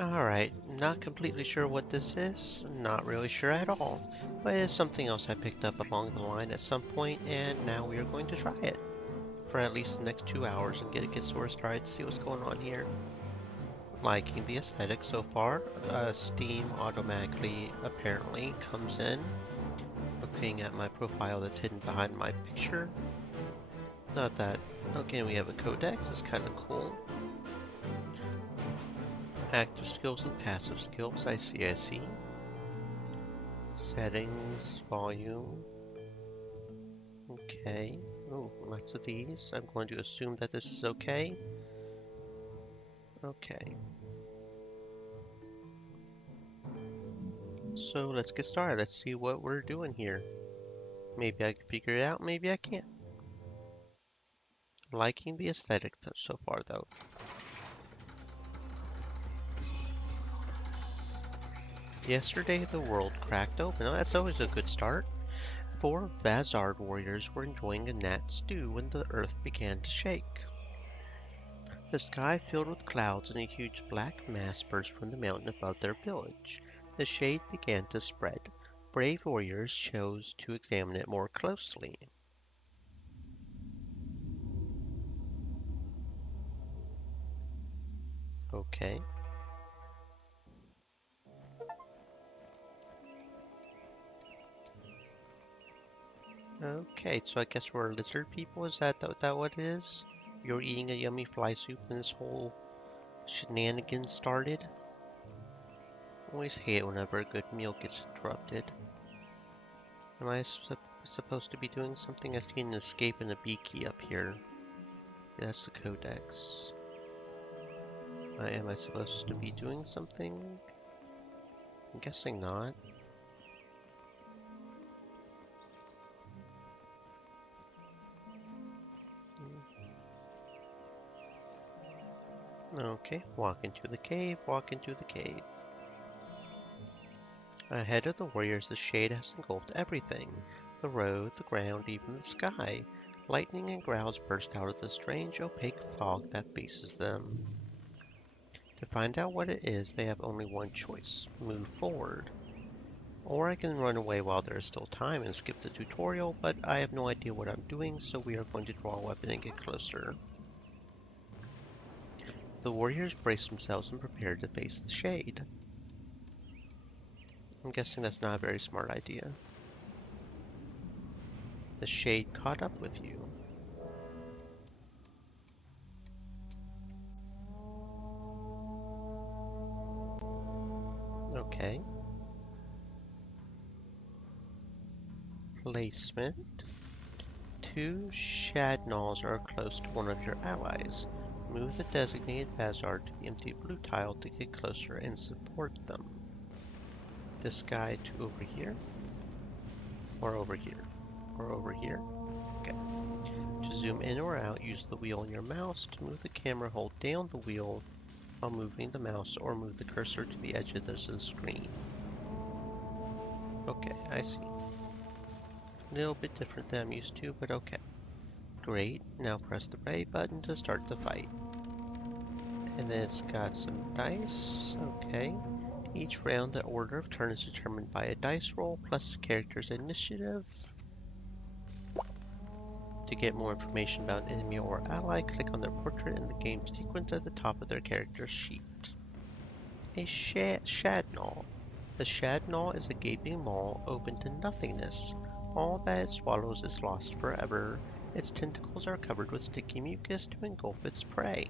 Alright, not completely sure what this is, not really sure at all, but it's something else I picked up along the line at some point, and now we are going to try it for at least the next 2 hours and get sort of started, see what's going on here. Liking the aesthetic so far. Steam automatically apparently comes in, looking at my profile that's hidden behind my picture. Not that. Okay, we have a codex, that's kind of cool. Active skills and passive skills, I see. Settings, volume. Okay. Oh, lots of these. I'm going to assume that this is okay. Okay. So let's get started. Let's see what we're doing here. Maybe I can figure it out, maybe I can't. Liking the aesthetic so far, though. Yesterday, the world cracked open. Oh, that's always a good start. 4 Vazard warriors were enjoying a nat stew when the earth began to shake. The sky filled with clouds and a huge black mass burst from the mountain above their village. The shade began to spread. Brave warriors chose to examine it more closely. Okay. Okay, so I guess we're lizard people. Is that what it is? You're eating a yummy fly soup and this whole shenanigans started? Always hate it whenever a good meal gets interrupted. Am I supposed to be doing something? I see an escape and a B key up here. That's the codex. Am I supposed to be doing something? I'm guessing not. Okay, walk into the cave, walk into the cave. Ahead of the warriors, the shade has engulfed everything. The road, the ground, even the sky. Lightning and growls burst out of the strange, opaque fog that faces them. To find out what it is, they have only one choice: move forward. Or I can run away while there is still time and skip the tutorial, but I have no idea what I'm doing, so we are going to draw a weapon and get closer. The warriors brace themselves and prepare to face the shade. I'm guessing that's not a very smart idea. The shade caught up with you. Okay. Placement. 2 Shadnalls are close to one of your allies. Move the designated Vazard to the empty blue tile to get closer and support them. This guy to over here, or over here, or over here. Okay. To zoom in or out, use the wheel on your mouse. To move the camera, hold down the wheel while moving the mouse, or move the cursor to the edge of the screen. Okay, I see. A little bit different than I'm used to, but okay. Great, now press the right button to start the fight. And then it's got some dice, okay. Each round, the order of turn is determined by a dice roll plus the character's initiative. To get more information about an enemy or ally, click on their portrait in the game sequence at the top of their character sheet. A Shadnall. The Shadnall is a gaping maw open to nothingness. All that it swallows is lost forever. Its tentacles are covered with sticky mucus to engulf its prey.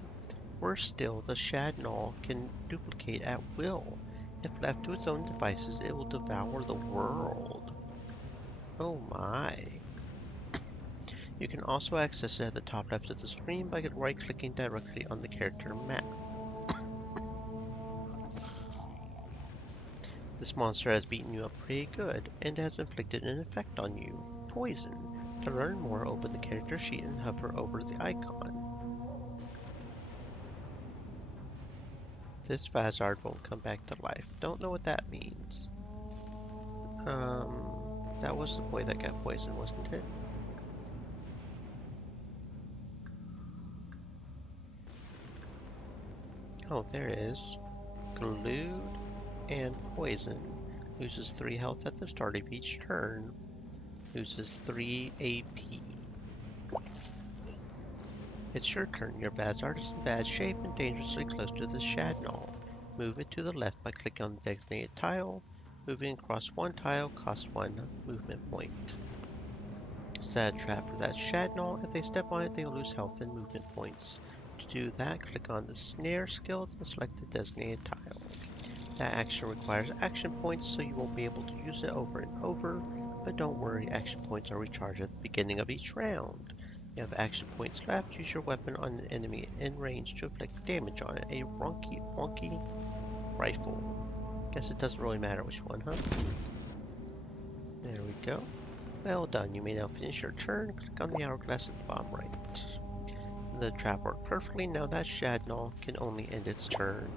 Worse still, the Shadnall can duplicate at will. If left to its own devices, it will devour the world. Oh my. You can also access it at the top left of the screen by right-clicking directly on the character map. This monster has beaten you up pretty good, and has inflicted an effect on you. Poison. To learn more, open the character sheet and hover over the icon. This Vazard won't come back to life. Don't know what that means. That was the boy that got poisoned, wasn't it? Oh, there it is. Exclude and Poison. Loses 3 health at the start of each turn. Loses 3 AP. It's your turn. Your Bazard is in bad shape and dangerously close to the Shadnall. Move it to the left by clicking on the designated tile. Moving across one tile costs 1 movement point. Set a trap for that Shadnall. If they step on it, they will lose health and movement points. To do that, click on the Snare skill and select the designated tile. That action requires action points, so you won't be able to use it over and over, but don't worry, action points are recharged at the beginning of each round. You have action points left, use your weapon on an enemy in range to inflict damage on it. A wonky rifle. Guess it doesn't really matter which one, huh? There we go. Well done, you may now finish your turn. Click on the hourglass at the bottom right. The trap worked perfectly, now that Shadnall can only end its turn.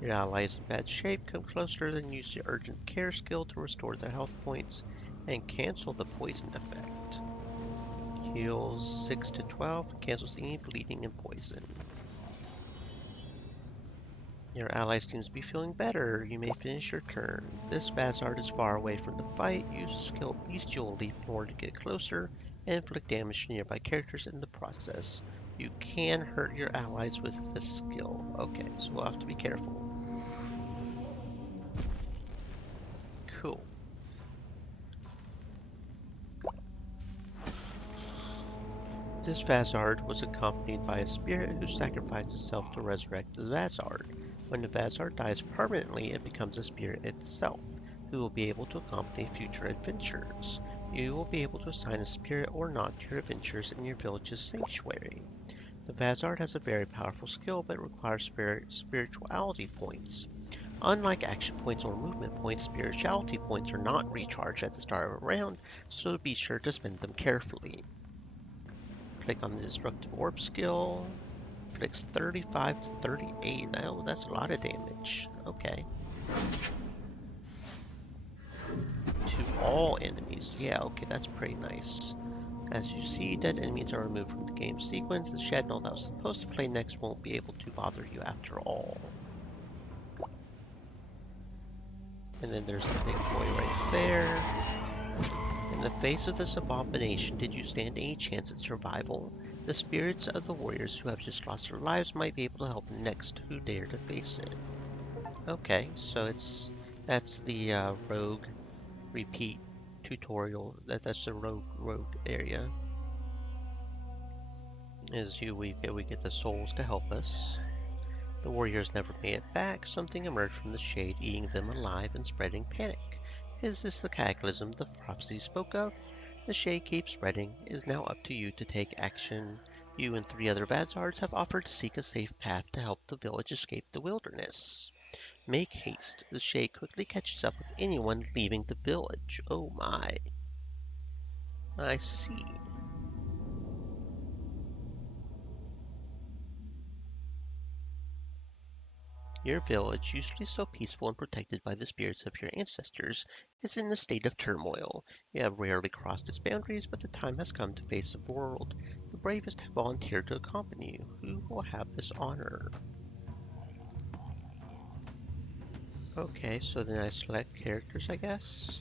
Your ally is in bad shape, come closer, then use the urgent care skill to restore their health points and cancel the poison effect. Heals 6 to 12, cancels any bleeding and poison. Your ally seems to be feeling better. You may finish your turn. This Bazard is far away from the fight. Use the skill Bestial Leap in order to get closer and inflict damage to nearby characters in the process. You can hurt your allies with this skill. Okay, so we'll have to be careful. Cool. This Vazard was accompanied by a spirit who sacrificed itself to resurrect the Vazard. When the Vazard dies permanently, it becomes a spirit itself, who will be able to accompany future adventures. You will be able to assign a spirit or not to your adventures in your village's sanctuary. The Vazard has a very powerful skill, but requires spirituality points. Unlike action points or movement points, spirituality points are not recharged at the start of a round, so be sure to spend them carefully. Click on the Destructive Orb skill. Inflicts 35 to 38. Oh, that's a lot of damage. Okay. To all enemies. Yeah, okay, that's pretty nice. As you see, dead enemies are removed from the game sequence. The Shadnall that was supposed to play next won't be able to bother you after all. And then there's the big boy right there. In the face of this abomination, did you stand any chance at survival? The spirits of the warriors who have just lost their lives might be able to help the next who dare to face it. Okay, so that's the rogue repeat tutorial. That's the rogue area. As we get the souls to help us. The warriors never made it back. Something emerged from the shade, eating them alive and spreading panic. Is this the cataclysm the prophecy spoke of? The shade keeps spreading. It is now up to you to take action. You and 3 other Bazards have offered to seek a safe path to help the village escape the wilderness. Make haste. The shade quickly catches up with anyone leaving the village. Oh my. I see. Your village, usually so peaceful and protected by the spirits of your ancestors, is in a state of turmoil. You have rarely crossed its boundaries, but the time has come to face the world. The bravest have volunteered to accompany you. Who will have this honor? Okay, so then I select characters, I guess.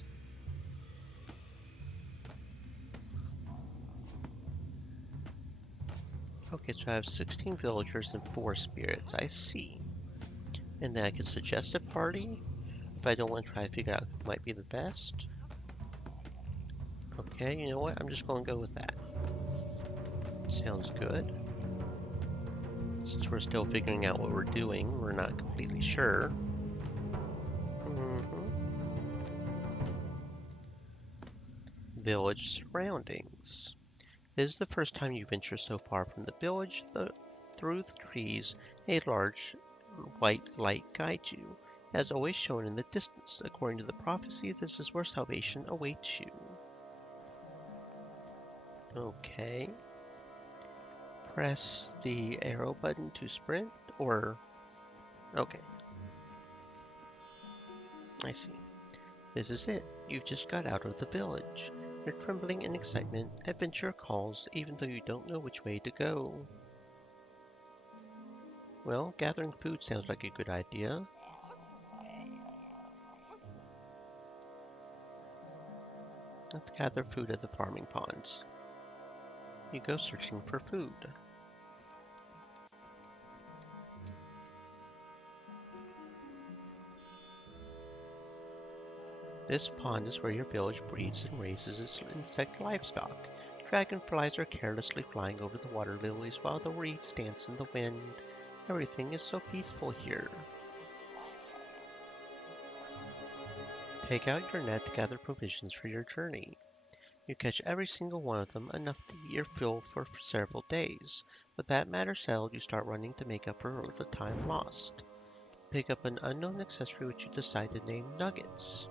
Okay, so I have 16 villagers and 4 spirits. I see. And then I can suggest a party if I don't want to try to figure out who might be the best. Okay, you know what? I'm just going to go with that. Sounds good. Since we're still figuring out what we're doing, we're not completely sure. Village surroundings. This is the first time you venture so far from the village. Through the trees, a large white light guides you. As always shown in the distance, according to the prophecy, this is where salvation awaits you. Okay. Press the arrow button to sprint, or... Okay. I see. This is it. You've just got out of the village. You're trembling in excitement. Adventure calls, even though you don't know which way to go. Well, gathering food sounds like a good idea. Let's gather food at the farming ponds. You go searching for food. This pond is where your village breeds and raises its insect livestock. Dragonflies are carelessly flying over the water lilies while the reeds dance in the wind. Everything is so peaceful here. Take out your net to gather provisions for your journey. You catch every single one of them, enough to eat your fill for several days. With that matter settled, you start running to make up for all the time lost. Pick up an unknown accessory which you decide to name Nuggets.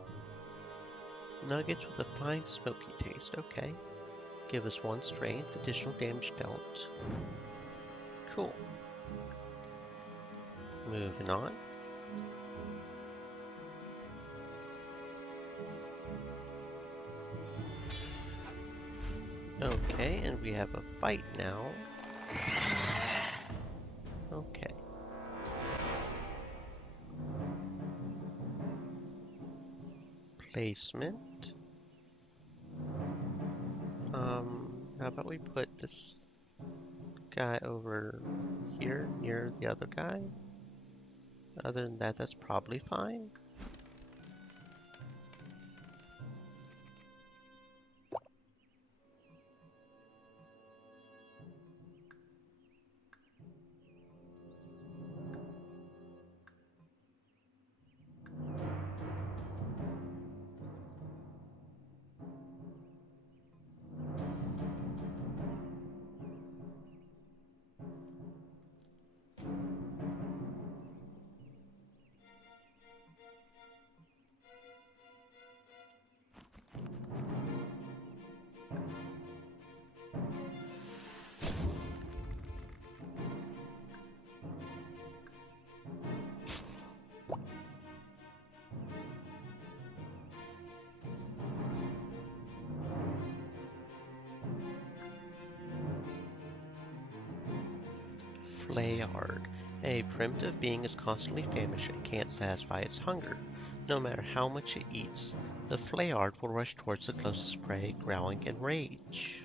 Nuggets with a fine smoky taste, okay. Give us 1 strength, additional damage dealt. Cool. Moving on. Okay, and we have a fight now. Okay. Placement. How about we put this guy over here near the other guy? Other than that, that's probably fine. Flayard. A primitive being is constantly famished and can't satisfy its hunger. No matter how much it eats, the Flayard will rush towards the closest prey, growling in rage.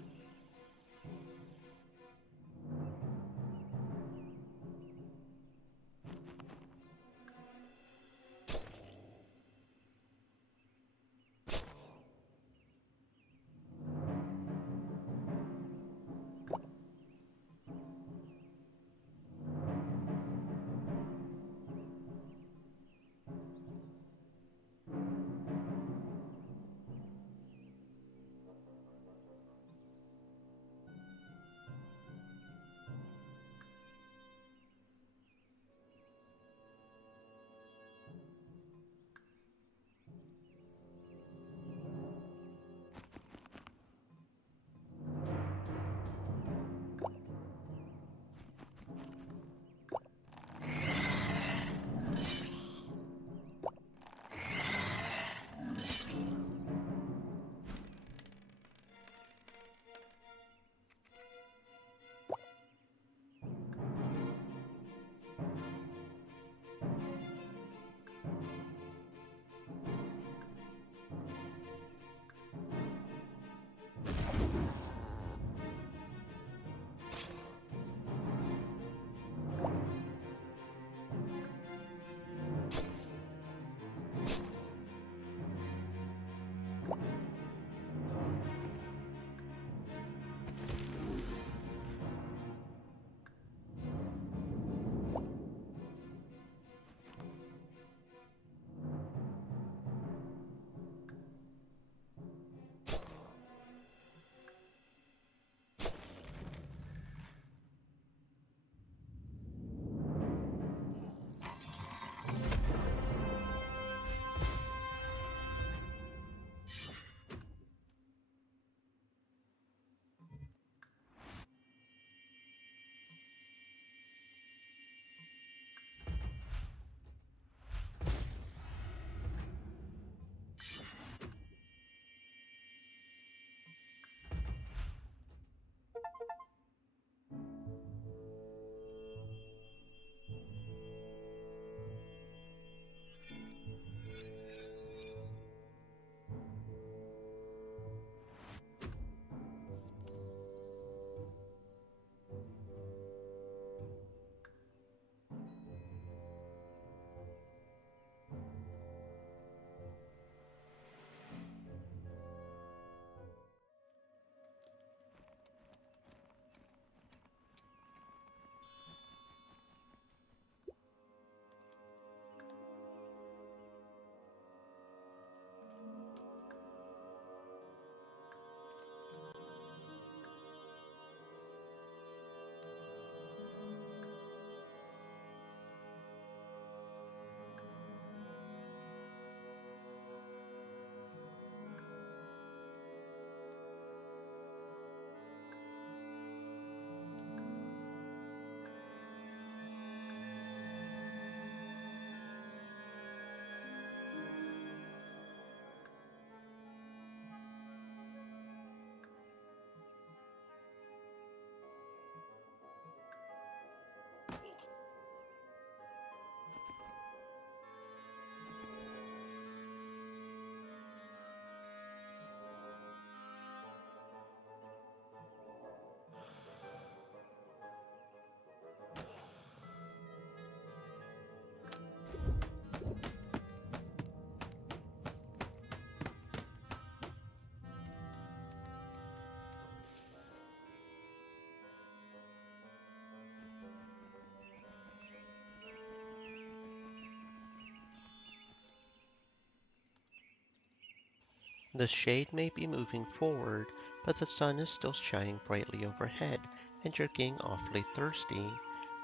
The shade may be moving forward, but the sun is still shining brightly overhead, and you're getting awfully thirsty.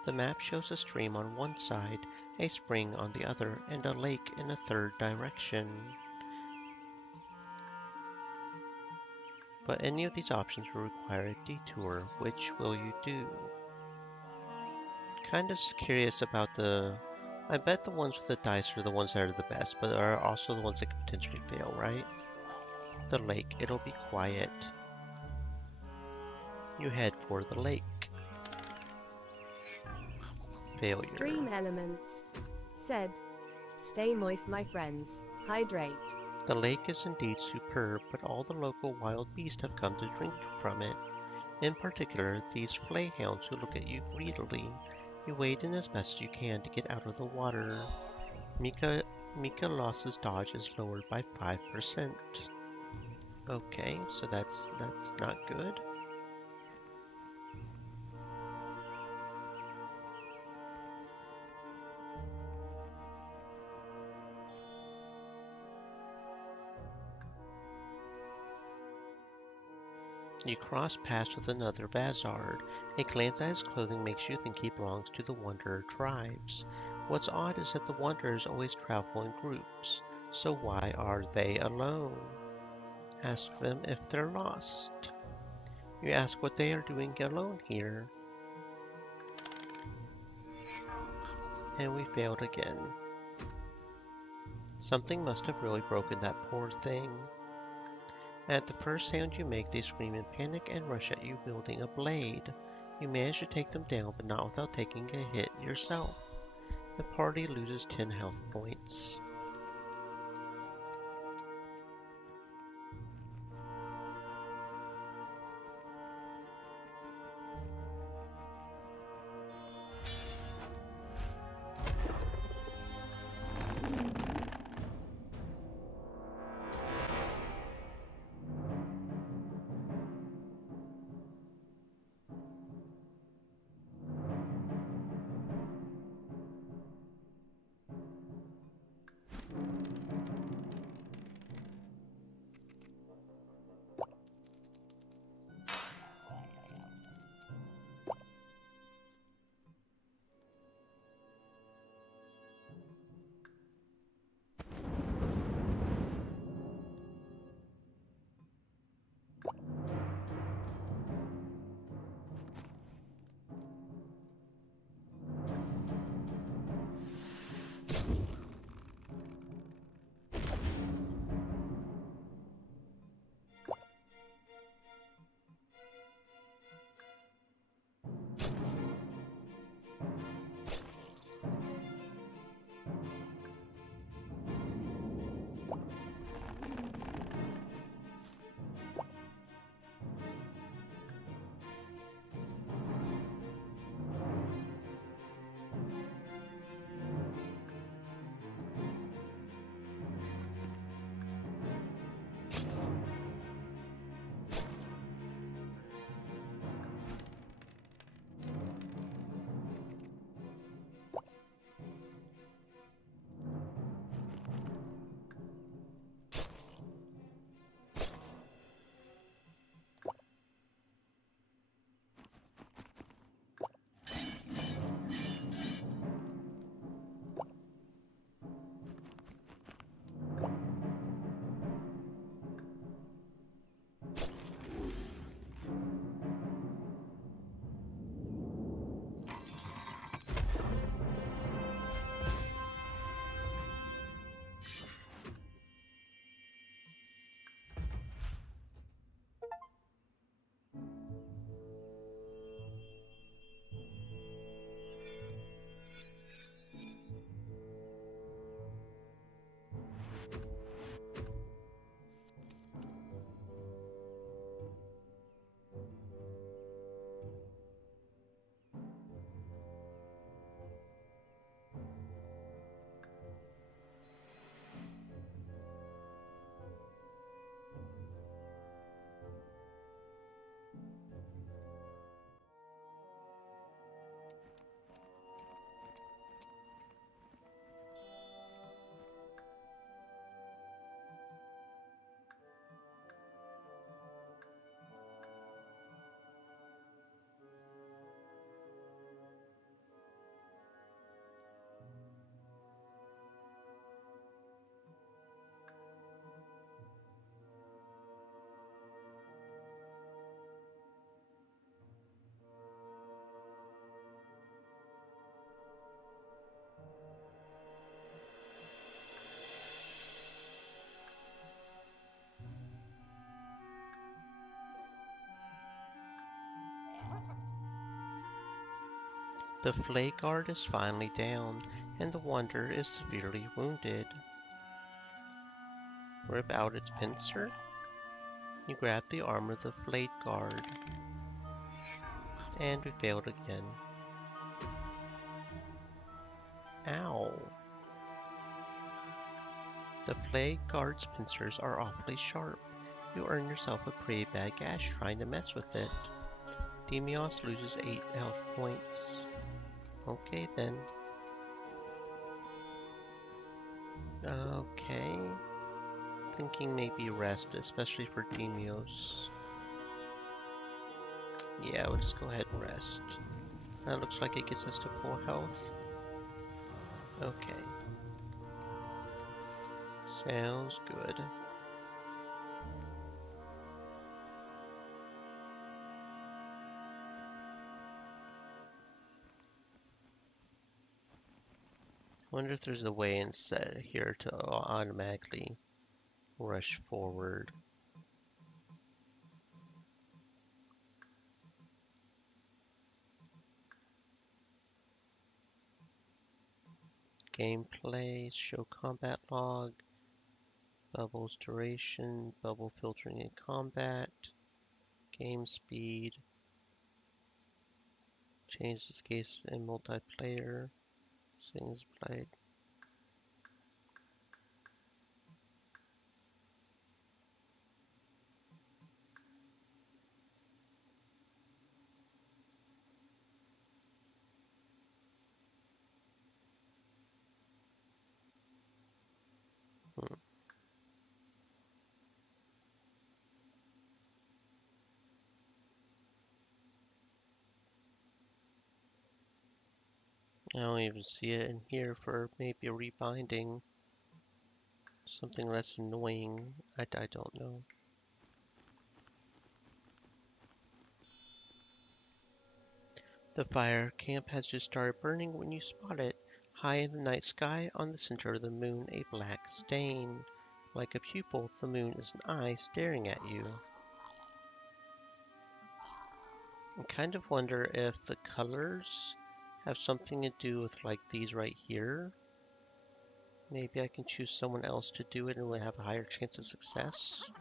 The map shows a stream on one side, a spring on the other, and a lake in a third direction. But any of these options will require a detour. Which will you do? Kind of curious about the... I bet the ones with the dice are the ones that are the best, but are also the ones that could potentially fail, right? The lake, it'll be quiet. You head for the lake. Failure. Stream elements. Said. Stay moist, my friends. Hydrate. The lake is indeed superb, but all the local wild beasts have come to drink from it. In particular, these flayhounds who look at you greedily. You wade in as best you can to get out of the water. Mika Loss's dodge is lowered by 5%. Okay, so that's not good. You cross paths with another Vazard. A glance at his clothing makes you think he belongs to the Wanderer tribes. What's odd is that the Wanderers always travel in groups. So why are they alone? Ask them if they're lost. You ask what they are doing alone here. And we failed again. Something must have really broken that poor thing. At the first sound you make, they scream in panic and rush at you wielding a blade. You manage to take them down, but not without taking a hit yourself. The party loses 10 health points. The flay guard is finally down, and the wanderer is severely wounded. Rip out its pincer? You grab the arm of the flayed guard. And we failed again. Ow! The flayed guard's pincers are awfully sharp. You earn yourself a pretty bad gash trying to mess with it. Demios loses 8 health points. Okay then. Okay. Thinking maybe rest, especially for Demios. Yeah, we'll just go ahead and rest. That looks like it gets us to full health. Okay. Sounds good. Wonder if there's a way instead here to automatically rush forward. Gameplay, show combat log, bubbles duration, bubble filtering in combat, game speed, change this case in multiplayer, things played. I don't even see it in here for maybe a rebinding. Something less annoying. I don't know. The fire camp has just started burning when you spot it. High in the night sky, on the center of the moon, a black stain. Like a pupil, the moon is an eye staring at you. I kind of wonder if the colors have something to do with like these right here. Maybe I can choose someone else to do it and we'll have a higher chance of success.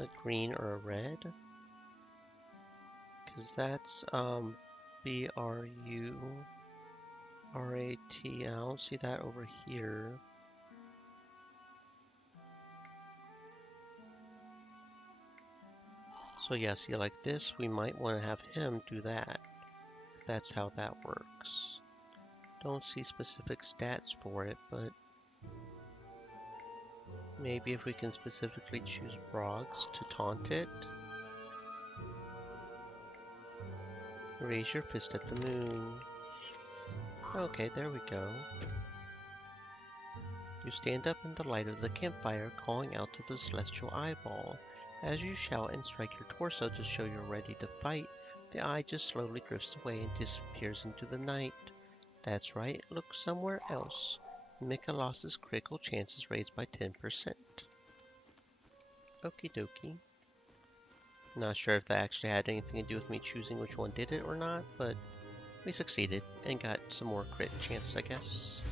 A green or a red. Because that's B-R-U-R-A-T. I don't see that over here. So yeah, see like this, we might want to have him do that. If that's how that works. Don't see specific stats for it, but maybe if we can specifically choose Brogs to taunt it. Raise your fist at the moon. Okay, there we go. You stand up in the light of the campfire, calling out to the celestial eyeball. As you shout and strike your torso to show you're ready to fight, the eye just slowly drifts away and disappears into the night. That's right, look somewhere else. Mikalos's critical chances raised by 10%. Okie dokie. Not sure if that actually had anything to do with me choosing which one did it or not, but we succeeded and got some more crit chances, I guess.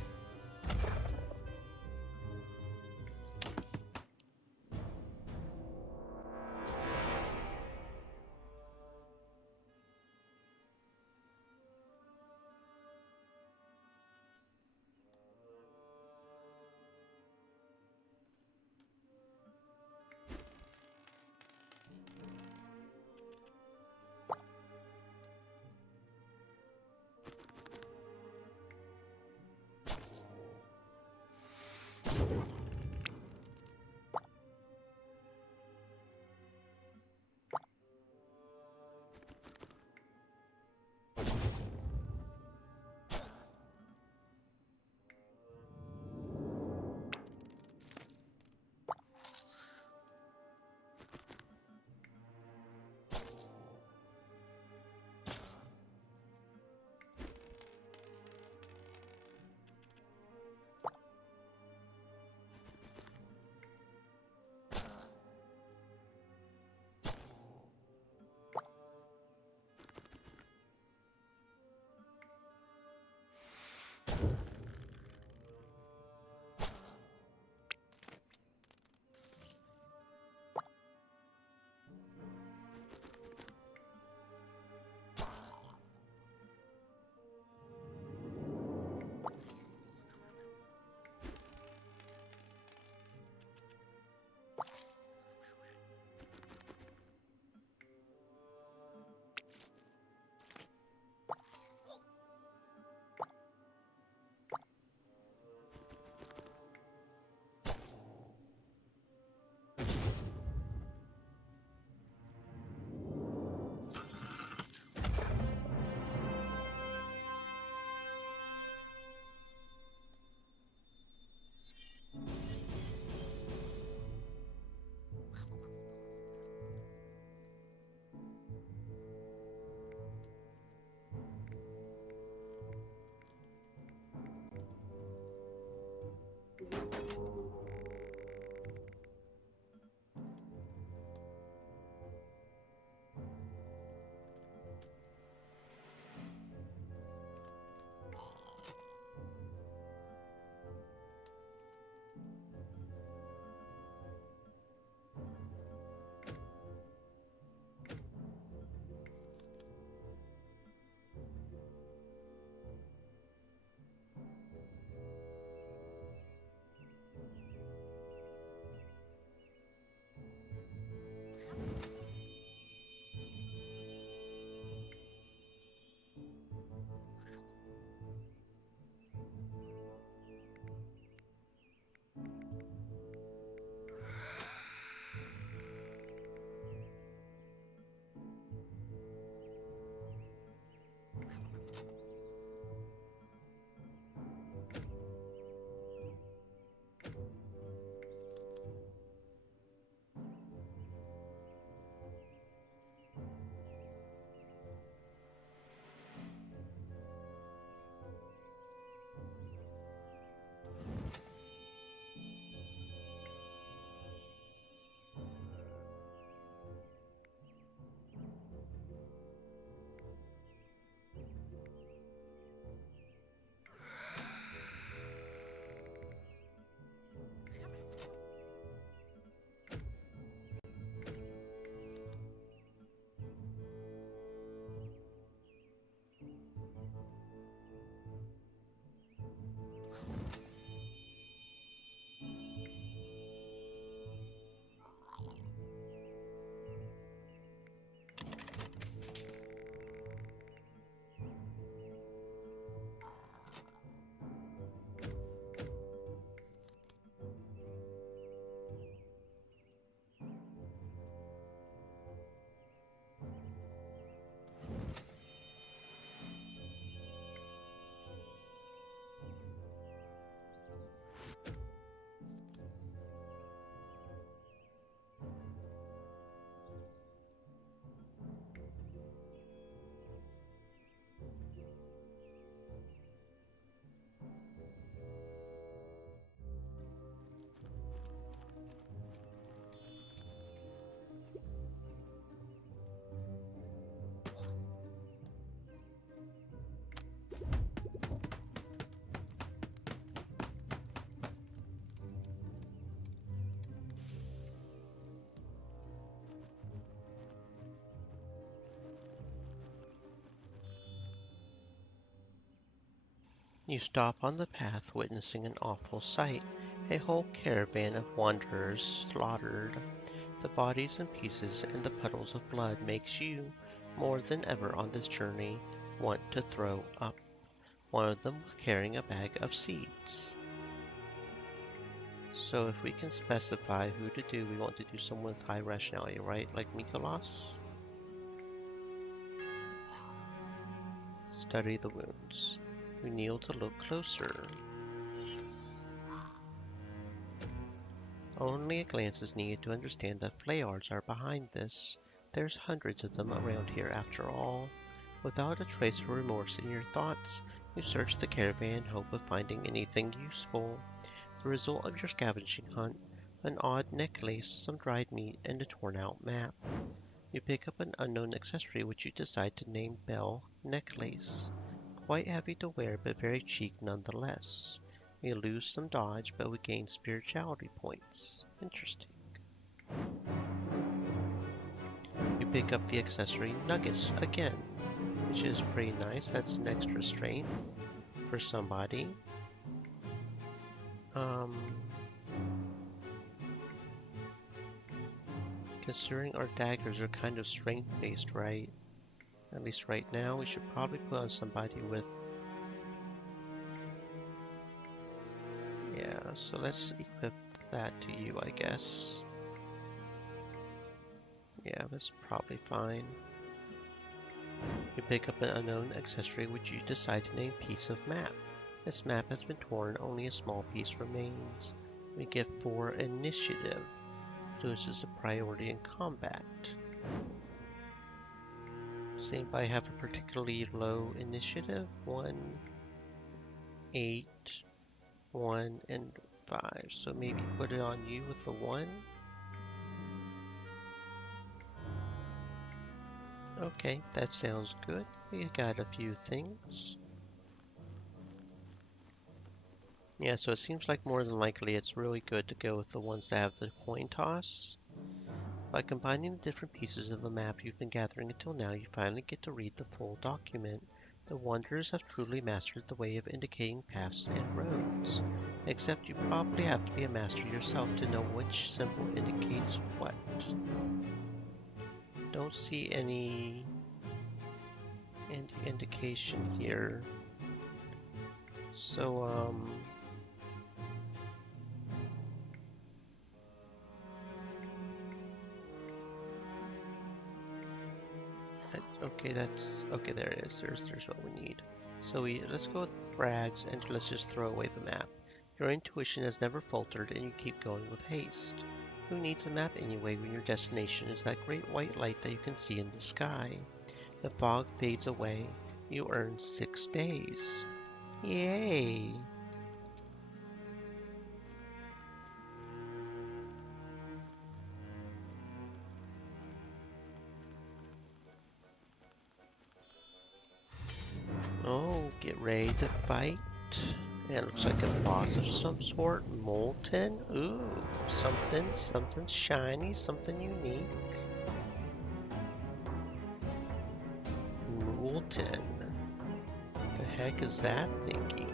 You stop on the path, witnessing an awful sight. A whole caravan of wanderers slaughtered. The bodies and pieces and the puddles of blood makes you, more than ever on this journey, want to throw up. One of them was carrying a bag of seeds. So if we can specify who to do, we want to do someone with high rationality, right? Like Mikolas? Study the wounds. We kneel to look closer. Only a glance is needed to understand that Flayards are behind this. There's hundreds of them around here after all. Without a trace of remorse in your thoughts, you search the caravan in hope of finding anything useful. The result of your scavenging hunt, an odd necklace, some dried meat, and a torn-out map. You pick up an unknown accessory which you decide to name Bell Necklace. Quite heavy to wear, but very chic nonetheless. We lose some dodge, but we gain spirituality points. Interesting. You pick up the accessory Nuggets again, which is pretty nice. That's an extra strength for somebody. Considering our daggers are kind of strength-based, right? At least right now, we should probably put on somebody with... Yeah, so let's equip that to you, I guess. Yeah, that's probably fine. You pick up an unknown accessory which you decide to name Piece of Map. This map has been torn, only a small piece remains. We get 4 initiative. Loses a priority in combat. Does anybody have a particularly low initiative? 1, 8, 1, and 5. So maybe put it on you with the 1. Okay, that sounds good. We got a few things. Yeah, so it seems like more than likely it's really good to go with the ones that have the coin toss. By combining the different pieces of the map you've been gathering until now, you finally get to read the full document. The Wanderers have truly mastered the way of indicating paths and roads. Except you probably have to be a master yourself to know which symbol indicates what. Don't see any indication here. So, okay, there it is. There's what we need. So let's go with Bragg's and let's just throw away the map. Your intuition has never faltered and you keep going with haste. Who needs a map anyway when your destination is that great white light that you can see in the sky? The fog fades away. You earn 6 days. Yay! Oh, get ready to fight. And it looks like a boss of some sort. Molten. Ooh, something shiny, something unique. Molten. The heck is that thingy?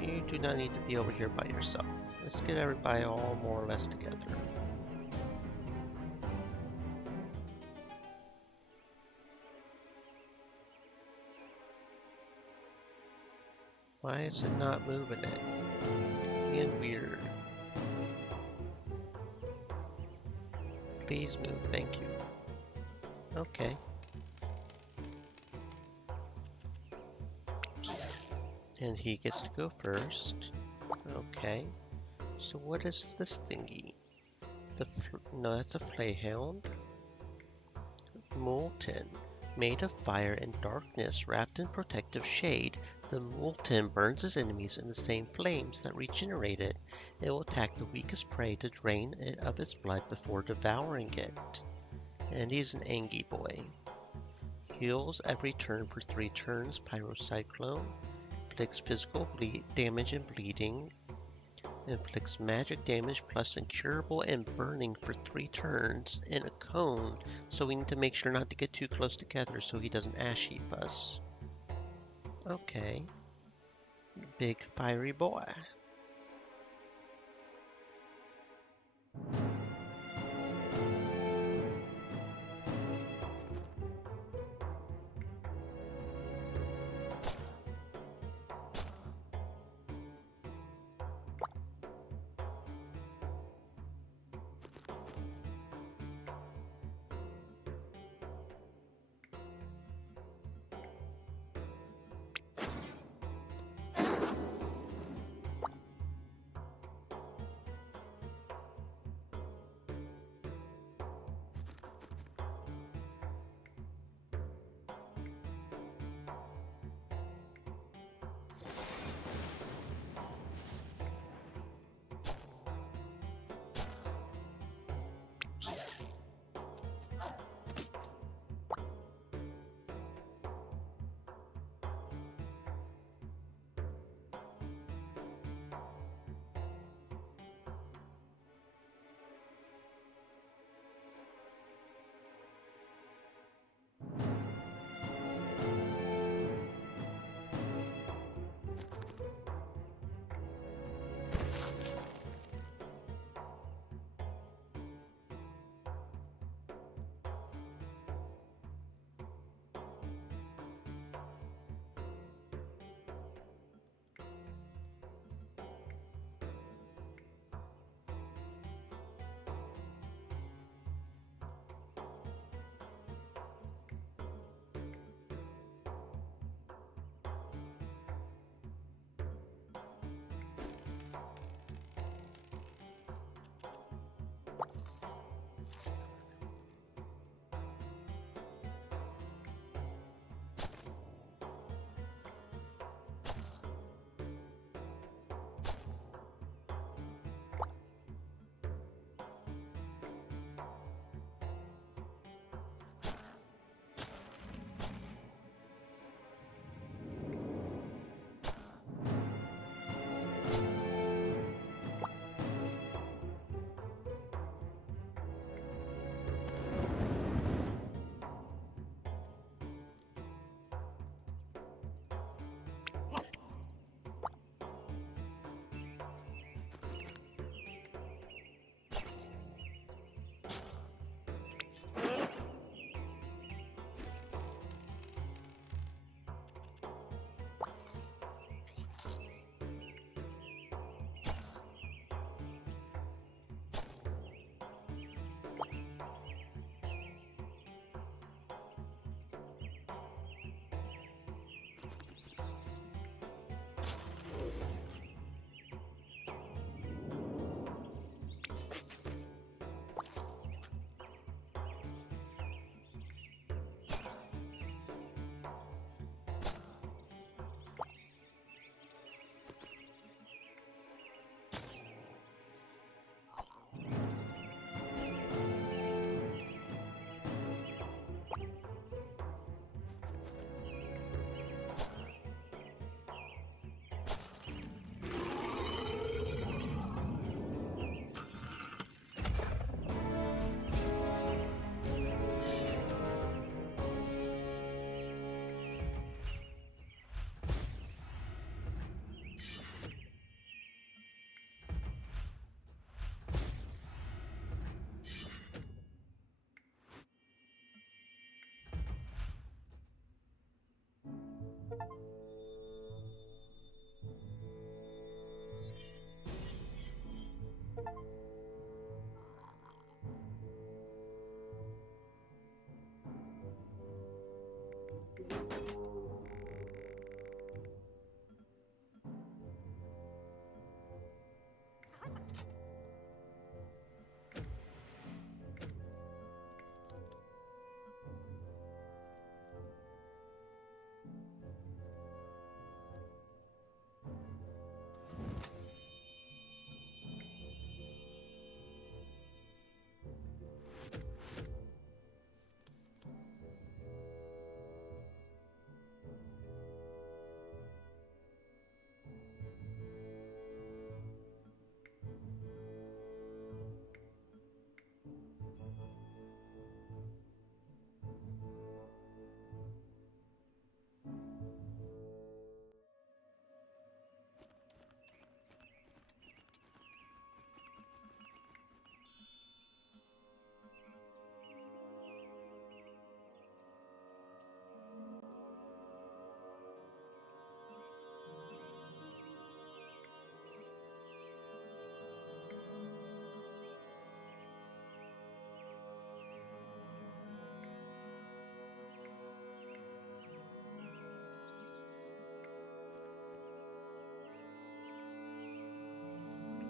You do not need to be over here by yourself. Let's get everybody all more or less together. Why is it not moving it? Being weird. Please move, thank you. Okay. And he gets to go first. Okay. So what is this thingy? No, that's a Flayhound. Molten. Made of fire and darkness, wrapped in protective shade, the Molten burns his enemies in the same flames that regenerate it. It will attack the weakest prey to drain it of its blood before devouring it. And he's an Angie boy. Heals every turn for 3 turns, Pyrocyclone. Inflicts physical damage and bleeding. Inflicts magic damage plus incurable and burning for 3 turns in a cone, so we need to make sure not to get too close together so he doesn't ash heap us. Okay. Big fiery boy.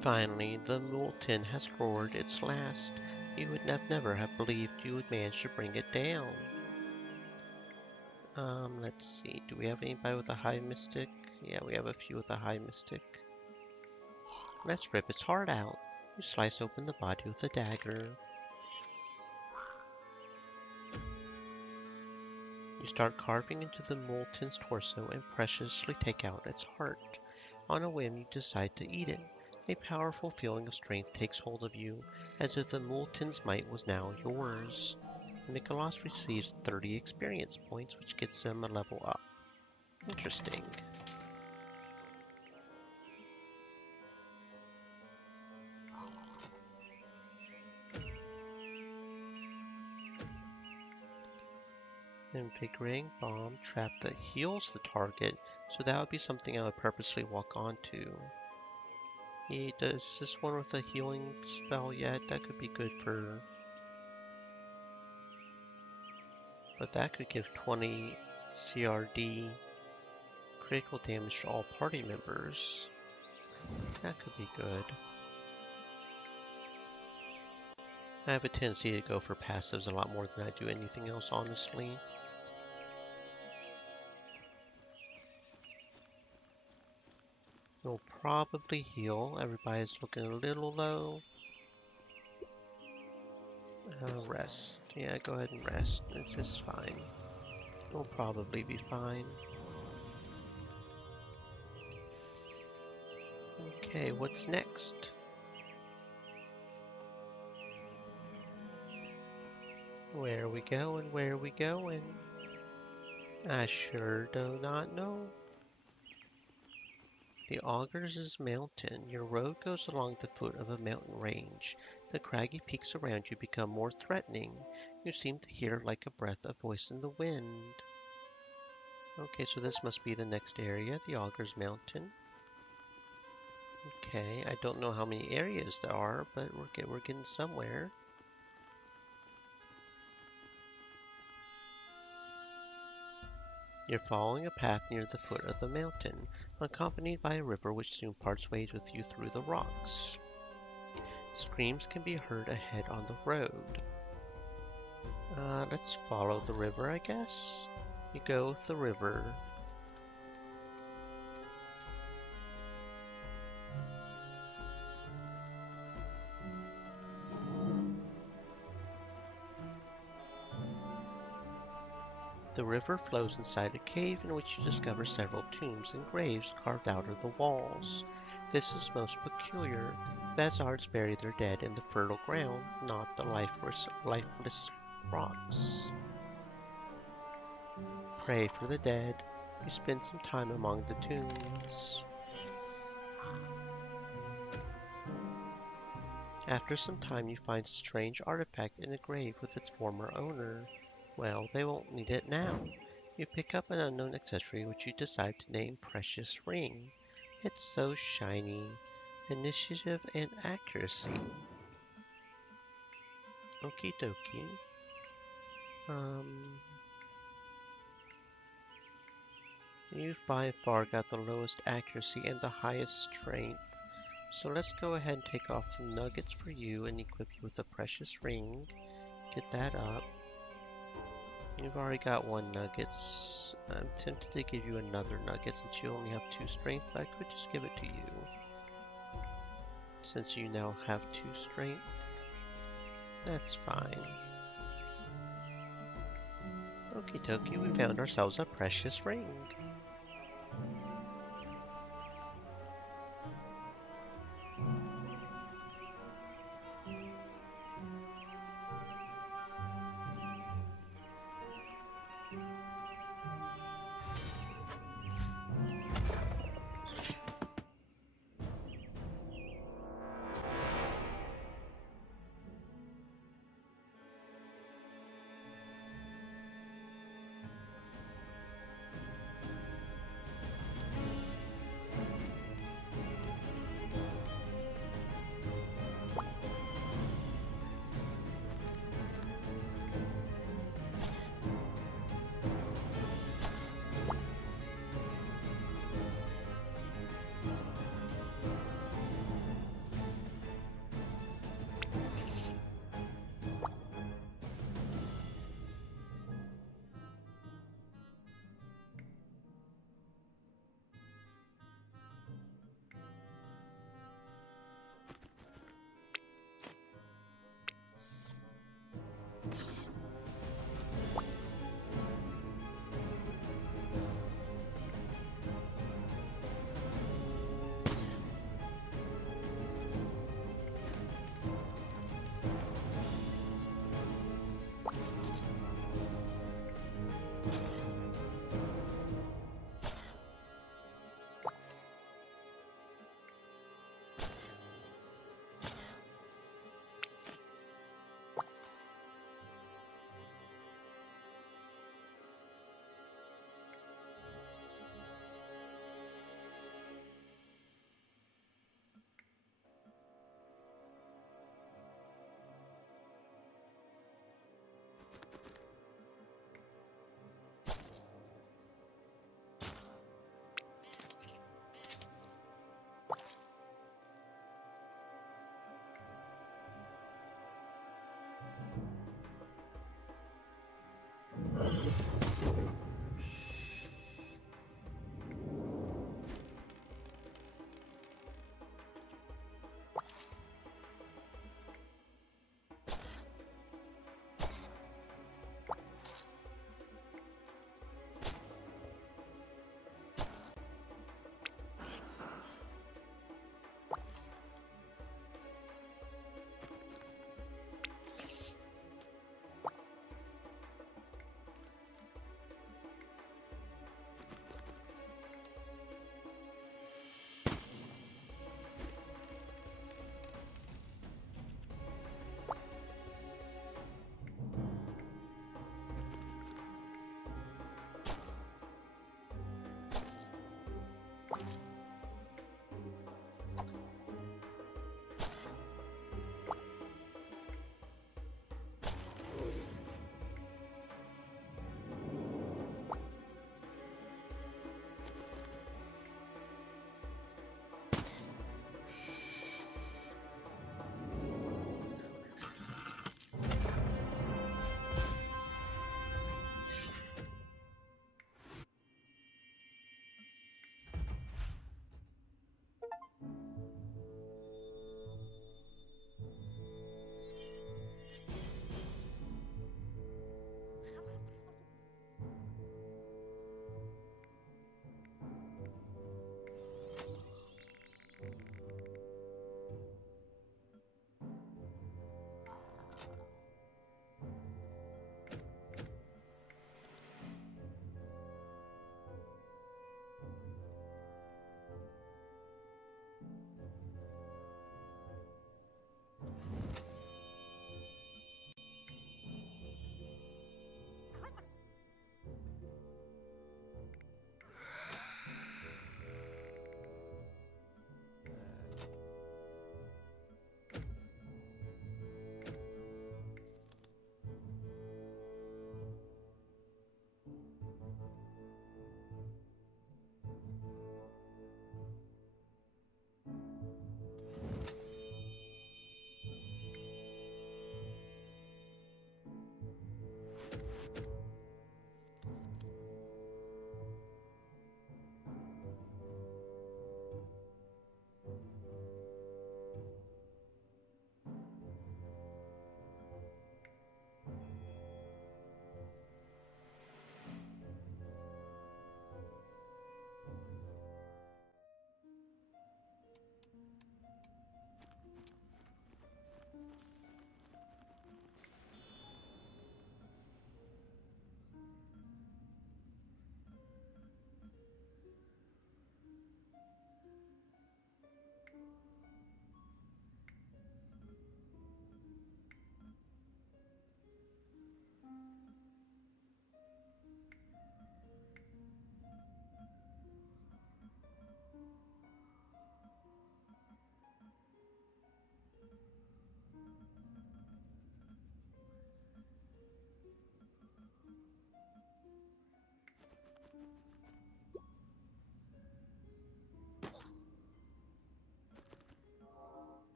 Finally, the Moulton has roared its last. You would never have believed you would manage to bring it down. Let's see. Do we have anybody with a high mystic? Yeah, we have a few with a high mystic. Let's rip its heart out. You slice open the body with a dagger. You start carving into the Moulton's torso and preciously take out its heart. On a whim, you decide to eat it. A powerful feeling of strength takes hold of you, as if the Moulton's might was now yours. Nicholas receives 30 experience points, which gets him a level up. Interesting. Invigorating bomb trap that heals the target, so that would be something I would purposely walk onto. Does this one with a healing spell yet? That could be good for... But that could give 20 CRD critical damage to all party members. That could be good. I have a tendency to go for passives a lot more than I do anything else, honestly. We'll probably heal. Everybody's looking a little low. Rest. Yeah, go ahead and rest. It's just fine. We'll probably be fine. Okay, what's next? Where are we going? Where are we going? I sure do not know. The Augurs' Mountain. Your road goes along the foot of a mountain range. The craggy peaks around you become more threatening. You seem to hear like a breath of voice in the wind. Okay, so this must be the next area, the Augurs' Mountain. Okay, I don't know how many areas there are, but we're getting somewhere. You're following a path near the foot of the mountain, accompanied by a river which soon parts ways with you through the rocks. Screams can be heard ahead on the road. Let's follow the river, I guess. You go with the river. The river flows inside a cave in which you discover several tombs and graves carved out of the walls. This is most peculiar. Vazards bury their dead in the fertile ground, not the lifeless rocks. Pray for the dead. You spend some time among the tombs. After some time, you find a strange artifact in a grave with its former owner. Well, they won't need it now. You pick up an unknown accessory which you decide to name Precious Ring. It's so shiny. Initiative and accuracy. Okie dokie. You've by far got the lowest accuracy and the highest strength. So let's go ahead and take off some nuggets for you and equip you with a precious ring. Get that up. You've already got 1 nuggets. I'm tempted to give you another nugget since you only have 2 strength, but I could just give it to you. Since you now have 2 strength, that's fine. Okie dokie, we found ourselves a precious ring.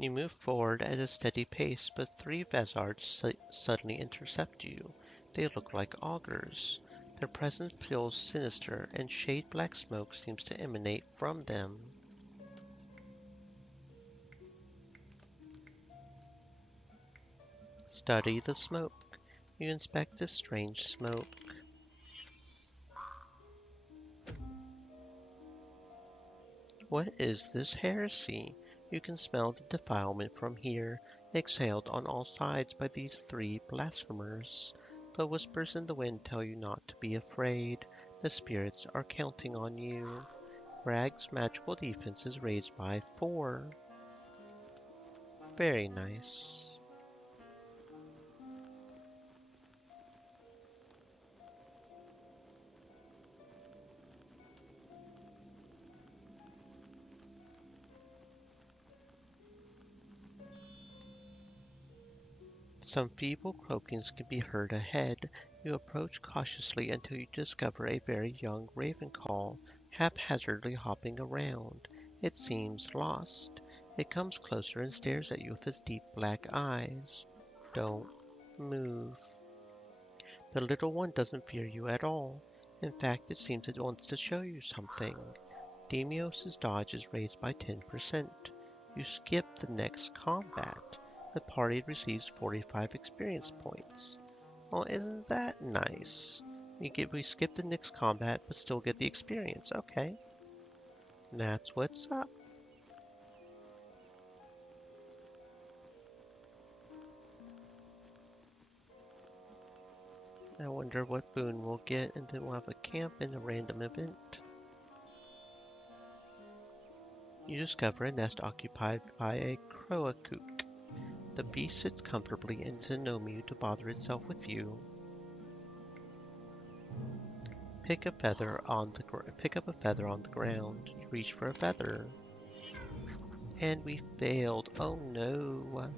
You move forward at a steady pace, but three Vezards suddenly intercept you. They look like augurs. Their presence feels sinister, and shade black smoke seems to emanate from them. Study the smoke. You inspect this strange smoke. What is this heresy? You can smell the defilement from here, exhaled on all sides by these three blasphemers. But whispers in the wind tell you not to be afraid. The spirits are counting on you. Rag's magical defense is raised by 4. Very nice. Some feeble croakings can be heard ahead. You approach cautiously until you discover a very young raven call, haphazardly hopping around. It seems lost. It comes closer and stares at you with its deep black eyes. Don't move. The little one doesn't fear you at all. In fact, it seems it wants to show you something. Demios' dodge is raised by 10%. You skip the next combat. The party receives 45 experience points. Well, isn't that nice? We skip the next combat, but still get the experience. Okay. That's what's up. I wonder what boon we'll get, and then we'll have a camp and a random event. You discover a nest occupied by a croakook. The beast sits comfortably and doesn't know you to bother itself with you. Pick up a feather on the ground. You reach for a feather. And we failed. Oh no.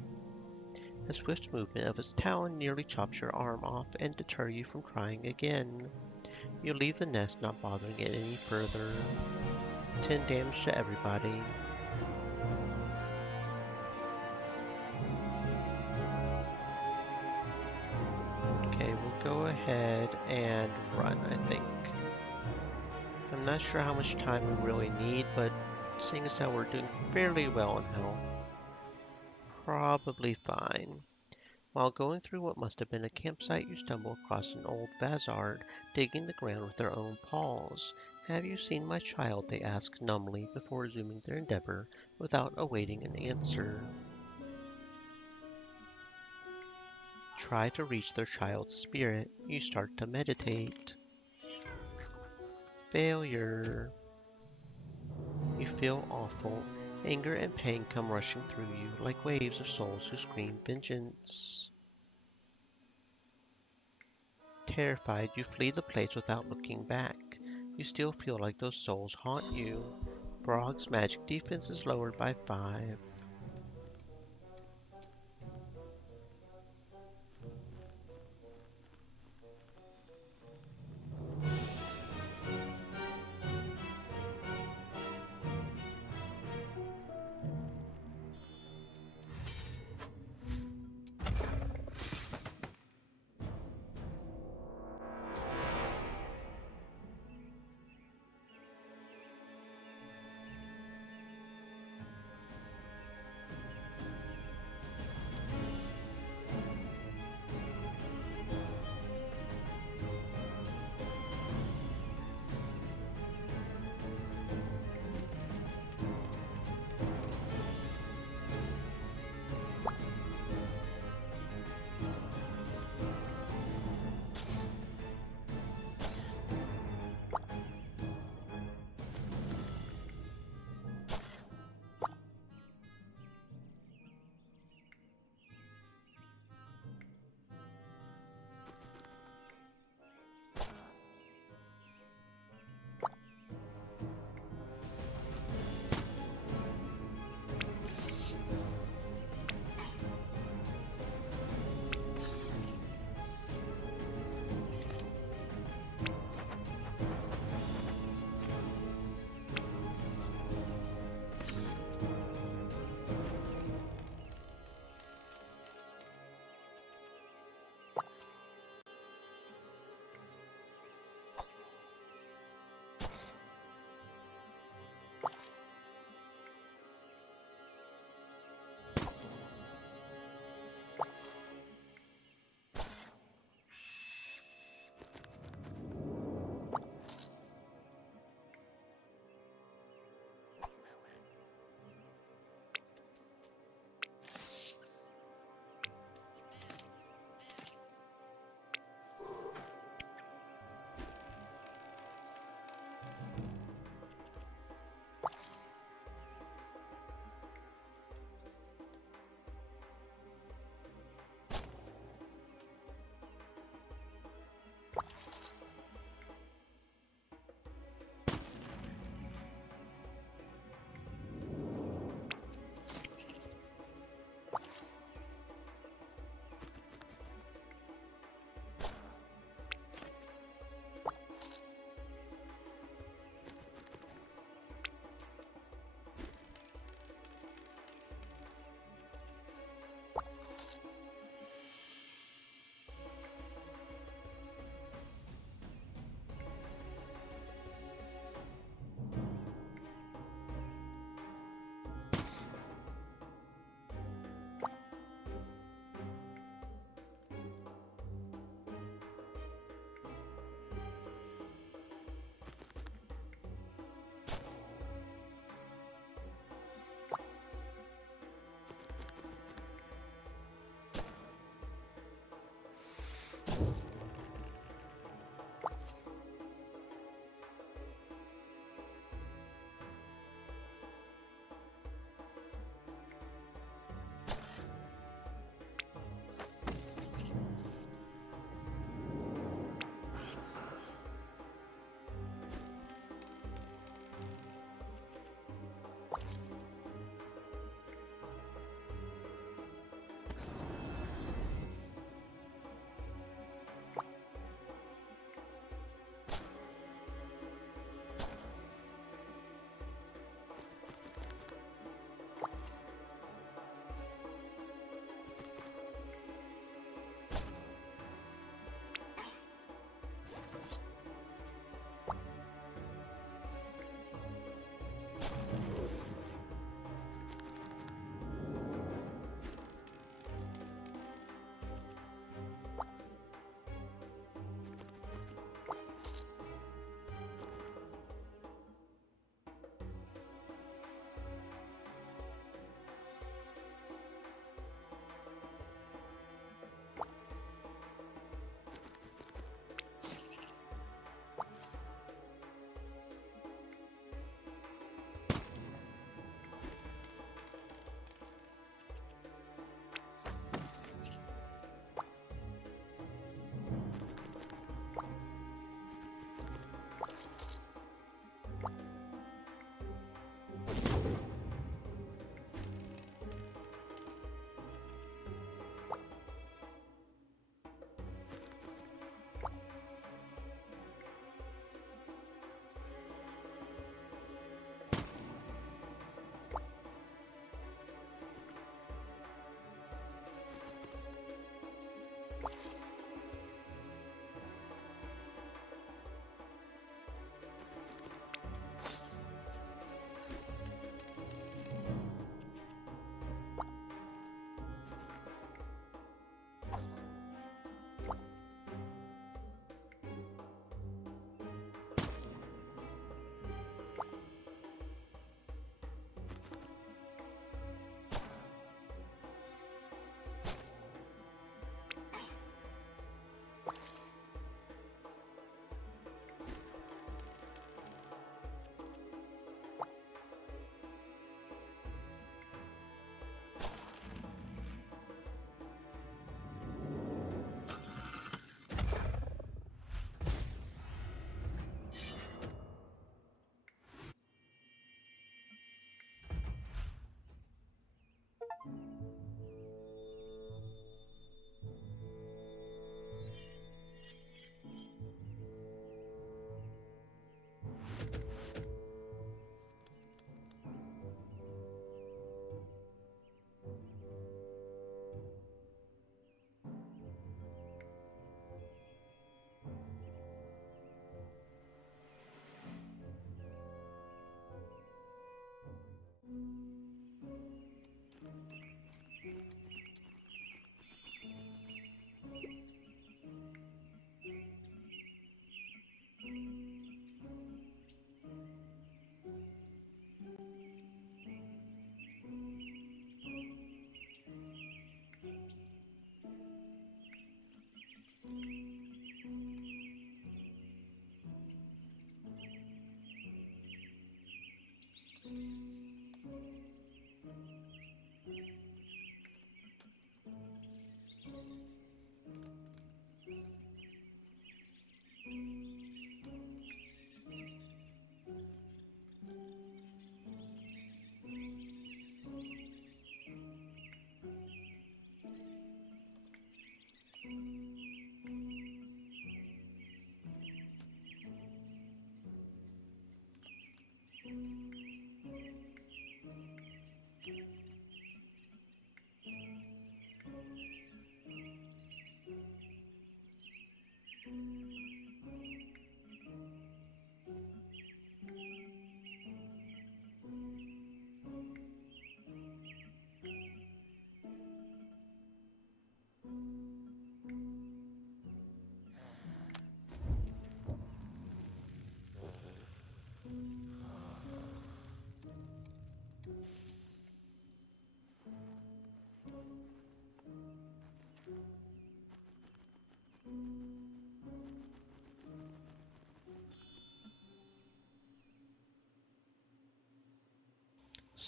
A swift movement of its talon nearly chops your arm off and deter you from trying again. You leave the nest, not bothering it any further. 10 damage to everybody. Okay, we'll go ahead and run, I think. I'm not sure how much time we really need, but seeing as how we're doing fairly well in health, probably fine. While going through what must have been a campsite, you stumble across an old Vazard digging the ground with their own paws. Have you seen my child? They ask numbly before resuming their endeavor without awaiting an answer. Try to reach their child's spirit. You start to meditate. Failure. You feel awful. Anger and pain come rushing through you like waves of souls who scream vengeance. Terrified, you flee the place without looking back. You still feel like those souls haunt you. Brog's magic defense is lowered by 5.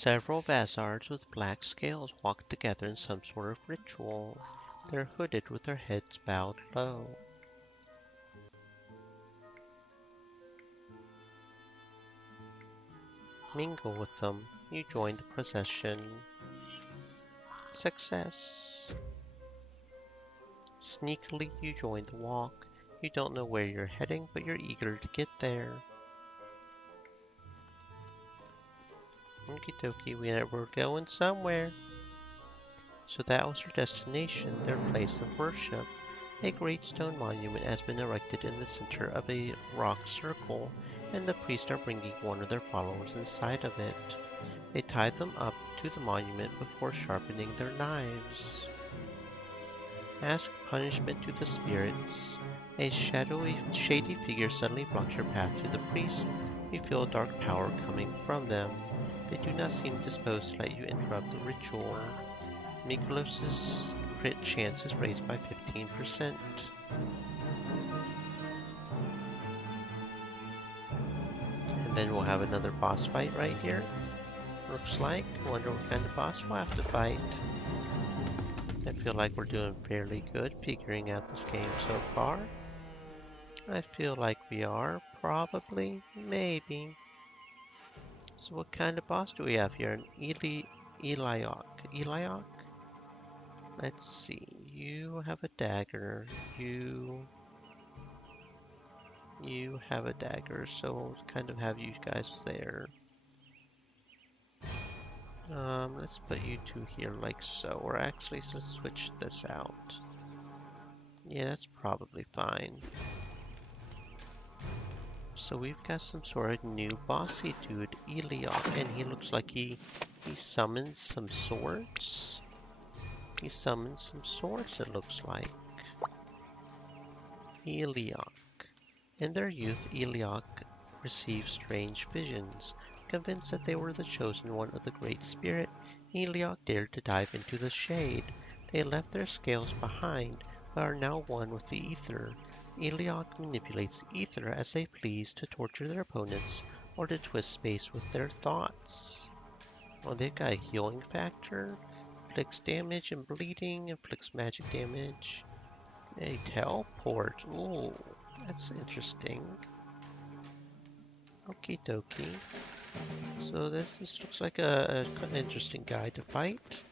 Several Vazards with black scales walk together in some sort of ritual. They're hooded with their heads bowed low. Mingle with them. You join the procession. Success! Sneakily, you join the walk. You don't know where you're heading, but you're eager to get there. Okie dokie, we're going somewhere. So that was their destination, their place of worship. A great stone monument has been erected in the center of a rock circle. and the priests are bringing one of their followers inside of it. They tie them up to the monument before sharpening their knives. Ask punishment to the spirits. A shady figure suddenly blocks your path to the priest. You feel a dark power coming from them. They do not seem disposed to let you interrupt the ritual. Mikulos's crit chance is raised by 15%. And then we'll have another boss fight right here. Looks like. Wonder what kind of boss we'll have to fight. I feel like we're doing fairly good figuring out this game so far. I feel like we are, probably, maybe. So what kind of boss do we have here? An Eliok. Eliok? Let's see. You have a dagger. You have a dagger, so we'll kind of have you guys there. Let's put you two here like so. Or actually, let's switch this out. Yeah, that's probably fine. So we've got some sort of new bossy dude, Eliok, and he looks like he summons some swords. He summons some swords, it looks like. Eliok. In their youth, Eliok received strange visions. Convinced that they were the chosen one of the Great Spirit, Eliok dared to dive into the shade. They left their scales behind, but are now one with the ether. Eliok manipulates the ether as they please to torture their opponents or to twist space with their thoughts. Oh, they've got a healing factor. Inflicts damage and bleeding. Inflicts magic damage. A teleport. Ooh, that's interesting. Okie dokie. So this looks like an interesting guy to fight.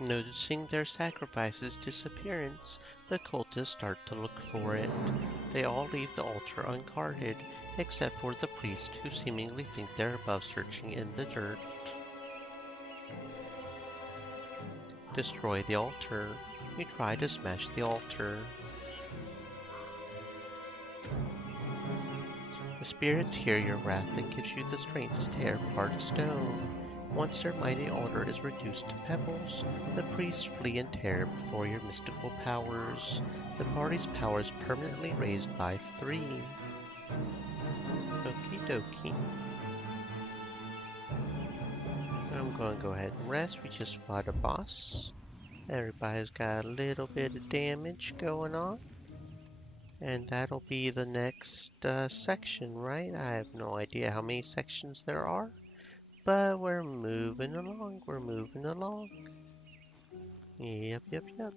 Noticing their sacrifice's disappearance, the cultists start to look for it. They all leave the altar unguarded, except for the priest, who seemingly think they're above searching in the dirt. Destroy the altar. You try to smash the altar. The spirits hear your wrath and gives you the strength to tear apart a stone. Once their mighty altar is reduced to pebbles, the priests flee in terror before your mystical powers. The party's power is permanently raised by 3. Okie dokie. I'm going to go ahead and rest. We just fought a boss. Everybody's got a little bit of damage going on. And that'll be the next section, right? I have no idea how many sections there are. But we're moving along. We're moving along. Yep, yep, yep.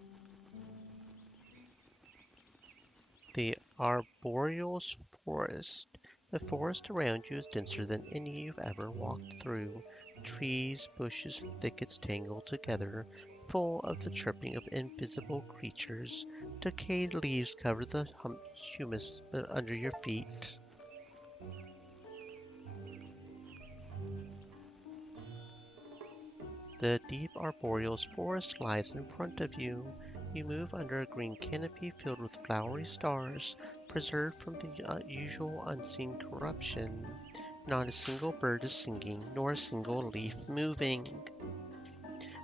The Arboreal's Forest. The forest around you is denser than any you've ever walked through. Trees, bushes, and thickets tangled together, full of the chirping of invisible creatures. Decayed leaves cover the humus under your feet. The deep arboreal's forest lies in front of you. You move under a green canopy filled with flowery stars, preserved from the usual unseen corruption. Not a single bird is singing, nor a single leaf moving.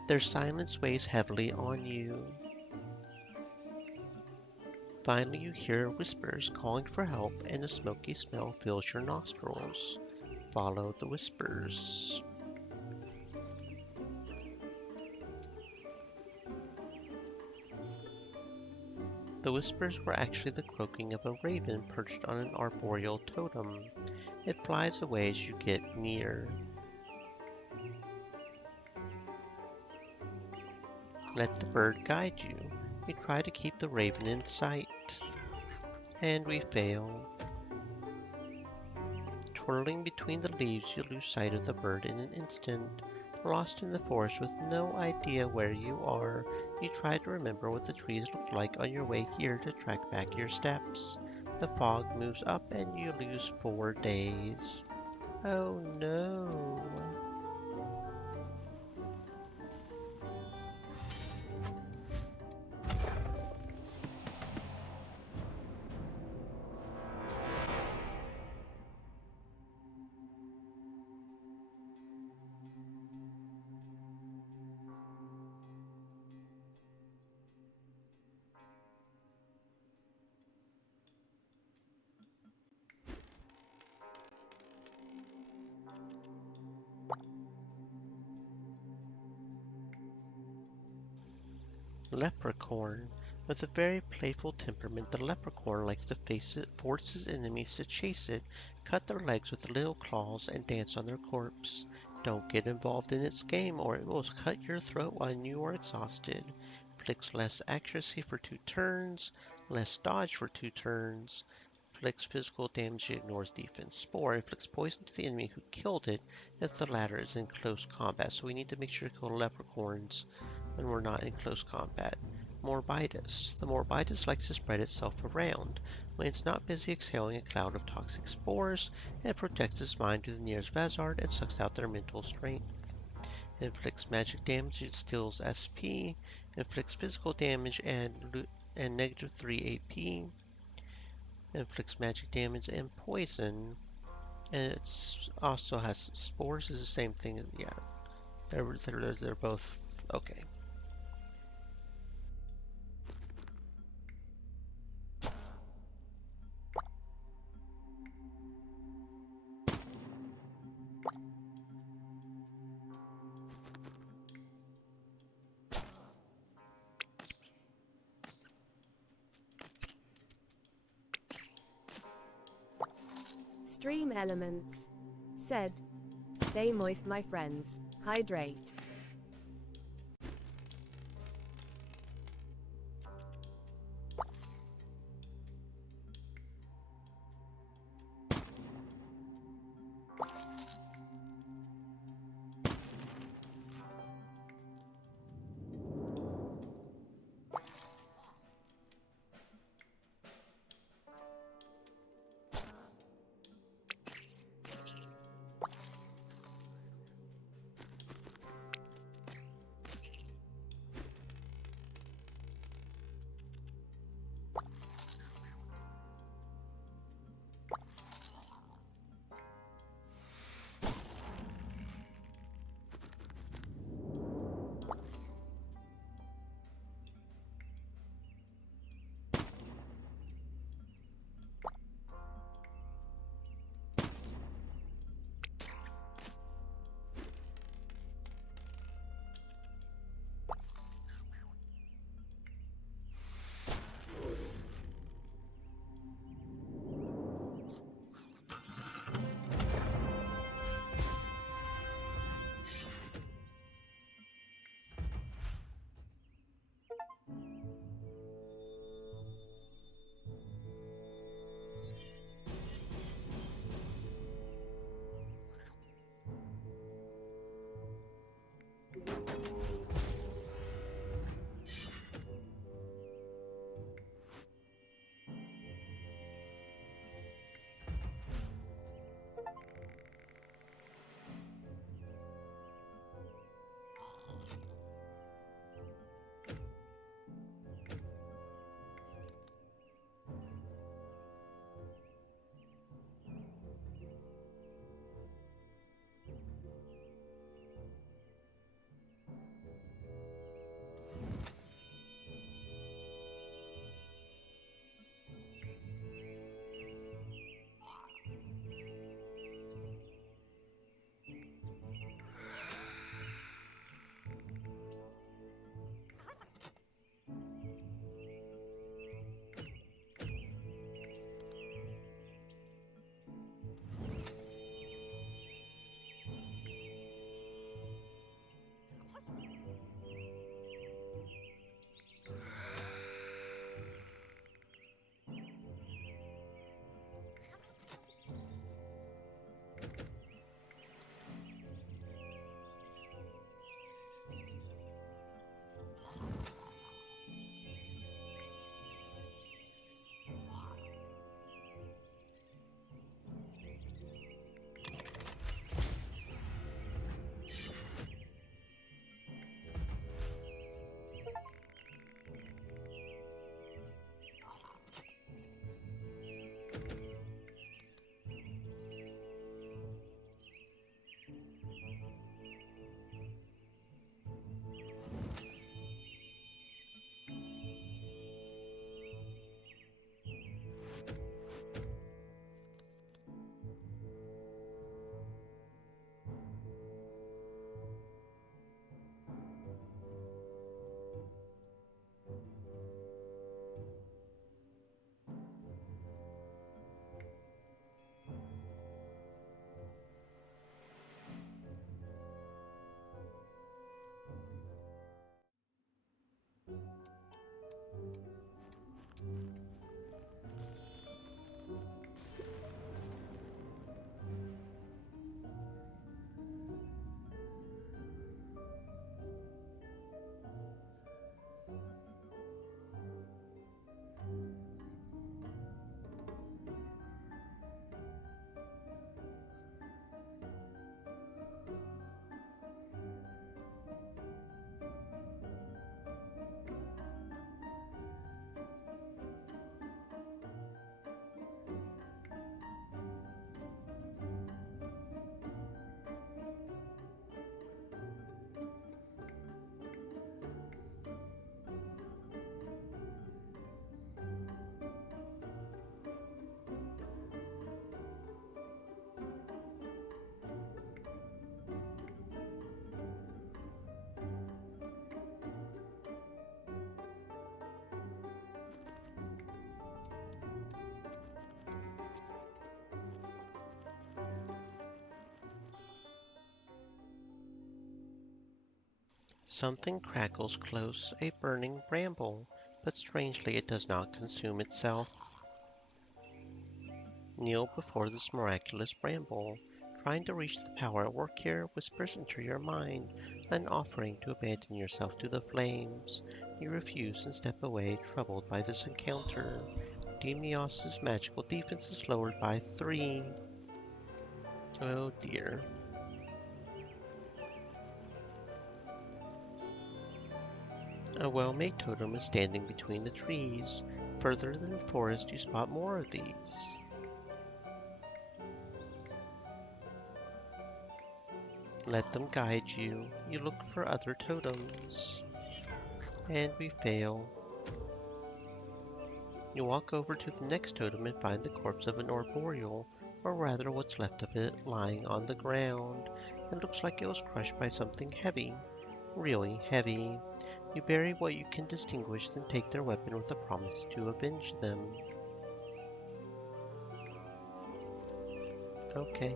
Their silence weighs heavily on you. Finally, you hear whispers calling for help, and a smoky smell fills your nostrils. Follow the whispers. The whispers were actually the croaking of a raven perched on an arboreal totem. It flies away as you get near. Let the bird guide you. You try to keep the raven in sight. And we fail. Twirling between the leaves, you lose sight of the bird in an instant. Lost in the forest with no idea where you are, you try to remember what the trees looked like on your way here to track back your steps. The fog moves up and you lose 4 days. Oh no. Leprechaun. With a very playful temperament, the leprechaun likes to force his enemies to chase it, cut their legs with little claws, and dance on their corpse. Don't get involved in its game, or it will cut your throat while you are exhausted. Inflicts less accuracy for 2 turns, less dodge for 2 turns. Inflicts physical damage, ignores defense. Spore inflicts poison to the enemy who killed it if the latter is in close combat. So we need to make sure to kill leprechauns when we're not in close combat. Morbitus. The Morbitus likes to spread itself around. When it's not busy exhaling a cloud of toxic spores, it projects its mind to the nearest Vazard and sucks out their mental strength. Inflicts magic damage and steals SP. Inflicts physical damage and negative 3 AP. Inflicts magic damage and poison. And it also has spores is the same thing. Yeah, they're both okay. Stream elements. Said. Stay moist, my friends. Hydrate. Something crackles close, a burning bramble, but strangely it does not consume itself. Kneel before this miraculous bramble. Trying to reach the power at work here whispers into your mind, an offering to abandon yourself to the flames. You refuse and step away, troubled by this encounter. Deimios' magical defense is lowered by 3. Oh dear. A well-made totem is standing between the trees. Further than the forest, you spot more of these. Let them guide you. You look for other totems. And we fail. You walk over to the next totem and find the corpse of an arboreal, or rather what's left of it, lying on the ground. It looks like it was crushed by something heavy. Really heavy. You bury what you can distinguish, then take their weapon with a promise to avenge them. Okay.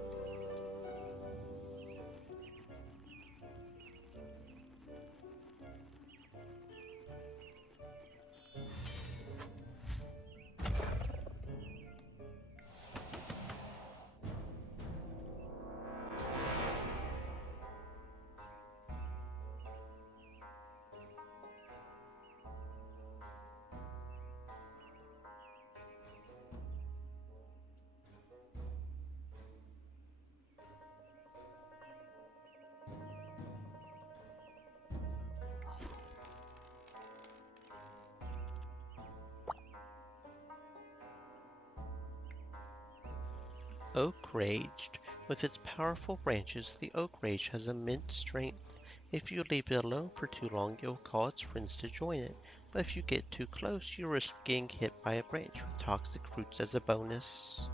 Oak raged. With its powerful branches, the oak rage has immense strength. If you leave it alone for too long, it will call its friends to join it. But if you get too close, you risk getting hit by a branch with toxic fruits as a bonus.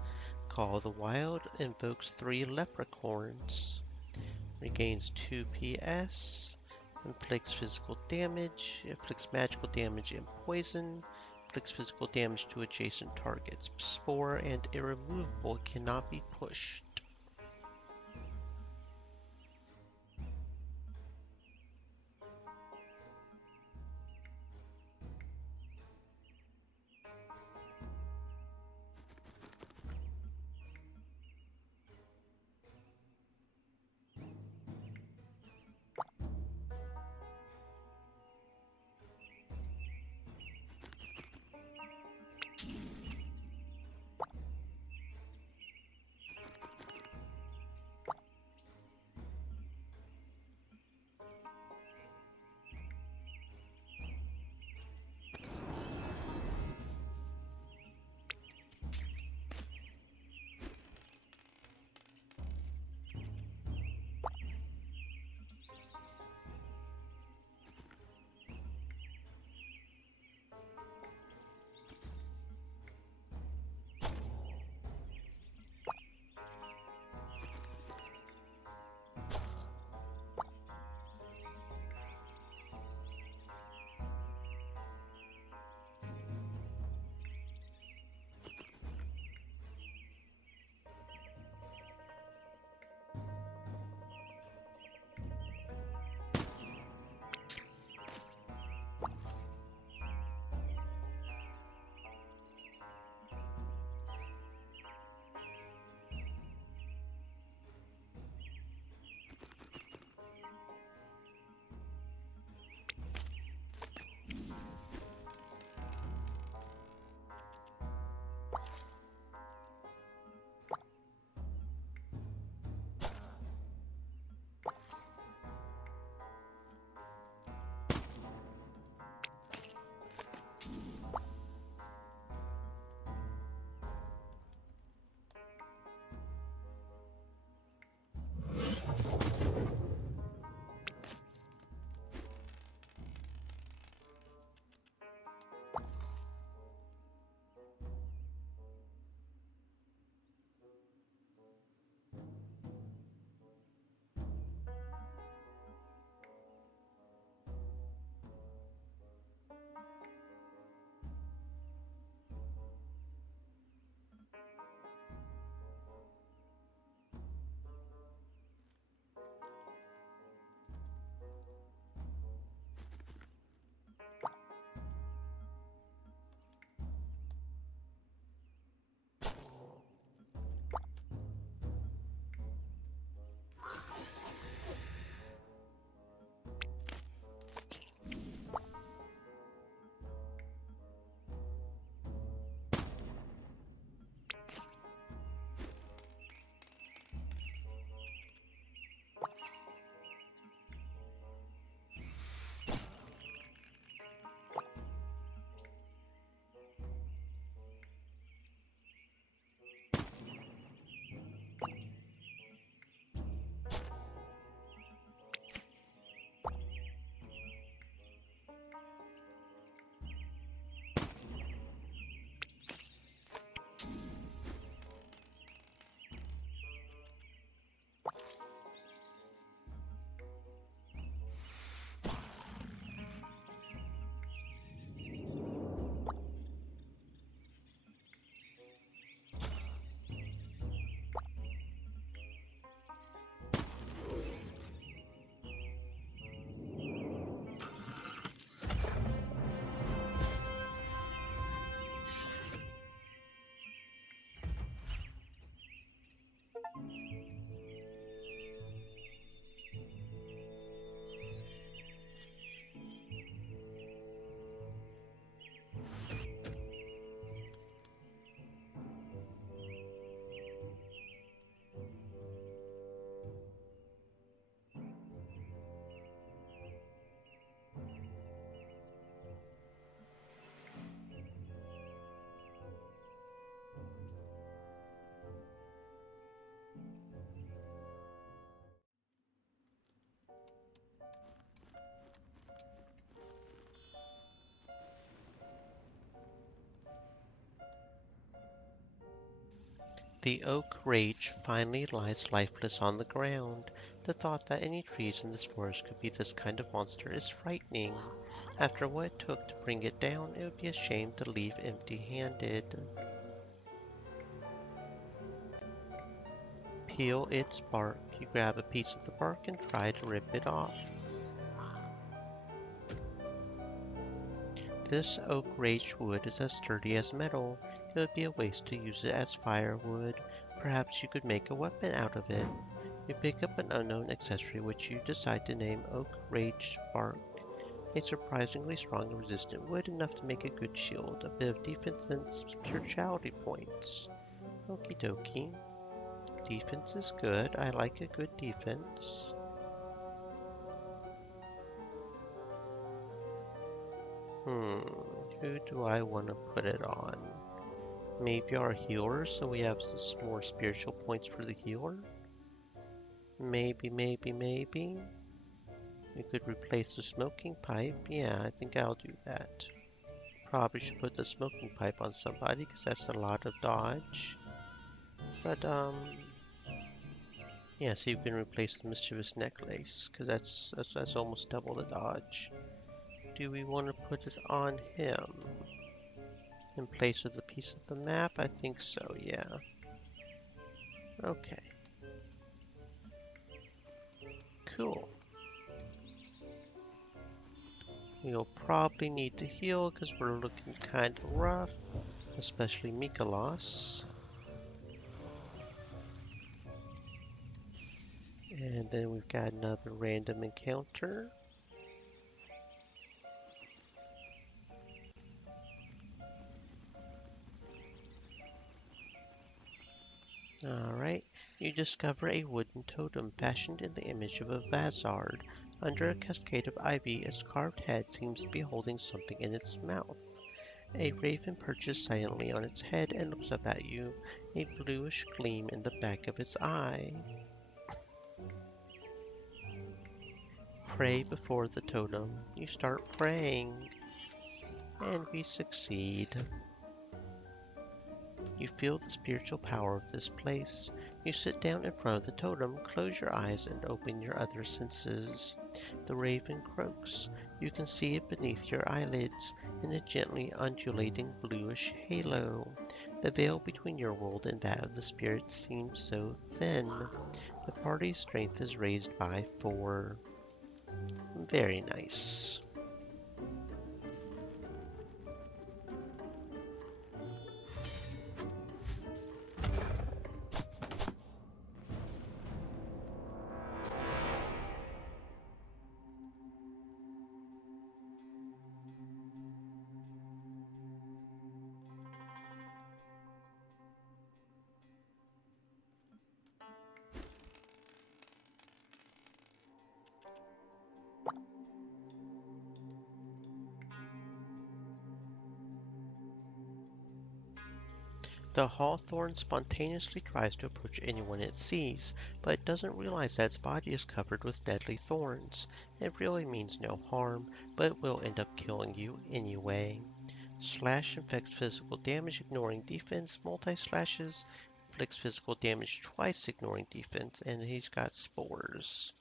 Call the Wild invokes 3 leprechauns. Regains 2 PS. Inflicts physical damage. Inflicts magical damage and poison. Inflicts physical damage to adjacent targets. Spore and Irremovable cannot be pushed. The oak rage finally lies lifeless on the ground. The thought that any trees in this forest could be this kind of monster is frightening. After what it took to bring it down, it would be a shame to leave empty-handed. Peel its bark. You grab a piece of the bark and try to rip it off. This oak rage wood is as sturdy as metal. It would be a waste to use it as firewood. Perhaps you could make a weapon out of it. You pick up an unknown accessory which you decide to name Oak Rage Bark. A surprisingly strong and resistant wood, enough to make a good shield, a bit of defense and spirituality points. Okie dokie. Defense is good. I like a good defense. Who do I want to put it on? Maybe our healer, so we have some more spiritual points for the healer? Maybe. We could replace the smoking pipe. Yeah, I think I'll do that. Probably should put the smoking pipe on somebody because that's a lot of dodge. But, yeah, so you can replace the mischievous necklace because that's almost double the dodge. Do we want to put it on him? In place of the piece of the map? I think so, yeah. Okay. Cool. We'll probably need to heal because we're looking kind of rough, especially Mikolas. And then we've got another random encounter. Alright, you discover a wooden totem fashioned in the image of a Vazard. Under a cascade of ivy, its carved head seems to be holding something in its mouth. A raven perches silently on its head and looks up at you, a bluish gleam in the back of its eye. Pray before the totem. You start praying, and we succeed. You feel the spiritual power of this place. You sit down in front of the totem, close your eyes, and open your other senses. The raven croaks. You can see it beneath your eyelids in a gently undulating bluish halo. The veil between your world and that of the spirits seems so thin. The party's strength is raised by 4. Very nice. The hawthorn spontaneously tries to approach anyone it sees, but it doesn't realize that its body is covered with deadly thorns. It really means no harm, but it will end up killing you anyway. Slash inflicts physical damage ignoring defense, multi-slashes inflicts physical damage twice ignoring defense, and he's got spores.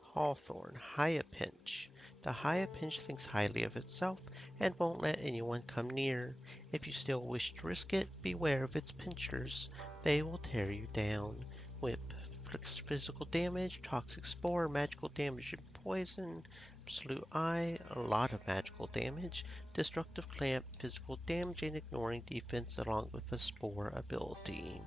Hawthorn, Hyacinth. The Hyacinth thinks highly of itself and won't let anyone come near. If you still wish to risk it, beware of its pinchers. They will tear you down. Whip, inflicts physical damage, toxic spore, magical damage and poison, absolute eye, a lot of magical damage, destructive clamp, physical damage and ignoring defense along with the spore ability.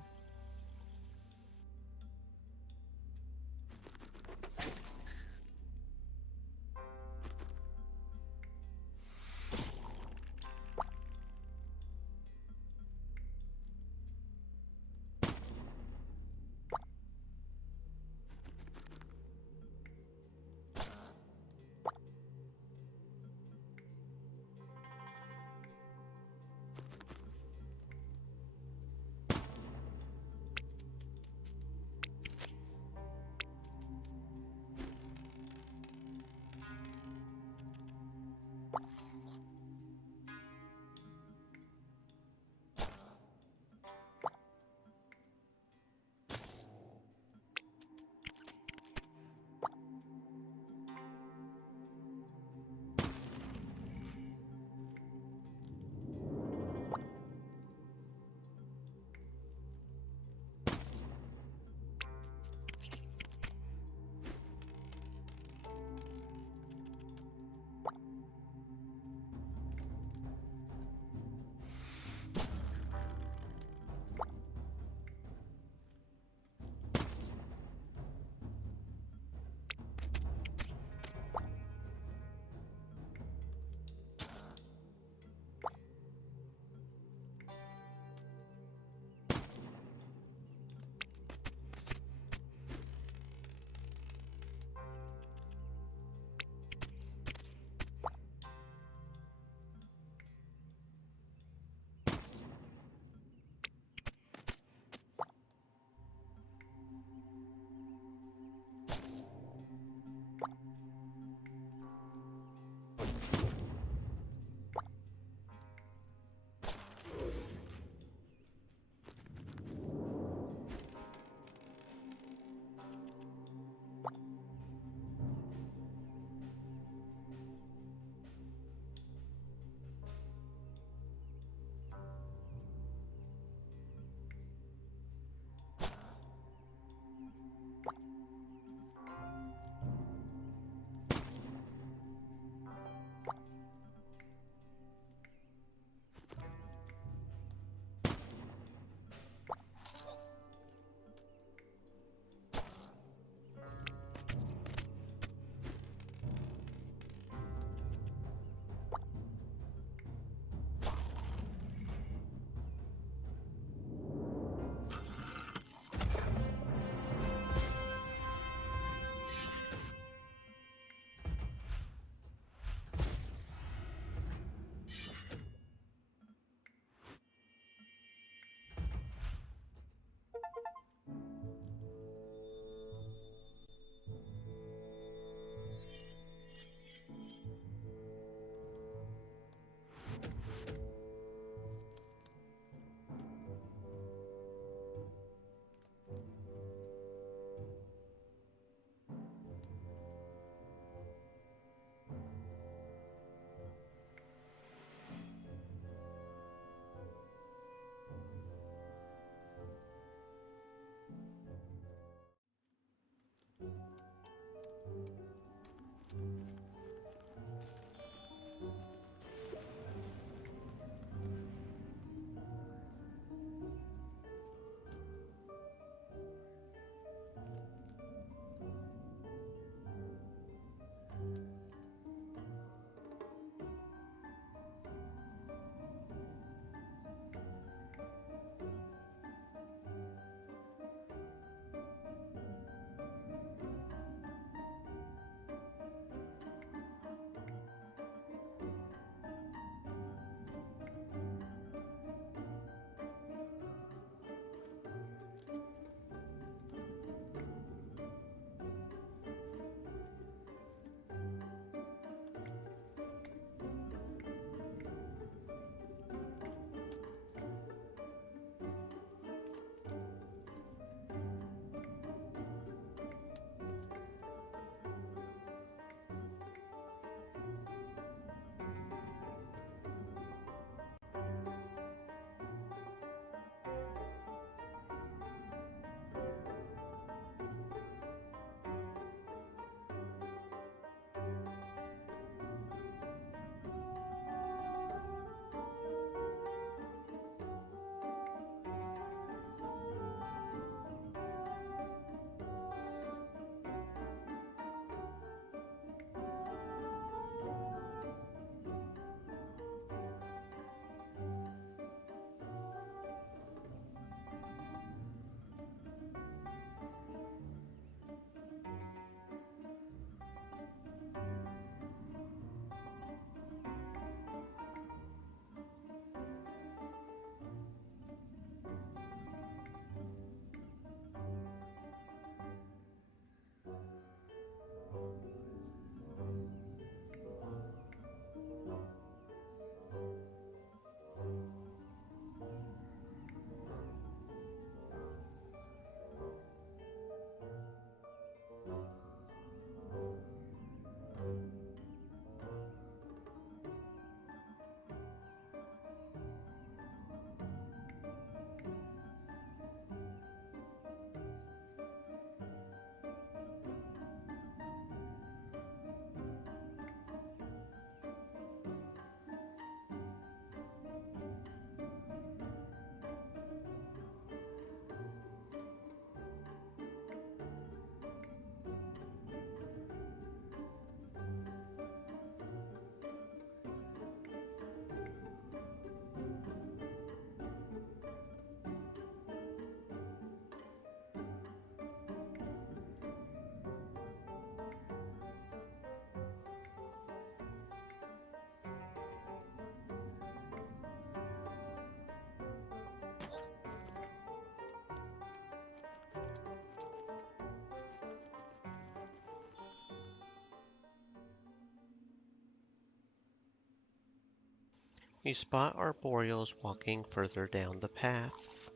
You spot arboreals walking further down the path.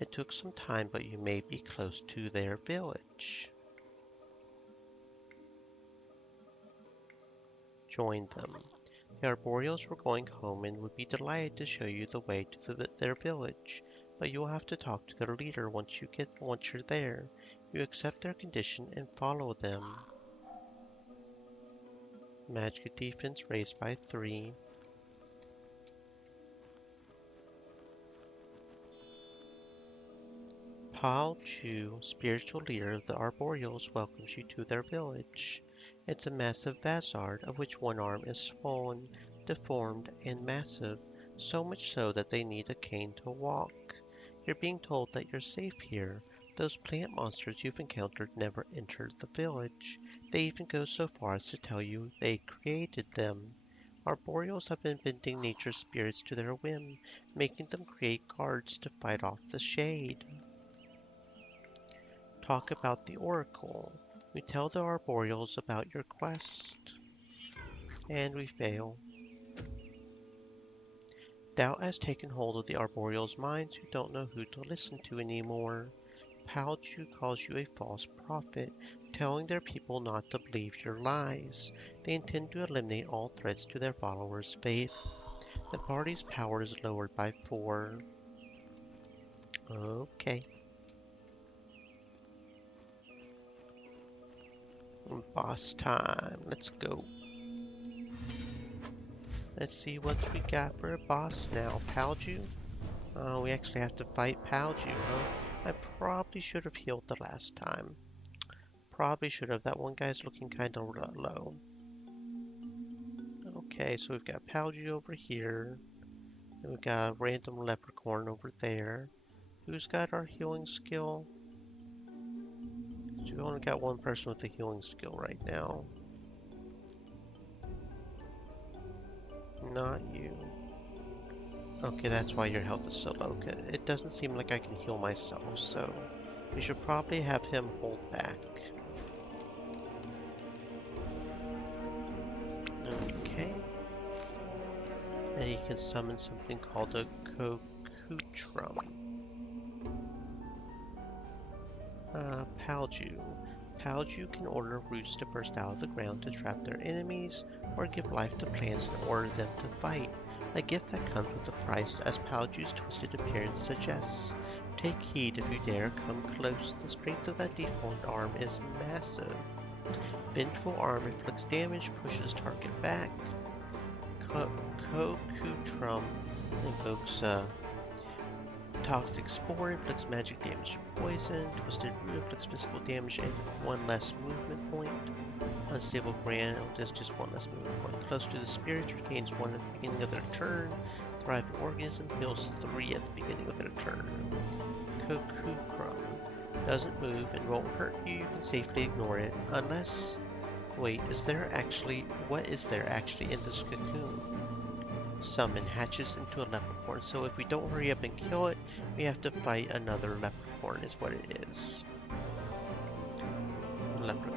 It took some time, but you may be close to their village. Join them. The arboreals were going home and would be delighted to show you the way to their village, but you will have to talk to their leader once you're there. You accept their condition and follow them. Magic defense raised by 3. Pao Chu, spiritual leader of the Arboreals, welcomes you to their village. It's a massive vazard, of which one arm is swollen, deformed, and massive, so much so that they need a cane to walk. You're being told that you're safe here. Those plant monsters you've encountered never entered the village. They even go so far as to tell you they created them. Arboreals have been bending nature's spirits to their whim, making them create guards to fight off the shade. Talk about the Oracle. We tell the Arboreals about your quest. And we fail. Doubt has taken hold of the Arboreals' minds who don't know who to listen to anymore. Palju calls you a false prophet, telling their people not to believe your lies. They intend to eliminate all threats to their followers' faith. The party's power is lowered by 4. Okay. Boss time. Let's go. Let's see what we got for a boss now. Palju? We actually have to fight Palju, huh? I probably should have healed the last time. Probably should have. That one guy's looking kind of low. Okay, so we've got Palju over here. And we've got a random leprechaun over there. Who's got our healing skill? So we only got one person with a healing skill right now. Not you. Okay, that's why your health is so low. It doesn't seem like I can heal myself, so we should probably have him hold back. Okay. And he can summon something called a Kokutrum. Palju. Palju can order roots to burst out of the ground to trap their enemies, or give life to plants and order them to fight. A gift that comes with a price, as Palju's twisted appearance suggests. Take heed if you dare come close. The strength of that deformed arm is massive. Vengeful arm inflicts damage, pushes target back. Kokutrum invokes Toxic Spore, inflicts magic damage and poison. Twisted Root inflicts physical damage and 1 less movement point. Unstable Ground is just 1 less movement point. Close to the spirits regains 1 at the beginning of their turn. Thriving Organism heals 3 at the beginning of their turn. Kokukrum doesn't move and won't hurt you. You can safely ignore it unless... Wait, what is there actually in this cocoon? Summon hatches into a leprechaun. So if we don't hurry up and kill it, we have to fight another leprechaun is what it is. Leprechaun.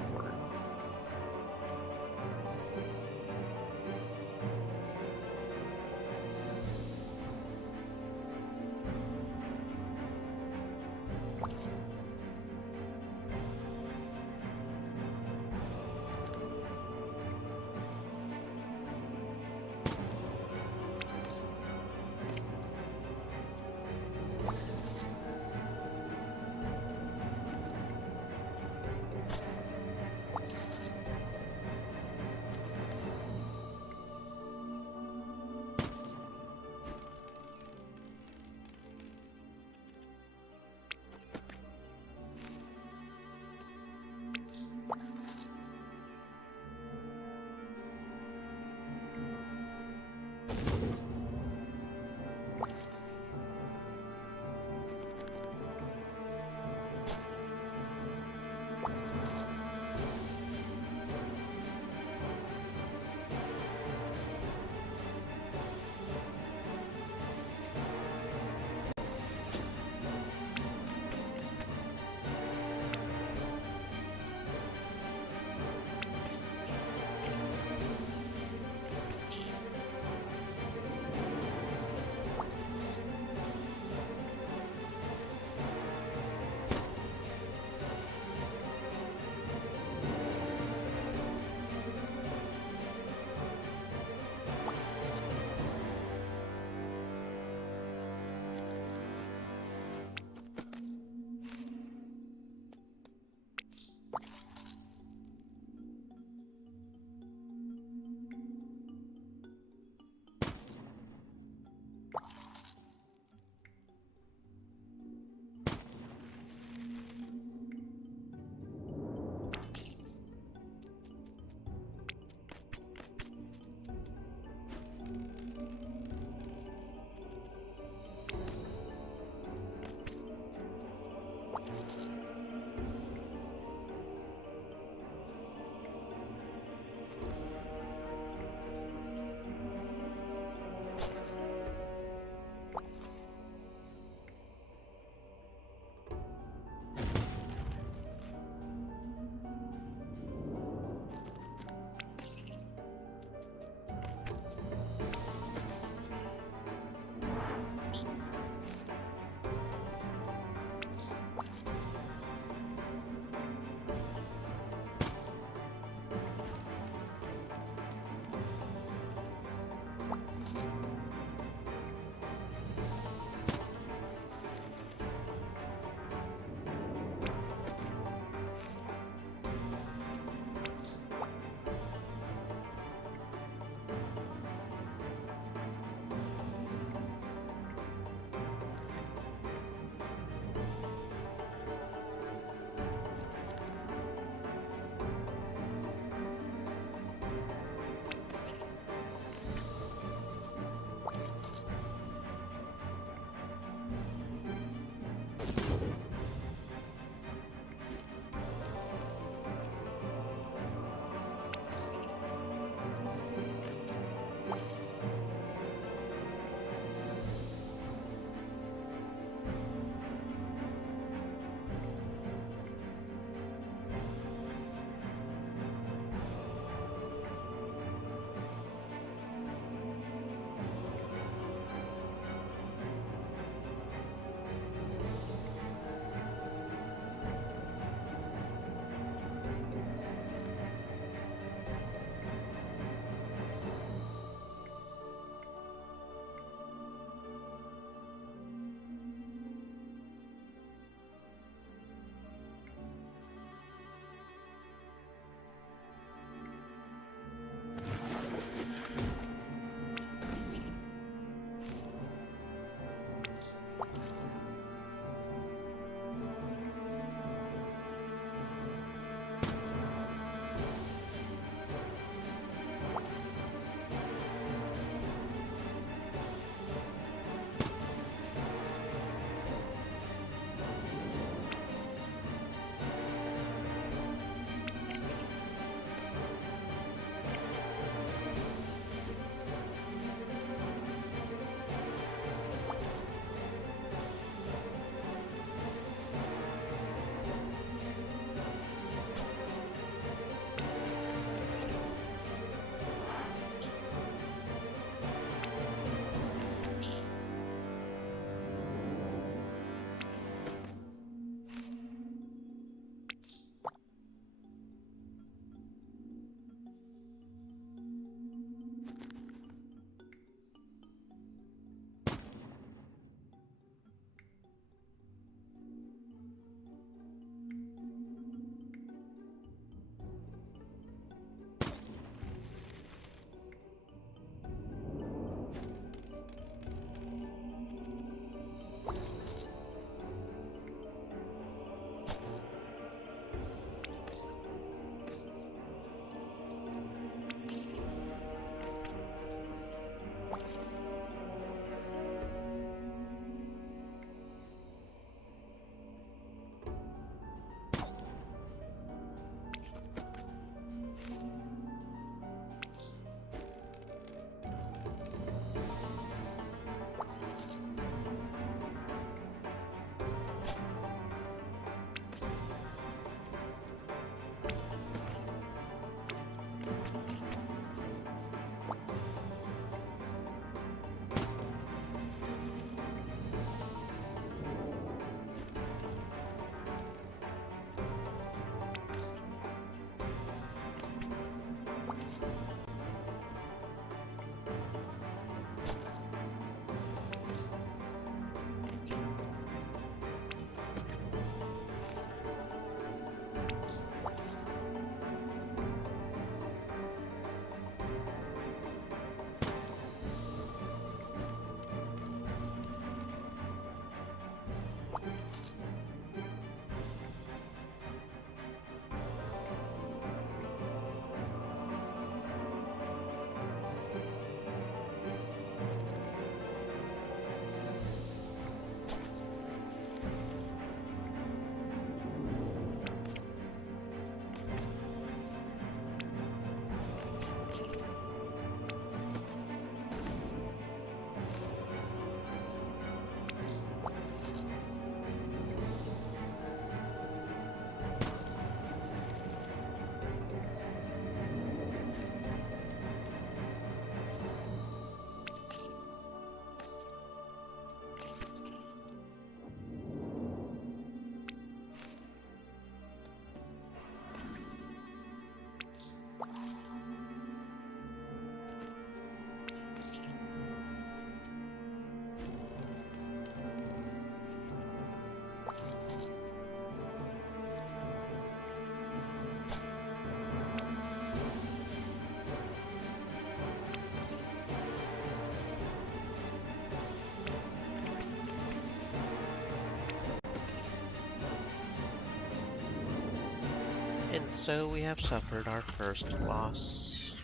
So we have suffered our first loss.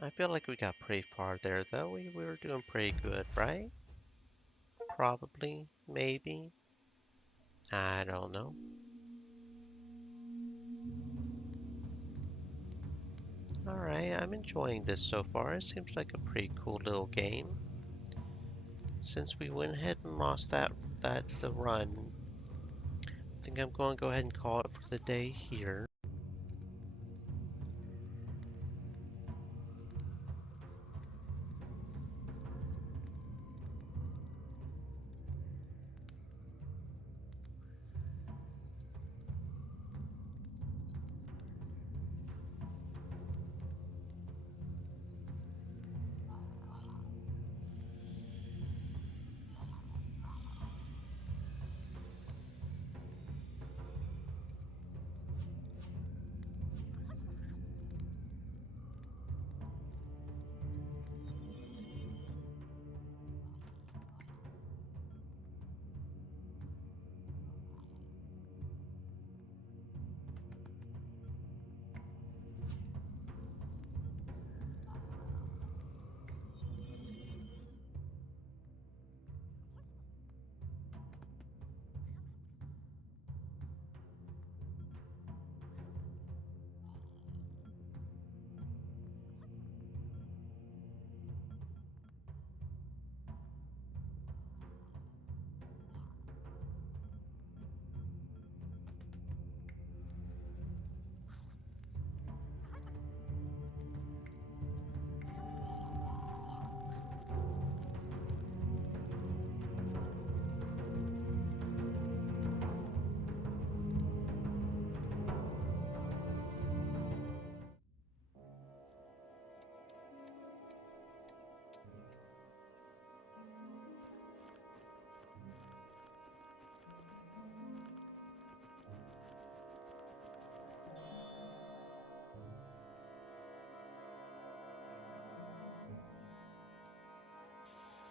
I feel like we got pretty far there, though. We were doing pretty good, right? Probably, maybe. I don't know. Alright, I'm enjoying this so far. It seems like a pretty cool little game. Since we went ahead and lost the run, I think I'm going to go ahead and call it for the day here.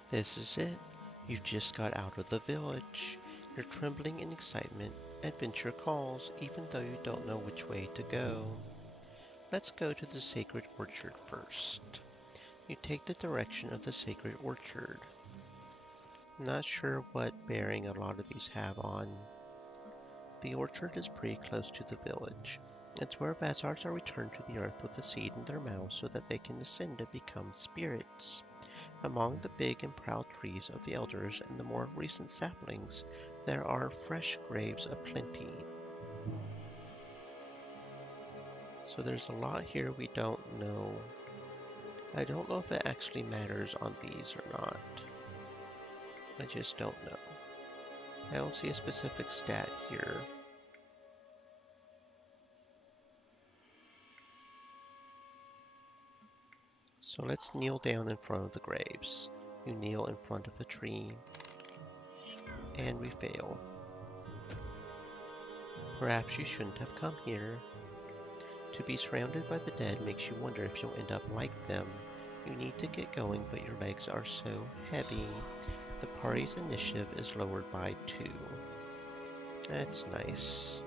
This is it. You've just got out of the village. You're trembling in excitement. Adventure calls, even though you don't know which way to go. Let's go to the sacred orchard first. You take the direction of the sacred orchard. Not sure what bearing a lot of these have on. The orchard is pretty close to the village. It's where Vazars are returned to the earth with a seed in their mouths so that they can ascend and become spirits. Among the big and proud trees of the elders and the more recent saplings, there are fresh graves aplenty. So there's a lot here we don't know. I don't know if it actually matters on these or not. I just don't know. I don't see a specific stat here. So let's kneel down in front of the graves. You kneel in front of a tree, and we fail. Perhaps you shouldn't have come here. To be surrounded by the dead makes you wonder if you'll end up like them. You need to get going, but your legs are so heavy. The party's initiative is lowered by 2. That's nice.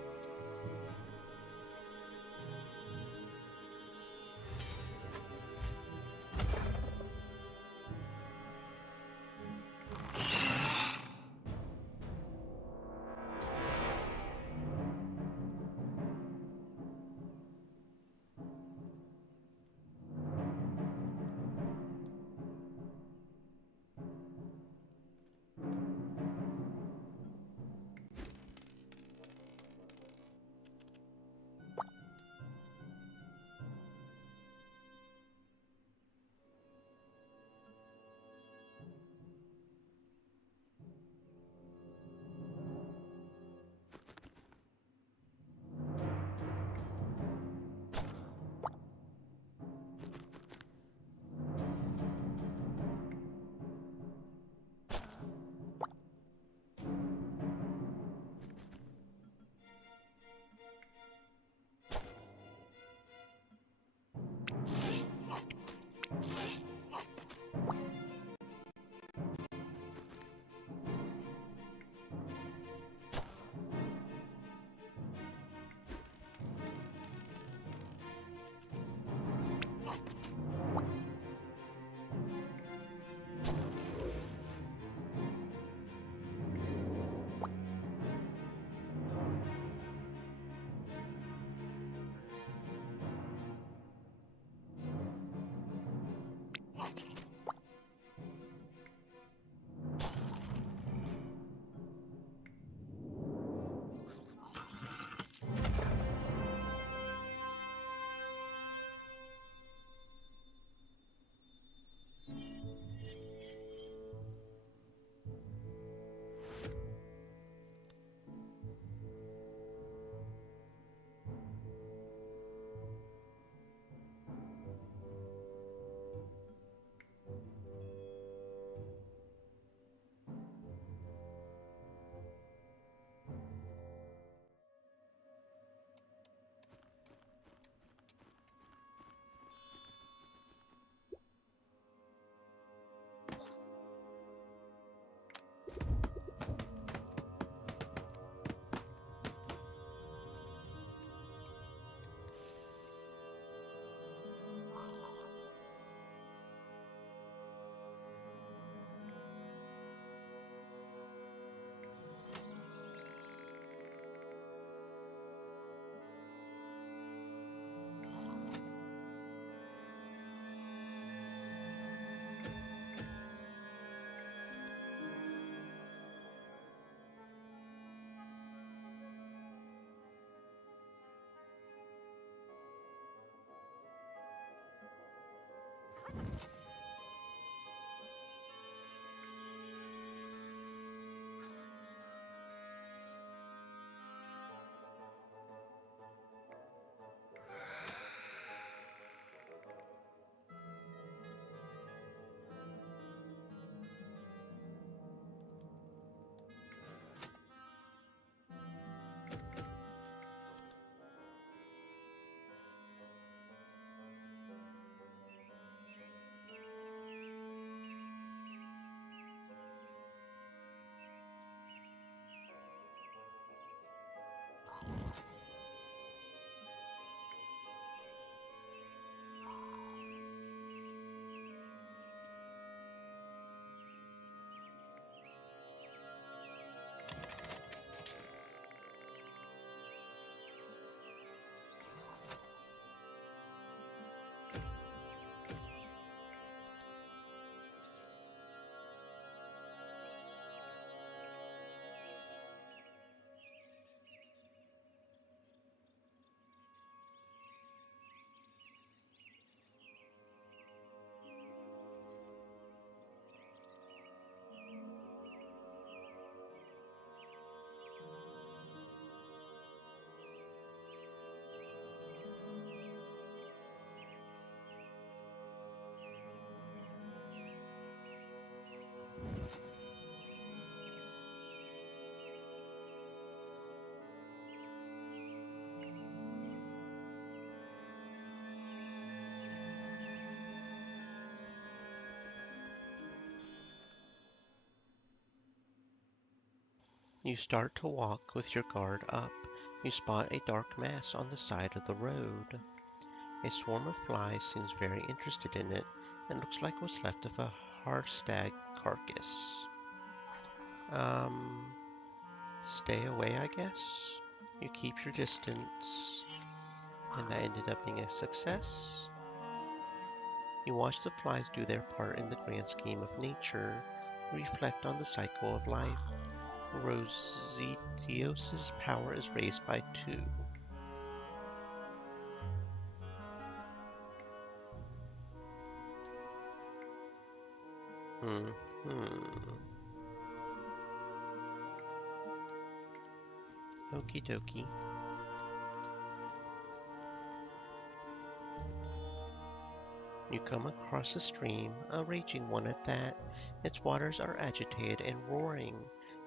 You start to walk with your guard up. You spot a dark mass on the side of the road. A swarm of flies seems very interested in it and looks like what's left of a Harstag carcass. Um, Stay away, I guess. You keep your distance, and that ended up being a success. You watch the flies do their part in the grand scheme of nature. You reflect on the cycle of life. Rosetios's power is raised by 2. Hmm. Okie dokie. You come across a stream, a raging one at that. Its waters are agitated and roaring.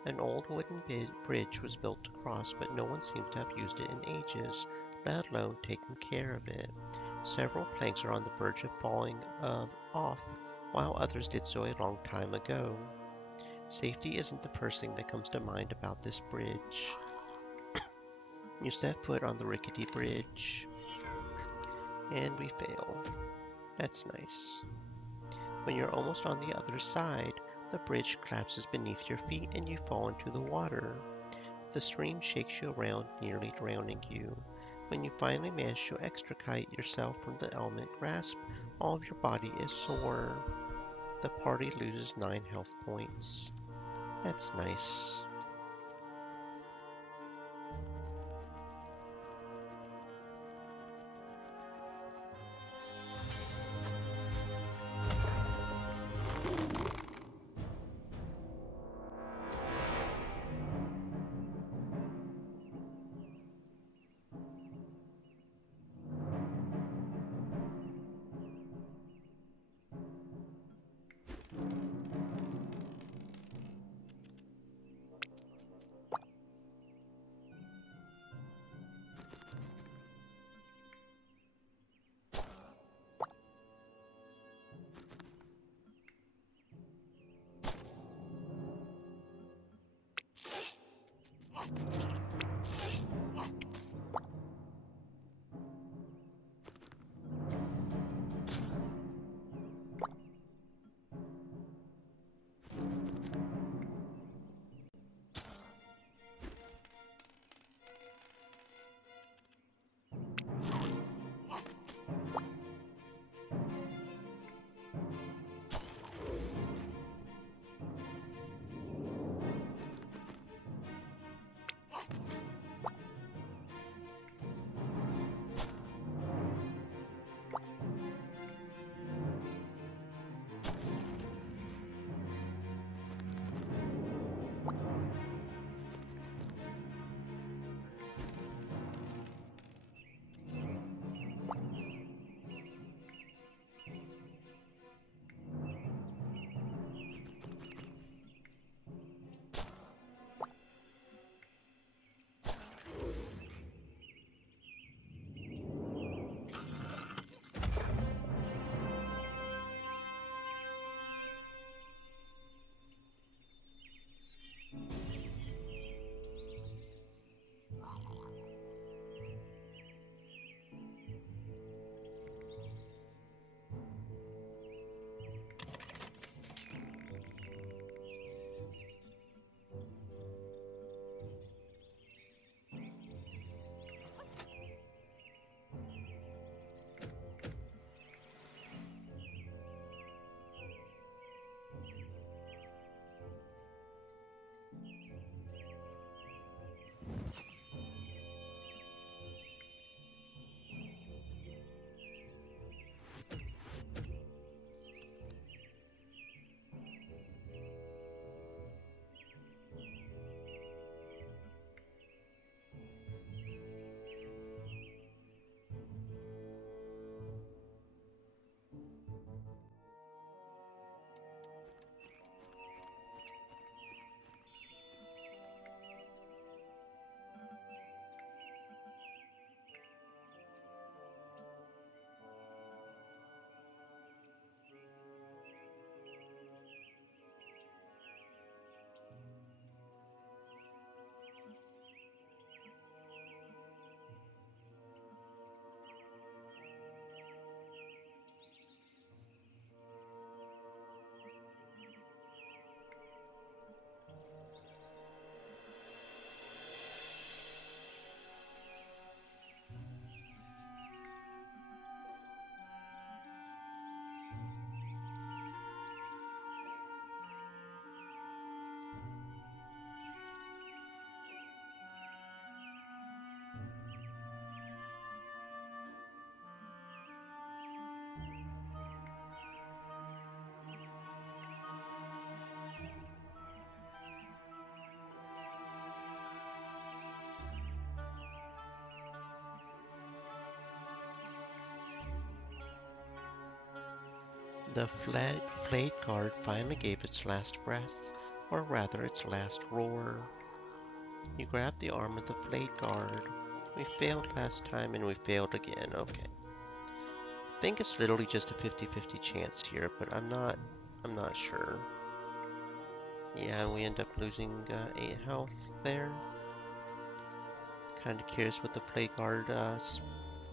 An old wooden bridge was built to cross, but no one seems to have used it in ages, let alone taken care of it. Several planks are on the verge of falling off, while others did so a long time ago. Safety isn't the first thing that comes to mind about this bridge. You set foot on the rickety bridge, and we fail. That's nice. When you're almost on the other side, the bridge collapses beneath your feet and you fall into the water. The stream shakes you around, nearly drowning you. When you finally manage to extricate yourself from the element grasp, all of your body is sore. The party loses 9 health points. That's nice. The flayed guard finally gave its last breath, or rather its last roar. You grab the arm of the flayed guard. We failed last time and we failed again. Okay. I think it's literally just a 50-50 chance here, but I'm not sure. Yeah, and we end up losing 8 health there. Kind of curious what the flayed guard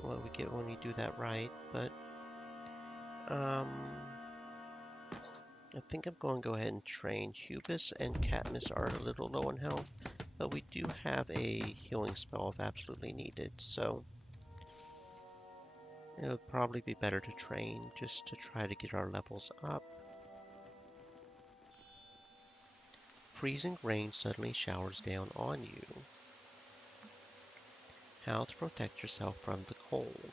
what we get when we do that right, but I think I'm going to go ahead and train. Hubris and Katniss are a little low on health, but we do have a healing spell if absolutely needed, so it would probably be better to train just to try to get our levels up. Freezing rain suddenly showers down on you. How to protect yourself from the cold.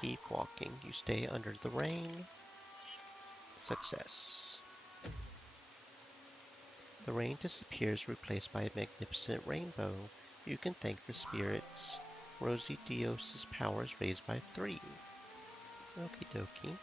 Keep walking. You stay under the rain. Success. The rain disappears, replaced by a magnificent rainbow. You can thank the spirits. Rosie Dios's power is raised by 3. Okie dokie.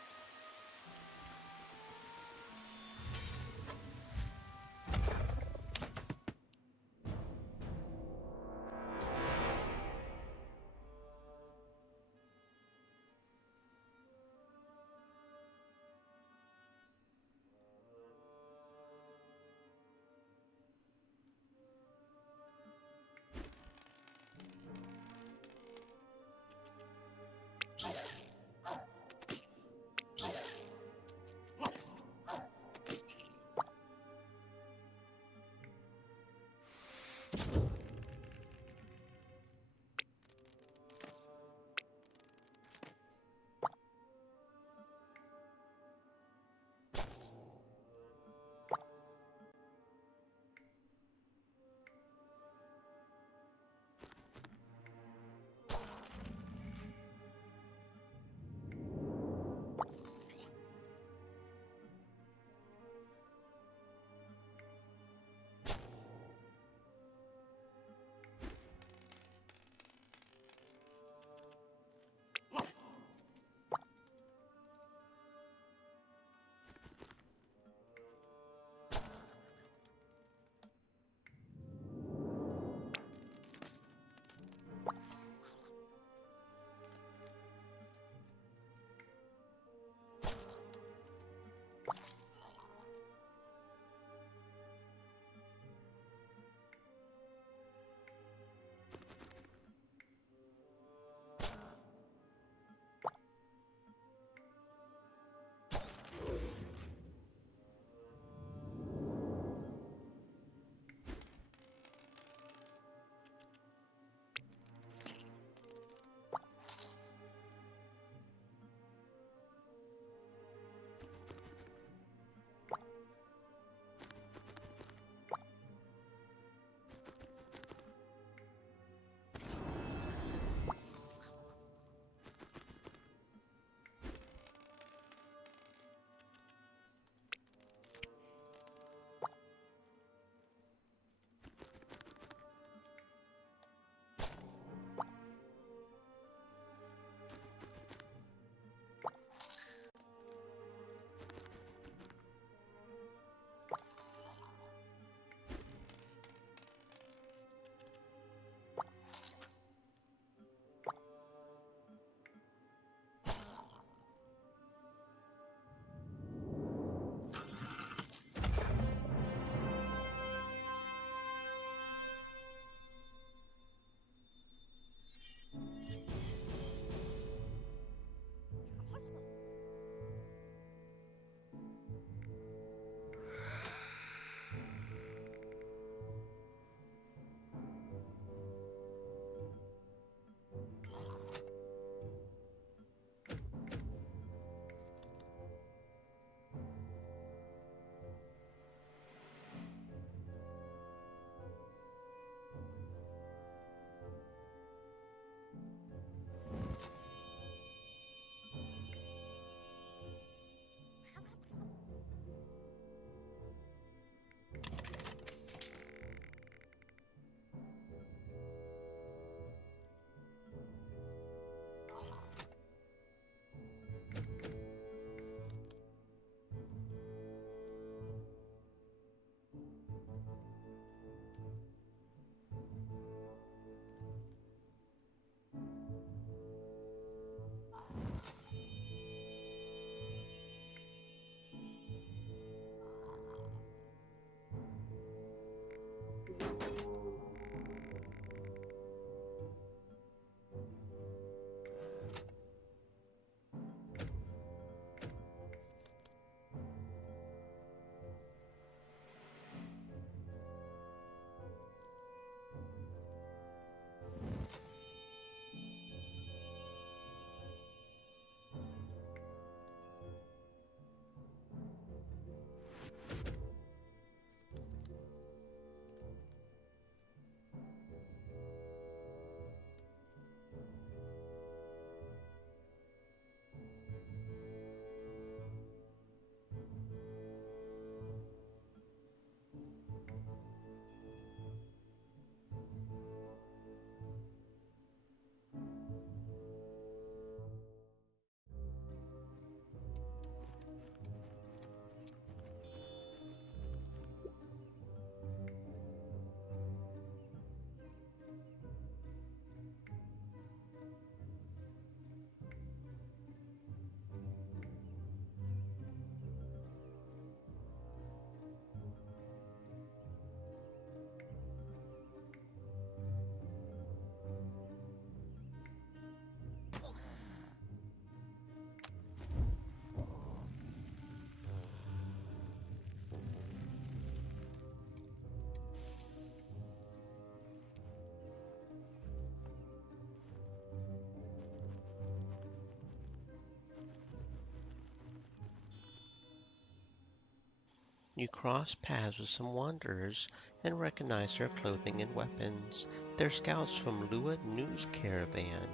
You cross paths with some wanderers and recognize their clothing and weapons. They're scouts from Lua News Caravan.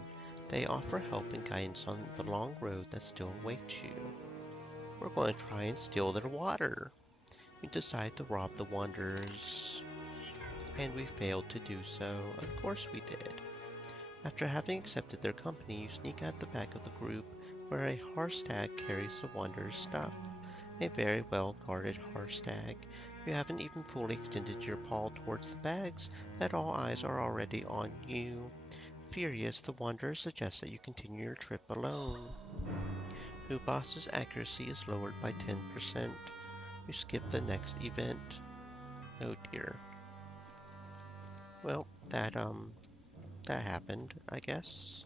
They offer help and guidance on the long road that still awaits you. We're going to try and steal their water. You decide to rob the wanderers, and we failed to do so. Of course we did. After having accepted their company, you sneak out the back of the group where a Harstag carries the wanderer's stuff. A very well guarded Harstag. You haven't even fully extended your paw towards the bags that all eyes are already on you. Furious, the wanderer suggests that you continue your trip alone. Ubas's accuracy is lowered by 10%. You skip the next event. Oh dear. Well, that happened, I guess.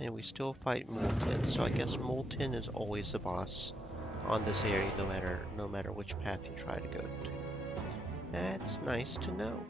And we still fight Molten, so I guess Molten is always the boss on this area, no matter which path you try to go to. That's nice to know.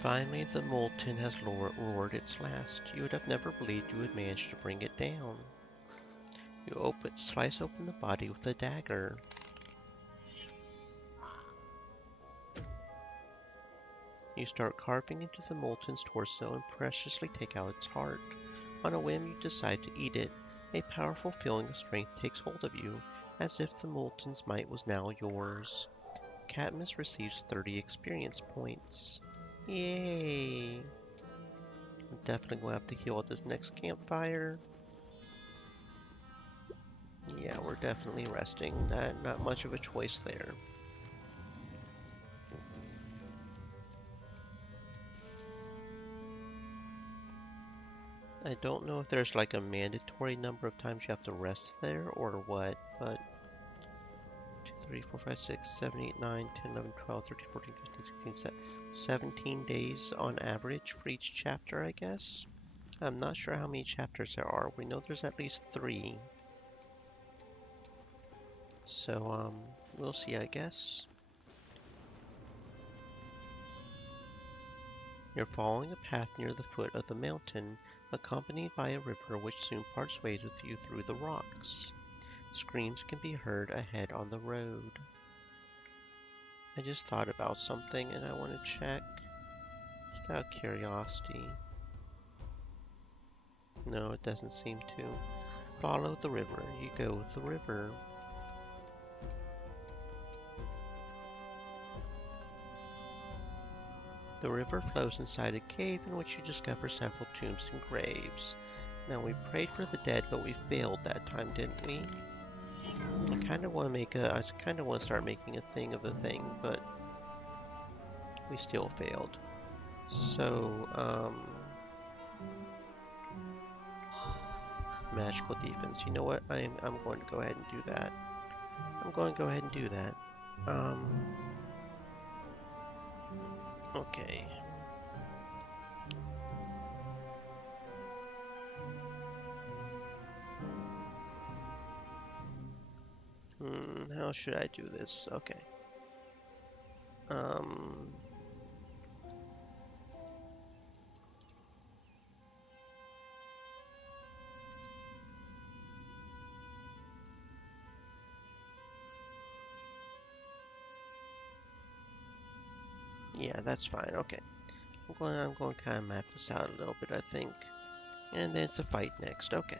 Finally, the molten has roared its last. You would have never believed you would manage to bring it down. You slice open the body with a dagger. You start carving into the molten's torso and preciously take out its heart. On a whim, you decide to eat it. A powerful feeling of strength takes hold of you, as if the molten's might was now yours. Katniss receives 30 experience points. Yay! I'm definitely going to have to heal at this next campfire. Yeah, we're definitely resting. Not much of a choice there. I don't know if there's like a mandatory number of times you have to rest there or what, but 2, 3, 4, 5, 6, 7, 8, 9, 10, 11, 12, 13, 14, 15, 16, 17 days on average for each chapter, I guess. I'm not sure how many chapters there are. We know there's at least 3. So, we'll see, I guess. You're following a path near the foot of the mountain, accompanied by a river which soon parts ways with you through the rocks. Screams can be heard ahead on the road. I just thought about something and I want to check. Just out of curiosity. No, it doesn't seem to. Follow the river. You go with the river. The river flows inside a cave in which you discover several tombs and graves. Now, we prayed for the dead, but we failed that time, didn't we? I kind of want to start making a thing of a thing, but we still failed. So, magical defense. You know what? I'm going to go ahead and do that. I'm going to go ahead and do that. Okay. How should I do this? Okay. Yeah, that's fine. Okay. I'm going to kind of map this out a little bit, I think. And then it's a fight next. Okay.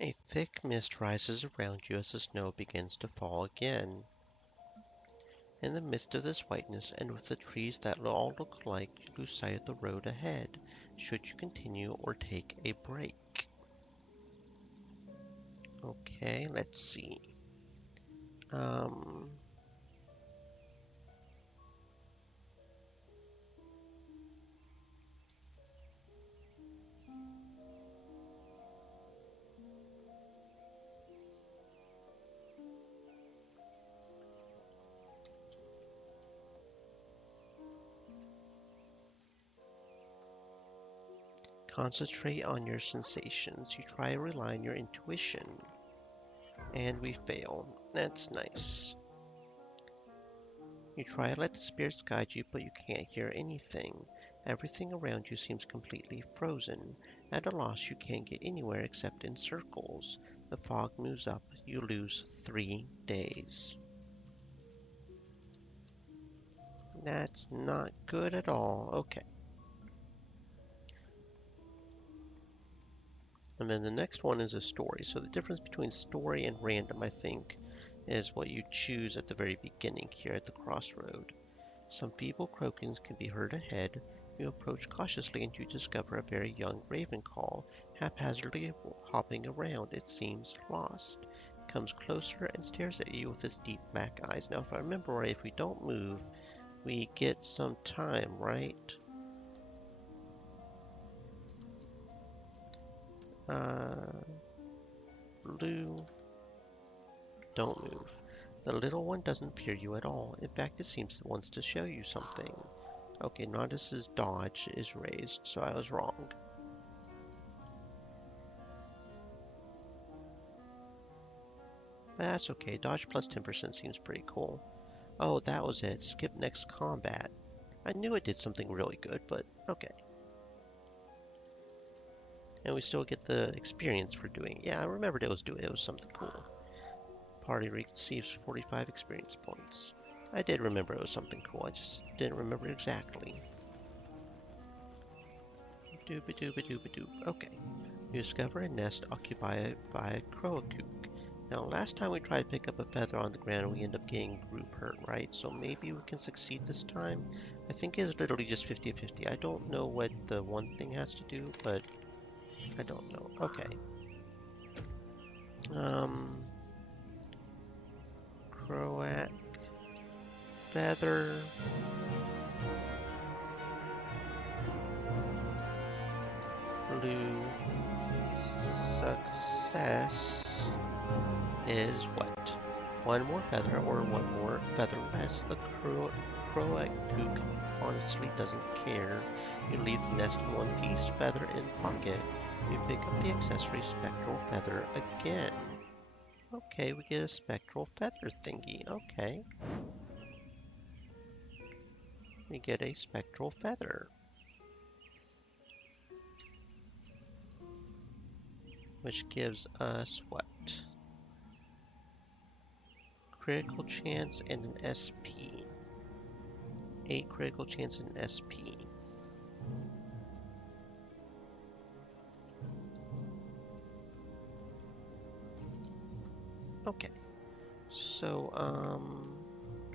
A thick mist rises around you as the snow begins to fall again. In the midst of this whiteness, and with the trees that all look alike, you lose sight of the road ahead. Should you continue or take a break? Okay, let's see. Um, Concentrate on your sensations. You try to rely on your intuition. And we fail. That's nice. You try to let the spirits guide you, but you can't hear anything. Everything around you seems completely frozen. At a loss, you can't get anywhere except in circles. The fog moves up. You lose 3 days. That's not good at all. Okay. And then the next one is a story. So the difference between story and random, I think, is what you choose at the very beginning here at the crossroad. Some feeble croakings can be heard ahead. You approach cautiously and you discover a very young raven call, haphazardly hopping around. It seems lost. It comes closer and stares at you with its deep black eyes. Now, if I remember right, if we don't move, we get some time, right? Uh, Blue, don't move. The little one doesn't fear you at all. In fact, it seems it wants to show you something. Okay, Naudis's dodge is raised, so I was wrong. But that's okay. Dodge plus 10% seems pretty cool. Oh, that was it. Skip next combat. I knew it did something really good, but okay. And we still get the experience for doing it. Yeah, I remembered it was something cool. Party receives 45 experience points. I did remember it was something cool. I just didn't remember exactly. Doop-a-doop-a-doop-a-doop. Okay. You discover a nest occupied by a croakook. Now, last time we tried to pick up a feather on the ground, we end up getting group hurt, right? So maybe we can succeed this time. I think it's literally just 50-50. I don't know what the one thing has to do, but I don't know. Okay. Um, Croat feather. Blue success is what? One more feather or one more feather less. The croat kook honestly doesn't care. You leave the nest in one piece, feather in pocket. You pick up the accessory spectral feather again. Okay, we get a spectral feather thingy. Okay. We get a spectral feather. Which gives us what? Critical chance and an SP. 8 critical chance and an SP. Okay. So,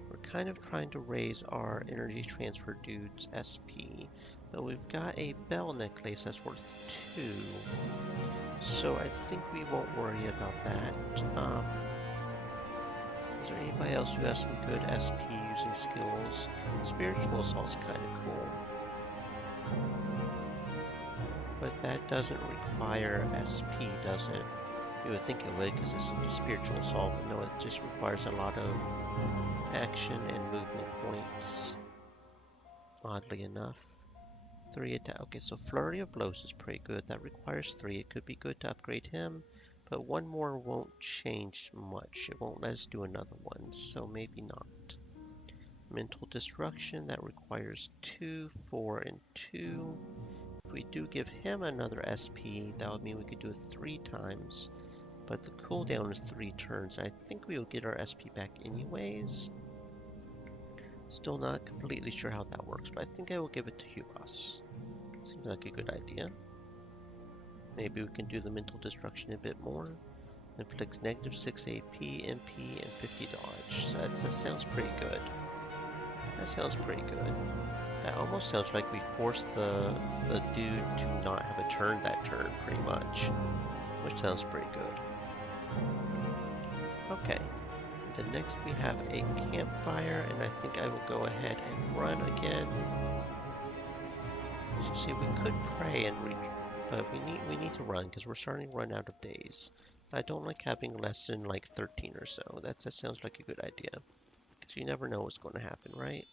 we're kind of trying to raise our energy transfer dude's SP, but we've got a bell necklace that's worth 2, so I think we won't worry about that. Is there anybody else who has some good SP using skills? Spiritual Assault's kind of cool, but that doesn't require SP, does it? You would think it would because it's a spiritual assault, but no, it just requires a lot of action and movement points, oddly enough. 3 attack. Okay, so Flurry of Blows is pretty good. That requires 3. It could be good to upgrade him, but one more won't change much. It won't let us do another one, so maybe not. Mental Destruction, that requires 2, 4, and 2. If we do give him another SP, that would mean we could do it 3 times. But the cooldown is 3 turns. I think we will get our SP back anyways. Still not completely sure how that works, but I think I will give it to Hubas. Seems like a good idea. Maybe we can do the mental destruction a bit more. Inflicts negative 6 AP, MP, and 50 dodge. So that sounds pretty good. That sounds pretty good. That almost sounds like we forced the dude to not have a turn that turn, pretty much. Which sounds pretty good. Okay. Then next we have a campfire, and I think I will go ahead and run again. So see, we could pray and but we need to run because we're starting to run out of days. I don't like having less than like 13 or so. That sounds like a good idea because you never know what's going to happen, right?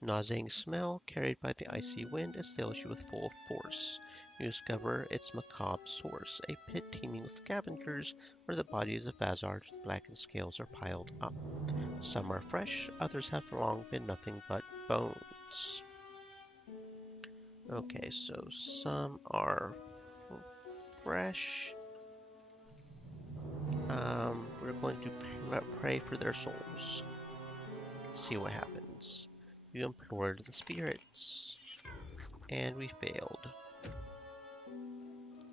Nauseating smell carried by the icy wind assails you with full force. You discover its macabre source, a pit teeming with scavengers where the bodies of Vazards with blackened scales are piled up. Some are fresh, others have long been nothing but bones. Okay, so some are fresh. We're going to pray for their souls. See what happens. You implored the spirits, and we failed.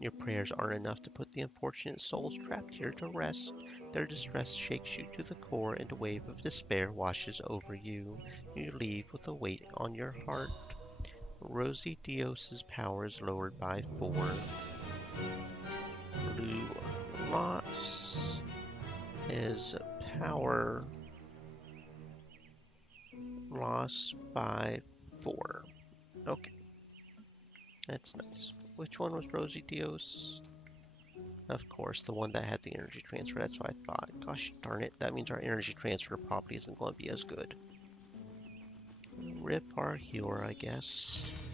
Your prayers aren't enough to put the unfortunate souls trapped here to rest. Their distress shakes you to the core, and a wave of despair washes over you. You leave with a weight on your heart. Rosie Dios's power is lowered by 4. Blue Loss is power loss by 4. Okay, that's nice. Which one was Rosie Dios? Of course, the one that had the energy transfer. That's what I thought. Gosh darn it, that means our energy transfer probably isn't going to be as good. Rip our healer, I guess.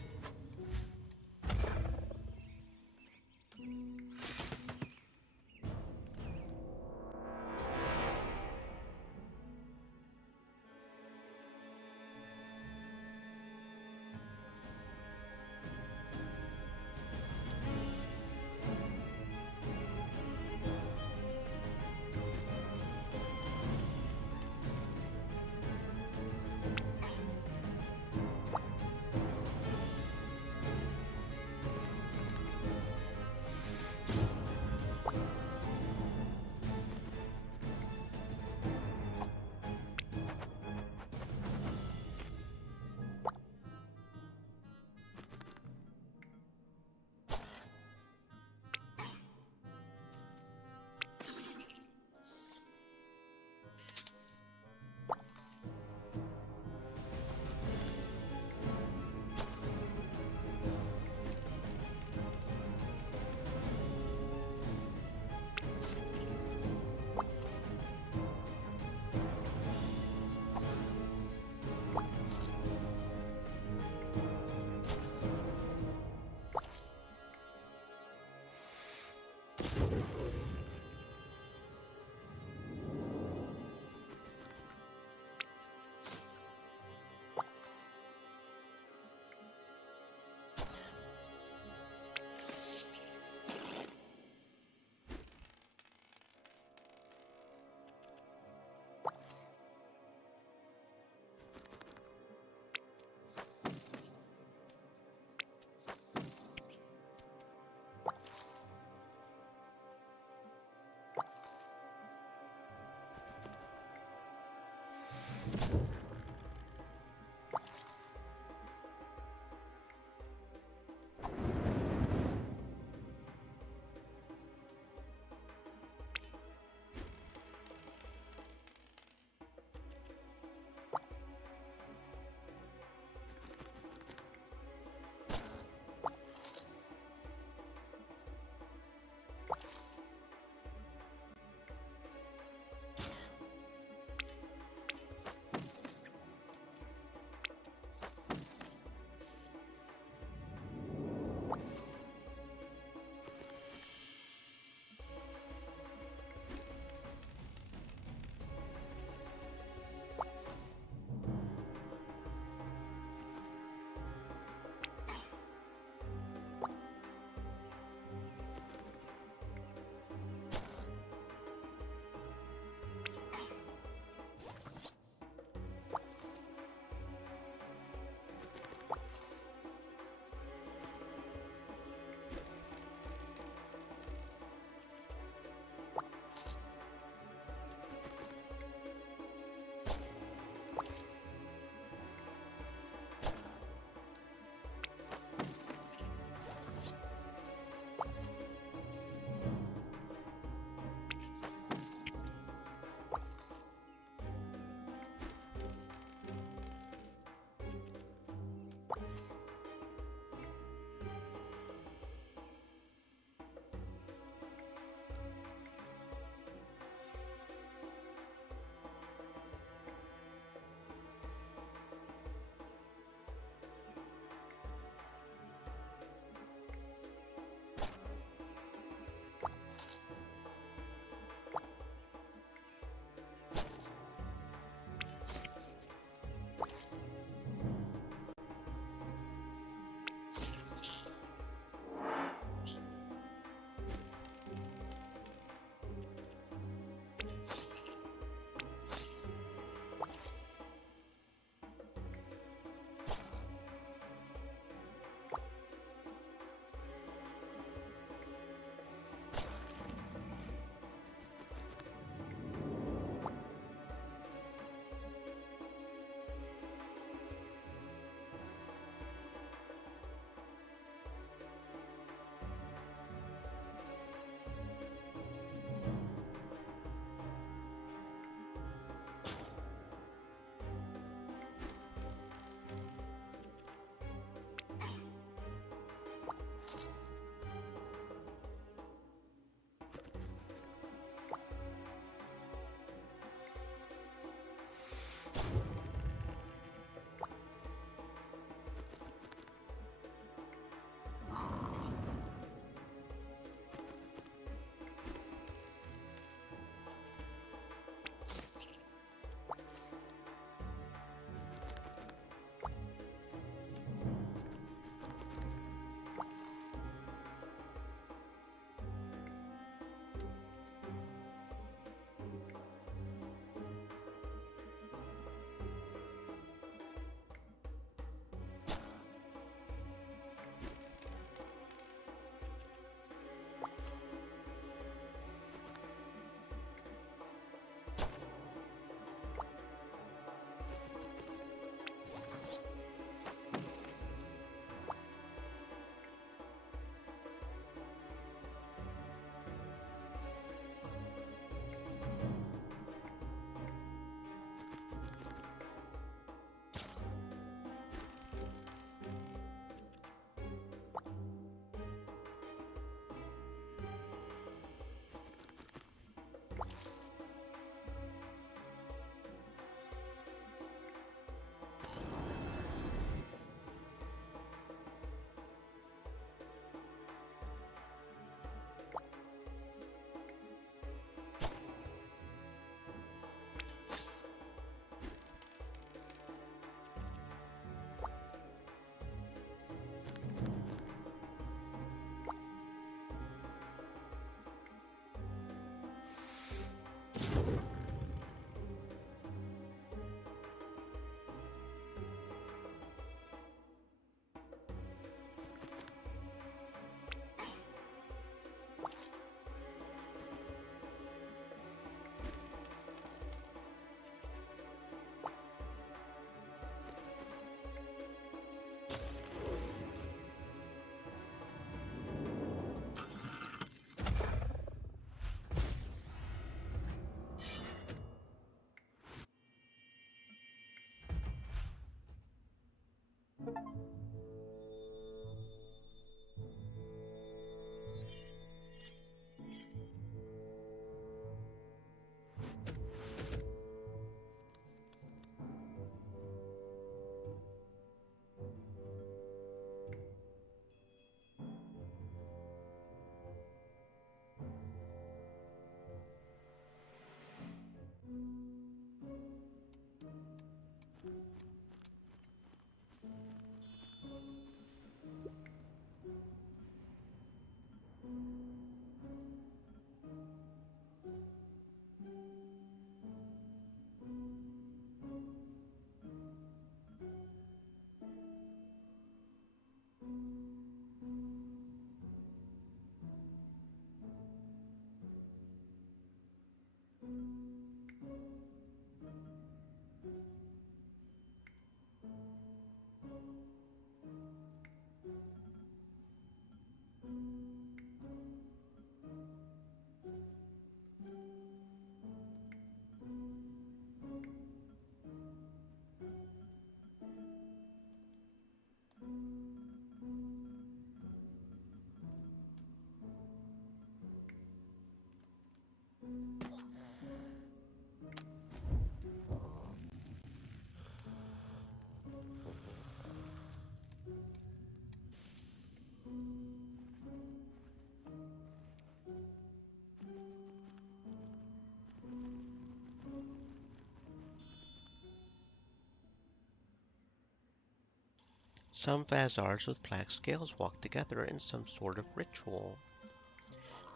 Some Vazars with black scales walk together in some sort of ritual.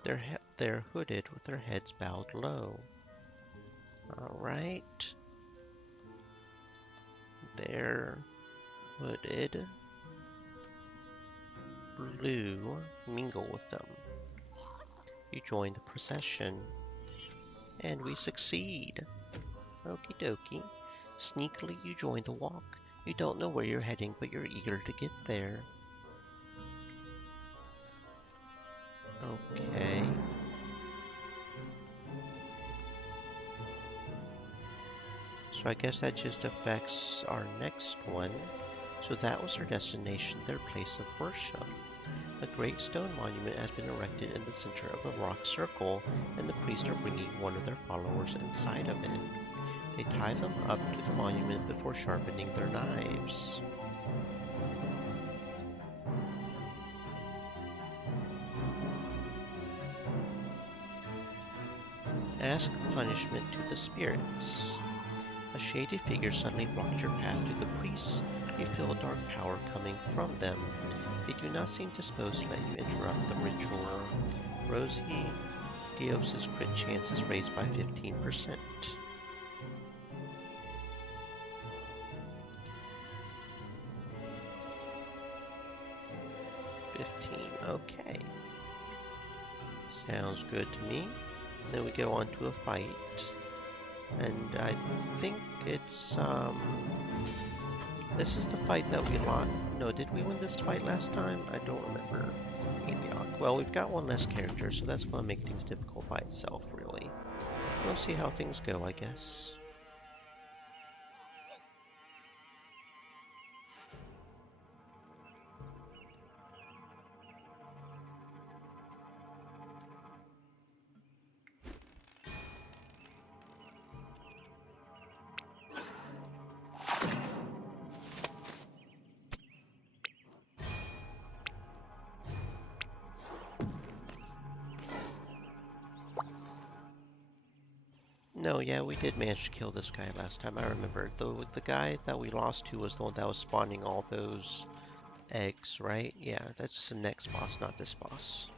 They're hooded with their heads bowed low. Alright. They're hooded. Blue, mingle with them. You join the procession. And we succeed. Okie dokie. Sneakily, you join the walk. You don't know where you're heading, but you're eager to get there. Okay. So I guess that just affects our next one. So that was their destination, their place of worship. A great stone monument has been erected in the center of a rock circle, and the priests are bringing one of their followers inside of it. They tie them up to the monument before sharpening their knives. Ask punishment to the spirits. A shady figure suddenly blocked your path to the priests. You feel a dark power coming from them. They do not seem disposed to let you interrupt the ritual. Rosie Dios' crit chance is raised by 15%. Okay. Sounds good to me. Then we go on to a fight. And I think it's, this is the fight that we lost. No, did we win this fight last time? I don't remember. Eliok. Well, we've got one less character, so that's going to make things difficult by itself, really. We'll see how things go, I guess. No, yeah, we did manage to kill this guy last time, I remember. Though the guy that we lost to was the one that was spawning all those eggs, right? Yeah, that's the next boss, not this boss.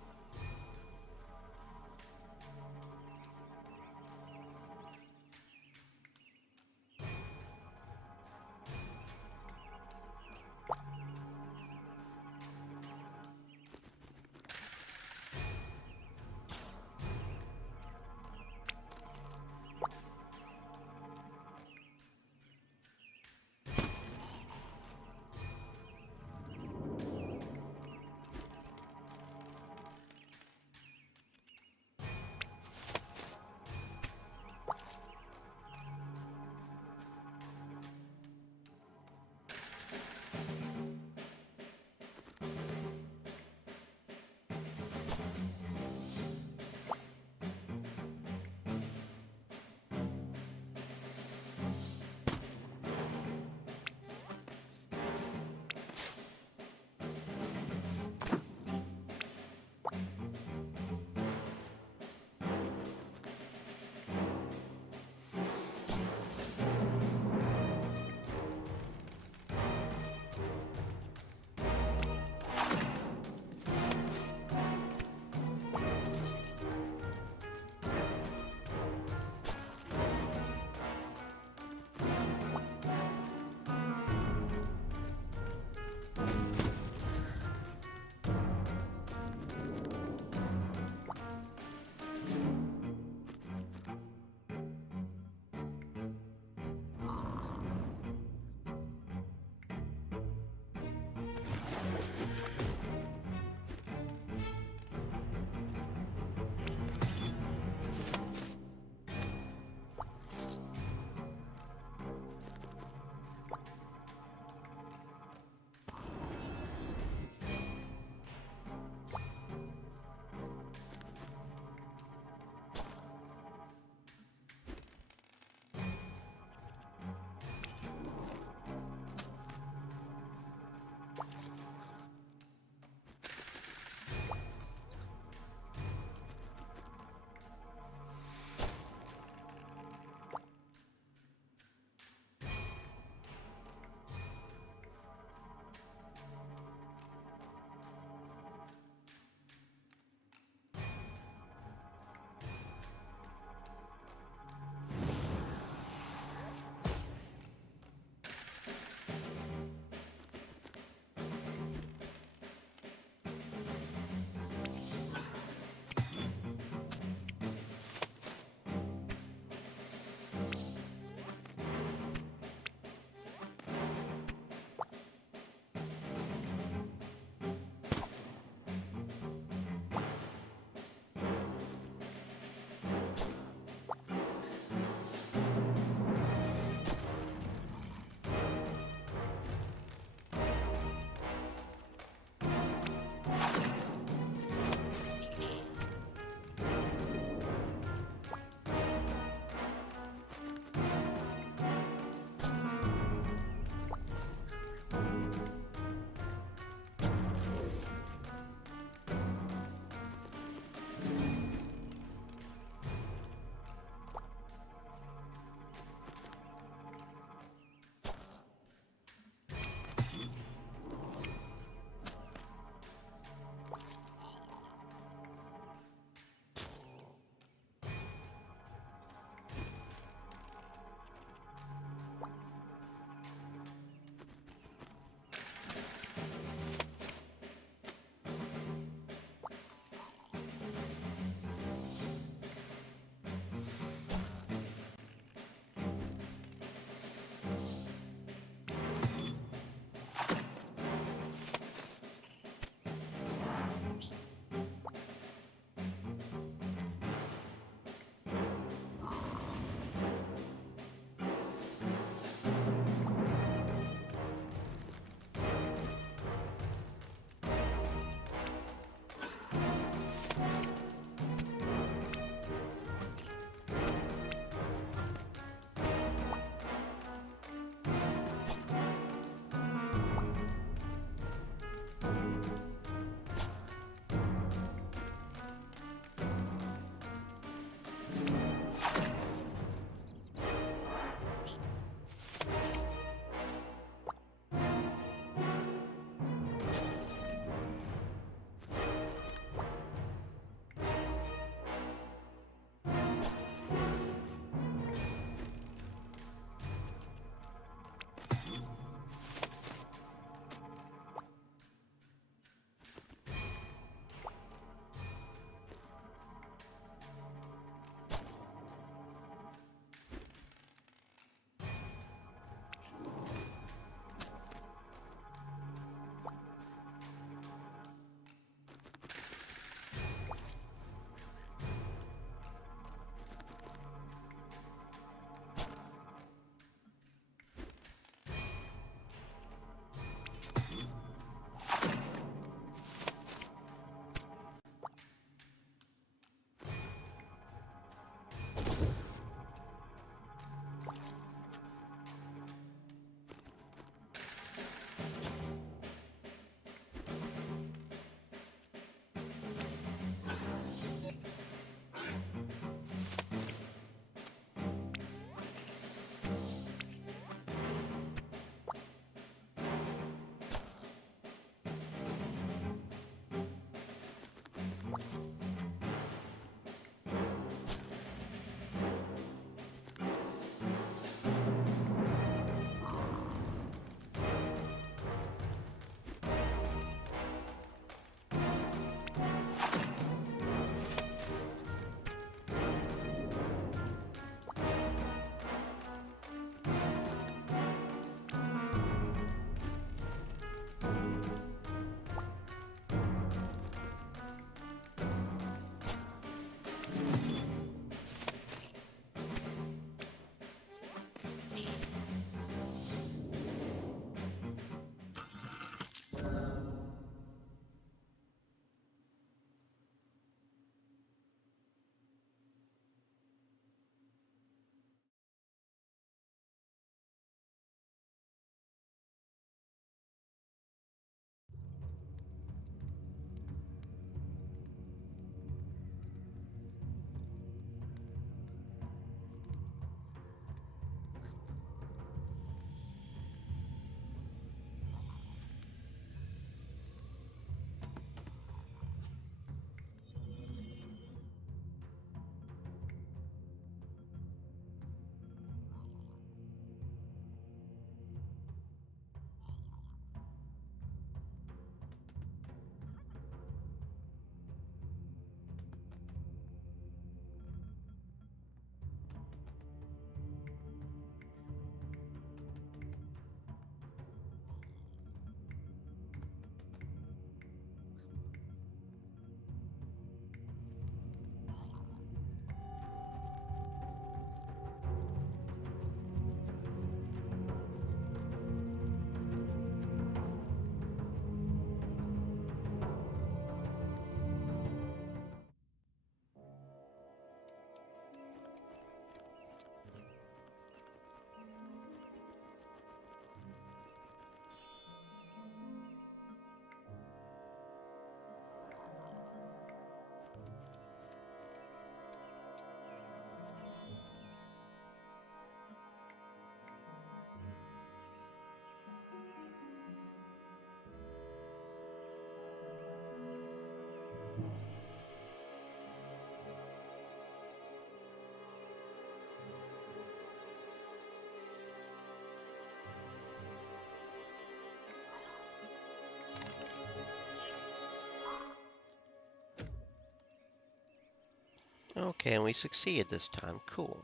Okay, and we succeeded this time. Cool.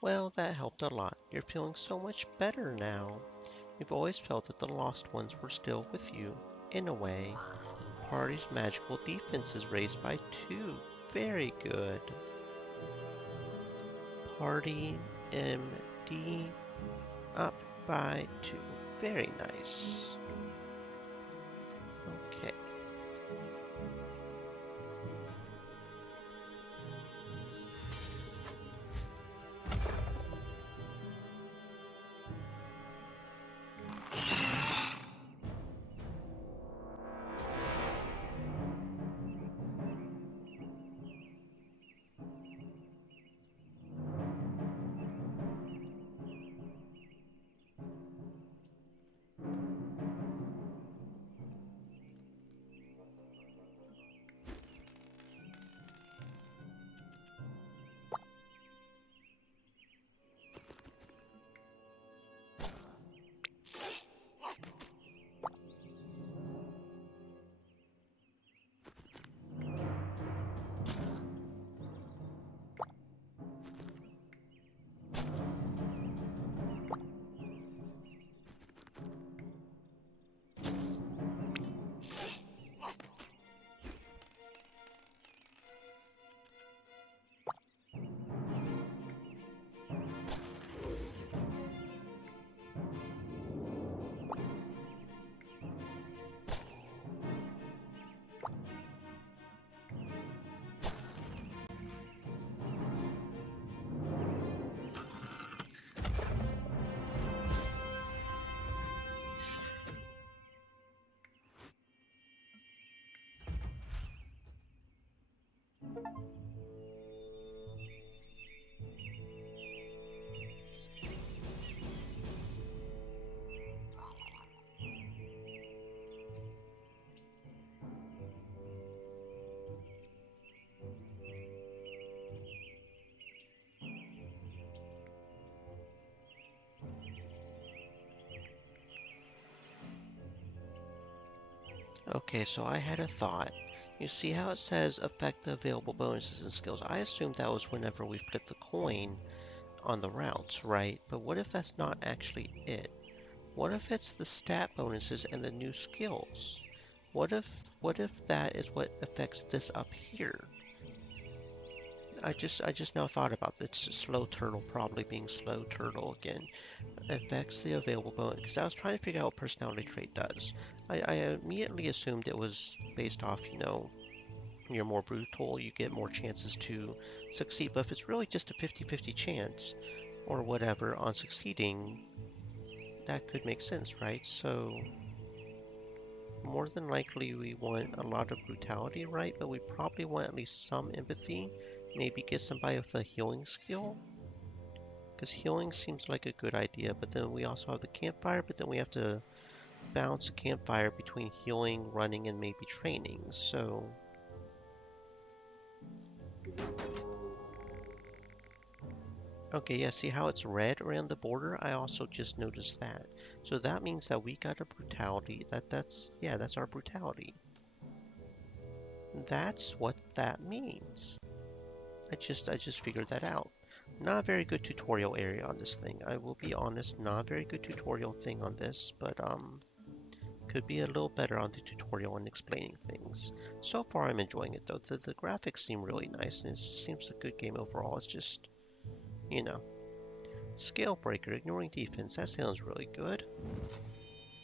Well, that helped a lot. You're feeling so much better now. You've always felt that the lost ones were still with you, in a way. Party's magical defense is raised by 2. Very good. Party MD up by 2. Very nice. Okay. Okay, so I had a thought. You see how it says affect the available bonuses and skills? I assumed that was whenever we flip the coin on the routes, right? But what if that's not actually it? What if it's the stat bonuses and the new skills? What if that is what affects this up here? I just now thought about this. Slow turtle probably being slow turtle again. Affects the available bonus because I was trying to figure out what personality trait does. I immediately assumed it was based off, you're more brutal, you get more chances to succeed. But if it's really just a 50-50 chance or whatever on succeeding, that could make sense, right? So more than likely we want a lot of brutality, right? But we probably want at least some empathy. Maybe get somebody with a healing skill. Because healing seems like a good idea, but then we also have the campfire, but then we have to balance a campfire between healing, running, and maybe training. So okay, yeah, see how it's red around the border? I also just noticed that. So that means that we got a brutality. That's our brutality. That's what that means. I just figured that out. Not a very good tutorial area on this thing. I will be honest, not a very good tutorial thing on this, but could be a little better on the tutorial and explaining things. So far I'm enjoying it though. The graphics seem really nice and it just seems a good game overall. It's just, you know, Scale Breaker, ignoring defense, that sounds really good.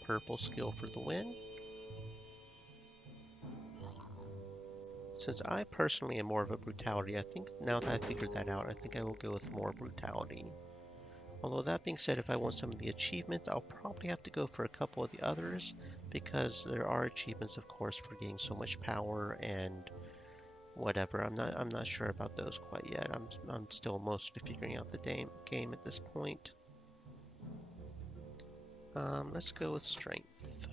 Purple skill for the win. Since I personally am more of a brutality, I think now that I figured that out, I think I will go with more brutality. Although that being said, if I want some of the achievements, I'll probably have to go for a couple of the others because there are achievements, of course, for getting so much power and whatever. I'm not sure about those quite yet. I'm still mostly figuring out the game at this point. Let's go with strength.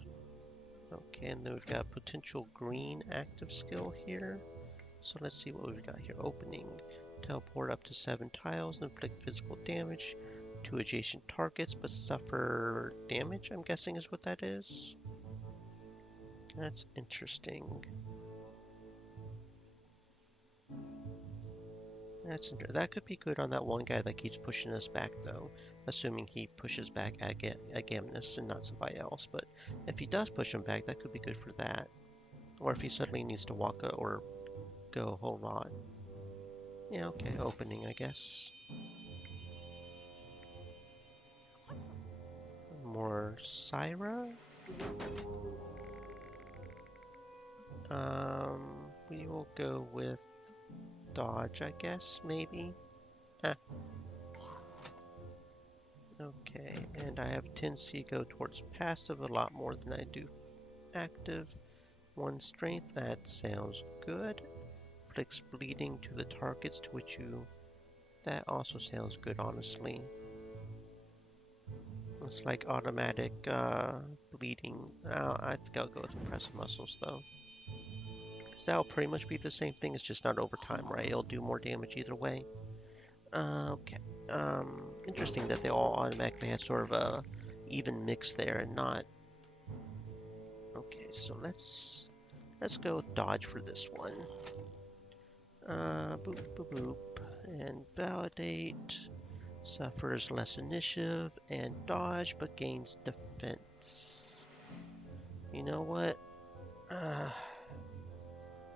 Okay, and then we've got potential green active skill here. So let's see what we've got here. Opening. Teleport up to 7 tiles, inflict physical damage to adjacent targets, but suffer damage, I'm guessing is what that is. That's interesting. That could be good on that one guy that keeps pushing us back, though. Assuming he pushes back Agamnis and not somebody else. But if he does push him back, that could be good for that. Or if he suddenly needs to walk or go a whole lot. Yeah, okay, opening, I guess. More Syra? We will go with dodge, I guess, maybe? Ah, okay, and I have tendency to go towards passive a lot more than I do active. One strength, that sounds good. Inflicts bleeding to the targets to which you... That also sounds good, honestly. It's like automatic bleeding. I think I'll go with impressive muscles, though. Because that'll pretty much be the same thing, it's just not over time, right? It'll do more damage either way. Okay. Interesting that they all automatically had sort of a even mix there and not... Okay, so let's go with dodge for this one. Boop, boop, boop. And validate. Suffers less initiative and dodge, but gains defense. You know what?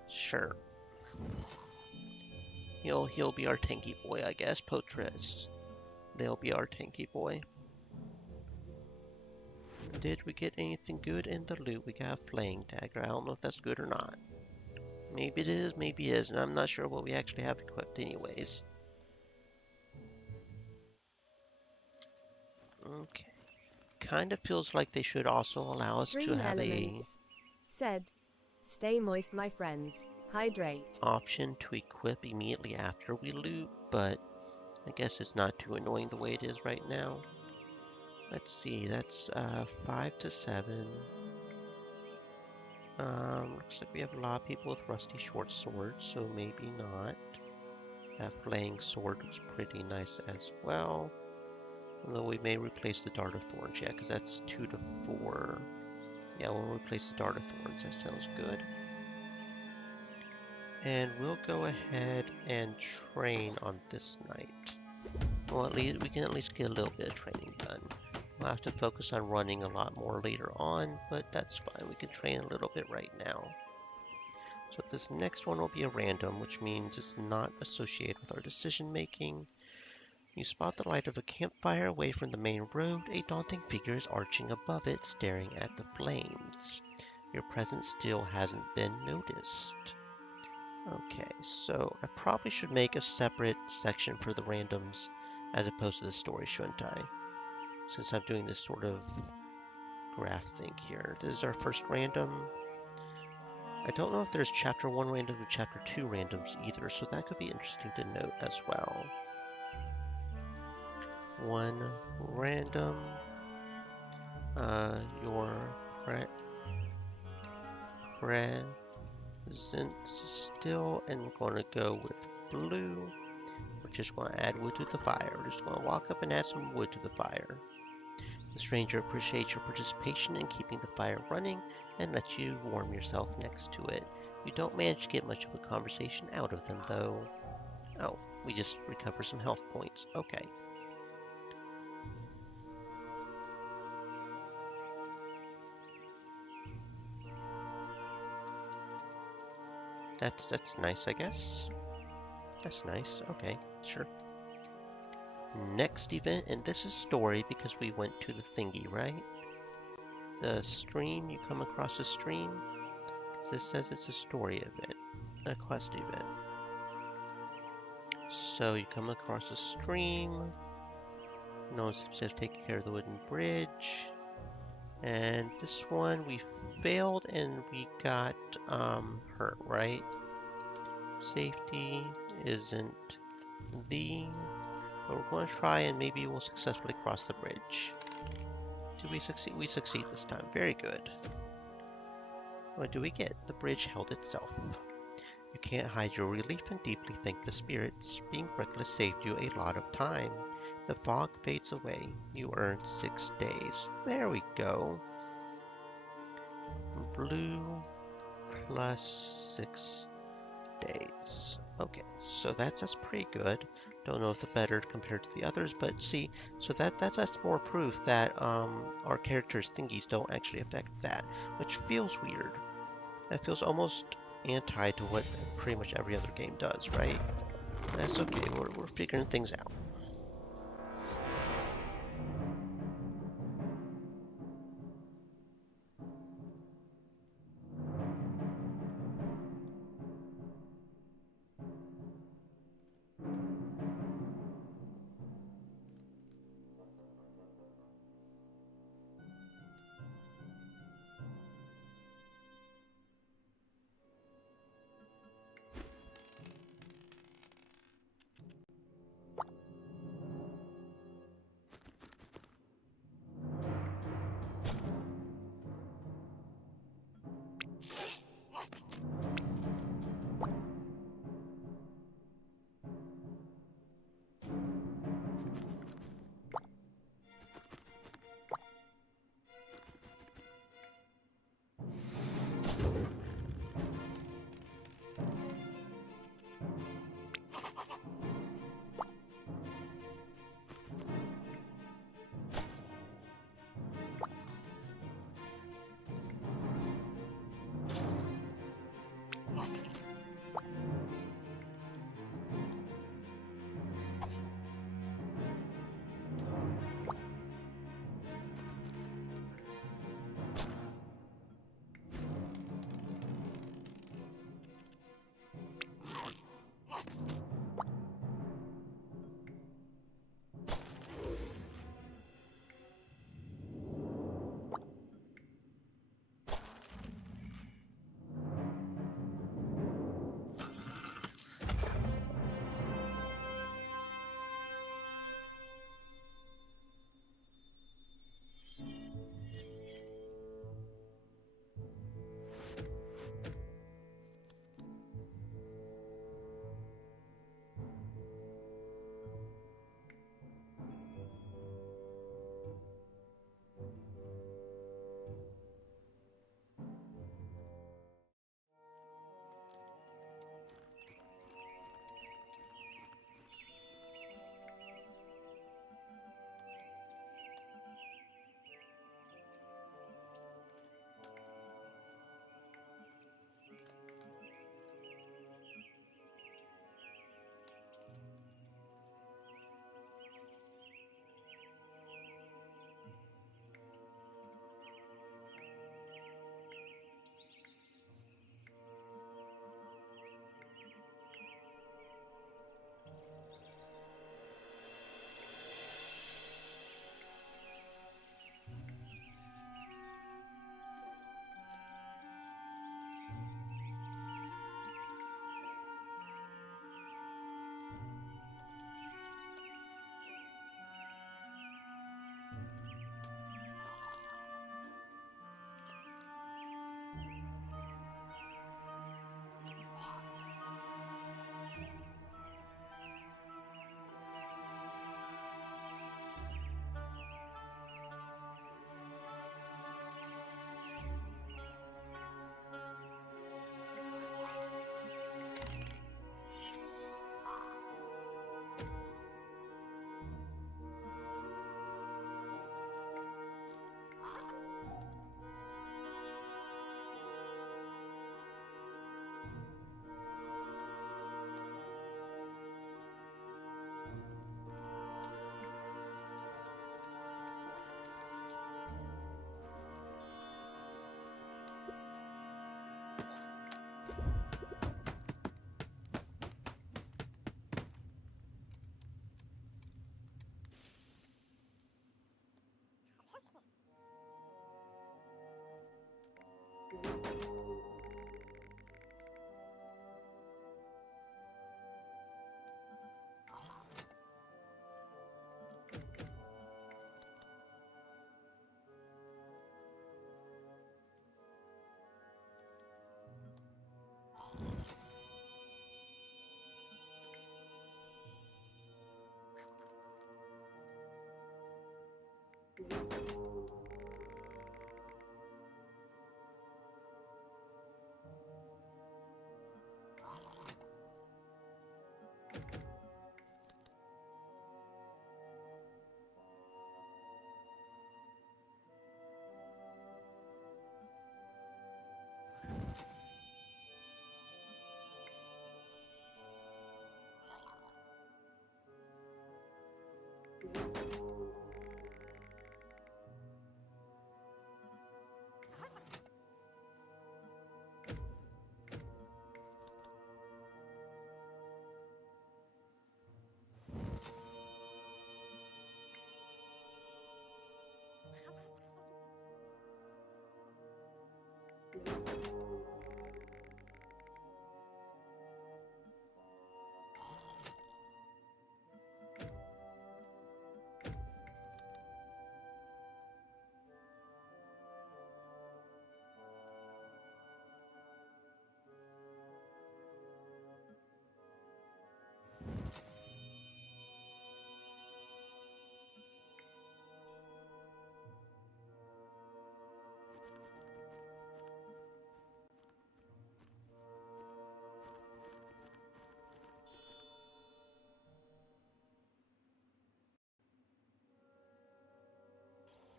Sure. He'll be our tanky boy, I guess. Potres. They'll be our tanky boy. Did we get anything good in the loot? We got a flaying dagger. I don't know if that's good or not. Maybe it is, maybe it isn't. I'm not sure what we actually have equipped anyways. Okay. Kind of feels like they should also allow us to Stream have Elements said, "Stay moist, my friends. Hydrate." option to equip immediately after we loot, but I guess it's not too annoying the way it is right now. Let's see, that's 5 to 7. Looks like we have a lot of people with rusty short swords, so maybe not. That flaying sword was pretty nice as well. Although we may replace the Dart of Thorns, yeah, because that's 2 to 4. Yeah, we'll replace the Dart of Thorns, that sounds good. And we'll go ahead and train on this night. Well, at least we can at least get a little bit of training done. We'll have to focus on running a lot more later on, but that's fine. We can train a little bit right now. So this next one will be a random, which means it's not associated with our decision making. You spot the light of a campfire away from the main road. A daunting figure is arching above it, staring at the flames. Your presence still hasn't been noticed. Okay, so I probably should make a separate section for the randoms as opposed to the story, shouldn't I? Since I'm doing this sort of graph thing here. This is our first random. I don't know if there's chapter 1 random and chapter 2 randoms either, so that could be interesting to note as well. One random. Your presence still, and we're going to go with blue. We're just going to add wood to the fire. We're just going to walk up and add some wood to the fire. The stranger appreciates your participation in keeping the fire running and lets you warm yourself next to it. You don't manage to get much of a conversation out of them, though. Oh, we just recover some health points. Okay. That's nice, I guess. That's nice. Okay, sure. Next event, and this is story because we went to the thingy, right? The stream, you come across a stream. This says it's a story event, a quest event. So you come across a stream. No one seems to have taken care of the wooden bridge. And this one we failed and we got hurt, right? Safety isn't the... But we're going to try and maybe we'll successfully cross the bridge. Did we succeed? We succeed this time. Very good. What do we get? The bridge held itself. You can't hide your relief and deeply thank the spirits. Being reckless saved you a lot of time. The fog fades away. You earned 6 days. There we go. Blue plus 6 days. Okay, so that's pretty good. Don't know if the better compared to the others, but see, so that's more proof that our characters' thingies don't actually affect that, which feels weird. That feels almost anti to what pretty much every other game does, right? That's okay. We're figuring things out.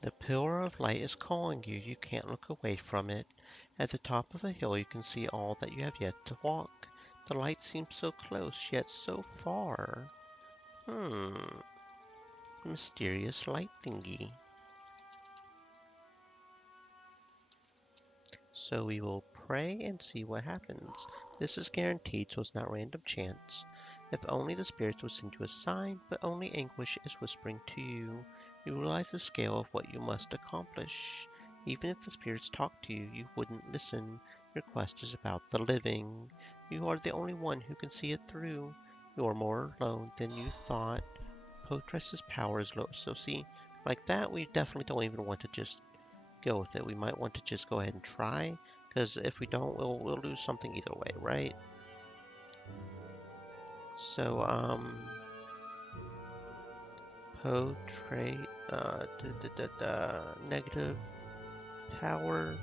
The pillar of light is calling you. You can't look away from it. At the top of a hill, you can see all that you have yet to walk. The light seems so close, yet so far. Mysterious light thingy. So we will pray and see what happens. This is guaranteed, so it's not random chance. If only the spirits would send you a sign, but only anguish is whispering to you. You realize the scale of what you must accomplish. Even if the spirits talk to you, you wouldn't listen. Your quest is about the living. You are the only one who can see it through. You are more alone than you thought. Potress's power is low, so see, like that, we definitely don't even want to just go with it. We might want to just go ahead and try, because if we don't, we'll lose something either way, right? So, portrait, negative power.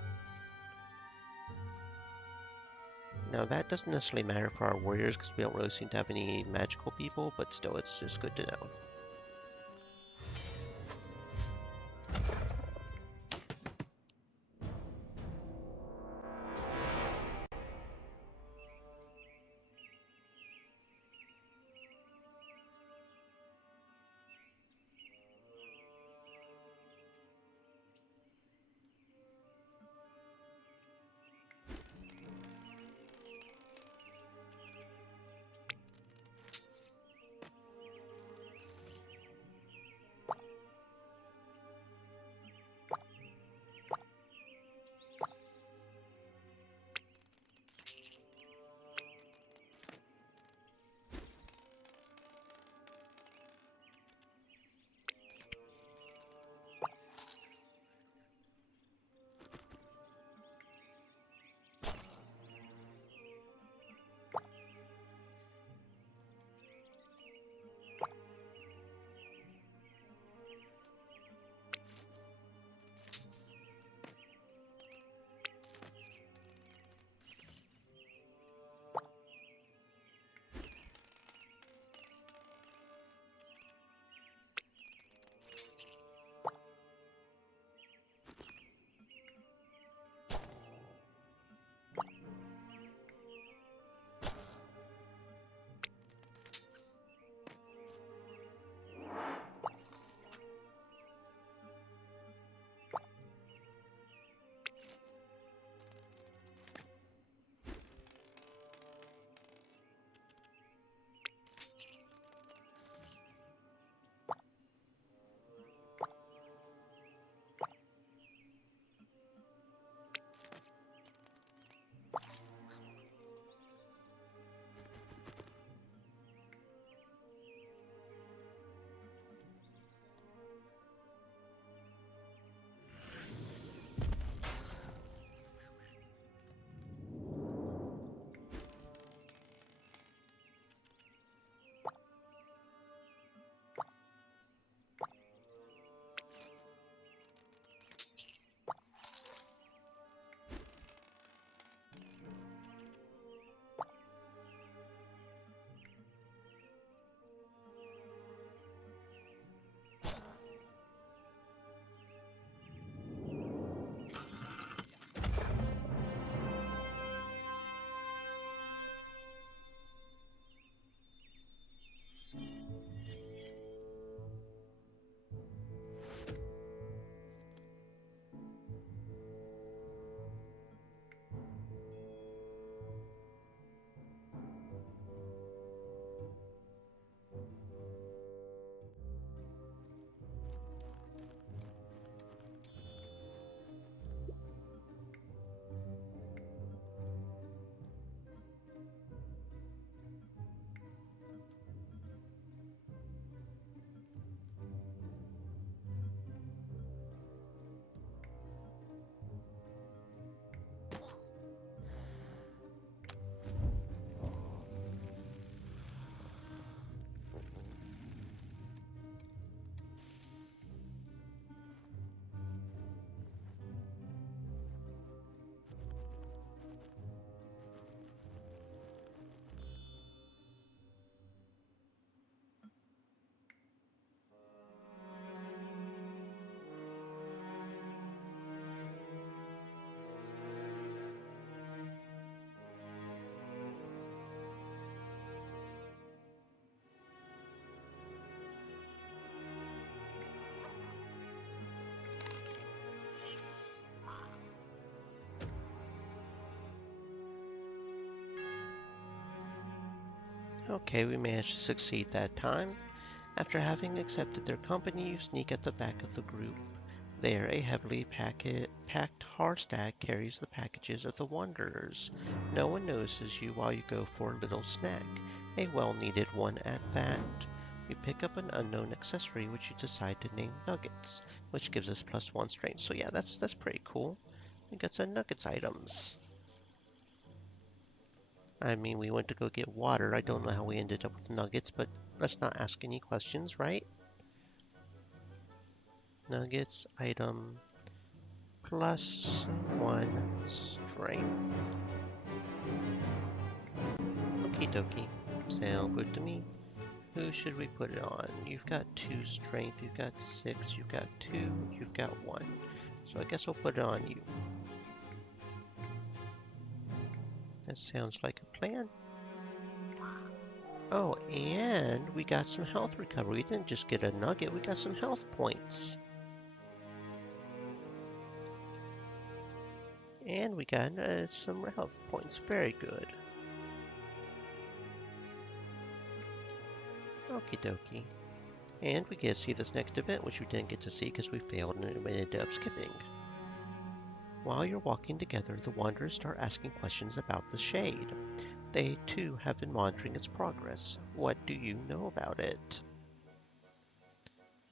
Now that doesn't necessarily matter for our warriors, because we don't really seem to have any magical people, but still, it's just good to know. Okay, we managed to succeed that time. After having accepted their company, you sneak at the back of the group. There, a heavily packed Harstag carries the packages of the Wanderers. No one notices you while you go for a little snack, a well-needed one at that. You pick up an unknown accessory which you decide to name Nuggets, which gives us +1 strength. So yeah, that's pretty cool. We got some Nuggets items. I mean, we went to go get water. I don't know how we ended up with Nuggets, but let's not ask any questions, right? Nuggets item +1 strength. Okie dokie. Sound good to me. Who should we put it on? You've got 2 strength, you've got 6, you've got 2, you've got 1. So I guess we'll put it on you. That sounds like a plan. Oh, and we got some health recovery. We didn't just get a nugget, we got some health points. And we got some health points. Very good. Okie dokie. And we get to see this next event, which we didn't get to see because we failed and we ended up skipping. While you're walking together, the Wanderers start asking questions about the Shade. They, too, have been monitoring its progress. What do you know about it?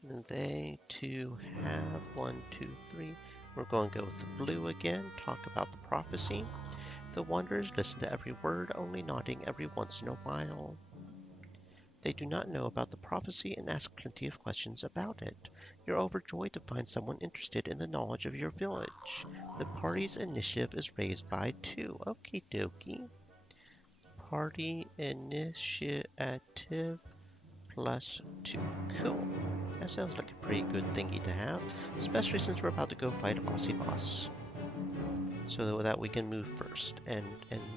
And they, too, have 1, 2, 3. We're going to go with the blue again, talk about the prophecy. The Wanderers listen to every word, only nodding every once in a while. They do not know about the prophecy and ask plenty of questions about it. You're overjoyed to find someone interested in the knowledge of your village. The party's initiative is raised by 2. Okie dokie. Party initiative +2. Cool. That sounds like a pretty good thingy to have, especially since we're about to go fight a bossy boss. So that we can move first and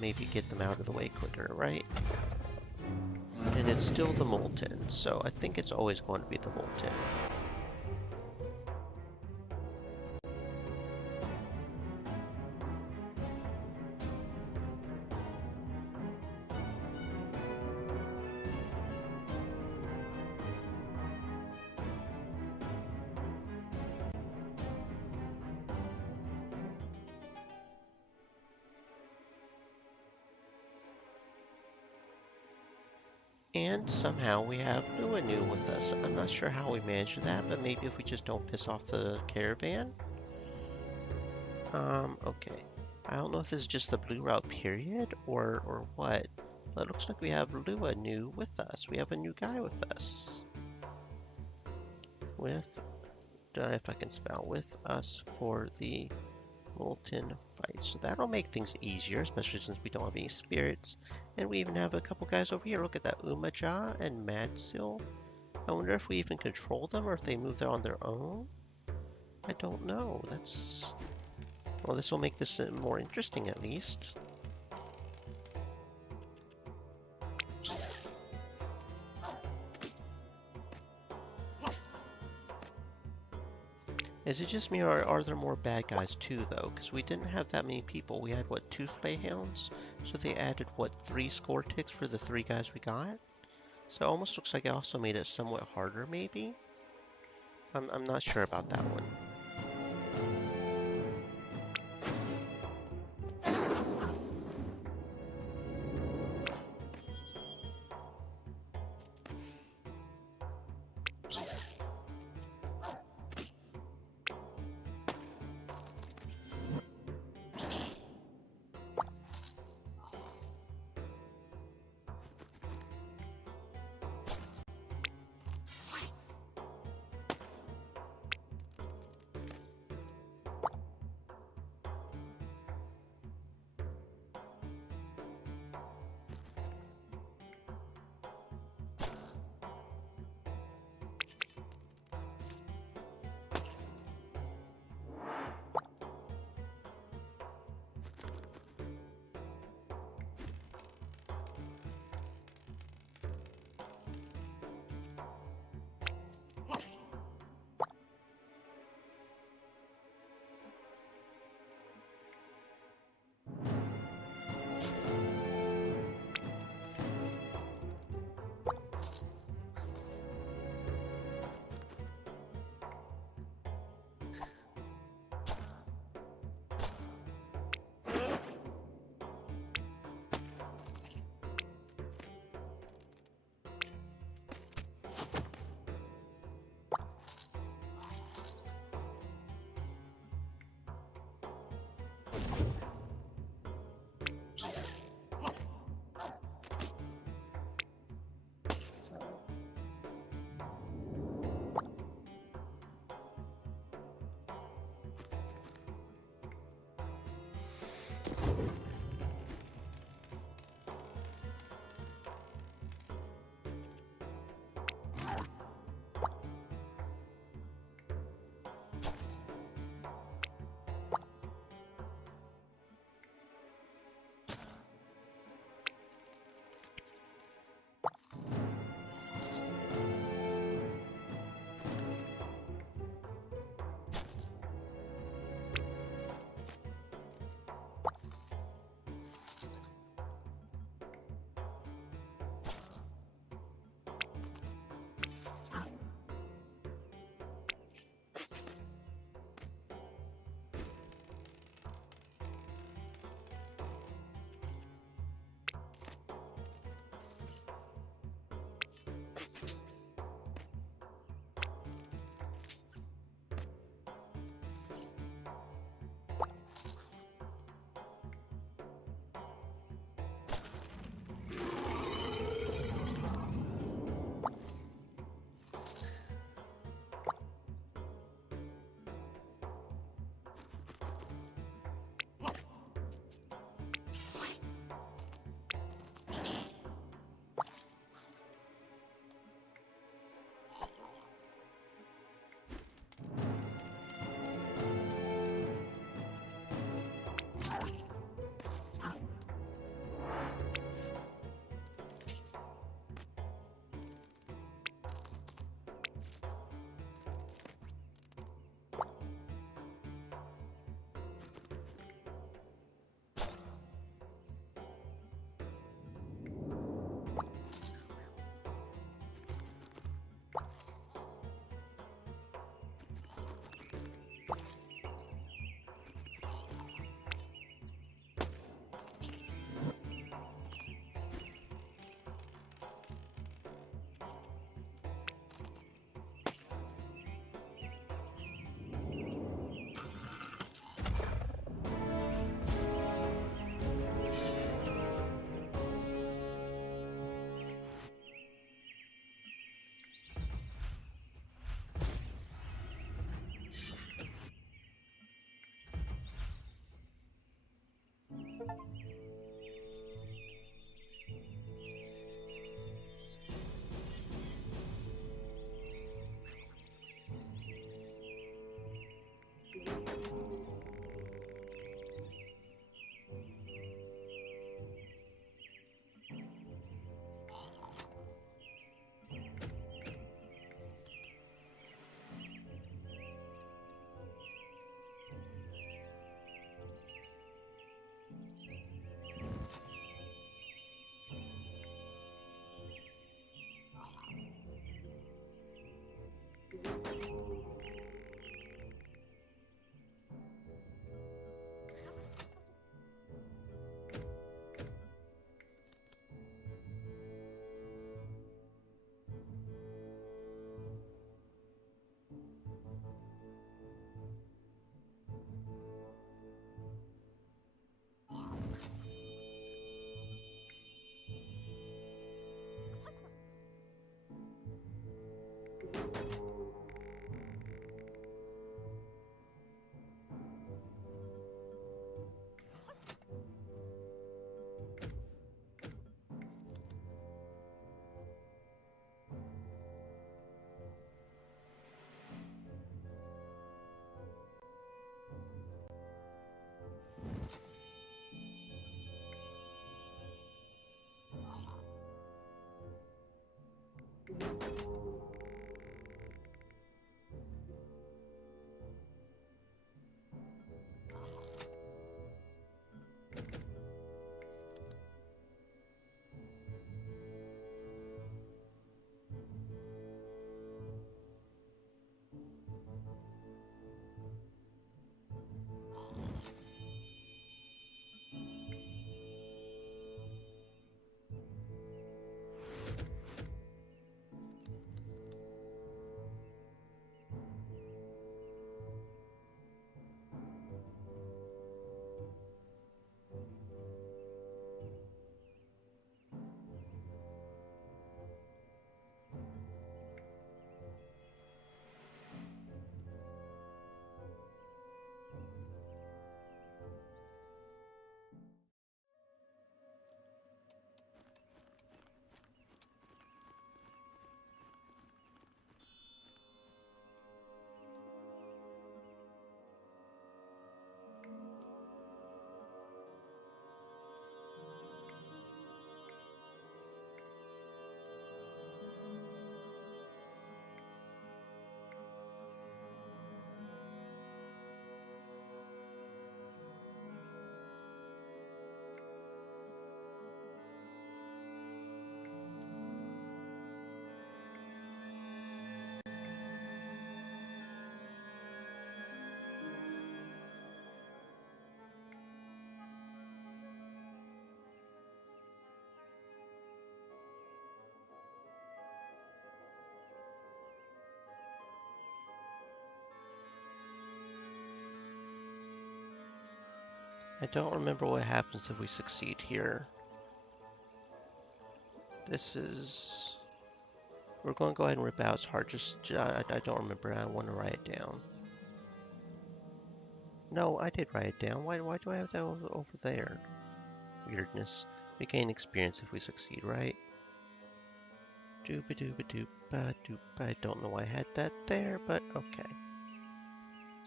maybe get them out of the way quicker, right? And it's still the Molten, so I think it's always going to be the Molten. And somehow we have Nuanu with us. I'm not sure how we managed that, but maybe if we just don't piss off the caravan? Okay. I don't know if this is just the blue route period or what, but it looks like we have Nuanu with us. We have a new guy with us. With, if I can spell, with us for the Molten fight. So that'll make things easier, especially since we don't have any spirits. And we even have a couple guys over here. Look at that, Umaja and Madsil. I wonder if we even control them or if they move there on their own. I don't know. Well, this will make this more interesting at least. Is it just me or are there more bad guys too though? Because we didn't have that many people. We had what, 2 Flayhounds? So they added what, 3 score ticks for the 3 guys we got? So it almost looks like it also made it somewhat harder maybe? I'm not sure about that one. I don't remember what happens if we succeed here. This is... We're going to go ahead and rip out. It's hard. I don't remember. I want to write it down. No, I did write it down. Why do I have that over there? Weirdness. We gain experience if we succeed, right? Dooba-dooba-dooba-doop. I don't know why I had that there, but okay.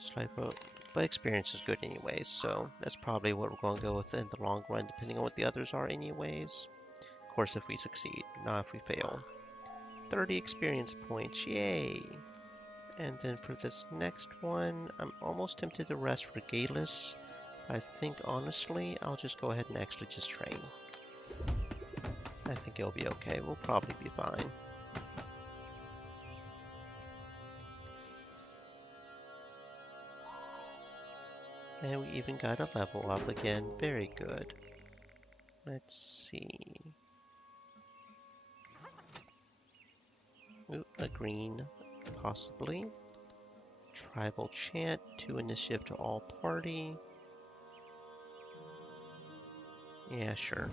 Slipo. But experience is good anyways, so that's probably what we're going to go with in the long run, depending on what the others are anyways. Of course, if we succeed, not if we fail. 30 experience points, yay! And then for this next one, I'm almost tempted to rest for Galus. I think, honestly, I'll just go ahead and actually just train. I think it'll be okay. We'll probably be fine. And we even got a level up again. Very good. Let's see. Ooh, a green, possibly. Tribal chant, 2 initiative to all party. Yeah, sure.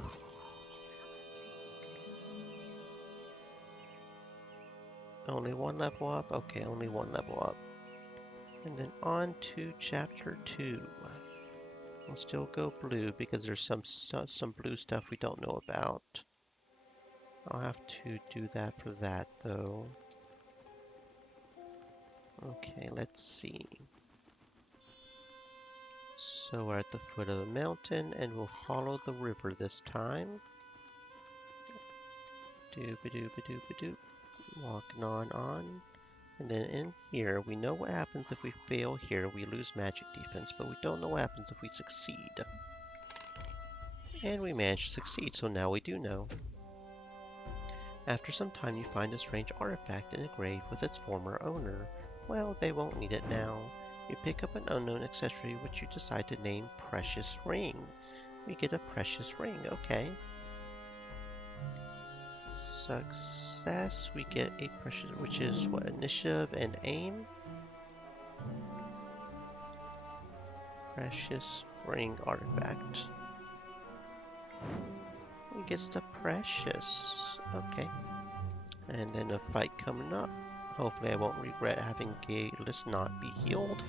Only 1 level up? Okay, only 1 level up. And then on to chapter 2. We'll still go blue because there's some blue stuff we don't know about. I'll have to do that for that though. Okay, let's see. So we're at the foot of the mountain and we'll follow the river this time. Doop-a-doop-a-doop-a-doop. Walking on. And then in here, we know what happens if we fail here. We lose magic defense, but we don't know what happens if we succeed. And we managed to succeed, so now we do know. After some time, you find a strange artifact in a grave with its former owner. Well, they won't need it now. You pick up an unknown accessory which you decide to name Precious Ring. We get a precious ring, okay. Success, we get a precious, which is what, initiative and aim? Precious ring artifact. We get the precious, okay. And then a fight coming up. Hopefully I won't regret having Galus not be healed.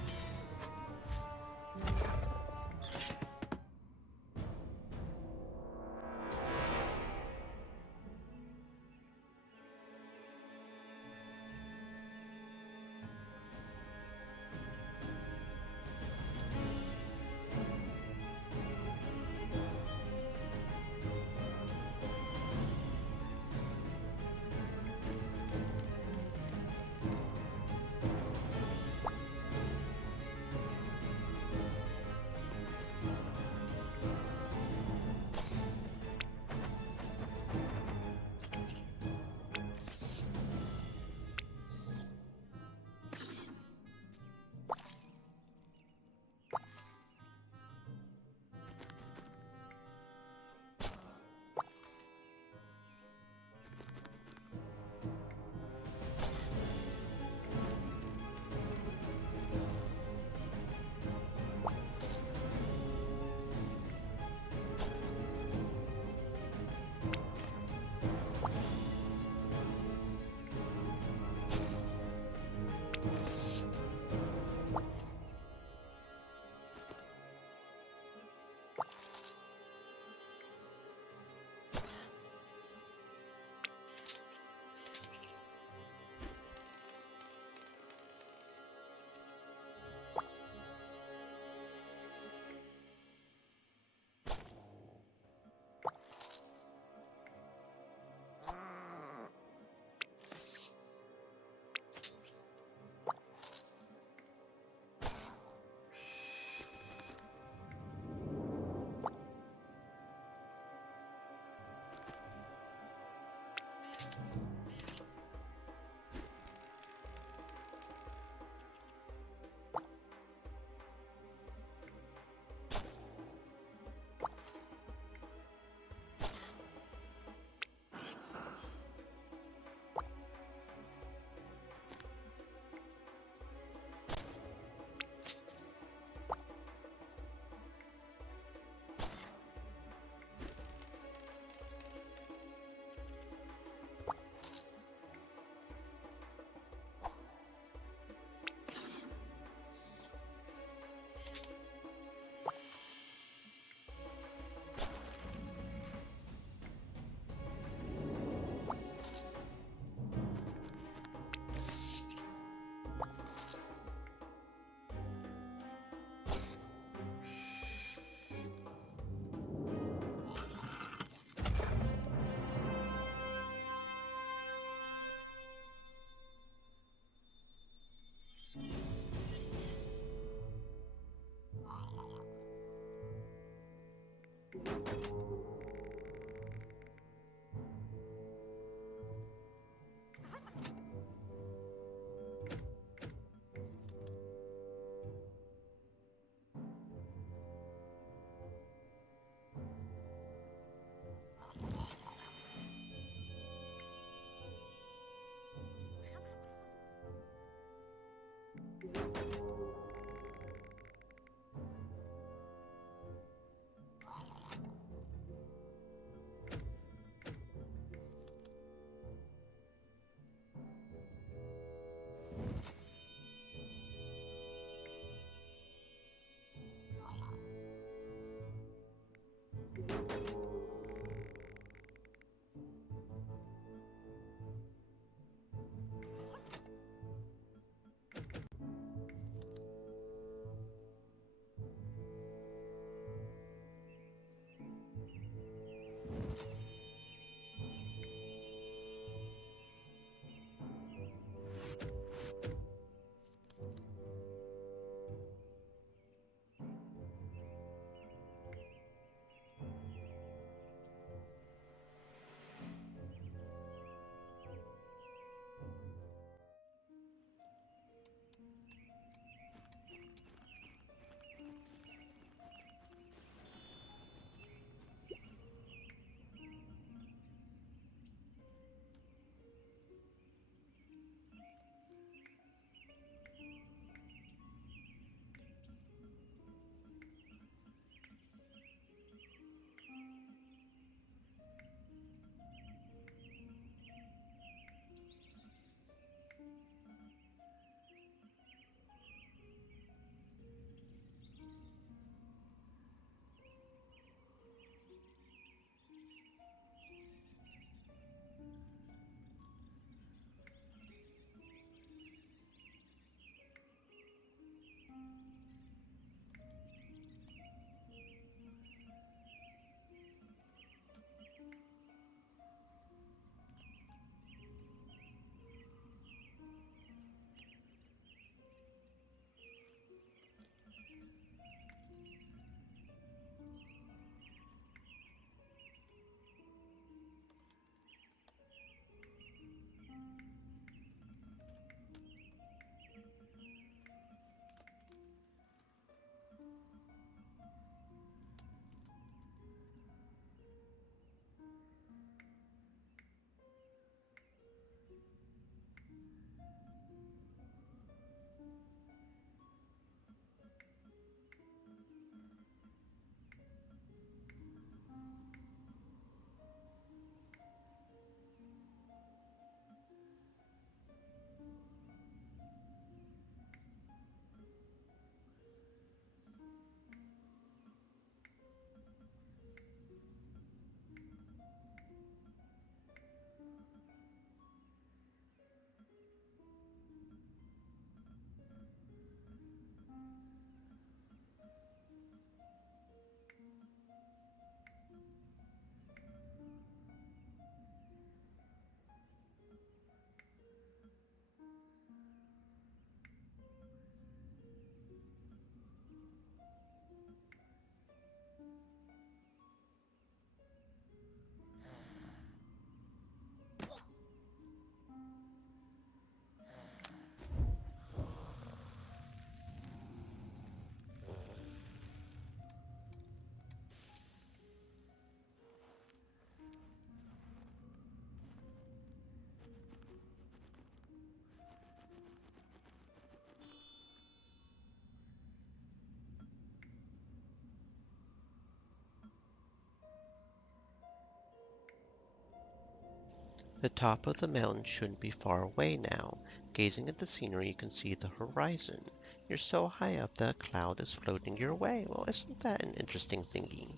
The top of the mountain shouldn't be far away now. Gazing at the scenery, you can see the horizon. You're so high up that a cloud is floating your way. Well, isn't that an interesting thingy?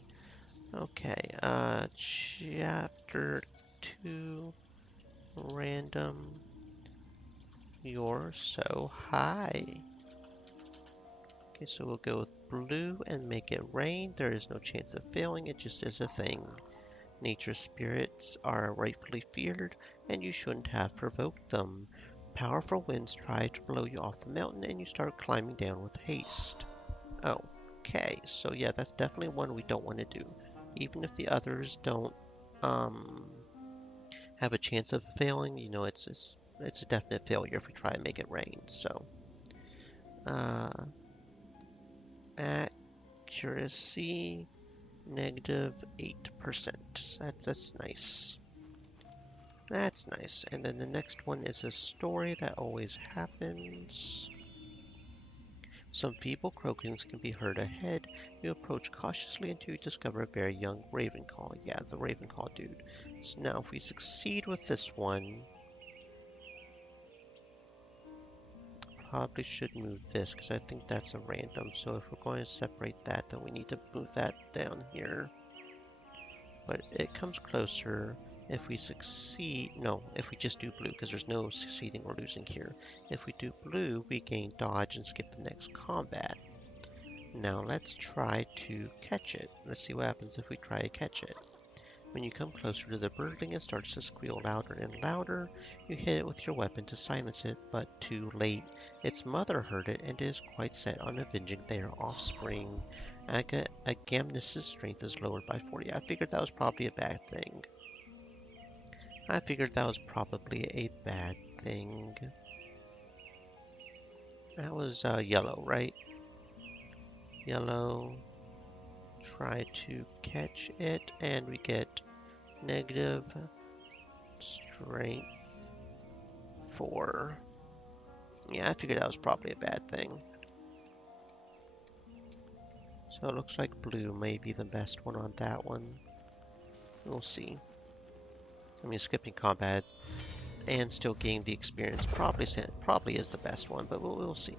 Okay, chapter 2, random. You're so high. Okay, so we'll go with blue and make it rain. There is no chance of failing, it just is a thing. Nature spirits are rightfully feared, and you shouldn't have provoked them. Powerful winds try to blow you off the mountain, and you start climbing down with haste. Okay, so yeah, that's definitely one we don't want to do. Even if the others don't um, have a chance of failing, it's a definite failure if we try and make it rain. So, uh, accuracy -8%. That's nice. That's nice. And then the next one is a story that always happens. Some feeble croakings can be heard ahead. You approach cautiously until you discover a very young ravenclaw. Yeah, the ravenclaw dude. So now if we succeed with this one, probably should move this because I think that's a random. So if we're going to separate that, then we need to move that down here. But it comes closer. If we succeed, no, if we just do blue, because there's no succeeding or losing here. If we do blue, we gain dodge and skip the next combat. Now let's try to catch it. Let's see what happens if we try to catch it. When you come closer to the birdling, it starts to squeal louder and louder. You hit it with your weapon to silence it, but too late. Its mother heard it and is quite set on avenging their offspring. Agamnes's strength is lowered by 40. I figured that was probably a bad thing. That was yellow, right? Yellow. Try to catch it, and we get negative strength 4. Yeah, I figured that was probably a bad thing. So it looks like blue may be the best one on that one. We'll see. I mean, skipping combat and still gaining the experience probably is the best one, but we'll see.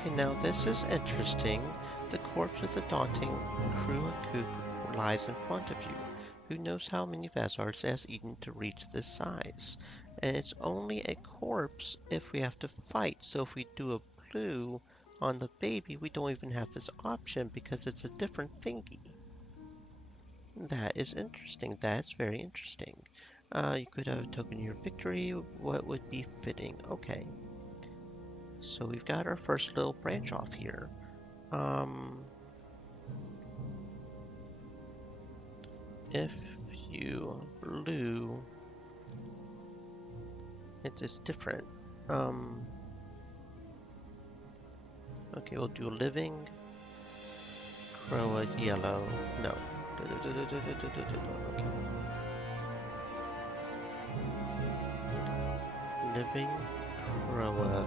Okay, now this is interesting. The corpse with the daunting crew and coop lies in front of you. Who knows how many Vazards it has eaten to reach this size? And it's only a corpse if we have to fight, so if we do a blue on the baby, we don't even have this option because it's a different thingy. That is interesting. That's very interesting. You could have a token of your victory. What would be fitting? Okay. So we've got our first little branch off here. If you blue, it is different. Okay, we'll do living, crow yellow. No. Okay. Living, crow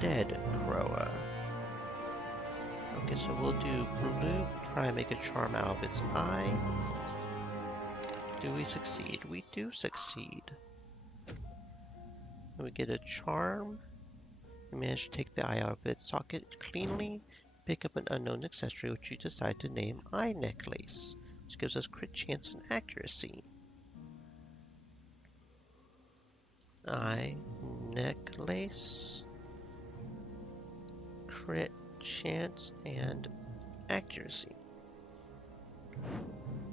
dead crow. Okay, so we'll do blue, try and make a charm out of its eye. Do we succeed? We do succeed. And we get a charm. We manage to take the eye out of its socket cleanly. Pick up an unknown accessory which you decide to name Eye Necklace, which gives us crit chance and accuracy. Eye Necklace, crit chance, and accuracy.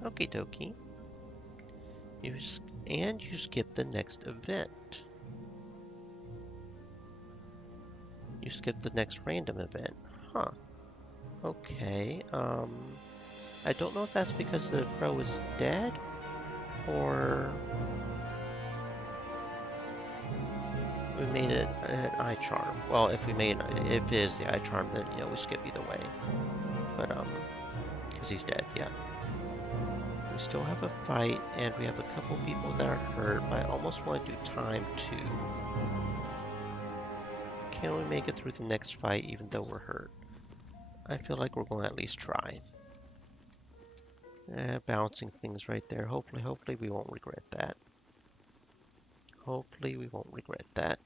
Okie dokie. You skip the next event. You skip the next random event. Huh. Okay. I don't know if that's because the crow is dead, or we made it an eye charm. Well, if it is the eye charm, then we skip either way. But because he's dead, yeah. We still have a fight, and we have a couple people that are hurt. But I almost want to do time 2. Can we make it through the next fight even though we're hurt? I feel like we're going to at least try. Bouncing things right there. Hopefully we won't regret that. Hopefully we won't regret that.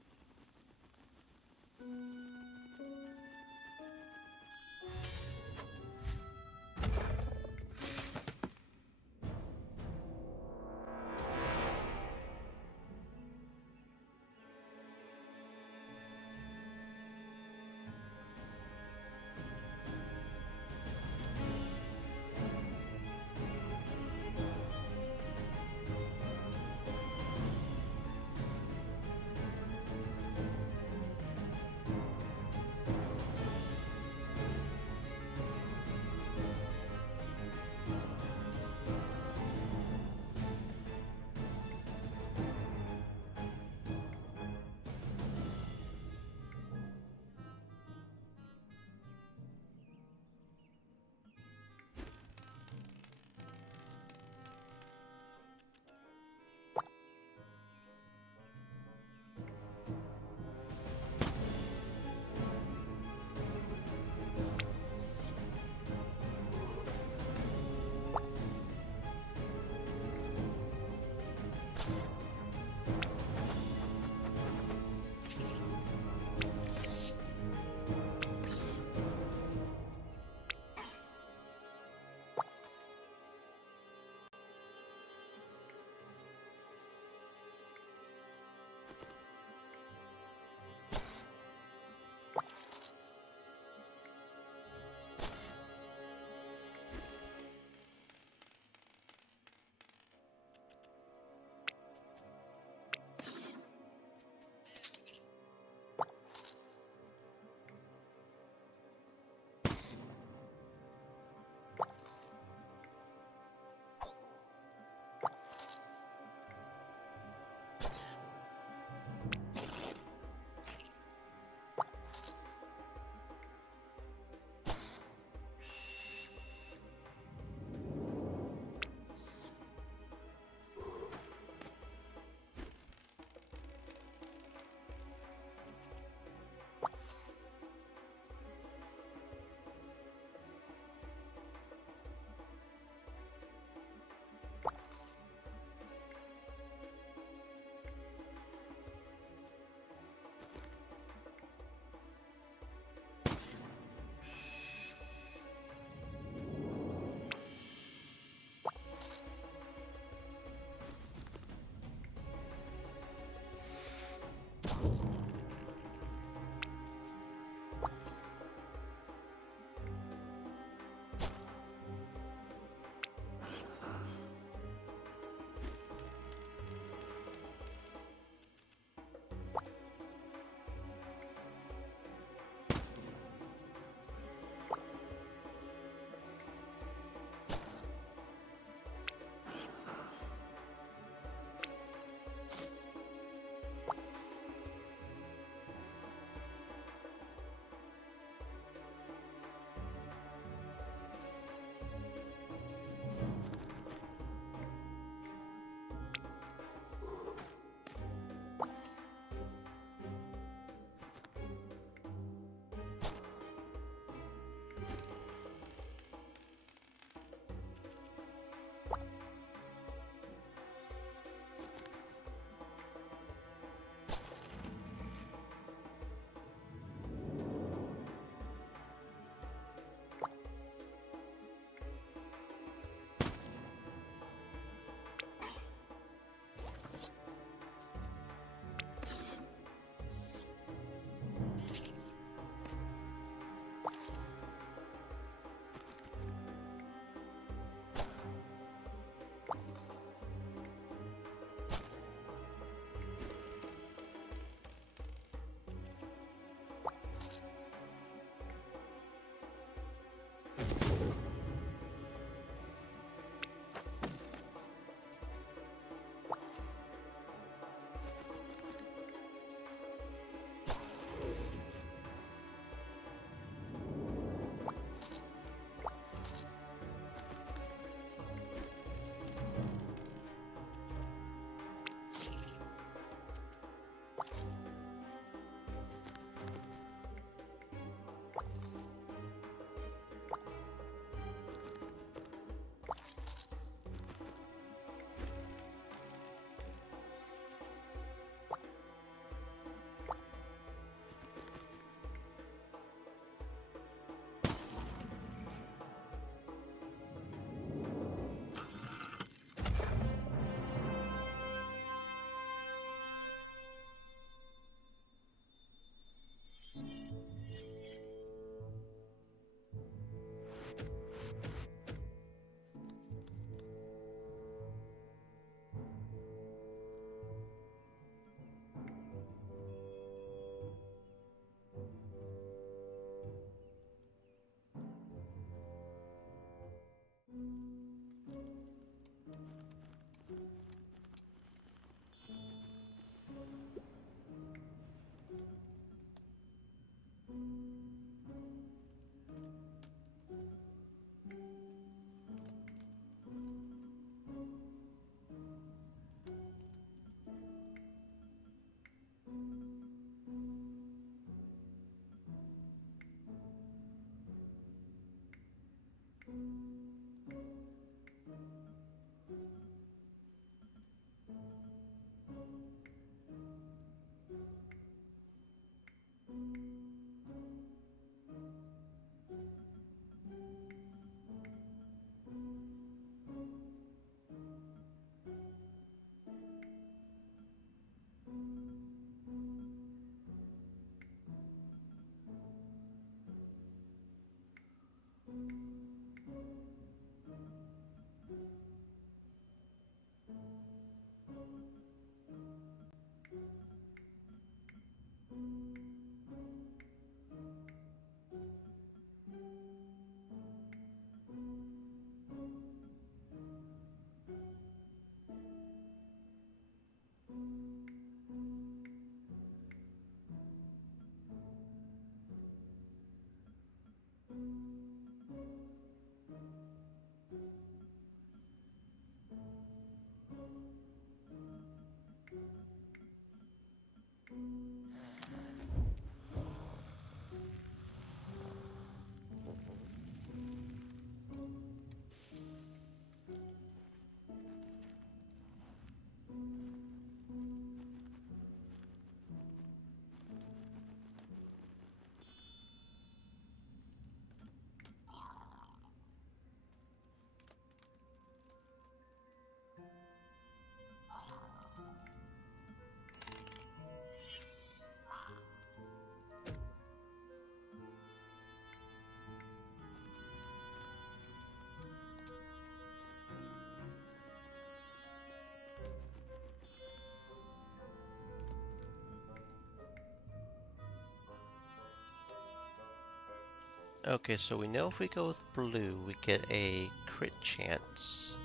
Okay, so we know if we go with blue, we get a crit chance.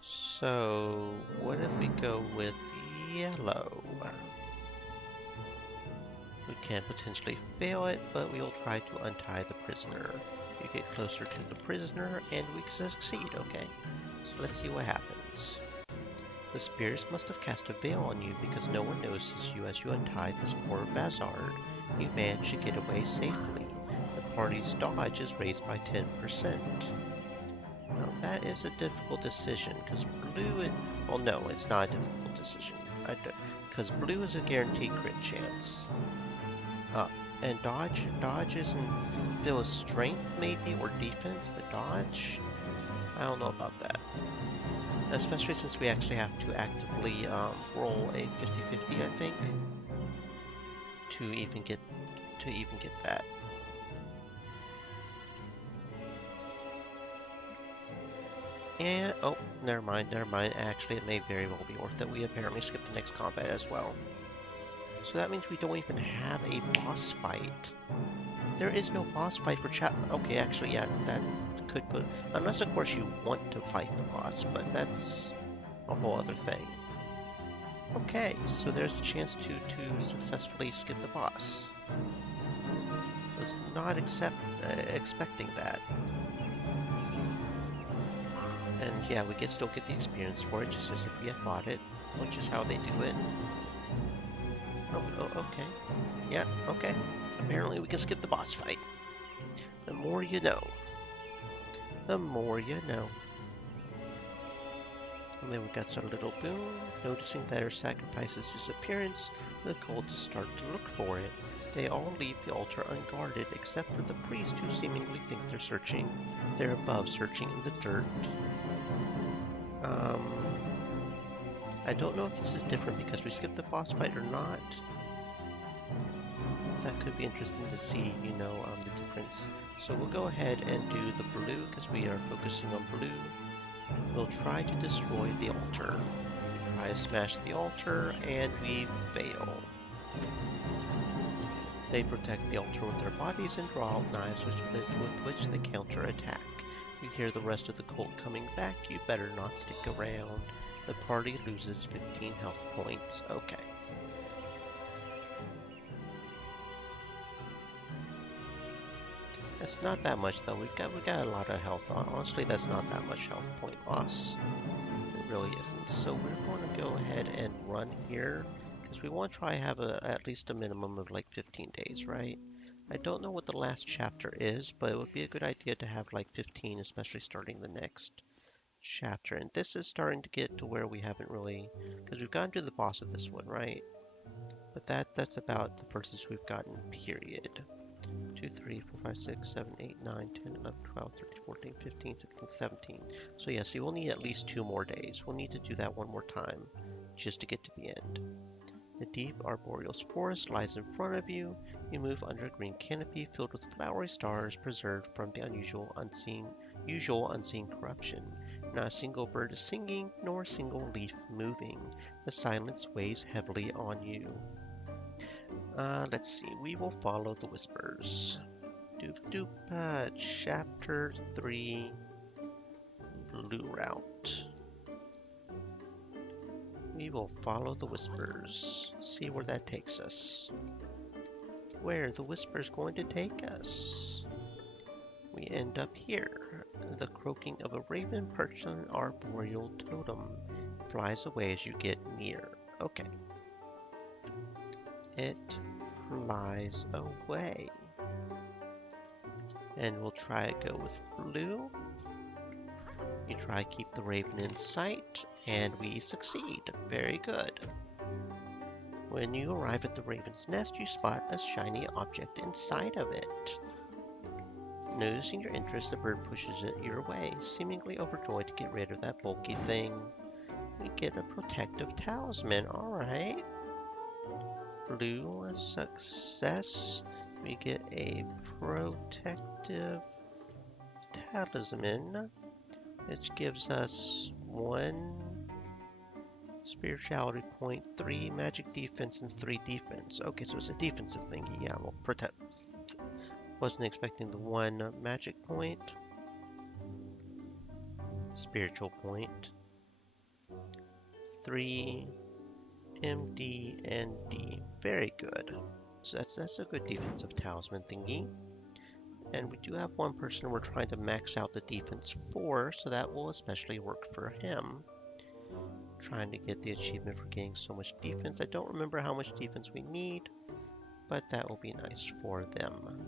So, what if we go with yellow? We can potentially fail it, but we will try to untie the prisoner. You get closer to the prisoner, and we succeed, okay? So let's see what happens. The spirits must have cast a veil on you because no one notices you as you untie this poor Vazard. You manage to get away safely. The party's dodge is raised by 10%. Now that is a difficult decision, because blue is... Well, no, it's not a difficult decision. Because blue is a guaranteed crit chance. Uh, and dodge isn't... If it was strength, maybe, or defense, but dodge? I don't know about that. Especially since we actually have to actively roll a 50-50, I think, to even get that. And, oh, never mind. Actually, it may very well be worth it. We apparently skipped the next combat as well. So that means we don't even have a boss fight. There is no boss fight for Okay, actually, yeah, that could put... Unless, of course, you want to fight the boss, but that's a whole other thing. Okay, so there's a chance to successfully skip the boss. Was not expecting that. And yeah, we can still get the experience for it, just as if we had bought it, which is how they do it. Oh, okay. Yeah, okay. Apparently we can skip the boss fight. The more you know. The more you know. And then we got our little boon. Noticing that her sacrifice's disappearance, the cultists start to look for it. They all leave the altar unguarded, except for the priest who seemingly think they're searching. They're above, searching in the dirt. I don't know if this is different because we skipped the boss fight or not. That could be interesting to see, the difference. So we'll go ahead and do the blue because we are focusing on blue. We'll try to destroy the altar. We try to smash the altar, and we fail. They protect the altar with their bodies and draw out knives with which they counterattack. You hear the rest of the cult coming back. You better not stick around. The party loses 15 health points. Okay. It's not that much though. We got a lot of health. Honestly, that's not that much health point loss. It really isn't. So we're going to go ahead and run here because we want to try have at least a minimum of like 15 days, right? I don't know what the last chapter is, but it would be a good idea to have like 15, especially starting the next chapter. And this is starting to get to where we haven't really, because we've gotten to the boss of this one, right? But that's about the furthest we've gotten, period. 2, 3, 4, 5, 6, 7, 8, 9, 10, 11, 12, 13, 14, 15, 16, 17. So yeah, see, we'll need at least 2 more days. We'll need to do that one more time just to get to the end. The deep arboreal forest lies in front of you. You move under a green canopy filled with flowery stars preserved from the usual unseen corruption. Not a single bird is singing, nor a single leaf moving. The silence weighs heavily on you. Let's see. We will follow the whispers. Chapter 3, Blue Route. We will follow the whispers. See where that takes us. Where the whispers going to take us? We end up here. The croaking of a raven perched on an arboreal totem flies away as you get near. Okay. It flies away. And we'll try to go with blue. You try to keep the raven in sight, and we succeed. Very good. When you arrive at the raven's nest, you spot a shiny object inside of it. Noticing your interest, the bird pushes it your way, seemingly overjoyed to get rid of that bulky thing. We get a protective talisman, alright. Blue, success. We get a protective talisman, which gives us 1 spirituality point, 3 magic defense, and 3 defense. Okay, so it's a defensive thingy. Yeah, we'll Wasn't expecting the 1 magic point. Spiritual point. 3 MD and D. Very good. So that's a good defensive talisman thingy. And we do have one person we're trying to max out the defense for, so that will especially work for him. Trying to get the achievement for getting so much defense. I don't remember how much defense we need, but that will be nice for them.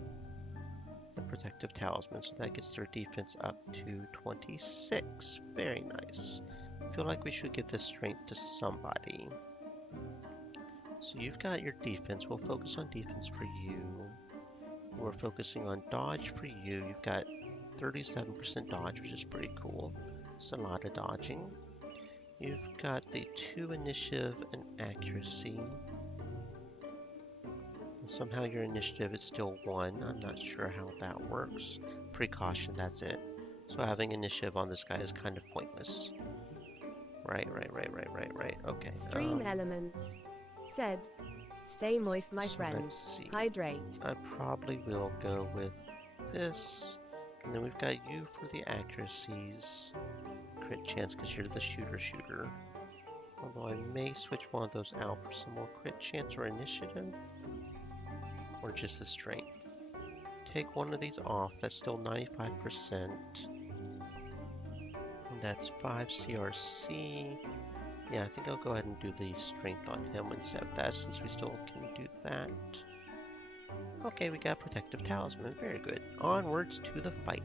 The protective talisman, so that gets their defense up to 26. Very nice. I feel like we should give this strength to somebody. So you've got your defense. We'll focus on defense for you. We're focusing on dodge for you. You've got 37% dodge, which is pretty cool. It's a lot of dodging. You've got the 2 initiative and accuracy. And somehow your initiative is still 1. I'm not sure how that works. Precaution, that's it. So having initiative on this guy is kind of pointless. Right. Okay. Stream elements. Said, stay moist, my So friends. let's see. Hydrate. I probably will go with this. And then we've got you for the accuracies. Crit chance because you're the shooter. Although I may switch one of those out for some more crit chance or initiative. Or just the strength. Take one of these off. That's still 95%. And that's 5 CRC. Yeah, I think I'll go ahead and do the strength on him instead of that, since we still can do that. Okay, we got protective talisman. Very good. Onwards to the fight.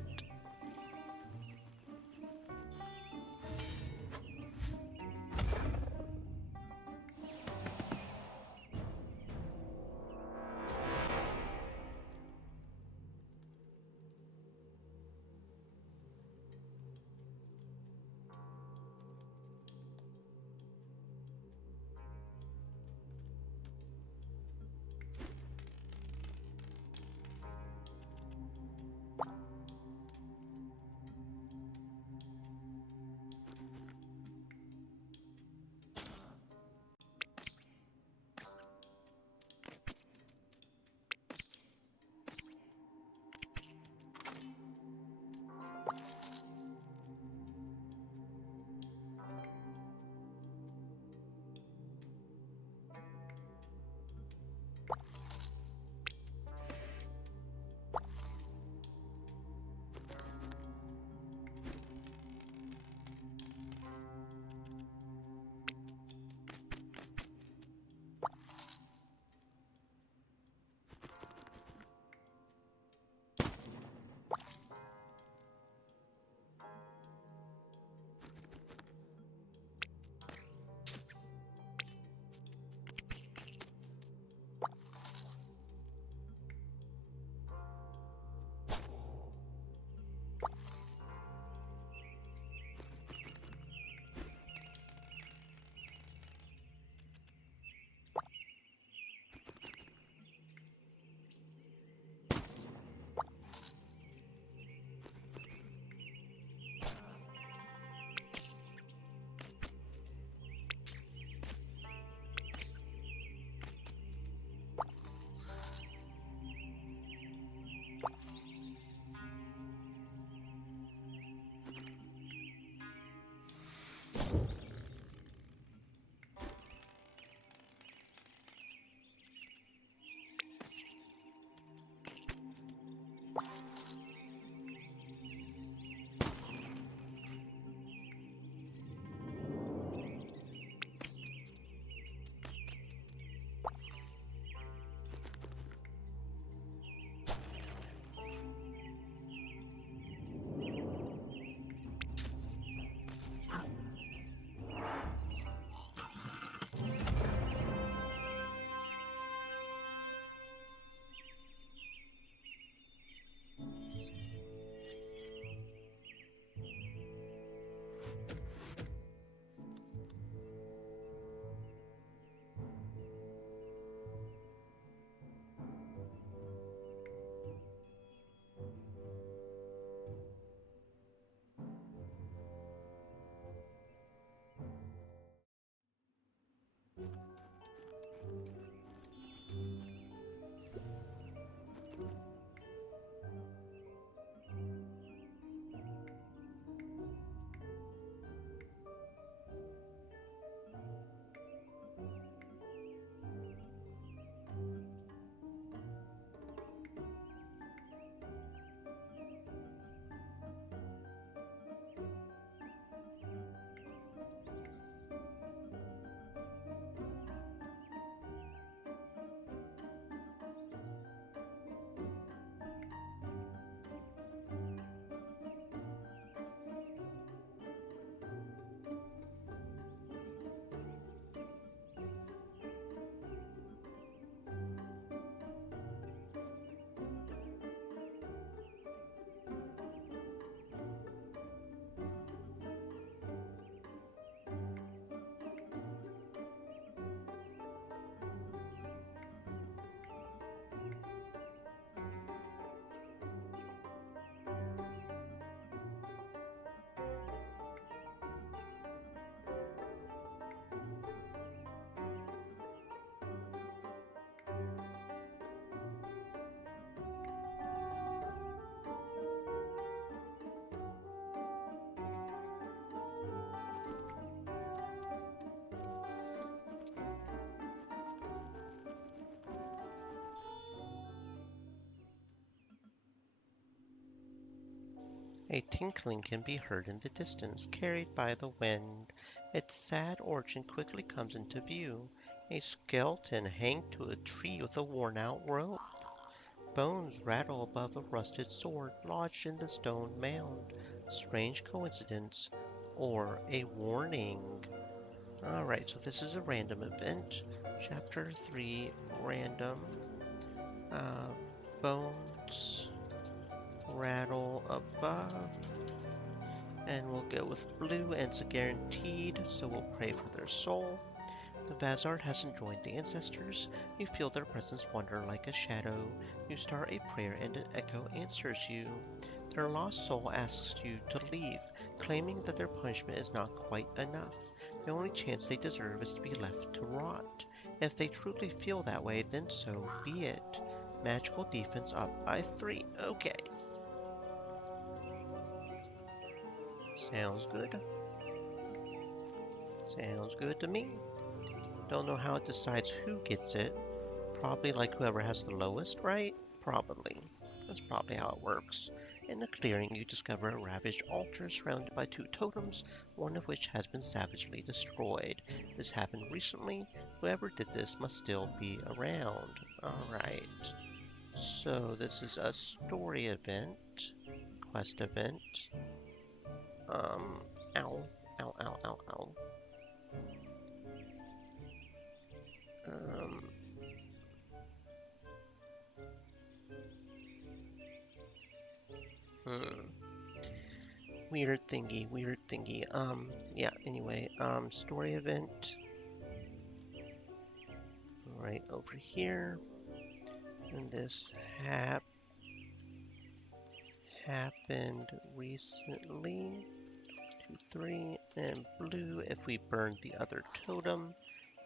A tinkling can be heard in the distance, carried by the wind. Its sad origin quickly comes into view. A skeleton hanged to a tree with a worn-out rope. Bones rattle above a rusted sword lodged in the stone mound. Strange coincidence, or a warning. Alright, so this is a random event. Chapter 3, random. Uh, bones rattle above. And we'll go with blue, and it's a guaranteed, so we'll pray for their soul. The Vazard hasn't joined the ancestors. You feel their presence wander like a shadow. You start a prayer and an echo answers you. Their lost soul asks you to leave, claiming that their punishment is not quite enough. The only chance they deserve is to be left to rot. If they truly feel that way, then so be it. Magical defense up by 3. Okay. Sounds good. Sounds good to me. Don't know how it decides who gets it. Probably like whoever has the lowest, right? Probably. That's probably how it works. In the clearing, you discover a ravaged altar surrounded by 2 totems, one of which has been savagely destroyed. This happened recently. Whoever did this must still be around. Alright. So this is a story event. Quest event. Ow. Ow, ow, ow, ow. Um, hmm. Weird thingy, weird thingy. Yeah, anyway, story event. Right over here. And this happened recently. 2, 3, and blue if we burned the other totem.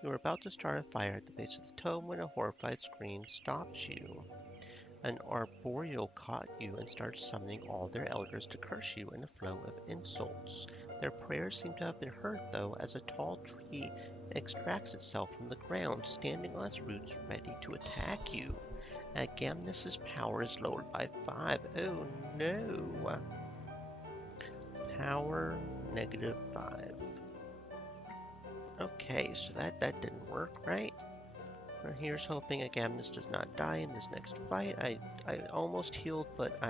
You were about to start a fire at the base of the totem when a horrified scream stops you. An arboreal caught you and started summoning all their elders to curse you in a flow of insults. Their prayers seem to have been heard, though, as a tall tree extracts itself from the ground, standing on its roots ready to attack you. Agamnes's power is lowered by 5. Oh no! Power -5. Okay, so that didn't work, right? Here's hoping Agamnes does not die in this next fight. I almost healed, but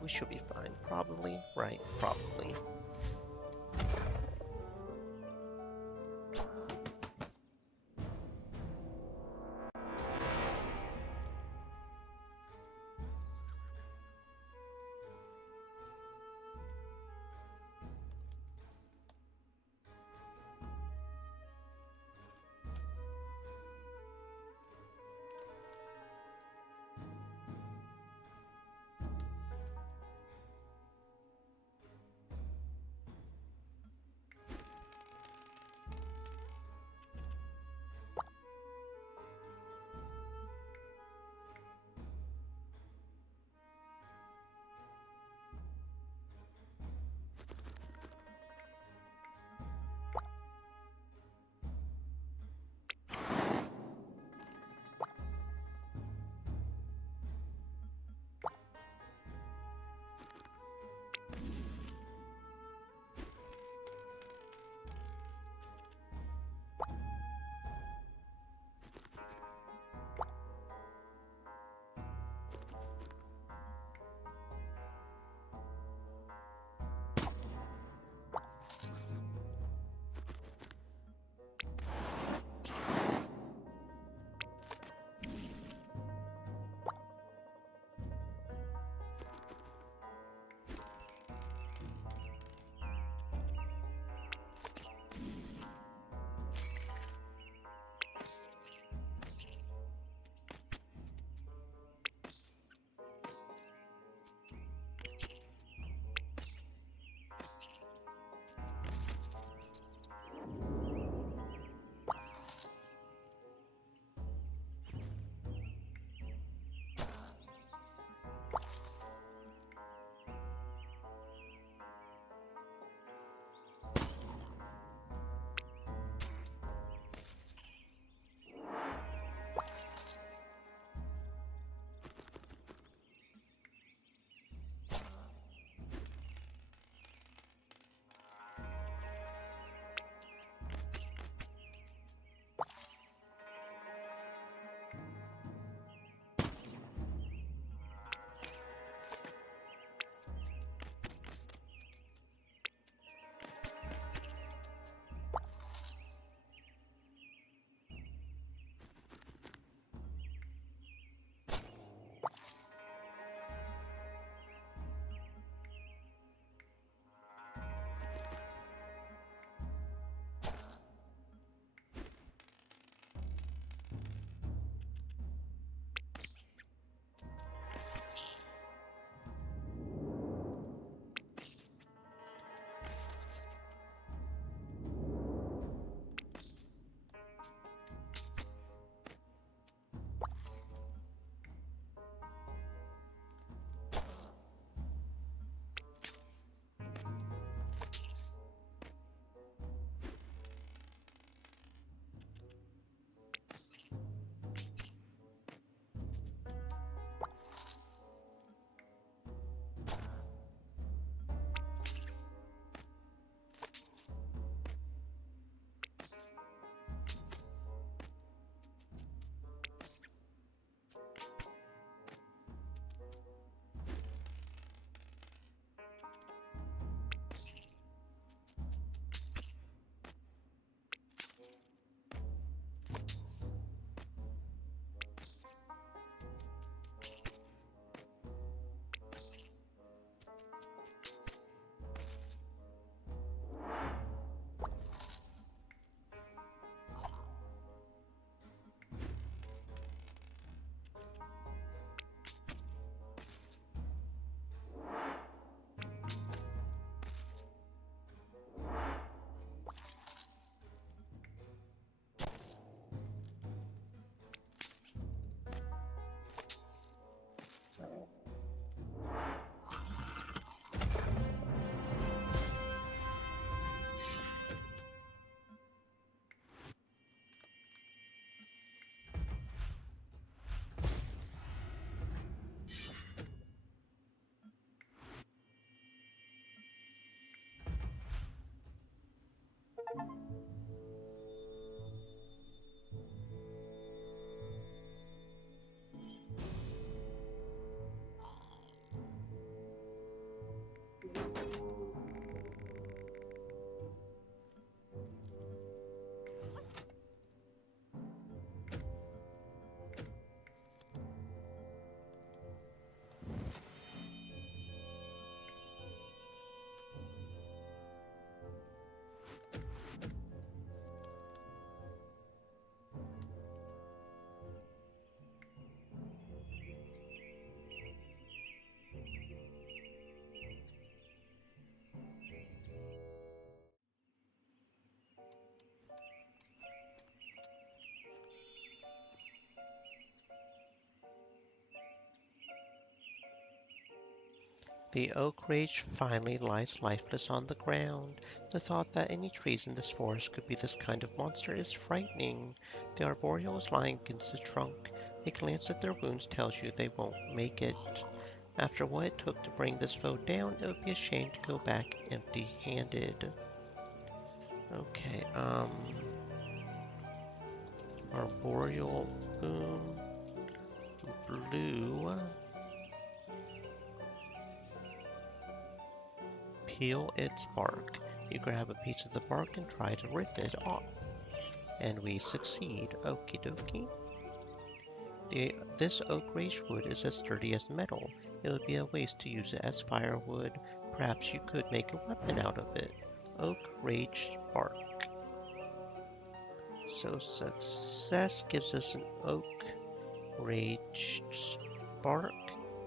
we should be fine. Probably, right? Probably. The oak rage finally lies lifeless on the ground. The thought that any trees in this forest could be this kind of monster is frightening. The arboreal is lying against the trunk. A glance at their wounds tells you they won't make it. After what it took to bring this foe down, it would be a shame to go back empty-handed. Okay, arboreal boom, blue. Peel its bark. You grab a piece of the bark and try to rip it off. And we succeed. Okie dokie. This oak rage wood is as sturdy as metal. It would be a waste to use it as firewood. Perhaps you could make a weapon out of it. Oak rage bark. So success gives us an oak rage bark.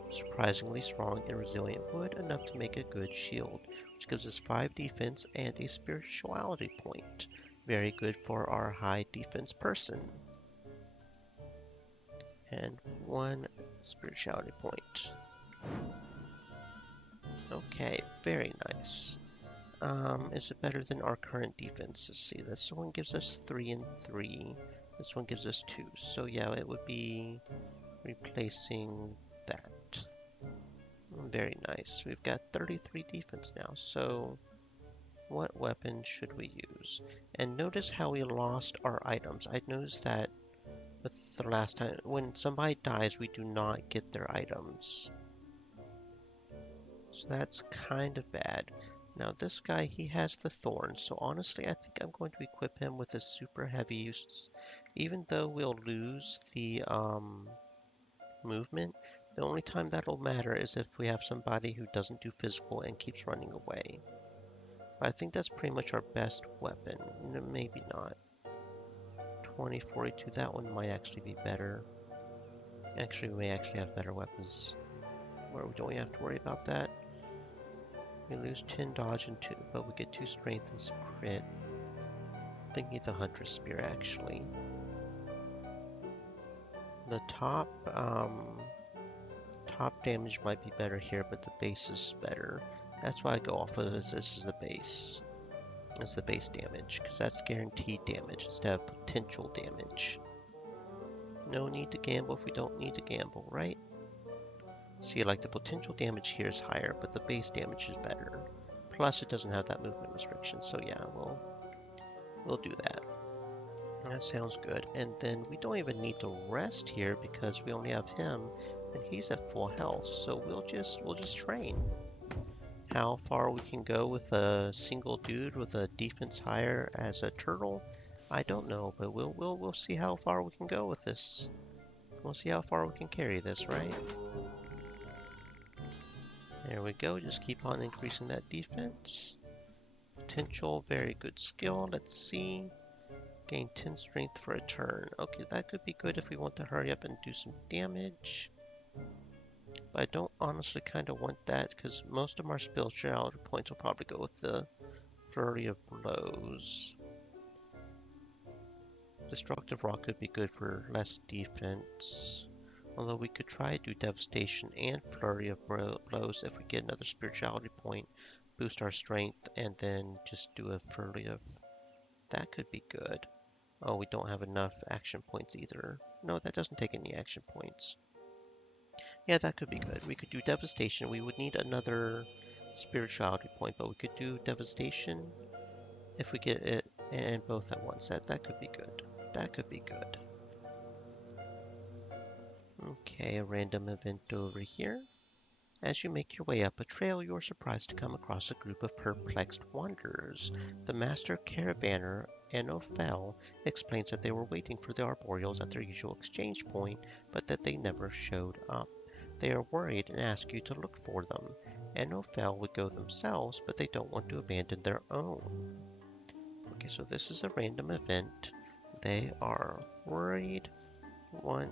Surprisingly strong and resilient wood, enough to make a good shield, which gives us 5 defense and a spirituality point. Very good for our high defense person. And 1 spirituality point. Okay, very nice. Is it better than our current defense? Let's see, this one gives us 3 and 3. This one gives us 2. So yeah, it would be replacing that. Very nice. We've got 33 defense now, so what weapon should we use? And notice how we lost our items. I noticed that with the last time, when somebody dies, we do not get their items. So that's kind of bad. Now this guy, he has the thorn, so honestly I think I'm going to equip him with a super heavy use. Even though we'll lose the movement, the only time that'll matter is if we have somebody who doesn't do physical and keeps running away. But I think that's pretty much our best weapon. No, maybe not. 2042, that one might actually be better. Actually, we may actually have better weapons where we don't have to worry about that. We lose 10 dodge and 2, but we get 2 strength and some crit. Thinking the Huntress Spear, actually. The top damage might be better here, but the base is better. That's why I go off of this is the base. It's the base damage, because that's guaranteed damage instead of potential damage. No need to gamble if we don't need to gamble, right? See, like the potential damage here is higher, but the base damage is better. Plus, it doesn't have that movement restriction, so yeah, we'll do that. That sounds good. And then we don't even need to rest here because we only have him, and he's at full health. So we'll just train. How far we can go with a single dude with a defense higher as a turtle, I don't know, but we'll see how far we can go with this. We'll see how far we can carry this, right? There we go. Just keep on increasing that defense. Potential, very good skill. Let's see. Gain 10 strength for a turn. Okay, that could be good if we want to hurry up and do some damage. But I don't honestly kind of want that because most of our spirituality points will probably go with the Flurry of Blows. Destructive Rock could be good for less defense. Although we could try to do Devastation and Flurry of Blows if we get another spirituality point, boost our strength, and then just do a Flurry of... That could be good. Oh, we don't have enough action points either. No, that doesn't take any action points. Yeah, that could be good. We could do Devastation. We would need another spirituality point, but we could do Devastation if we get it and both at once. That could be good. That could be good. Okay, a random event over here. As you make your way up a trail, you are surprised to come across a group of perplexed wanderers. The master caravaner, Enophel, explains that they were waiting for the arboreals at their usual exchange point, but that they never showed up. They are worried and ask you to look for them. Enophel would go themselves, but they don't want to abandon their own. Okay, so this is a random event. They are worried. 1,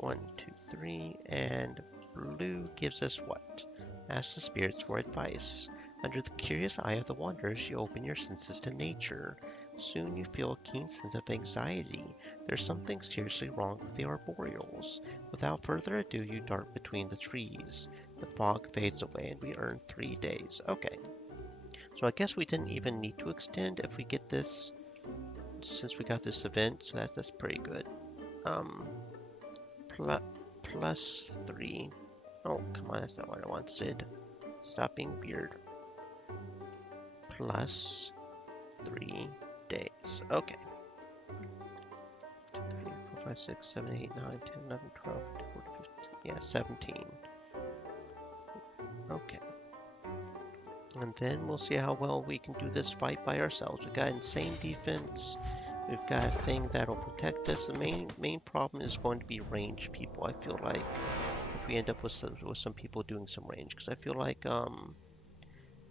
2, 3, and blue gives us what? Ask the spirits for advice. Under the curious eye of the wanderers, you open your senses to nature. Soon you feel a keen sense of anxiety. There's something seriously wrong with the arboreals. Without further ado, you dart between the trees. The fog fades away and we earn 3 days. Okay, so I guess we didn't even need to extend if we get this, since we got this event, so that's pretty good. Um, plus 3. Oh, come on, that's not what I wanted. Stop being weird. Plus 3 days. Okay. 2, 3, 4, 5, 6, 7, 8, 9, 10, 11, 12, 13, 14, 15. Yeah, 17. Okay. And then we'll see how well we can do this fight by ourselves. We've got insane defense. We've got a thing that'll protect us. The main problem is going to be range people. I feel like if we end up with some people doing some range, because I feel like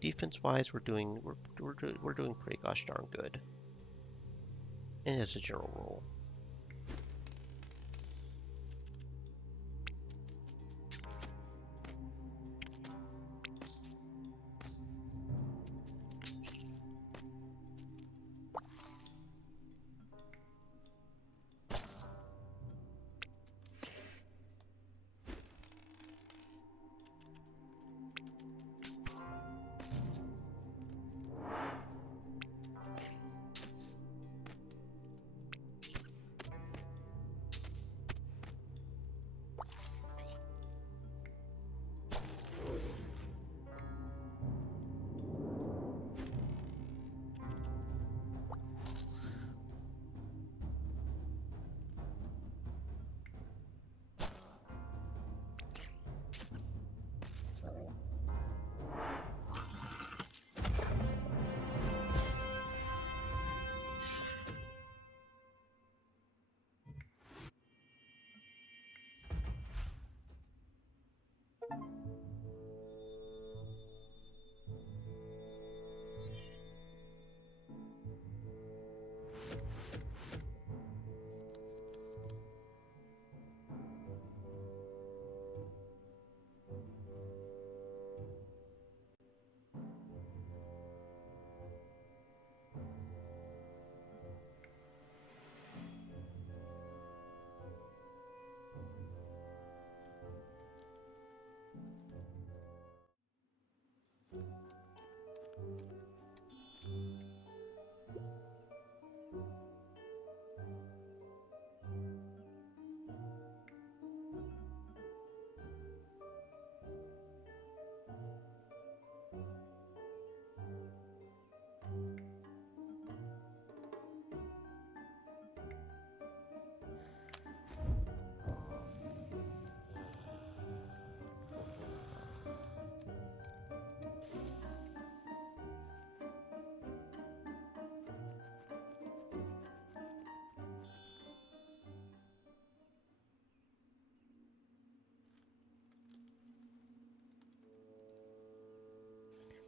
defense-wise we're doing pretty gosh darn good. And as a general rule.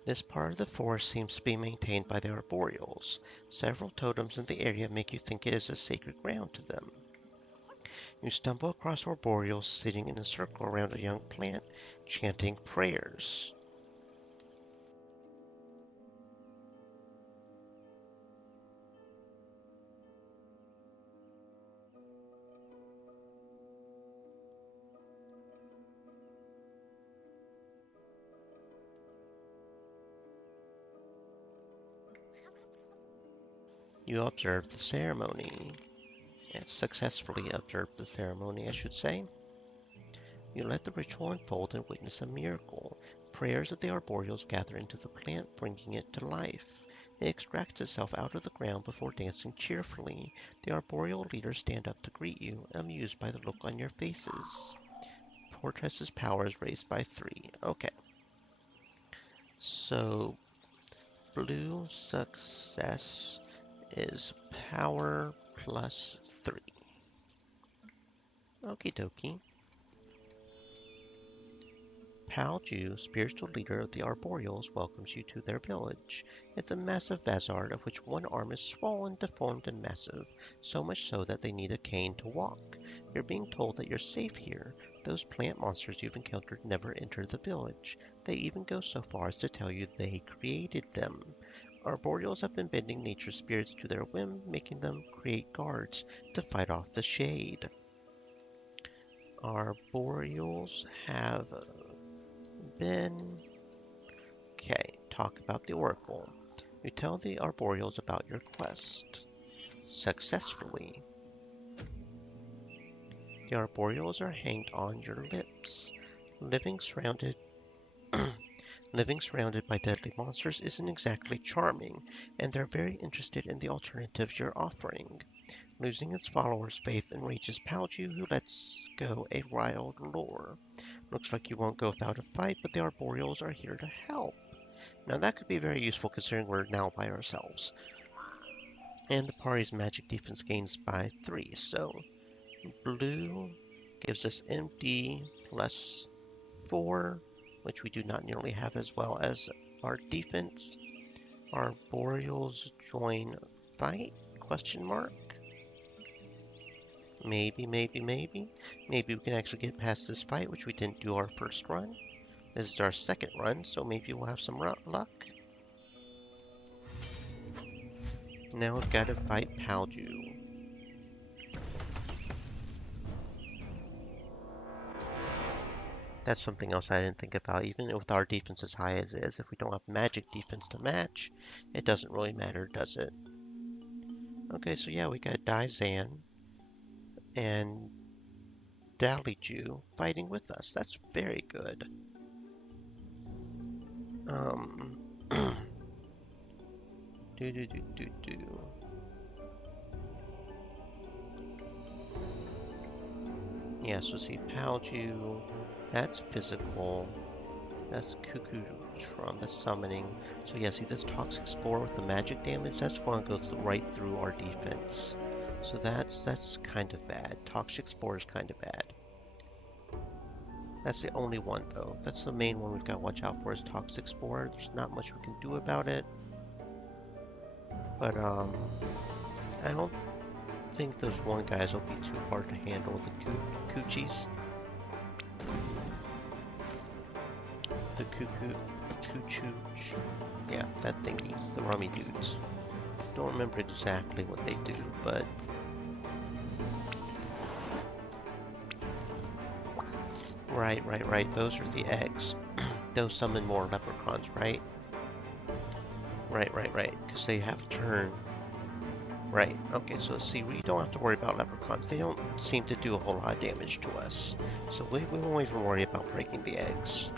This part of the forest seems to be maintained by the arboreals. Several totems in the area make you think it is a sacred ground to them. You stumble across arboreals sitting in a circle around a young plant, chanting prayers. You observe the ceremony. Successfully observe the ceremony, I should say. You let the ritual unfold and witness a miracle. Prayers of the arboreals gather into the plant, bringing it to life. It extracts itself out of the ground before dancing cheerfully. The arboreal leaders stand up to greet you, amused by the look on your faces. Fortress's power is raised by 3. Okay. So, blue success is power plus 3. Okie dokie. Palju, spiritual leader of the Arboreals, welcomes you to their village. It's a massive vazard of which one arm is swollen, deformed, and massive, so much so that they need a cane to walk. You're being told that you're safe here. Those plant monsters you've encountered never enter the village. They even go so far as to tell you they created them. Arboreals have been bending nature's spirits to their whim, making them create guards to fight off the shade. Arboreals have been... Okay, talk about the Oracle. You tell the Arboreals about your quest. Successfully. The Arboreals are hanged on your lips. Living surrounded Living surrounded by deadly monsters isn't exactly charming, and they're very interested in the alternatives you're offering. Losing its followers' faith enrages Palju, who lets go a wild lure. Looks like you won't go without a fight, but the Arboreals are here to help. Now that could be very useful considering we're now by ourselves. And the party's magic defense gains by 3, so blue gives us MD plus 4, which we do not nearly have as well as our defense. Arboreals join fight? Question mark. Maybe. Maybe we can actually get past this fight, which we didn't do our first run. This is our second run, so maybe we'll have some luck. Now we've got to fight Palju. That's something else I didn't think about. Even with our defense as high as it is, if we don't have magic defense to match, it doesn't really matter, does it? Okay, so yeah, we got Daizan and Daliju fighting with us. That's very good. Do. Yeah, so see, Palju, that's physical. That's Cuckoo Tron, that's summoning. So yeah, see this Toxic Spore with the magic damage, that's going to go right through our defense. So that's kind of bad. Toxic Spore is kind of bad. That's the only one though. That's the main one we've got to watch out for is Toxic Spore. There's not much we can do about it. But I don't think those one guys will be too hard to handle. The Coochies. The Cuchooch. Yeah, that thingy. The rummy dudes. Don't remember exactly what they do, but... Right. Those are the eggs. Those summon more leprechauns, right? Right. Because they have a turn. Right. Okay, so see, we don't have to worry about leprechauns. They don't seem to do a whole lot of damage to us. So we won't even worry about breaking the eggs.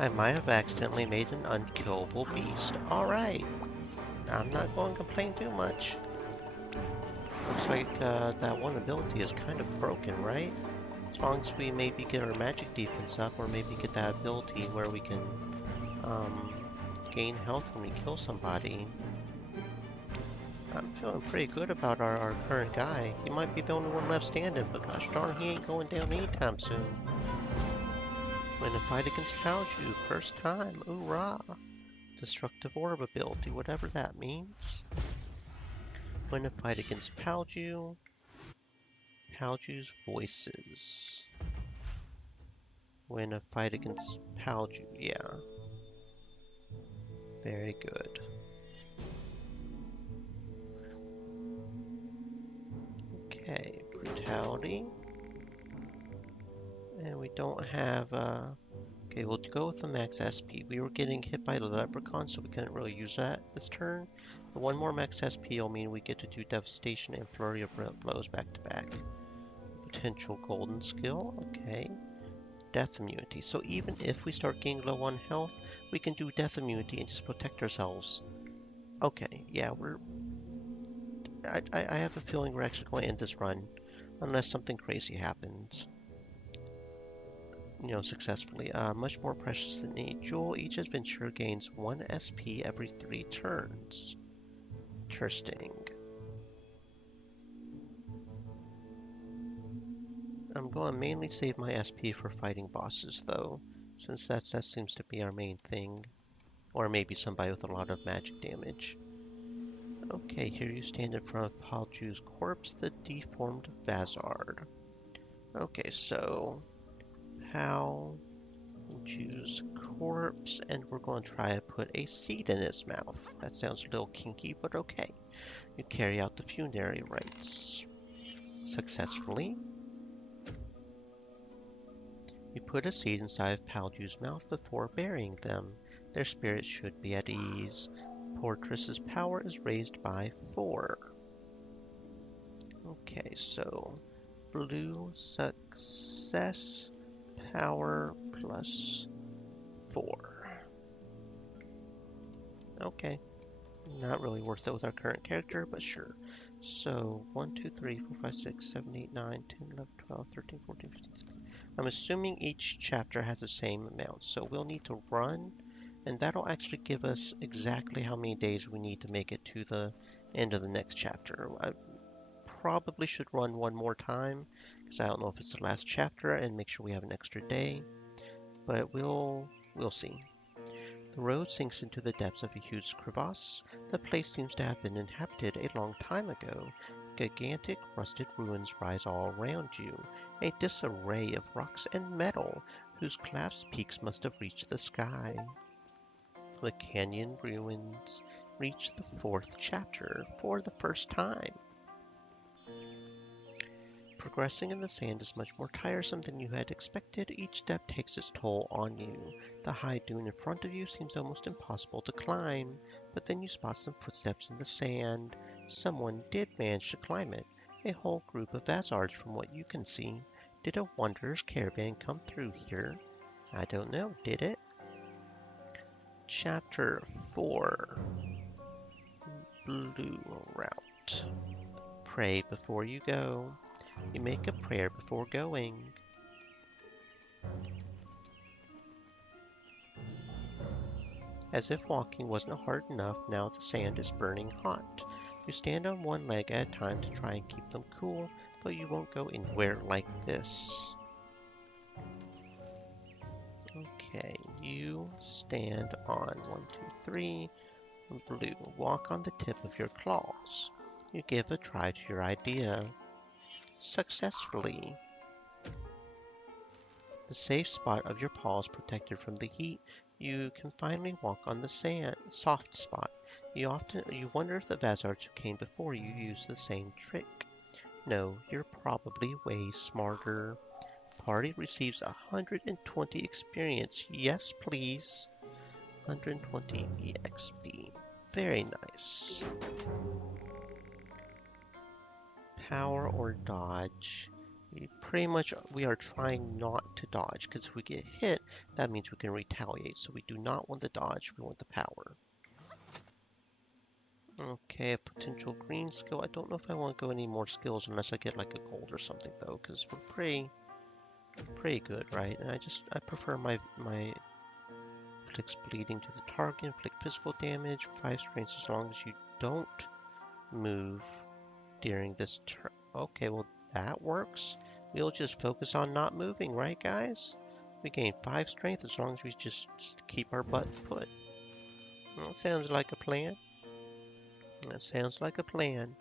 I might have accidentally made an unkillable beast. Alright, I'm not going to complain too much. Looks like that one ability is kind of broken, right? As long as we maybe get our magic defense up, or maybe get that ability where we can um, gain health when we kill somebody. I'm feeling pretty good about our current guy. He might be the only one left standing, but gosh darn, he ain't going down anytime soon. Win a fight against Palju, first time, hoorah! Destructive Orb ability, whatever that means. Win a fight against Palju. Palju's voices. Win a fight against Palju, yeah. Very good. Okay, brutality. And we don't have, okay, we'll go with the max SP. We were getting hit by the leprechaun, so we couldn't really use that this turn. But one more max SP will mean we get to do Devastation and Flurry of Blows back to back. Potential golden skill, okay. Death immunity. So even if we start getting low on health, we can do death immunity and just protect ourselves. Okay, yeah, I have a feeling we're actually going to end this run, unless something crazy happens. Successfully. Much more precious than a jewel. Each adventurer gains 1 SP every 3 turns. Interesting. I'm going to mainly save my SP for fighting bosses, though, since that seems to be our main thing. Or maybe somebody with a lot of magic damage. Okay, here you stand in front of Palju's corpse, the deformed Vazard. Okay, so Palju's corpse, and we're going to try to put a seed in his mouth. That sounds a little kinky, but okay. You carry out the funerary rites successfully. You put a seed inside of Palju's mouth before burying them. Their spirits should be at ease. Portress's power is raised by 4. Okay, so blue success power plus 4. Okay, not really worth it with our current character, but sure. So 1, 2, 3, 4, 5, 6, 7, 8, 9, 10, 11, 12, 13, 14, 15, 16. I'm assuming each chapter has the same amount, so we'll need to run, and that'll actually give us exactly how many days we need to make it to the end of the next chapter. I probably should run one more time, because I don't know if it's the last chapter, and make sure we have an extra day, but we'll see. The road sinks into the depths of a huge crevasse. The place seems to have been inhabited a long time ago. Gigantic rusted ruins rise all around you, a disarray of rocks and metal, whose collapsed peaks must have reached the sky. The canyon ruins reach the 4th chapter for the first time. Progressing in the sand is much more tiresome than you had expected. Each step takes its toll on you. The high dune in front of you seems almost impossible to climb, but then you spot some footsteps in the sand. Someone did manage to climb it. A whole group of Vazards from what you can see. Did a wanderer's caravan come through here? I don't know, did it? Chapter 4. Blue Route. Pray before you go. You make a prayer before going. As if walking wasn't hard enough, now the sand is burning hot. You stand on one leg at a time to try and keep them cool, but you won't go anywhere like this. Okay, you stand on 1, 2, 3, blue. Walk on the tip of your claws. You give a try to your idea. Successfully. The safe spot of your paws protected from the heat, you can finally walk on the soft spot. You wonder if the Vazards who came before you used the same trick. No, you're probably way smarter. Party receives 120 experience. Yes, please. 120 EXP. Very nice. Power or dodge. We are trying not to dodge, because if we get hit, that means we can retaliate. So we do not want the dodge, we want the power. Okay, a potential green skill. I don't know if I want to go any more skills unless I get like a gold or something though, because we're pretty good, right? And I prefer my inflicts bleeding to the target, inflict physical damage, 5 strength as long as you don't move during this turn. Okay, well that works. We'll just focus on not moving, right guys? We gain 5 strength as long as we just keep our butt put. That sounds like a plan. That sounds like a plan.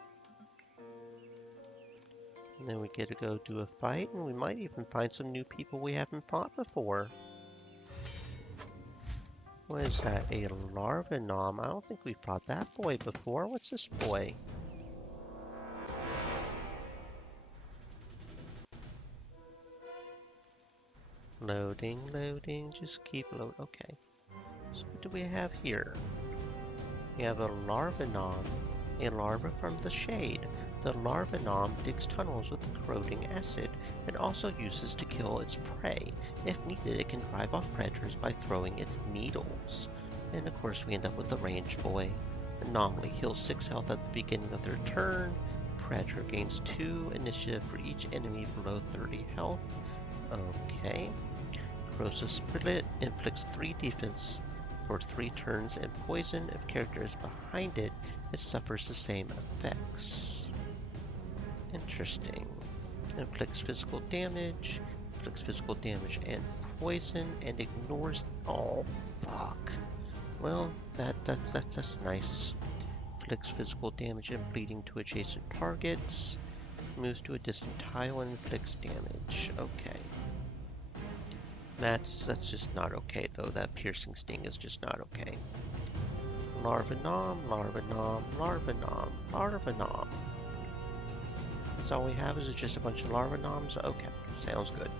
And then we get to go do a fight, and we might even find some new people we haven't fought before. What is that? A Larvanom? I don't think we fought that boy before. What's this boy? Loading, loading, just keep loading. Okay. So what do we have here? We have a Larvanom, a larva from the shade. The Larvanom digs tunnels with corroding acid and also uses to kill its prey. If needed, it can drive off predators by throwing its needles. And of course we end up with the range boy. Anomaly heals 6 health at the beginning of their turn. Predator gains 2 initiative for each enemy below 30 health. Okay. Corrosive Split inflicts 3 defense for 3 turns, and poison, if character is behind it, it suffers the same effects. Interesting. Inflicts physical damage and poison, and ignores. Oh fuck. Well, that's nice. Inflicts physical damage and bleeding to adjacent targets. Moves to a distant tile and inflicts damage. Okay. That's just not okay, though. That piercing sting is just not okay. Larvanom, Larvanom, Larvanom, Larvanom. That's all we have? Is it just a bunch of Larvanoms? Okay, sounds good.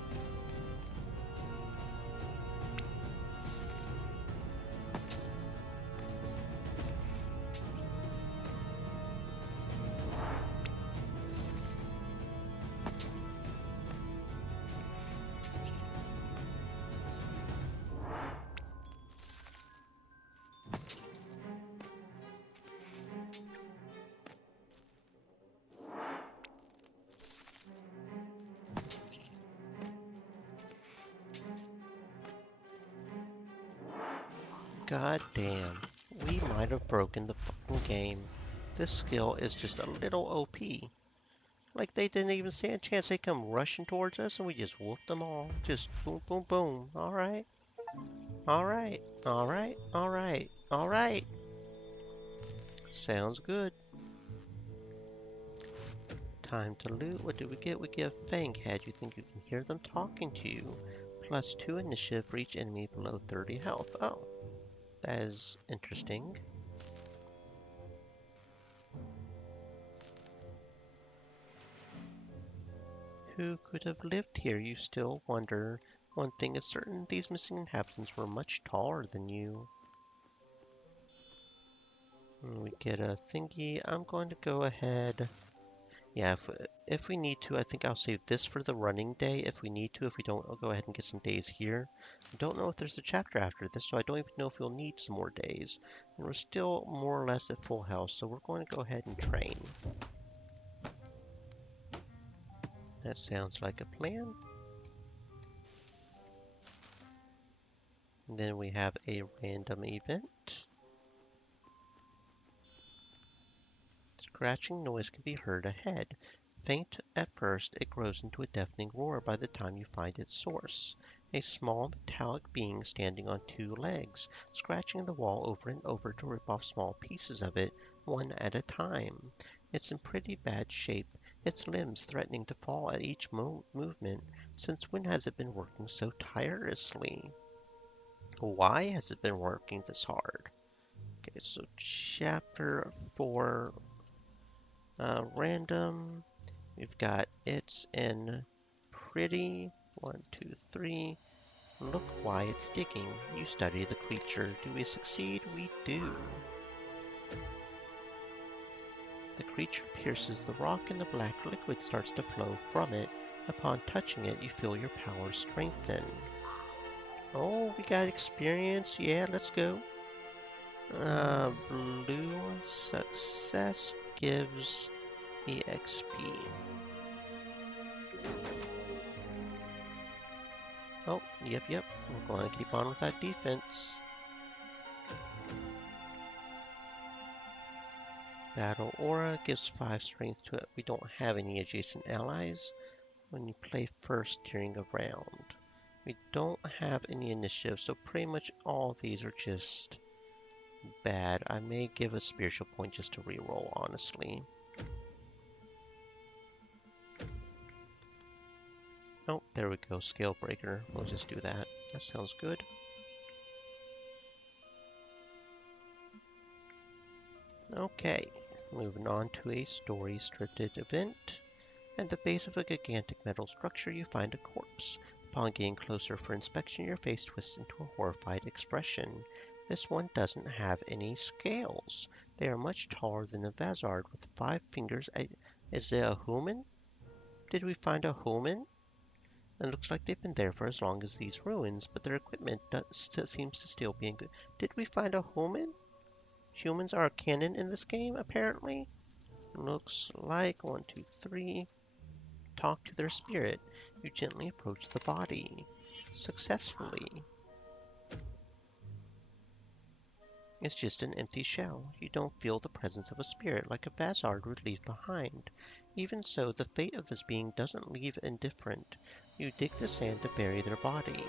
God damn. We might have broken the fucking game. This skill is just a little OP. Like they didn't even stand a chance. They come rushing towards us and we just whooped them all. Just boom, boom, boom. Alright. Alright. Alright. Alright. Alright. Sounds good. Time to loot. What do we get? We get a Fang Head. You think you can hear them talking to you. Plus 2 initiative for each enemy below 30 health. Oh. That is interesting. Who could have lived here, you still wonder? One thing is certain, these missing inhabitants were much taller than you. And we get a thingy. I'm going to go ahead. Yeah, if we need to, I think I'll save this for the running day. If we need to, if we don't, I'll go ahead and get some days here. I don't know if there's a chapter after this, so I don't even know if we'll need some more days. And we're still more or less at full health, so we're going to go ahead and train. That sounds like a plan. And then we have a random event. Scratching noise can be heard ahead. Faint at first, it grows into a deafening roar by the time you find its source. A small metallic being standing on 2 legs, scratching the wall over and over to rip off small pieces of it, one at a time. It's in pretty bad shape, its limbs threatening to fall at each movement. Since when has it been working so tirelessly? Why has it been working this hard? Okay, so chapter 4, random. We've got it's in pretty. 1, 2, 3. Look why it's digging. You study the creature. Do we succeed? We do. The creature pierces the rock and the black liquid starts to flow from it. Upon touching it, you feel your power strengthen. Oh, we got experience. Yeah, let's go. Blue success gives EXP. Oh, yep. We're going to keep on with that defense. Battle Aura gives 5 strength to it. We don't have any adjacent allies when you play first during a round. We don't have any initiative, so pretty much all of these are just bad. I may give a spiritual point just to reroll, honestly. Oh, there we go. Scale Breaker. We'll just do that. That sounds good. Okay, moving on to a story-scripted event. At the base of a gigantic metal structure, you find a corpse. Upon getting closer for inspection, your face twists into a horrified expression. This one doesn't have any scales. They are much taller than a Vazard with 5 fingers. Is it a human? Did we find a human? It looks like they've been there for as long as these ruins, but their equipment seems to still be in good. Did we find a human? Humans are canon in this game, apparently. Looks like 1, 2, 3. Talk to their spirit. You gently approach the body. Successfully. It's just an empty shell. You don't feel the presence of a spirit like a Vazard would leave behind. Even so, the fate of this being doesn't leave indifferent. You dig the sand to bury their body.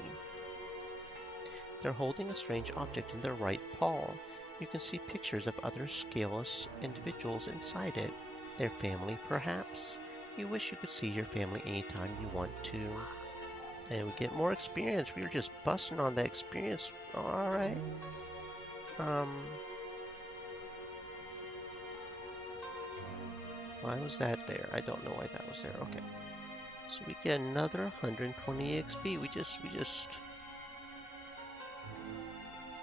They're holding a strange object in their right paw. You can see pictures of other scaleless individuals inside it. Their family, perhaps? You wish you could see your family anytime you want to. And we get more experience. We were just busting on that experience. Alright. Why was that there? I don't know why that was there. Okay. So we get another 120 XP. We just...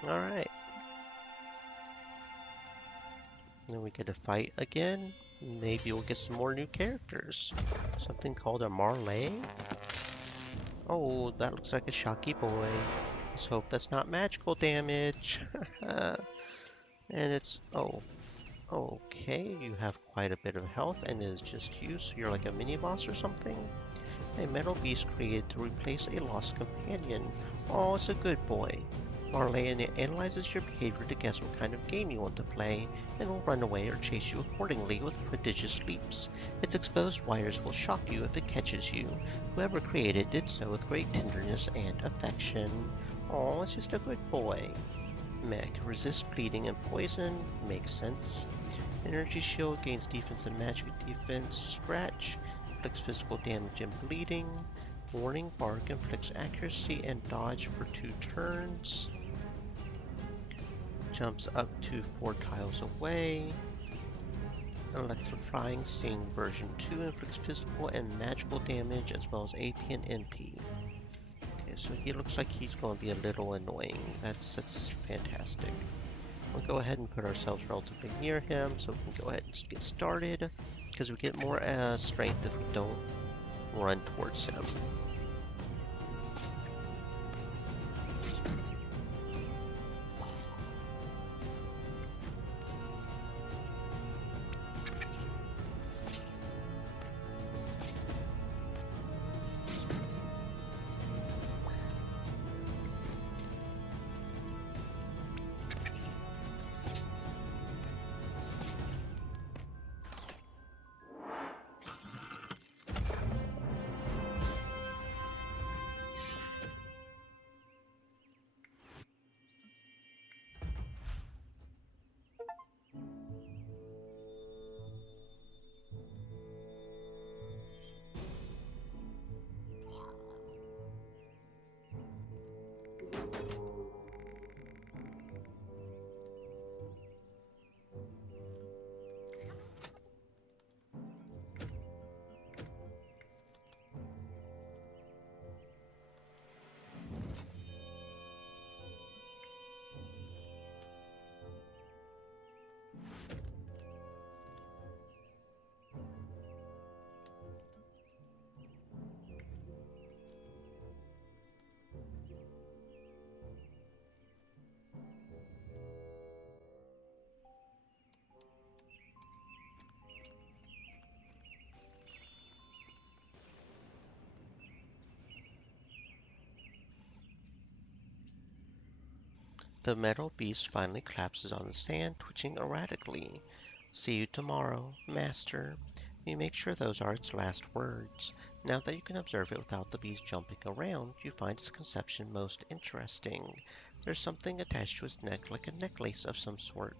Alright. Then we get to fight again. Maybe we'll get some more new characters. Something called a Marley. Oh, that looks like a shocky boy. Let's hope that's not magical damage. And it's... Oh. Okay, you have quite a bit of health and it is just you, so you're like a mini-boss or something? A metal beast created to replace a lost companion. Oh, it's a good boy. Marley analyzes your behavior to guess what kind of game you want to play, and will run away or chase you accordingly with prodigious leaps. Its exposed wires will shock you if it catches you. Whoever created it did so with great tenderness and affection. Oh, it's just a good boy. Mech. Resists bleeding and poison. Makes sense. Energy shield gains defense and magic defense. Scratch. Inflicts physical damage and bleeding. Warning bark inflicts accuracy and dodge for 2 turns. Jumps up to 4 tiles away. Electrifying Sting version 2 inflicts physical and magical damage as well as AP and MP. So he looks like he's going to be a little annoying. That's fantastic. We'll go ahead and put ourselves relatively near him so we can go ahead and get started, because we get more strength if we don't run towards him. The metal beast finally collapses on the sand, twitching erratically. See you tomorrow, Master. You make sure those are its last words. Now that you can observe it without the beast jumping around, you find its conception most interesting. There's something attached to its neck, like a necklace of some sort.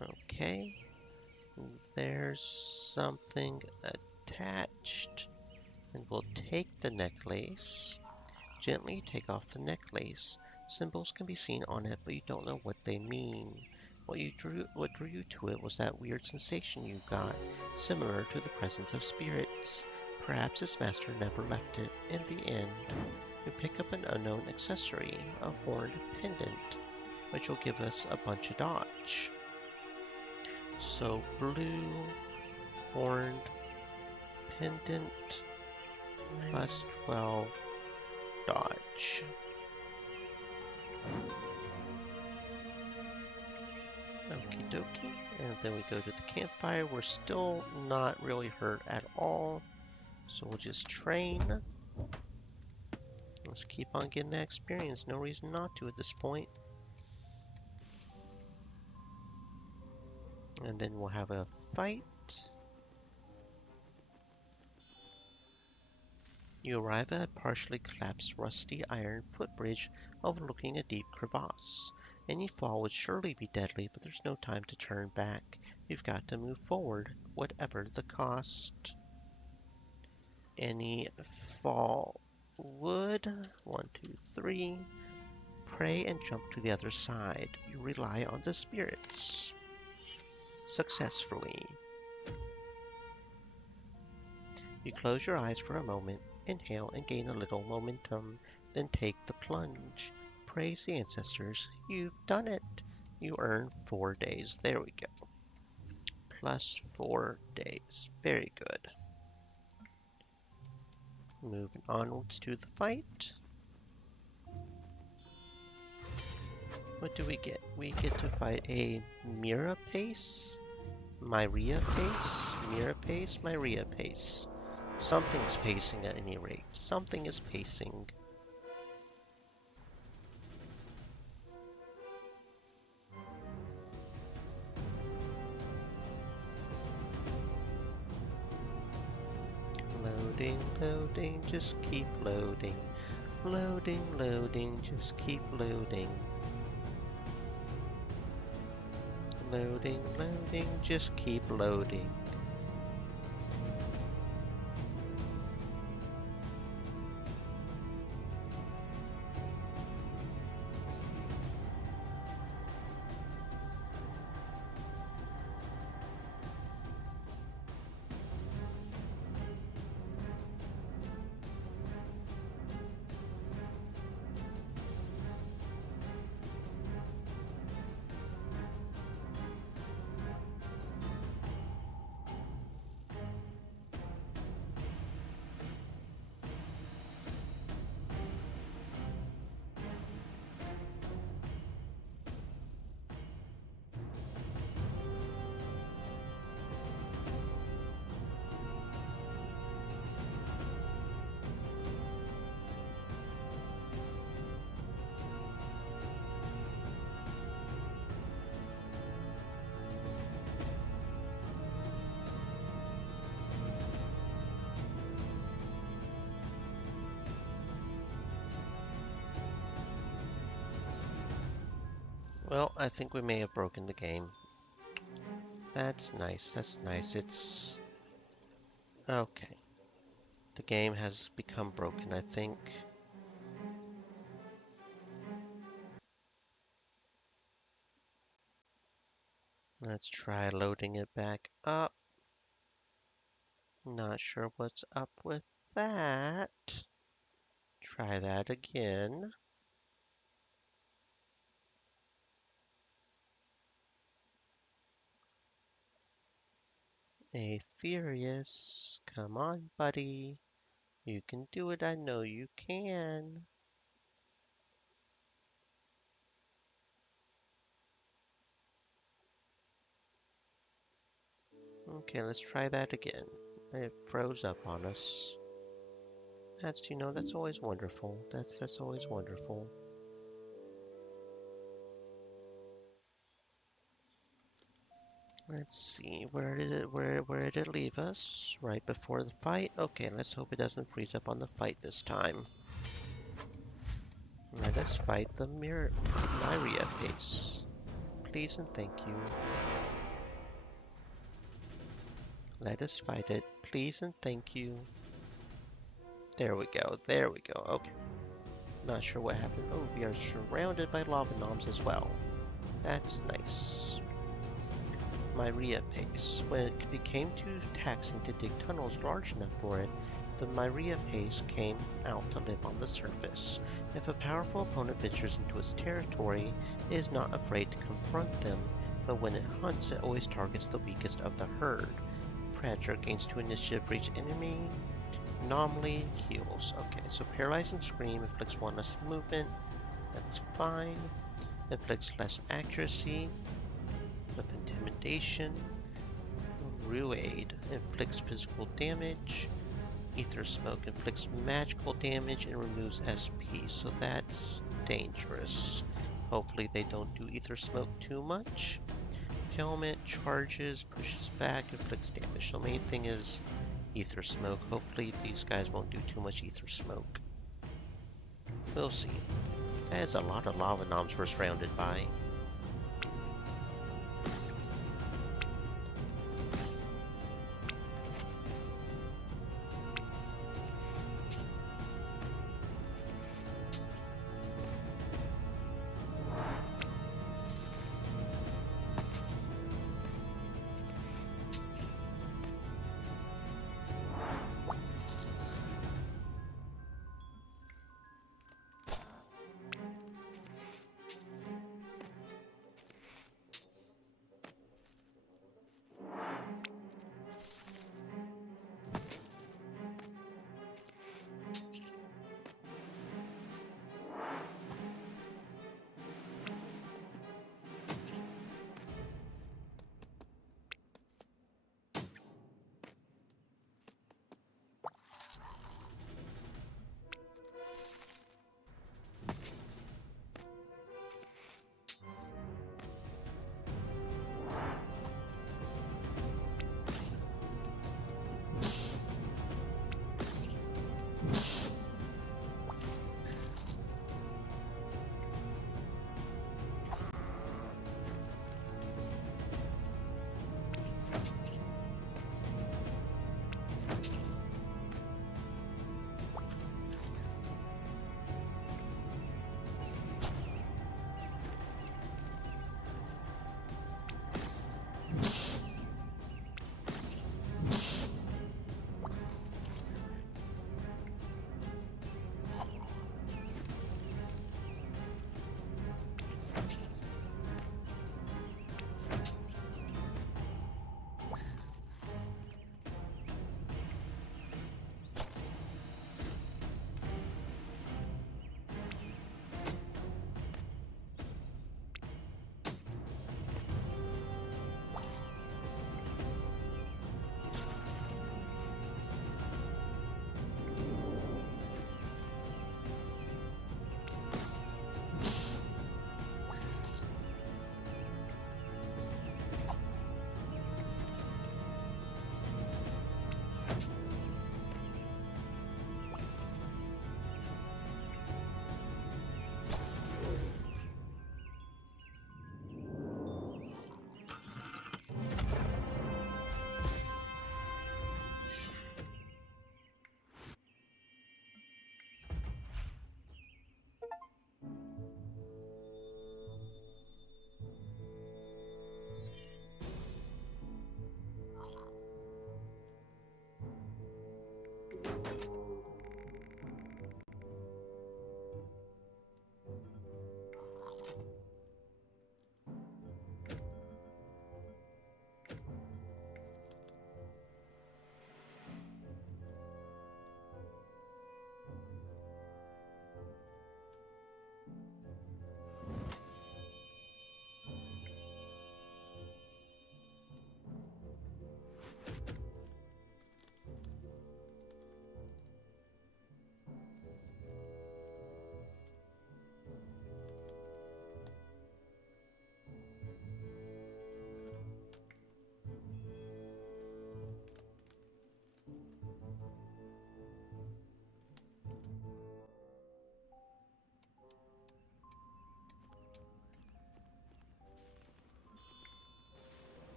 Okay. There's something attached. And we'll take the necklace. Gently take off the necklace. Symbols can be seen on it, but you don't know what they mean. What drew you to it was that weird sensation you got, similar to the presence of spirits. Perhaps its master never left it. In the end, you pick up an unknown accessory, a horned pendant, which will give us a bunch of dodge. So blue horned pendant plus 12 dodge. Okie dokie. And then we go to the campfire. We're still not really hurt at all. So we'll just train. Let's keep on getting that experience. No reason not to at this point. And then we'll have a fight. You arrive at a partially collapsed rusty iron footbridge overlooking a deep crevasse. Any fall would surely be deadly, but there's no time to turn back. You've got to move forward, whatever the cost. Any fall would. 1, 2, 3. Pray and jump to the other side. You rely on the spirits. Successfully. You close your eyes for a moment, inhale and gain a little momentum, then take the plunge. Praise the ancestors. You've done it. You earn 4 days. There we go. Plus 4 days. Very good. Moving onwards to the fight. What do we get? We get to fight a Mirapace, Myriapace, Mirapace, Myriapace. Something's pacing at any rate. Something is pacing. Loading, loading, just keep loading. Loading, loading, just keep loading. Loading, loading, just keep loading. Well, I think we may have broken the game. That's nice, that's nice. It's... okay. The game has become broken, I think. Let's try loading it back up. Not sure what's up with that. Try that again. Aetheris, come on, buddy. You can do it, I know you can. Okay, let's try that again. It froze up on us. That's always wonderful. That's always wonderful. Let's see, where did it leave us? Right before the fight? Okay, let's hope it doesn't freeze up on the fight this time. Let us fight the Myria pace. Please and thank you. Let us fight it. Please and thank you. There we go, there we go, okay. Not sure what happened. Oh, we are surrounded by lava gnomes as well. That's nice. Myria pace. When it became too taxing to dig tunnels large enough for it, the Myria pace came out to live on the surface. If a powerful opponent ventures into its territory, it is not afraid to confront them, but when it hunts, it always targets the weakest of the herd. Predator gains 2 initiative for each enemy. Anomaly heals. Okay, so Paralyzing Scream inflicts 1 less movement. That's fine. Inflicts less accuracy. With Intimidation. Ruade inflicts physical damage. Ether Smoke inflicts magical damage and removes SP, so that's dangerous. Hopefully they don't do Ether Smoke too much. Helmet charges, pushes back, inflicts damage. So the main thing is Ether Smoke. Hopefully these guys won't do too much Ether Smoke. We'll see. That is a lot of lava gnomes we're surrounded by.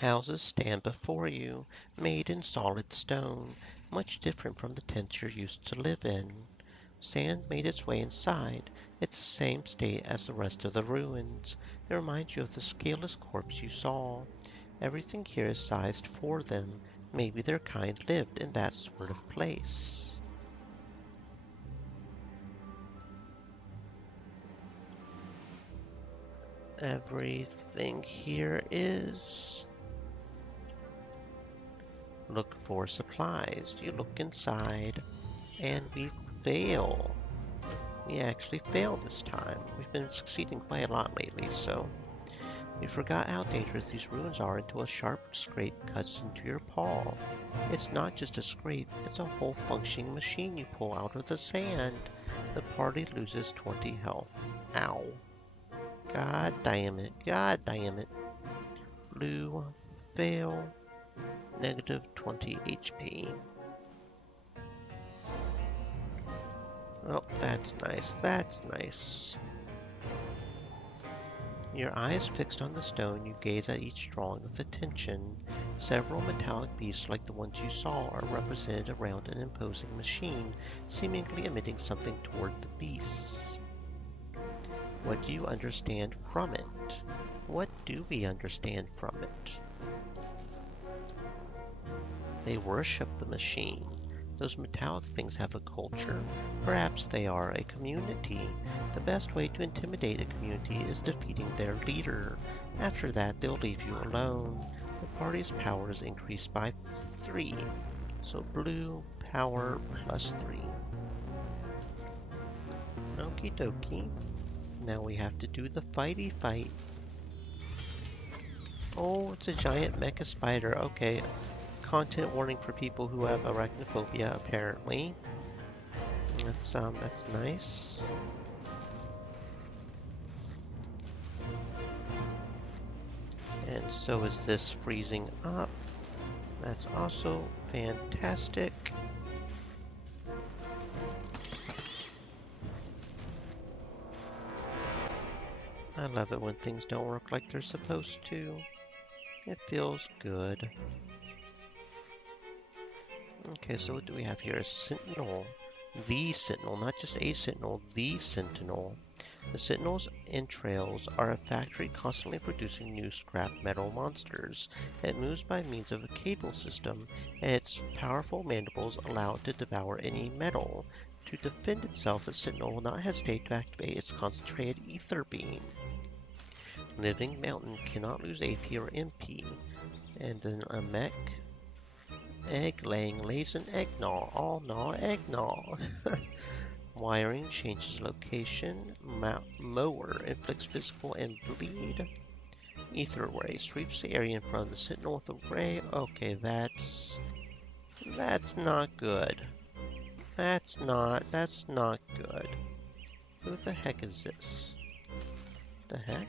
Houses stand before you, made in solid stone, much different from the tents you're used to live in. Sand made its way inside. It's the same state as the rest of the ruins. It reminds you of the scaleless corpse you saw. Everything here is sized for them. Maybe their kind lived in that sort of place. Everything here is... Look for supplies. You look inside, and we fail. We actually fail this time. We've been succeeding quite a lot lately, so... We forgot how dangerous these ruins are until a sharp scrape cuts into your paw. It's not just a scrape, it's a whole functioning machine you pull out of the sand. The party loses 20 health. Ow. God damn it. God damn it. Blue, fail, negative 20 HP. Oh, that's nice. That's nice. Your eyes fixed on the stone, you gaze at each drawing with attention. Several metallic beasts like the ones you saw are represented around an imposing machine, seemingly emitting something toward the beasts. What do you understand from it? What do we understand from it? They worship the machine. Those metallic things have a culture. Perhaps they are a community. The best way to intimidate a community is defeating their leader. After that, they'll leave you alone. The party's power is increased by 3. So blue, power plus 3. Okie dokie. Now we have to do the fighty fight. Oh, it's a giant mecha spider. Okay. Content warning for people who have arachnophobia, apparently. That's nice. And so is this freezing up. That's also fantastic. I love it when things don't work like they're supposed to. It feels good. Okay, so what do we have here? A sentinel. The sentinel, not just a sentinel, the sentinel. The sentinel's entrails are a factory constantly producing new scrap metal monsters. It moves by means of a cable system, and its powerful mandibles allow it to devour any metal. To defend itself, the sentinel will not hesitate to activate its concentrated ether beam. Living mountain cannot lose AP or MP. And then a mech. Egg laying lays an egg gnaw. All gnaw, egg gnaw. Wiring changes location. Mower inflicts physical and bleed. Ether ray sweeps the area in front of the sentinel with a ray. Okay, that's not good. That's not good. Who the heck is this? The heck?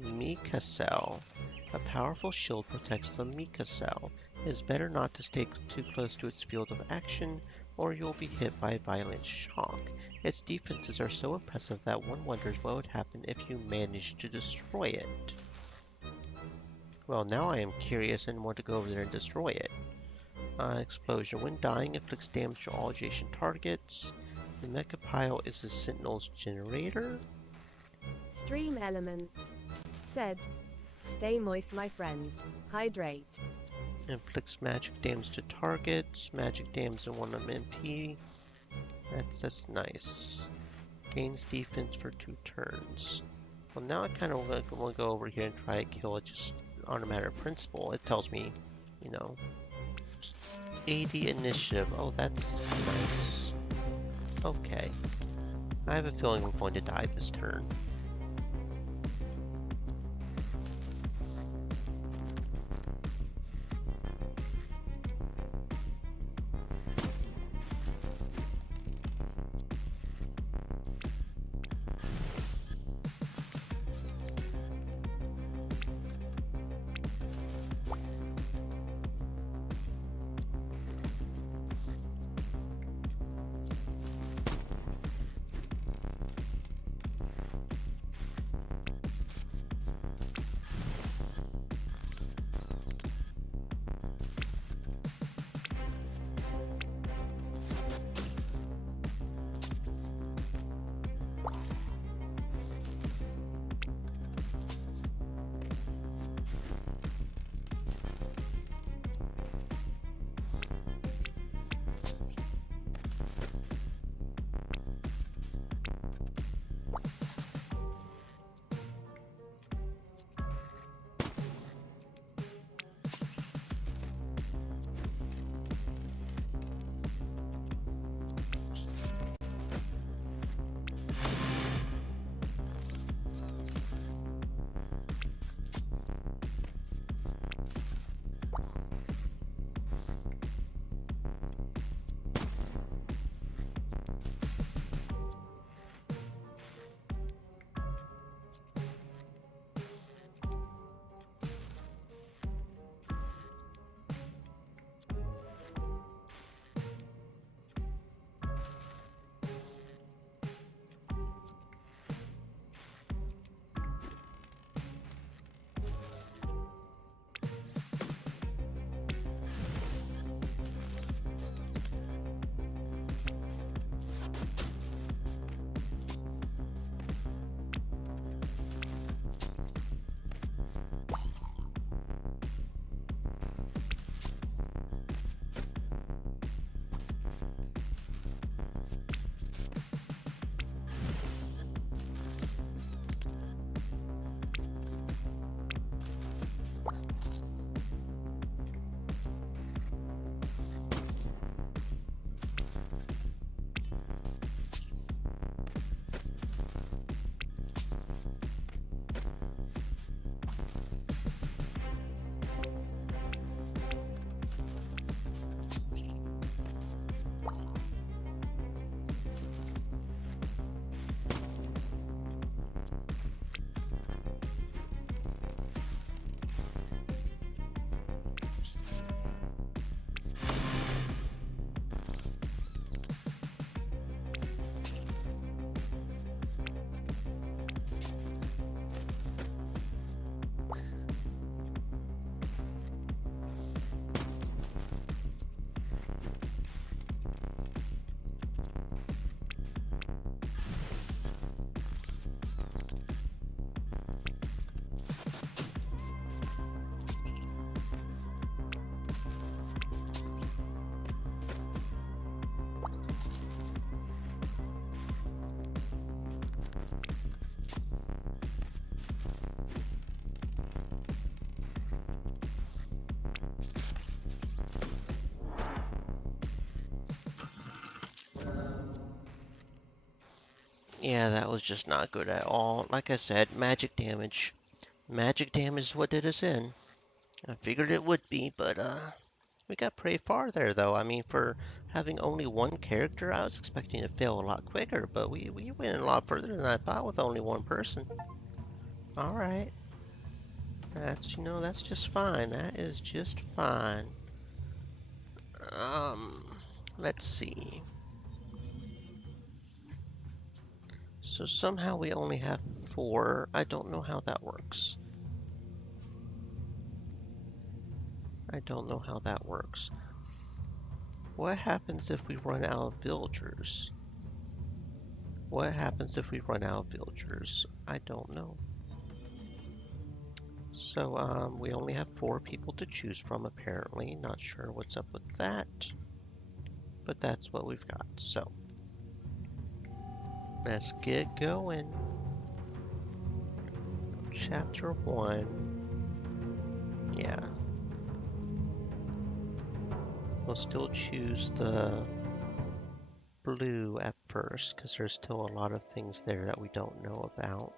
Mika Cell. A powerful shield protects the Mika Cell. It is better not to stay too close to its field of action, or you'll be hit by a violent shock. Its defenses are so impressive that one wonders what would happen if you managed to destroy it. Well, now I am curious and want to go over there and destroy it. Explosion. When dying, inflicts damage to all adjacent targets. The Mecha Pile is the Sentinel's generator. Stream elements. Said. Stay moist, my friends. Hydrate. Inflicts magic damage to targets. Magic damage and 1 MP. That's nice. Gains defense for 2 turns. Well, now I kind of want to go over here and try to kill it just on a matter of principle. It tells me, you know, 80 initiative. Oh, that's nice. Okay. I have a feeling I'm going to die this turn. Yeah, that was just not good at all. Like I said, magic damage. Magic damage is what did us in. I figured it would be, but we got pretty far there though. I mean, for having only one character, I was expecting to fail a lot quicker, but we went a lot further than I thought with only one person. All right. That's just fine. That is just fine. Um, let's see. So somehow we only have 4. I don't know how that works. I don't know how that works. What happens if we run out of villagers? What happens if we run out of villagers? I don't know. So, we only have 4 people to choose from, apparently. Not sure what's up with that, but that's what we've got. So, let's get going. Chapter 1. Yeah. We'll still choose the blue at first, because there's still a lot of things there that we don't know about.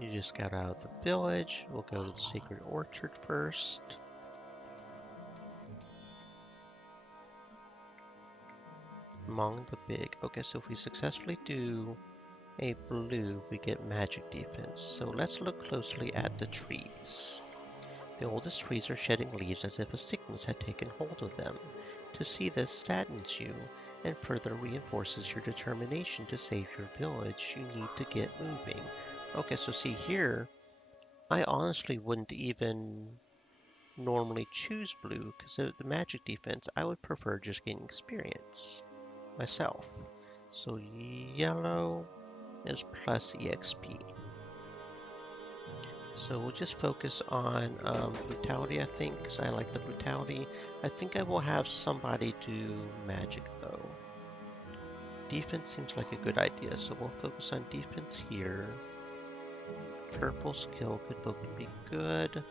You just got out of the village. We'll go to the Sacred Orchard first. Among the big. Okay, so if we successfully do a blue, we get magic defense. So let's look closely at the trees. The oldest trees are shedding leaves as if a sickness had taken hold of them. To see this saddens you and further reinforces your determination to save your village. You need to get moving. Okay, so see here, I honestly wouldn't even normally choose blue because of the magic defense. I would prefer just getting experience myself. So yellow is plus EXP. So we'll just focus on brutality, I think, because I like the brutality. I think I will have somebody do magic, though. Defense seems like a good idea, so we'll focus on defense here. Purple skill could both be good.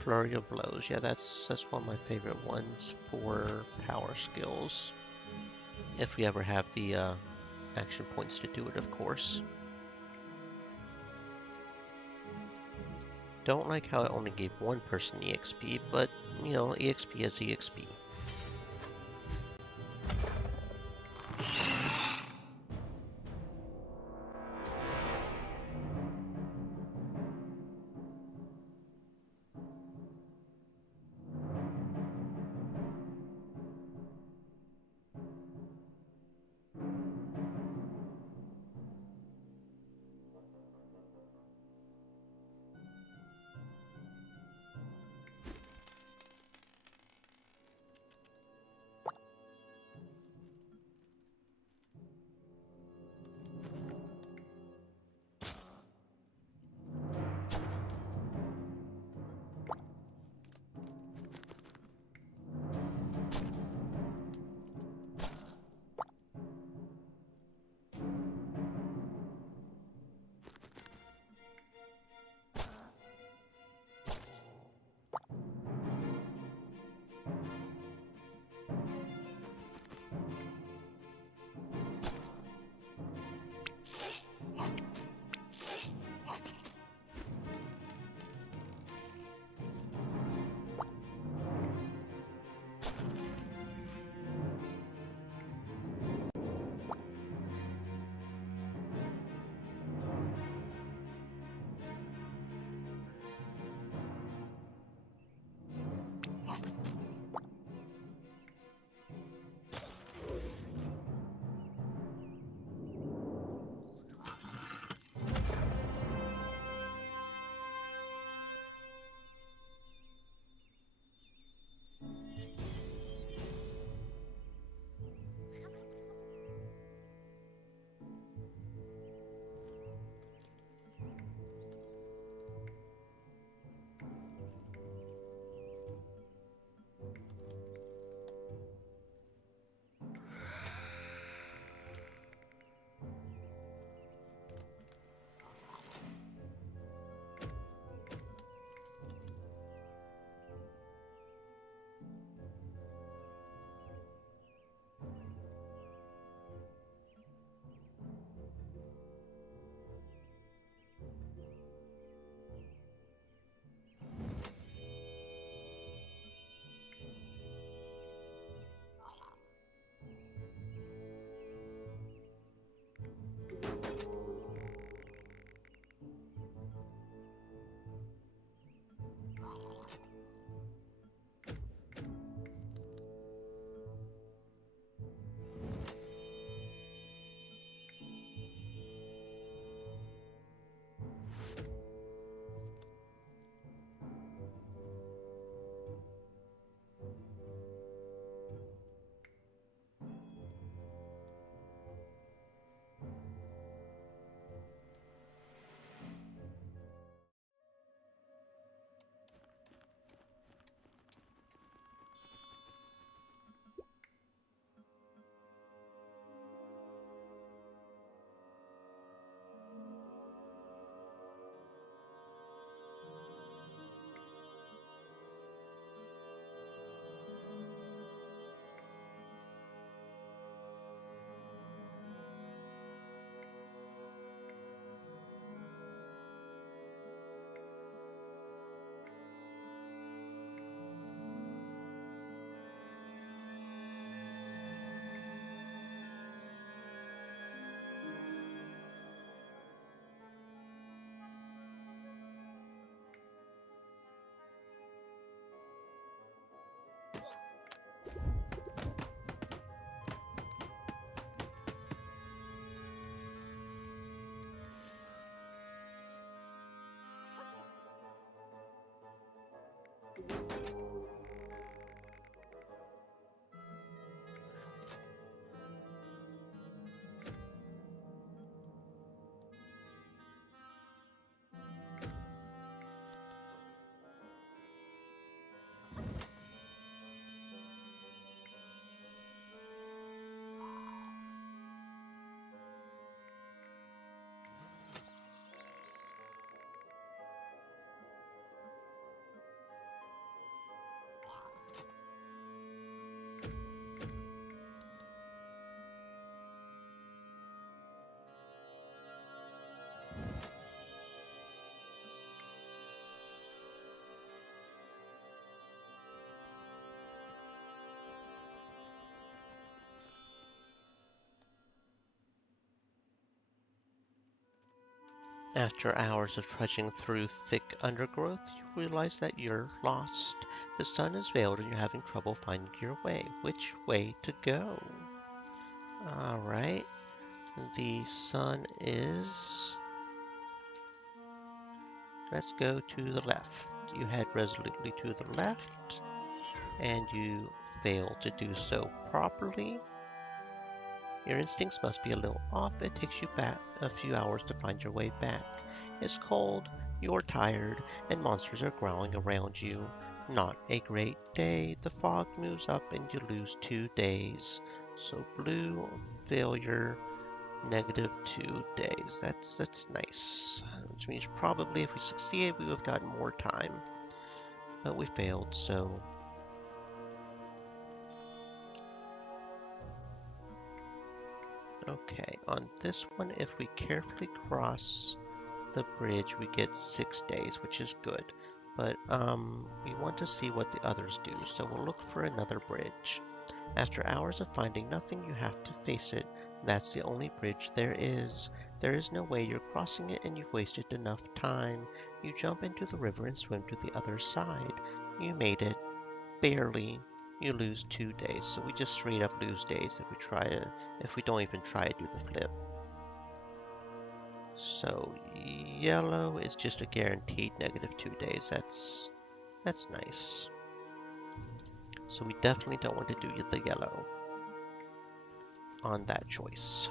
Flurry of blows, yeah, that's one of my favorite ones for power skills. If we ever have the action points to do it, of course. Don't like how it only gave one person EXP, but, you know, EXP is EXP. After hours of trudging through thick undergrowth, you realize that you're lost. The sun is veiled and you're having trouble finding your way. Which way to go? Alright, the sun is... Let's go to the left. You head resolutely to the left, and you fail to do so properly. Your instincts must be a little off. It takes you back a few hours to find your way back. It's cold, you're tired, and monsters are growling around you. Not a great day. The fog moves up and you lose 2 days. So blue, failure, -2 days. That's nice. Which means probably if we succeeded, we would have gotten more time. But we failed, so... Okay, on this one, if we carefully cross the bridge, we get 6 days, which is good. But we want to see what the others do, so we'll look for another bridge. After hours of finding nothing, you have to face it. That's the only bridge there is. There is no way you're crossing it, and you've wasted enough time. You jump into the river and swim to the other side. You made it. Barely. You lose 2 days, so we just straight up lose days if we don't even try to do the flip. So yellow is just a guaranteed -2 days. That's nice. So we definitely don't want to do the yellow on that choice.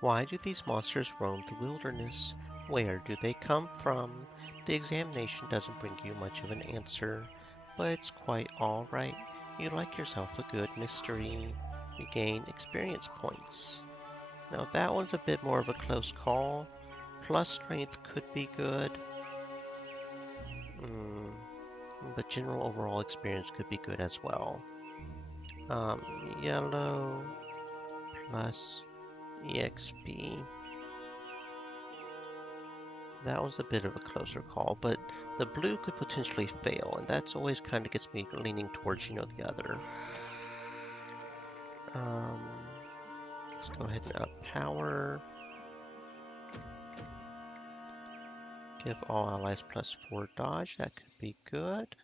Why do these monsters roam the wilderness? Where do they come from? The examination doesn't bring you much of an answer, but it's quite alright. You like yourself a good mystery. You gain experience points. Now that one's a bit more of a close call. Plus strength could be good. but general overall experience could be good as well. Yellow plus EXP. That was a bit of a closer call, but the blue could potentially fail, and that's always kind of gets me leaning towards, the other. Let's go ahead and up power. Give all allies +4 dodge. That could be good.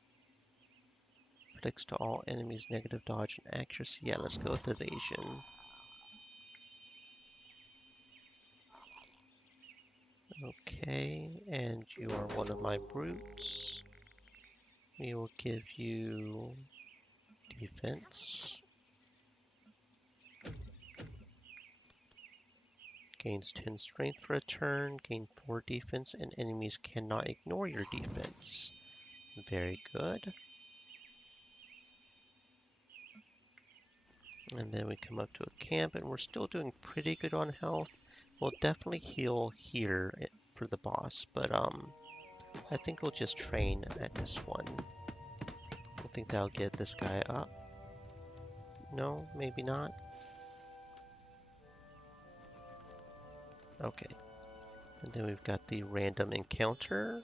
Predicts to all enemies negative dodge and accuracy. Yeah, let's go with evasion. Okay, and you are one of my brutes. We will give you defense. Gains 10 strength for a turn, gain 4 defense, and enemies cannot ignore your defense. Very good. And then we come up to a camp, and we're still doing pretty good on health. We'll definitely heal here for the boss, but I think we'll just train at this one. I think that'll get this guy up. No, maybe not. Okay. And then we've got the random encounter.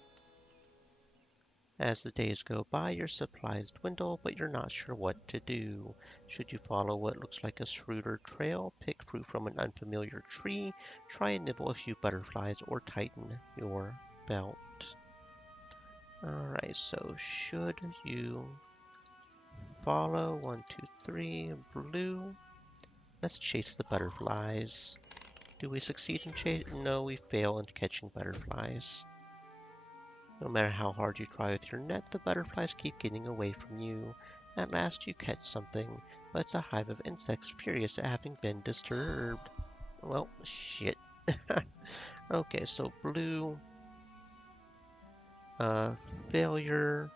As the days go by, your supplies dwindle, but you're not sure what to do. Should you follow what looks like a shrewder trail, pick fruit from an unfamiliar tree, try and nibble a few butterflies, or tighten your belt? Alright, so should you follow 1, 2, 3, blue? Let's chase the butterflies. Do we succeed in chasing? No, we fail in catching butterflies. No matter how hard you try with your net, the butterflies keep getting away from you. At last you catch something, but it's a hive of insects furious at having been disturbed. Well, shit. Okay, so blue failure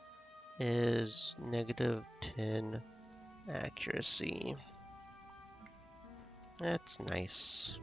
is -10 accuracy. That's nice.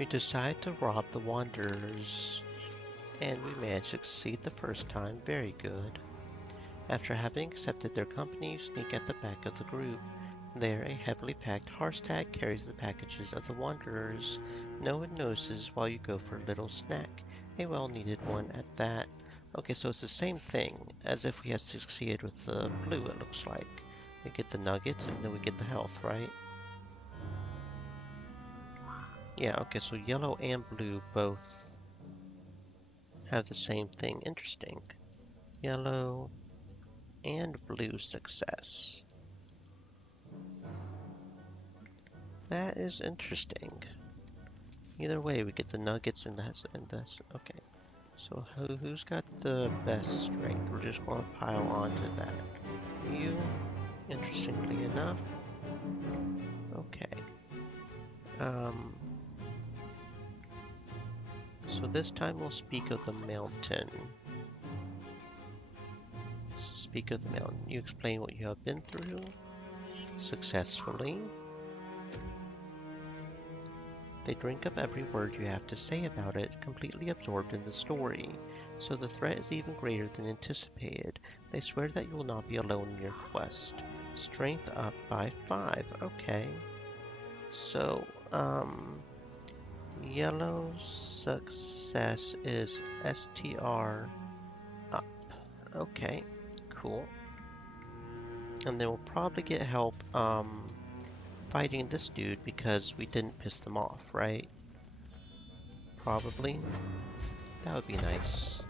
You decide to rob the Wanderers, and we managed to succeed the first time. Very good. After having accepted their company, you sneak at the back of the group. There, a heavily packed Harstag carries the packages of the Wanderers. No one notices while you go for a little snack, a well-needed one at that. Okay, so it's the same thing as if we had succeeded with the blue, it looks like. We get the nuggets and then we get the health, right? Yeah, okay, so yellow and blue both have the same thing. Interesting. Yellow and blue success. That is interesting. Either way, we get the nuggets and that's okay. So who's got the best strength? We're just going to pile onto that. You, interestingly enough. Okay. Um. So this time we'll speak of the mountain. Speak of the mountain. You explain what you have been through successfully. They drink up every word you have to say about it, completely absorbed in the story. So the threat is even greater than anticipated. They swear that you will not be alone in your quest. Strength up by 5. Okay. So, yellow success is STR up. Okay, cool. And then we'll probably get help, fighting this dude because we didn't piss them off, right? Probably. That would be nice.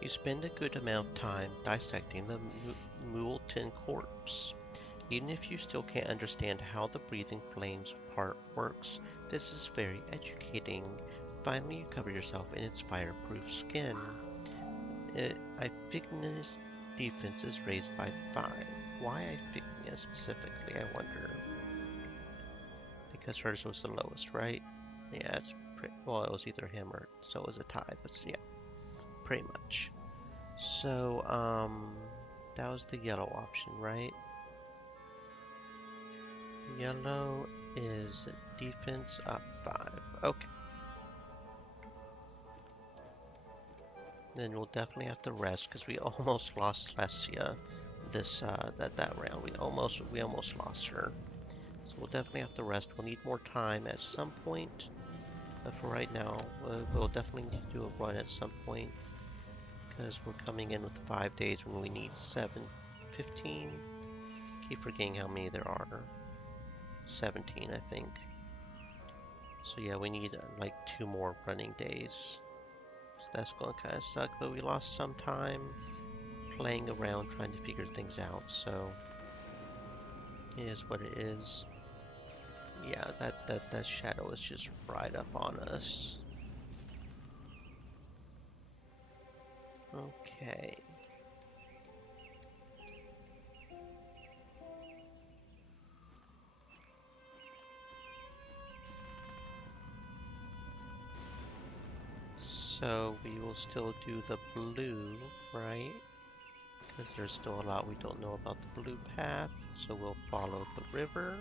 You spend a good amount of time dissecting the Muleton corpse. Even if you still can't understand how the breathing flames part works, this is very educating. Finally, you cover yourself in its fireproof skin. Aetheris' defense is raised by 5. Why Aetheris specifically, I wonder? Because hers was the lowest, right? Yeah, it's well, it was either him or so it was a tie, but yeah, pretty much. So, that was the yellow option, right? Yellow is defense up 5. Okay. Then we'll definitely have to rest because we almost lost Lesia this that round. We almost lost her. So we'll definitely have to rest. We'll need more time at some point. But for right now, we'll definitely need to do a run at some point because we're coming in with 5 days when we need 7, 15. Keep forgetting how many there are. 17, I think. So yeah, we need like 2 more running days. So that's going to kind of suck, but we lost some time playing around trying to figure things out, so it is what it is. Yeah, that shadow is just right up on us. Okay. So we will still do the blue, right? Because there's still a lot we don't know about the blue path, so we'll follow the river.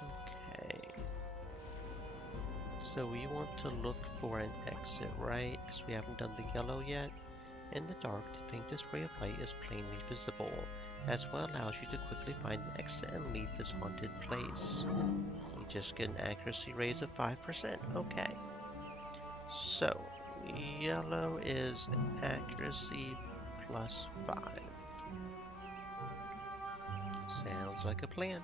Okay. So we want to look for an exit, right? Because we haven't done the yellow yet. In the dark, the faintest ray of light is plainly visible. That's what allows you to quickly find an exit and leave this haunted place. You just get an accuracy raise of 5%. Okay. So, yellow is accuracy plus 5. Sounds like a plan.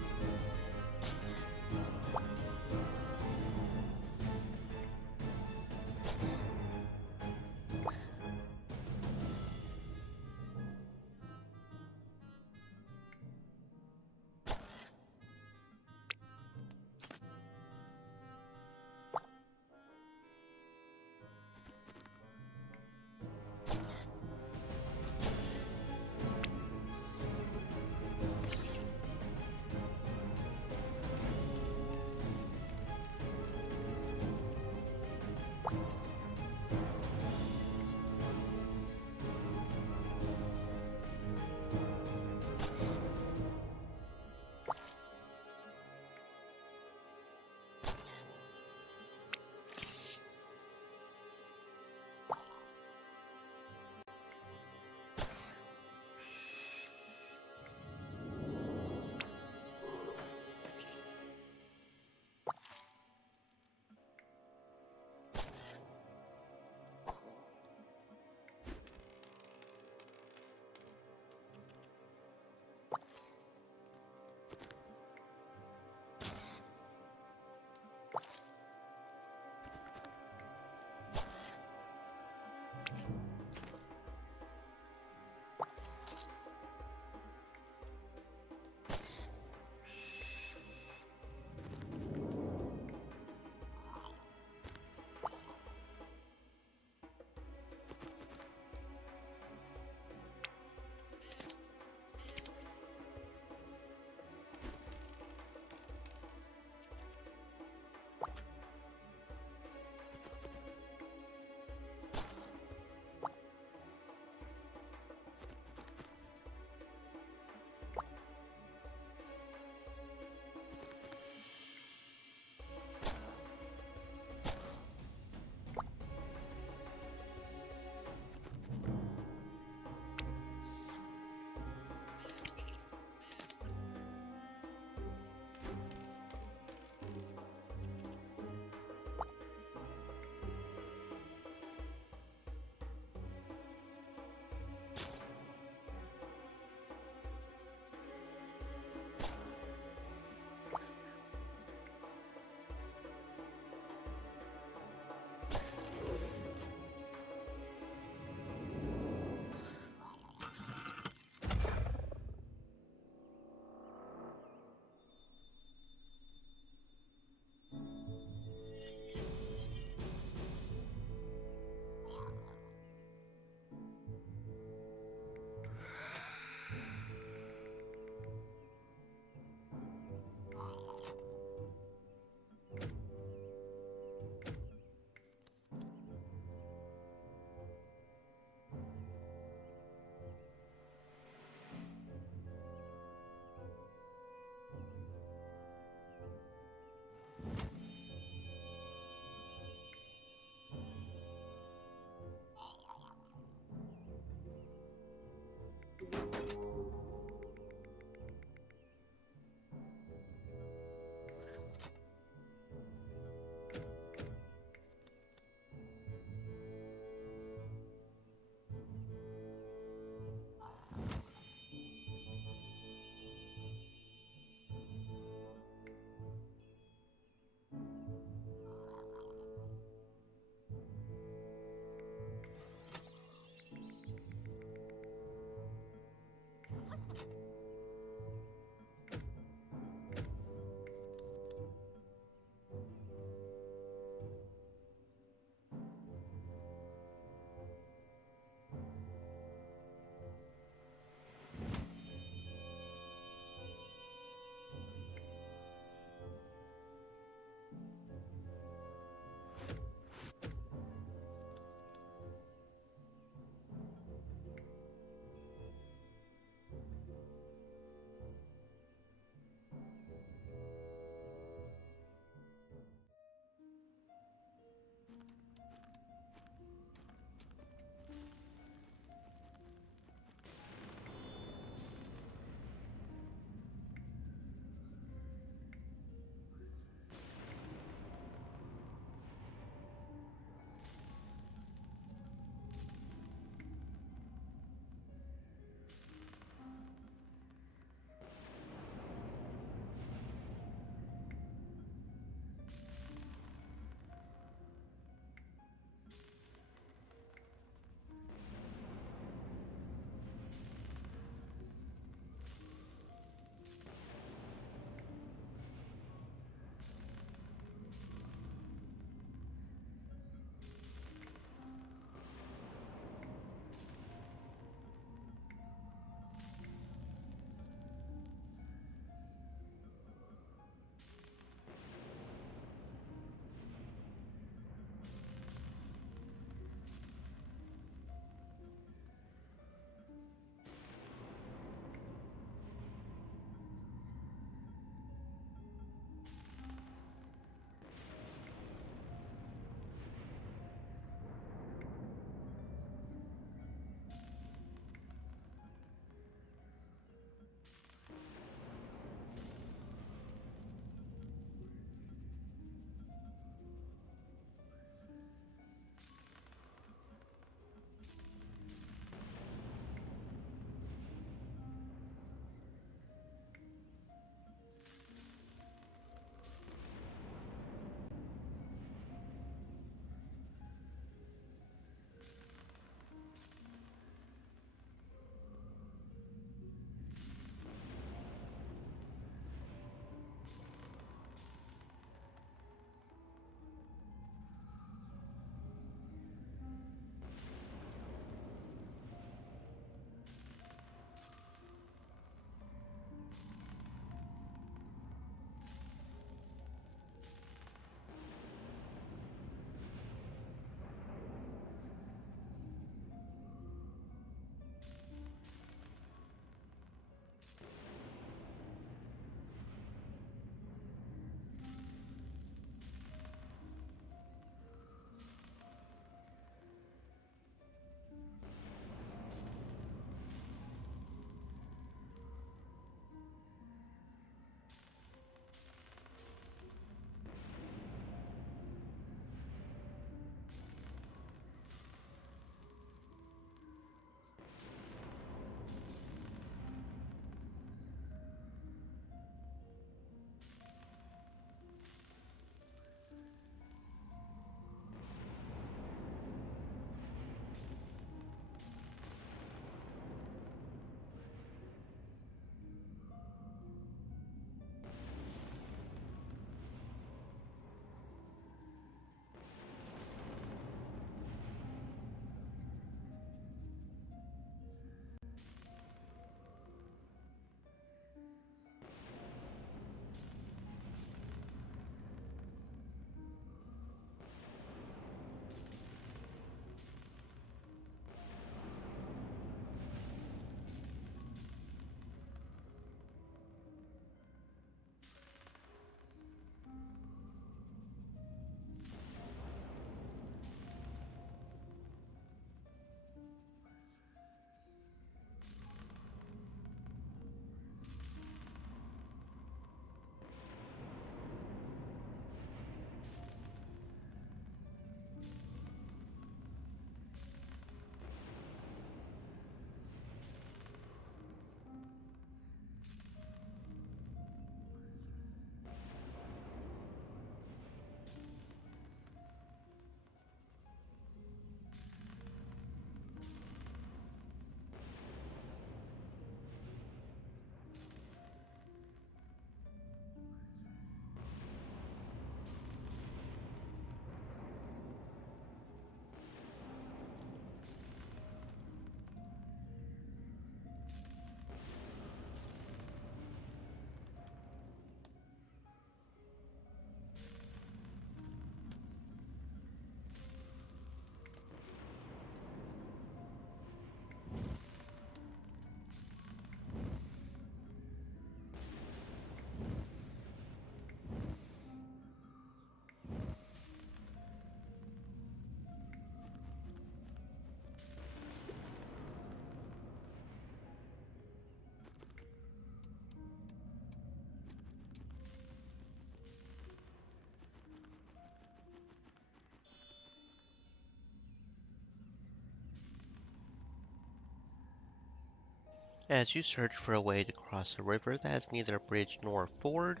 As you search for a way to cross a river that has neither a bridge nor a ford,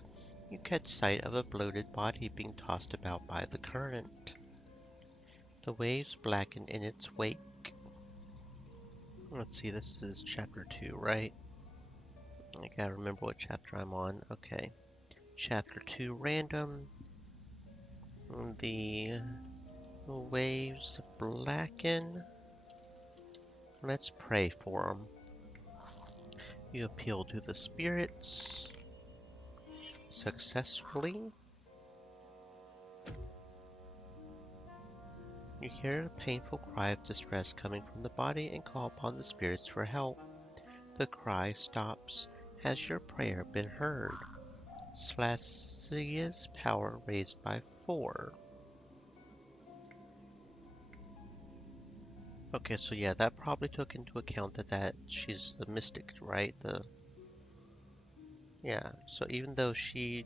you catch sight of a bloated body being tossed about by the current. The waves blacken in its wake. Let's see, this is chapter 2, right? I gotta remember what chapter I'm on. Okay. Chapter 2, random. The waves blacken. Let's pray for them. You appeal to the spirits successfully. You hear a painful cry of distress coming from the body and call upon the spirits for help. The cry stops. Has your prayer been heard? Slasia's power raised by 4. Okay, so yeah, that probably took into account that she's the mystic, right? Yeah, so even though she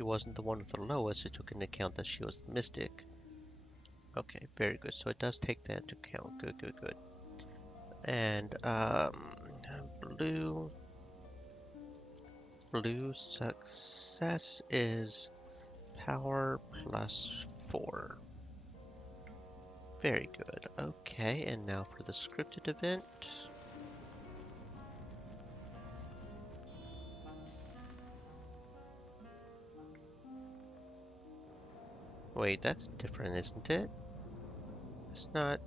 wasn't the one with the lowest, it took into account that she was the mystic. Okay, very good. So it does take that into account. Good, good, good. And blue blue success is power plus 4. Very good. Okay, and now for the scripted event. Wait, that's different, isn't it? It's not.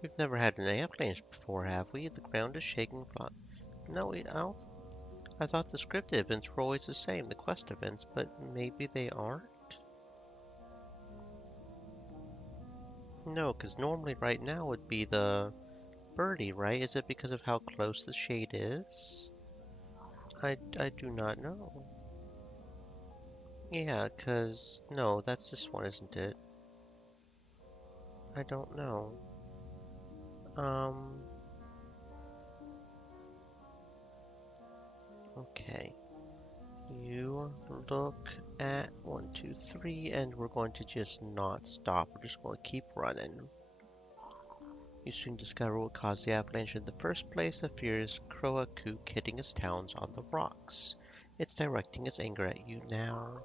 We've never had an avalanche before, have we? The ground is shaking. No, I don't. I thought the scripted events were always the same, the quest events, but maybe they aren't? No, because normally right now would be the birdie, right? Is it because of how close the shade is? I do not know. Yeah, because... No, that's this one, isn't it? I don't know. Um... Okay. You look at 1, 2, 3, and we're going to just not stop. We're just going to keep running. You soon discover what caused the avalanche in the first place, a furious Croakook hitting his towns on the rocks. It's directing its anger at you now.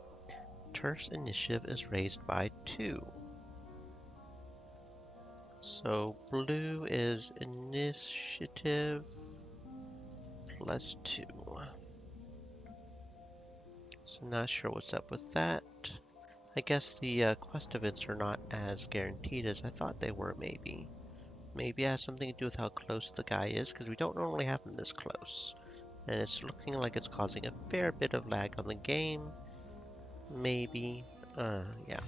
Turf's initiative is raised by 2. So blue is initiative plus 2. So not sure what's up with that. I guess the quest events are not as guaranteed as I thought they were, maybe. Maybe it has something to do with how close the guy is, because we don't normally have him this close. And it's looking like it's causing a fair bit of lag on the game. Maybe. Yeah.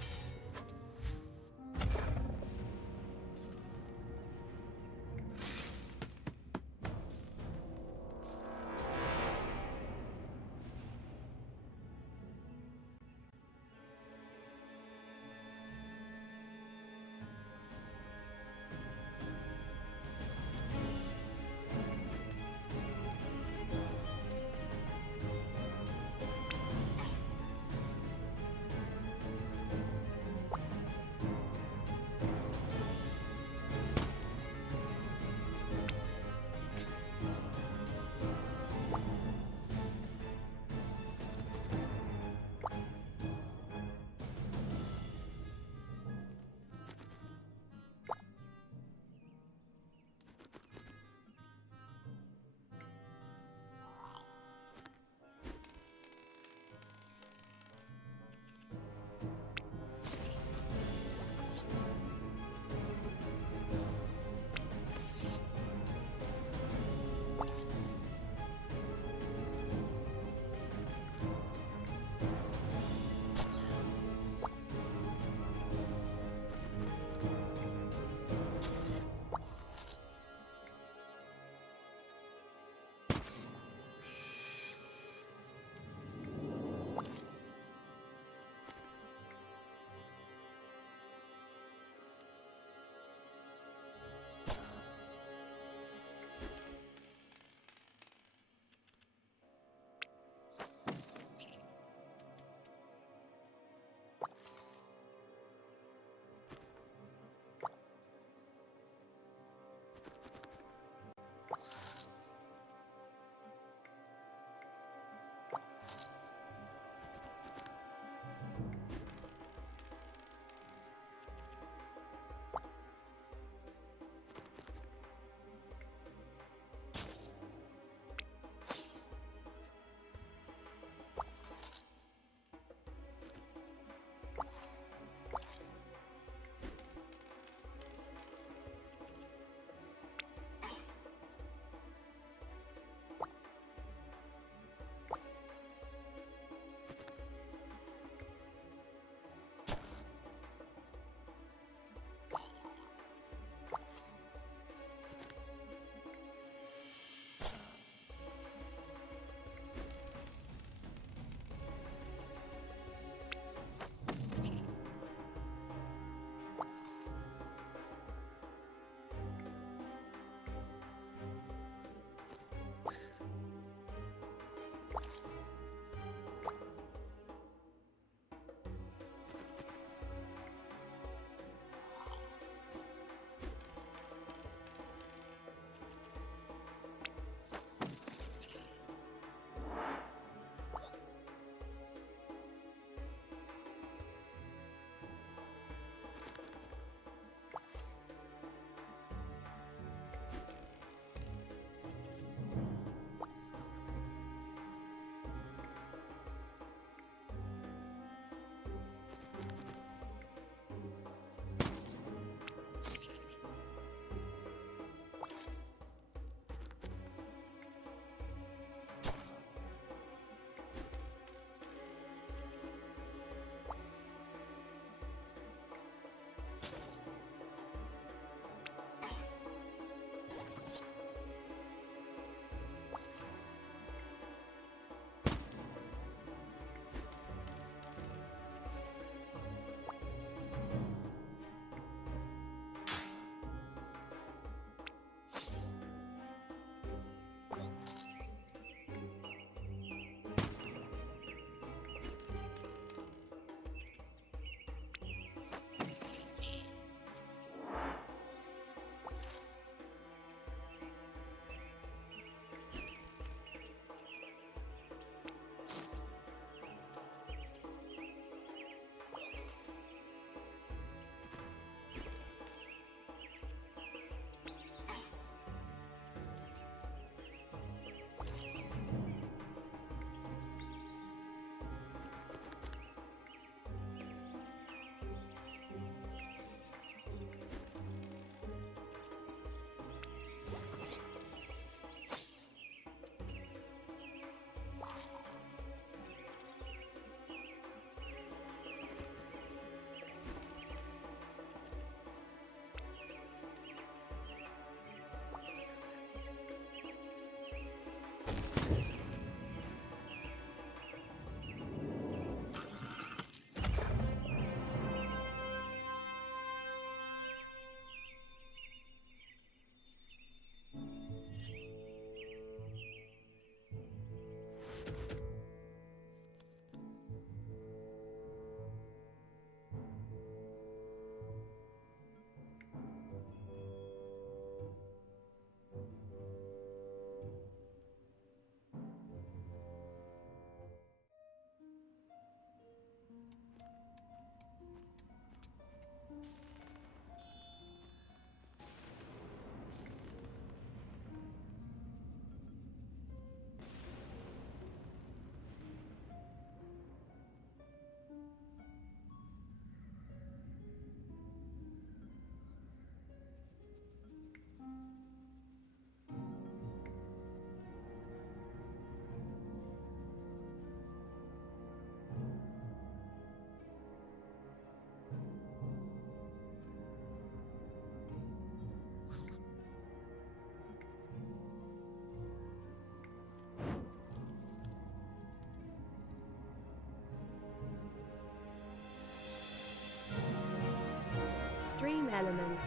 Extreme Elements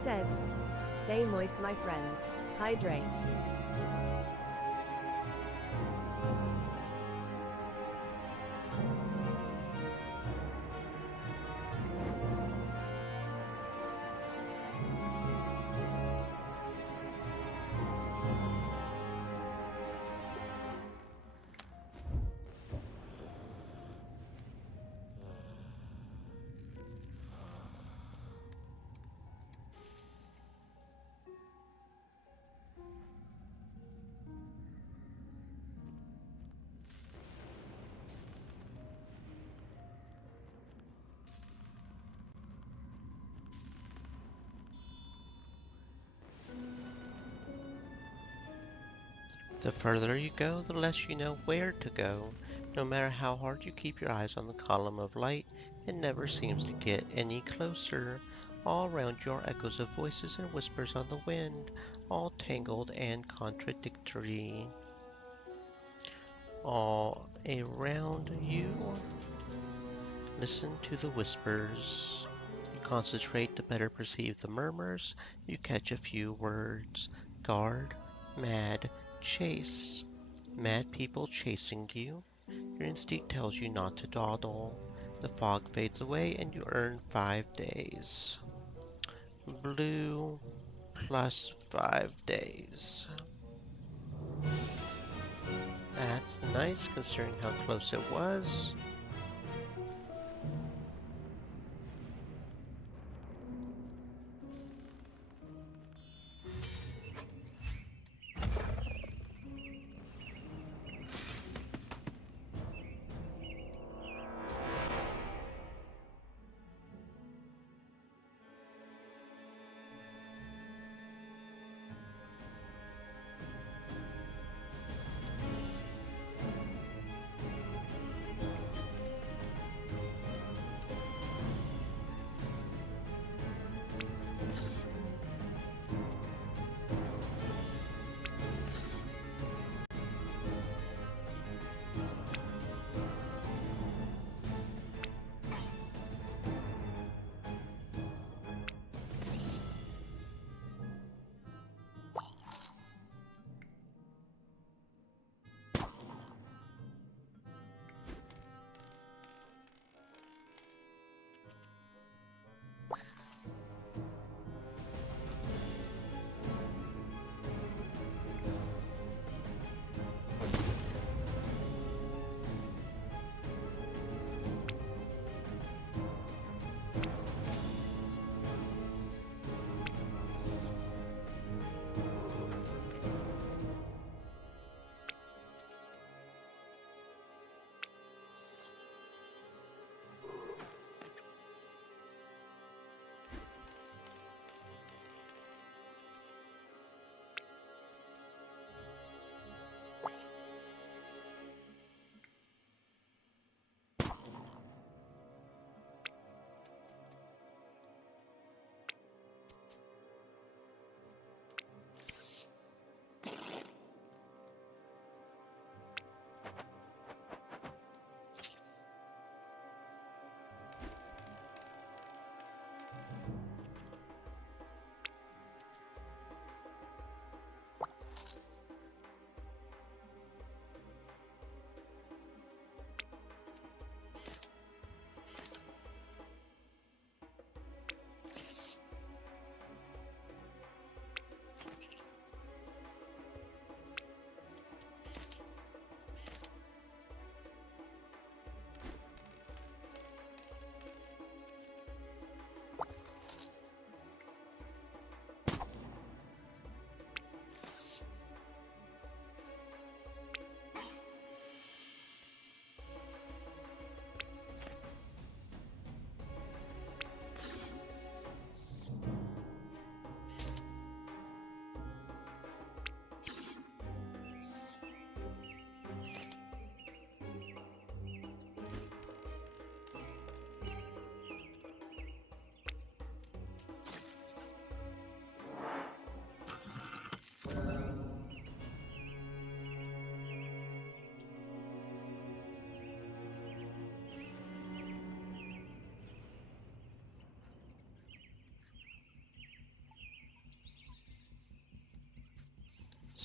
said, "Stay moist, my friends. Hydrate." The further you go, the less you know where to go. No matter how hard you keep your eyes on the column of light, it never seems to get any closer. All around you are echoes of voices and whispers on the wind, all tangled and contradictory. All around you, listen to the whispers. You concentrate to better perceive the murmurs. You catch a few words: guard, mad, chase. Mad people chasing you. Your instinct tells you not to dawdle. The fog fades away and you earn 5 days. Blue plus 5 days. That's nice considering how close it was.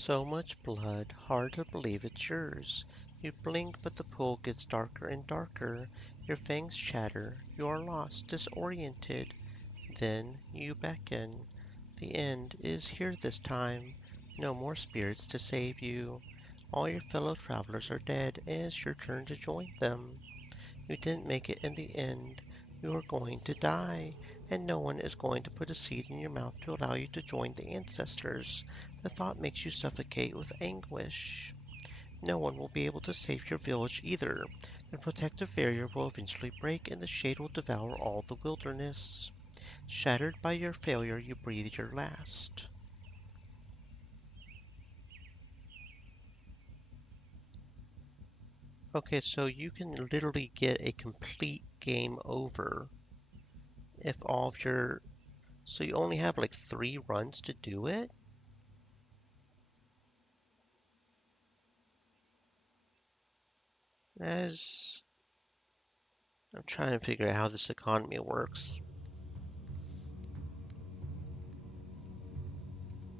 So much blood, hard to believe it's yours. You blink, but the pool gets darker and darker. Your fangs chatter. You are lost, disoriented. Then you beckon. The end is here this time. No more spirits to save you. All your fellow travelers are dead, and it's your turn to join them. You didn't make it in the end. You are going to die, and no one is going to put a seed in your mouth to allow you to join the ancestors. The thought makes you suffocate with anguish. No one will be able to save your village either. The protective barrier will eventually break, and the shade will devour all the wilderness. Shattered by your failure, you breathe your last. Okay, so you can literally get a complete game over if all of your... So you only have like 3 runs to do it? As I'm trying to figure out how this economy works.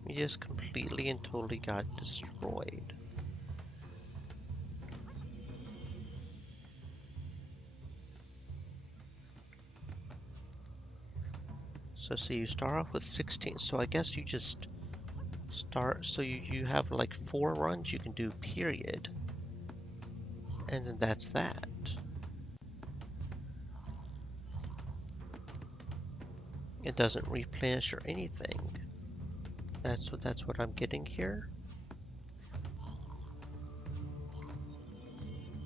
We just completely and totally got destroyed. So see, you start off with 16. So I guess you just start, so you have like 4 runs you can do, period. And then that's that. It doesn't replenish or anything. That's what I'm getting here.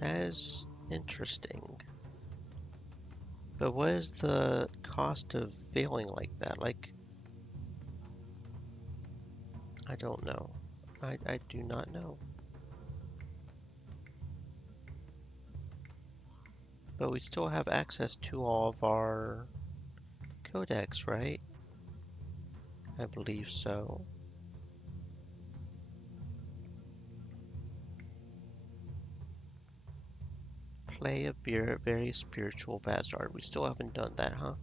That is interesting. But what is the cost of failing like that? Like, I don't know. I do not know. But we still have access to all of our codex, right? I believe so. Play a very spiritual Vazard. We still haven't done that, huh?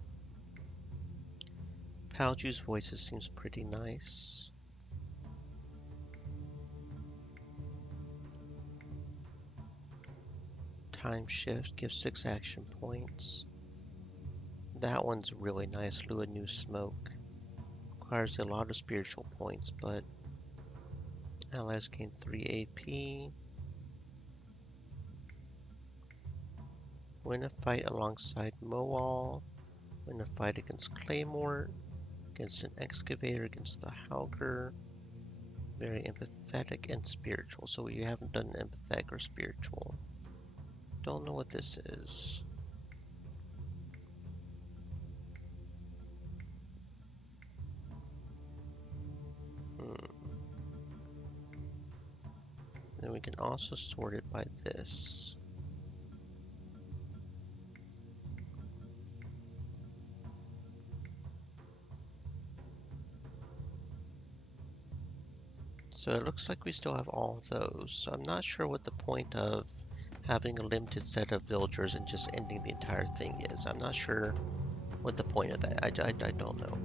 Palju's voices seems pretty nice. Time shift gives 6 action points. That one's really nice. Lua New Smoke. Requires a lot of spiritual points, but allies gain 3 AP. Win a fight alongside Moal. Win a fight against Claymore. Against an excavator, against the Hauger. Very empathetic and spiritual. So we haven't done empathetic or spiritual. Don't know what this is. Then we can also sort it by this. So it looks like we still have all of those. So I'm not sure what the point of having a limited set of villagers and just ending the entire thing is. I'm not sure what the point of that. I don't know.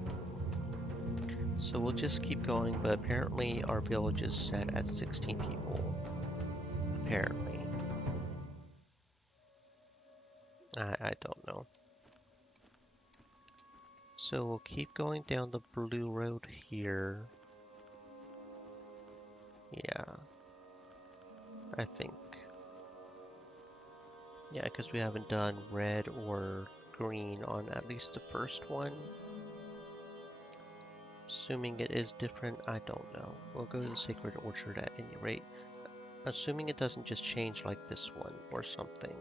So we'll just keep going, but apparently our village is set at 16 people. Apparently. I don't know. So we'll keep going down the blue road here. Yeah. I think. Yeah, because we haven't done red or green on at least the first one. Assuming it is different, I don't know. We'll go to the Sacred Orchard at any rate. Assuming it doesn't just change like this one or something.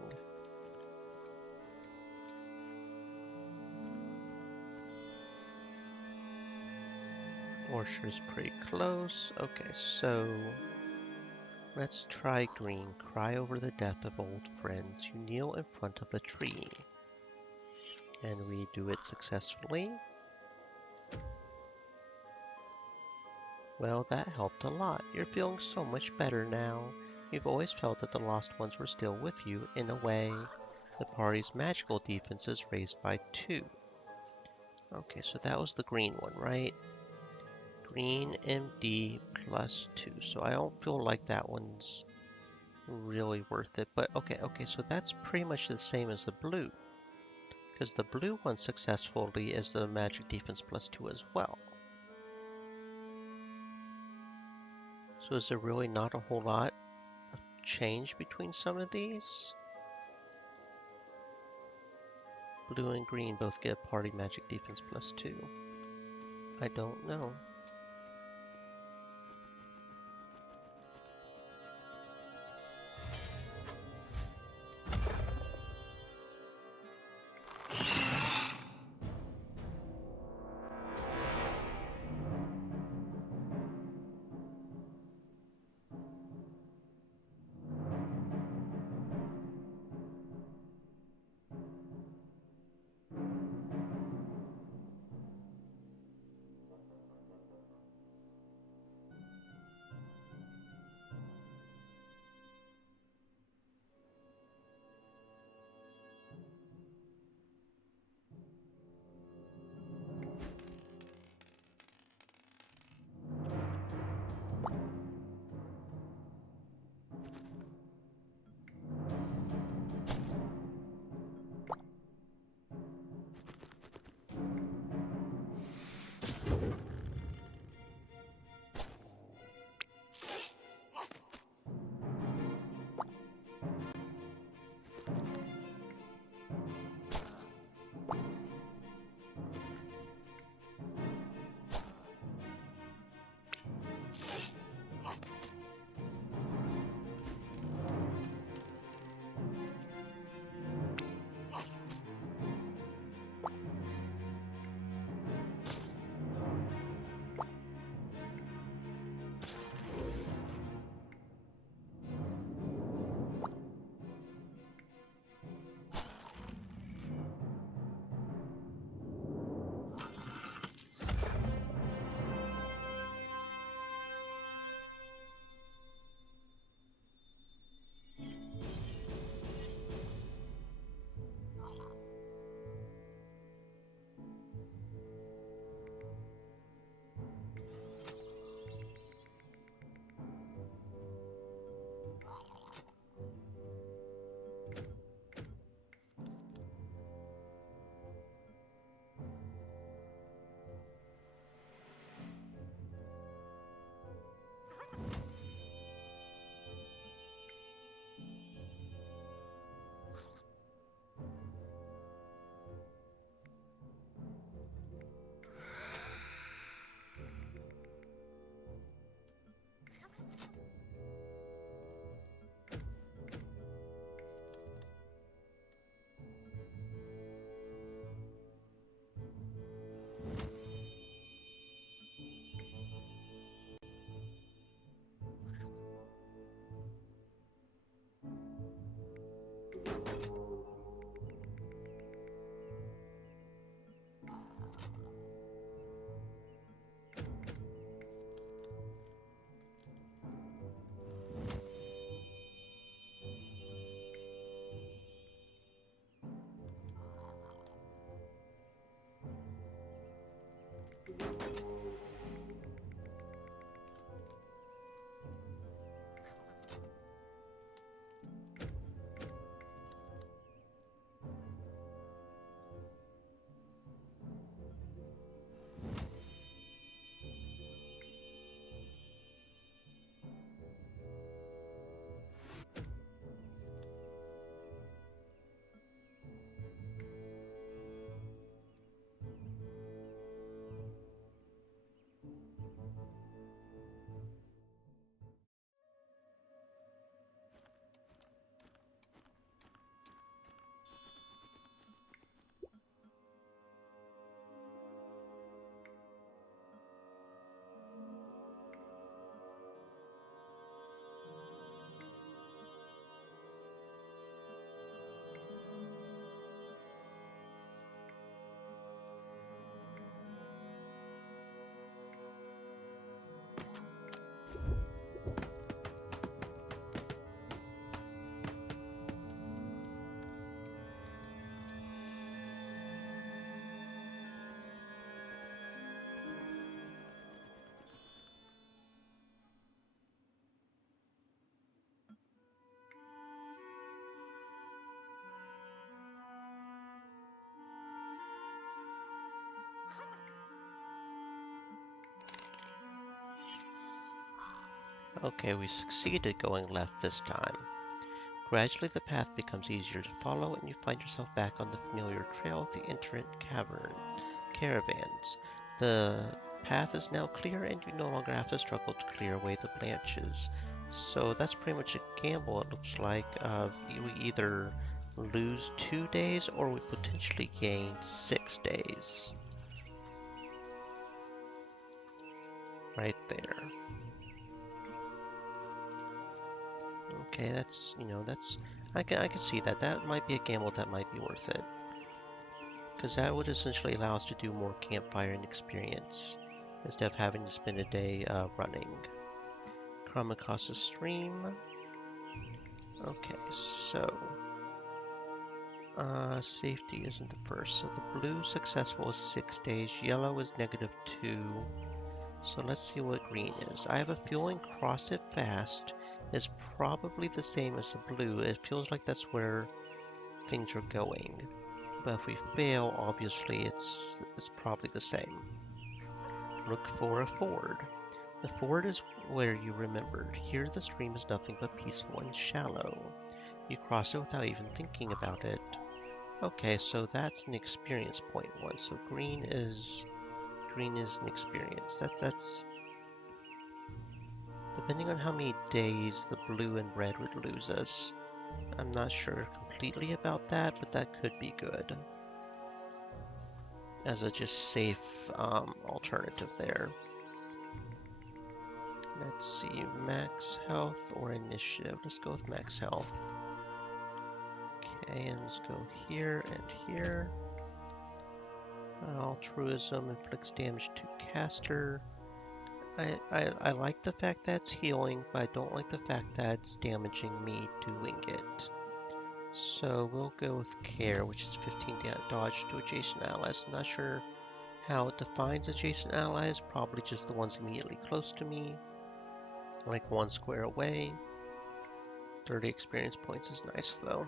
Orchard's pretty close. Okay, so let's try green. Cry over the death of old friends. You kneel in front of a tree. And we do it successfully. Well, that helped a lot. You're feeling so much better now. You've always felt that the lost ones were still with you, in a way. The party's magical defense is raised by 2. Okay, so that was the green one, right? Green MD +2. So I don't feel like that one's really worth it. But okay, so that's pretty much the same as the blue. Because the blue one successfully is the magic defense +2 as well. So is there really not a whole lot of change between some of these? Blue and green both get party magic defense +2. I don't know. Okay, we succeeded going left this time. Gradually the path becomes easier to follow and you find yourself back on the familiar trail of the entrant caravans. The path is now clear and you no longer have to struggle to clear away the branches. So that's pretty much a gamble, it looks like. We either lose 2 days or we potentially gain 6 days. Right there. Okay, I can see that. That might be a gamble that might be worth it. Because that would essentially allow us to do more campfiring experience instead of having to spend a day running. Come across a stream. Okay, so safety isn't the first. So the blue successful is 6 days, yellow is -2. So let's see what green is. I have a feeling cross it fast is probably the same as the blue. It feels like that's where things are going. But if we fail, obviously it's probably the same. Look for a ford. The ford is where you remembered. Here the stream is nothing but peaceful and shallow. You cross it without even thinking about it. Okay, so that's an experience point one. So green is an experience. That's depending on how many days the blue and red would lose us. I'm not sure completely about that, but that could be good as a just safe alternative there. Let's see, max health or initiative. Let's go with max health. Okay, and let's go here and here. Altruism inflicts damage to caster. I like the fact that it's healing, but I don't like the fact that it's damaging me doing it. So we'll go with care, which is 15 dodge to adjacent allies. I'm not sure how it defines adjacent allies, probably just the ones immediately close to me, like 1 square away. 30 experience points is nice though.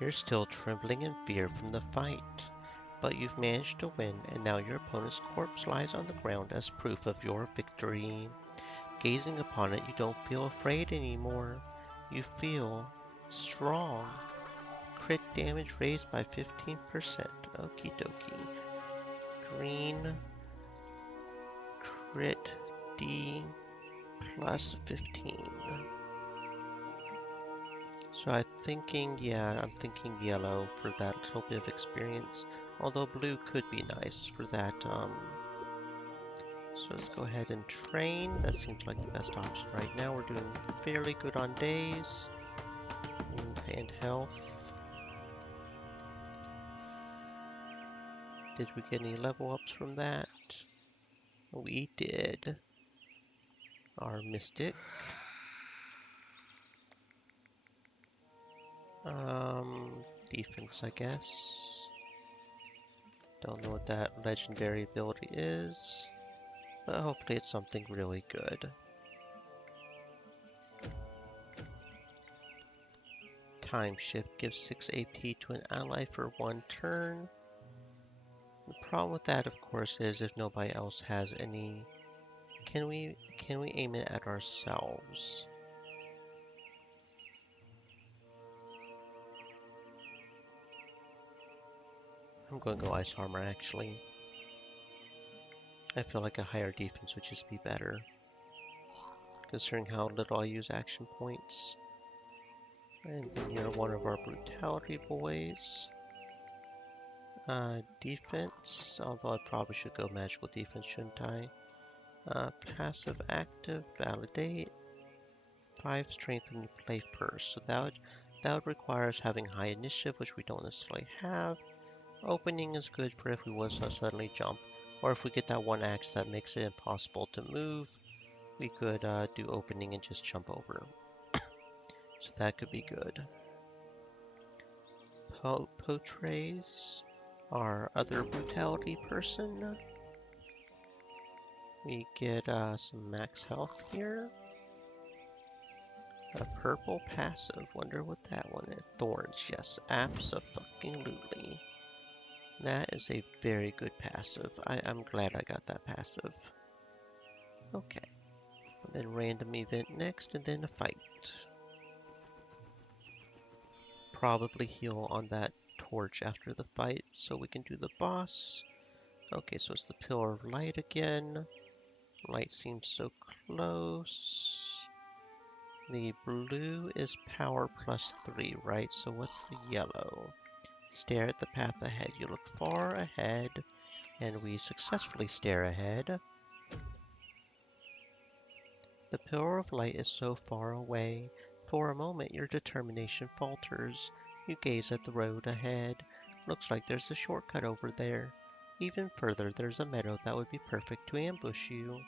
You're still trembling in fear from the fight, but you've managed to win, and now your opponent's corpse lies on the ground as proof of your victory. Gazing upon it, you don't feel afraid anymore. You feel strong. Crit damage raised by 15%. Okie dokie. Green crit D plus 15. So I'm thinking yellow for that little bit of experience. Although blue could be nice for that. So let's go ahead and train. That seems like the best option right now. We're doing fairly good on days and health. Did we get any level ups from that? We did. Our mystic. Defense, I guess. Don't know what that legendary ability is, but hopefully it's something really good. Time shift gives 6 AP to an ally for 1 turn. The problem with that, of course, is if nobody else has any. Can we aim it at ourselves? I'm going to go ice armor actually. I feel like a higher defense would just be better, considering how little I use action points. And then you're one of our brutality boys. Defense, although I probably should go magical defense, shouldn't I? Passive active, validate. 5 strength when you play first. So that would require us having high initiative, which we don't necessarily have. Opening is good for if we was to suddenly jump, or if we get that one axe that makes it impossible to move, we could do opening and just jump over. So that could be good. Potrays, our other brutality person. We get some max health here. A purple passive. Wonder what that one is. Thorns. Yes, abso-fucking-lutely. That is a very good passive. I'm glad I got that passive. Okay. And then random event next, and then a fight. Probably heal on that torch after the fight, so we can do the boss. Okay, so it's the Pillar of Light again. Light seems so close. The blue is power plus 3, right? So what's the yellow? Stare at the path ahead. You look far ahead, and we successfully stare ahead. The pillar of light is so far away. For a moment, your determination falters. You gaze at the road ahead. Looks like there's a shortcut over there. Even further, there's a meadow that would be perfect to ambush you.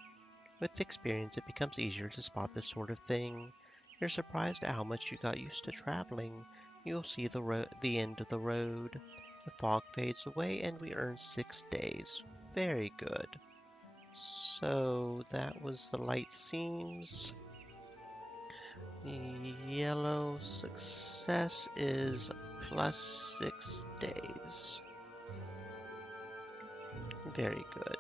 With experience, it becomes easier to spot this sort of thing. You're surprised at how much you got used to traveling. You'll see the end of the road. The fog fades away and we earn 6 days. Very good. So that was the light seams. The yellow success is plus 6 days. Very good.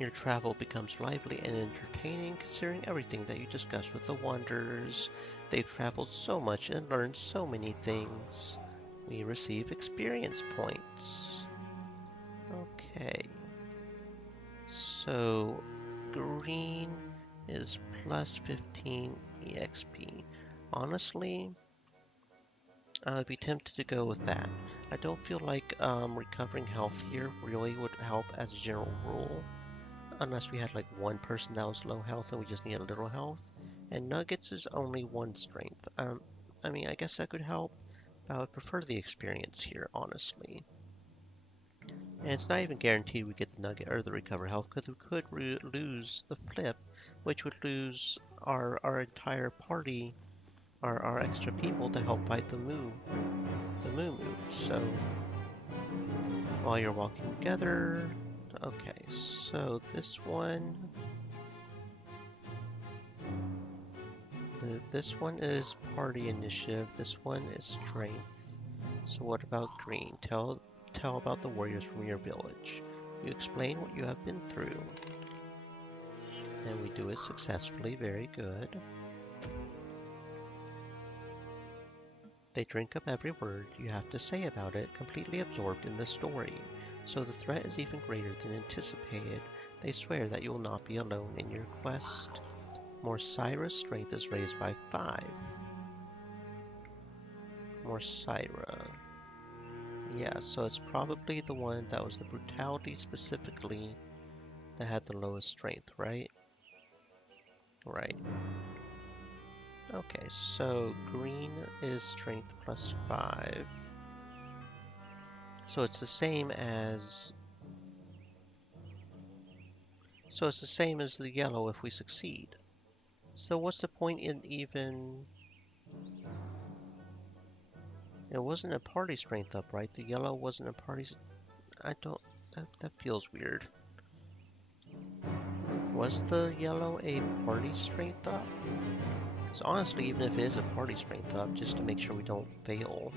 Your travel becomes lively and entertaining considering everything that you discuss with the Wanderers. They've traveled so much and learned so many things. We receive experience points. Okay. So, green is plus 15 EXP. Honestly, I would be tempted to go with that. I don't feel like recovering health here really would help as a general rule. Unless we had like one person that was low health and we just need a little health. And nuggets is only one strength. I mean, I guess that could help, but I would prefer the experience here, honestly. And it's not even guaranteed we get the nugget or the recover health because we could lose the flip, which would lose our entire party, our extra people to help fight the moo. So while you're walking together, okay. So this one. This one is party initiative. This one is strength. So what about green? Tell about the warriors from your village. You explain what you have been through. And we do it successfully. Very good. They drink up every word you have to say about it, completely absorbed in the story. So the threat is even greater than anticipated. They swear that you will not be alone in your quest. Morsyra's strength is raised by 5. Morsyra. Yeah, so it's probably the one that was the brutality specifically that had the lowest strength, right? Right. Okay, so green is strength plus 5. So it's the same as... So it's the same as the yellow if we succeed. So what's the point in even... It wasn't a party strength up, right? The yellow wasn't a party... I don't... That feels weird. Was the yellow a party strength up? Because honestly, even if it is a party strength up, just to make sure we don't fail.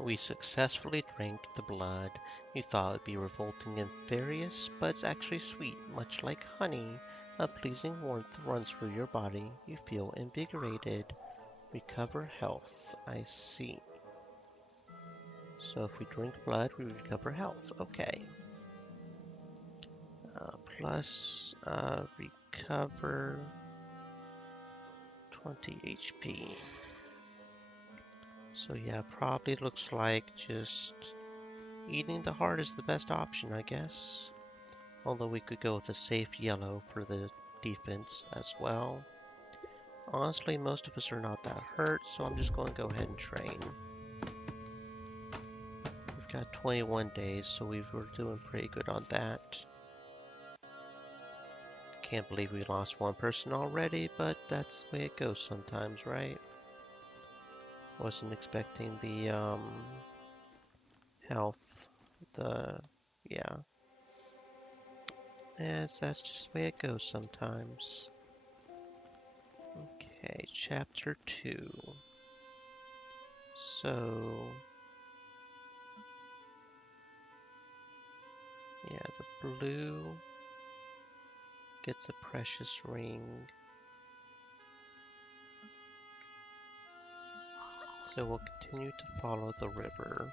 We successfully drank the blood. You thought it would be revolting and furious, but it's actually sweet, much like honey. A pleasing warmth runs through your body. You feel invigorated. Recover health. I see. So if we drink blood, we recover health. Okay. Plus recover 20 HP. So yeah, probably looks like just eating the heart is the best option, I guess. Although we could go with a safe yellow for the defense as well. Honestly, most of us are not that hurt, so I'm just going to go ahead and train. We've got 21 days, so we were doing pretty good on that. Can't believe we lost one person already, but that's the way it goes sometimes, right? Wasn't expecting the health, yeah. Yes, that's just the way it goes sometimes. Okay, chapter 2. So, yeah, the blue gets a precious ring. So we'll continue to follow the river.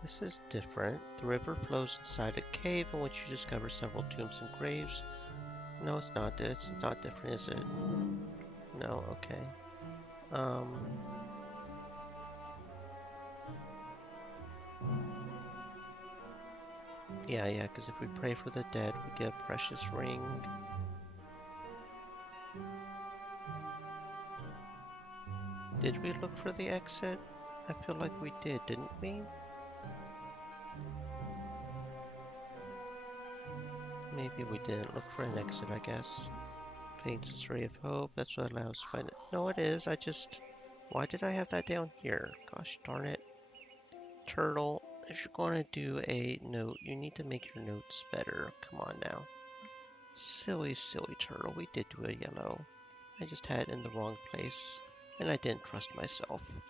This is different. The river flows inside a cave in which you discover several tombs and graves. No, it's not. It's not different, is it? No, okay. Yeah, because if we pray for the dead, we get a precious ring. Did we look for the exit? I feel like we did, didn't we? Maybe we didn't look for an exit, I guess. Faintest ray of hope, that's what allows us to find it. No, it is. Why did I have that down here? Gosh darn it. Turtle, if you're going to do a note, you need to make your notes better. Come on now. Silly, silly turtle. We did do a yellow. I just had it in the wrong place, and I didn't trust myself.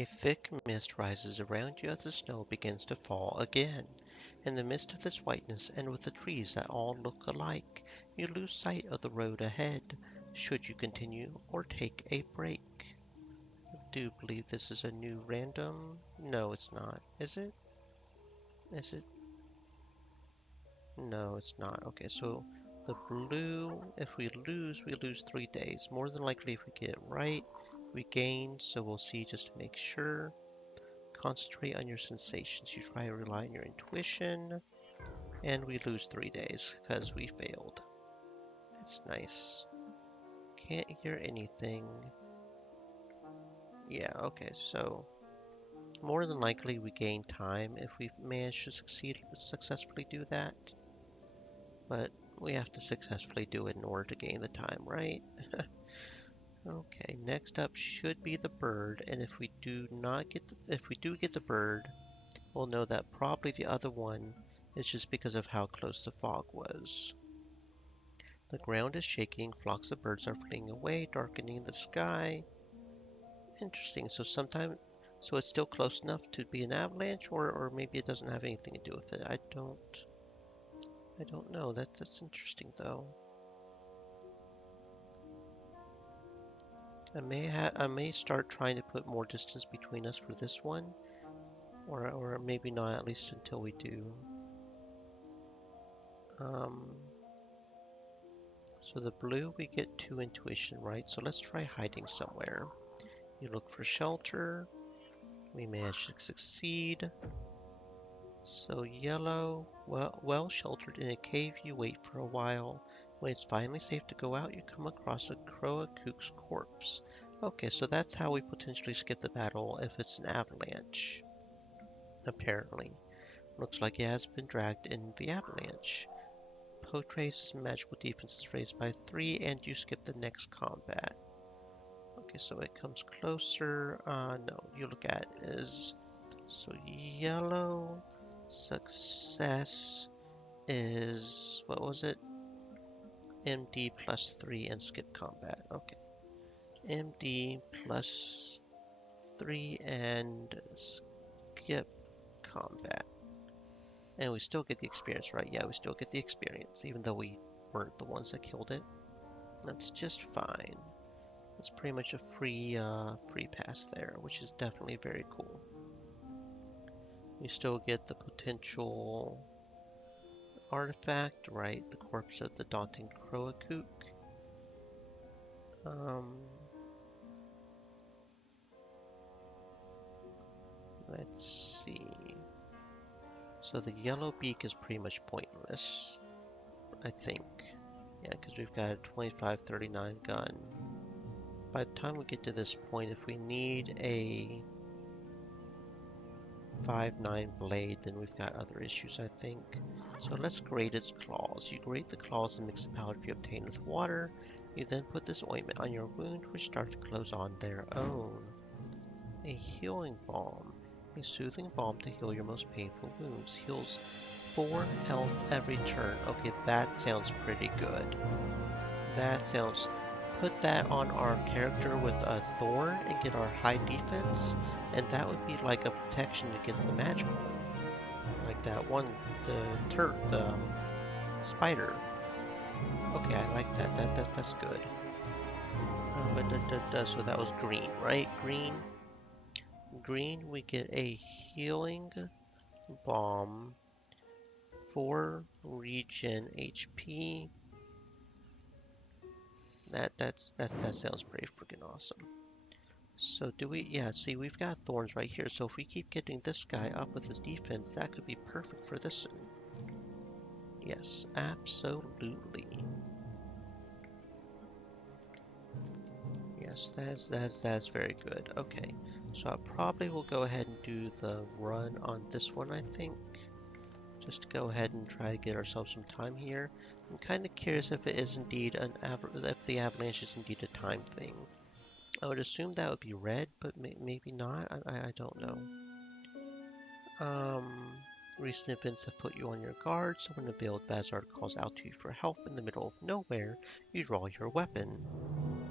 A thick mist rises around you as the snow begins to fall again. In the midst of this whiteness, and with the trees that all look alike, you lose sight of the road ahead. Should you continue or take a break? I do believe this is a new random. No, it's not. Is it? Is it? No, it's not. Okay, so the blue, if we lose 3 days. More than likely, if we get it right, we gain. So we'll see just to make sure. Concentrate on your sensations. You try to rely on your intuition. And we lose 3 days because we failed. That's nice. Can't hear anything. Yeah, okay, so more than likely we gain time if we manage to successfully do that. But we have to successfully do it in order to gain the time, right? Okay, next up should be the bird, and if we do get the bird, we'll know that probably the other one is just because of how close the fog was. The ground is shaking, flocks of birds are fleeing away, darkening the sky. Interesting. So it's still close enough to be an avalanche, or maybe it doesn't have anything to do with it. I don't know. That's interesting though. I may start trying to put more distance between us for this one, or maybe not, at least until we do. Um, so the blue we get 2 intuition, right? So let's try hiding somewhere. You look for shelter. We managed to succeed. So yellow, well sheltered in a cave, you wait for a while. When it's finally safe to go out, you come across a Croakook's corpse. Okay, so that's how we potentially skip the battle if it's an avalanche. Apparently. Looks like it has been dragged in the avalanche. Potrace's magical defense is raised by 3 and you skip the next combat. Okay, so it comes closer. No, you look at is so yellow success is, what was it? MD plus 3 and skip combat. Okay. MD plus 3 and skip combat. And we still get the experience, right? Yeah, we still get the experience, even though we weren't the ones that killed it. That's just fine. That's pretty much a free pass there, which is definitely very cool. We still get the potential artifact, right? The corpse of the daunting Croakook. Um, let's see. So the yellow beak is pretty much pointless, I think. Yeah, because we've got a 2539 gun. By the time we get to this point, if we need a 5.9 blade, then we've got other issues, I think. So let's grate its claws. You grate the claws and mix the powder you obtain with water. You then put this ointment on your wound, which starts to close on their own. A healing balm. A soothing balm to heal your most painful wounds. Heals 4 health every turn. Okay, that sounds pretty good. That sounds... Put that on our character with a thorn and get our high defense, and that would be like a protection against the magical. Like that one, the spider. Okay, I like that. That's good. So that was green, right? Green, we get a healing bomb, 4 regen HP. That sounds pretty freaking awesome. So do we, yeah, see, we've got thorns right here. So if we keep getting this guy up with his defense, that could be perfect for this one. Yes, absolutely. Yes, that's very good. Okay, so I probably will go ahead and do the run on this one, I think. Just to go ahead and try to get ourselves some time here. I'm kind of curious if it is indeed if the avalanche is indeed a time thing. I would assume that would be red, but maybe not. I don't know. Recent events have put you on your guard, so when the Veiled Bazard calls out to you for help in the middle of nowhere, you draw your weapon.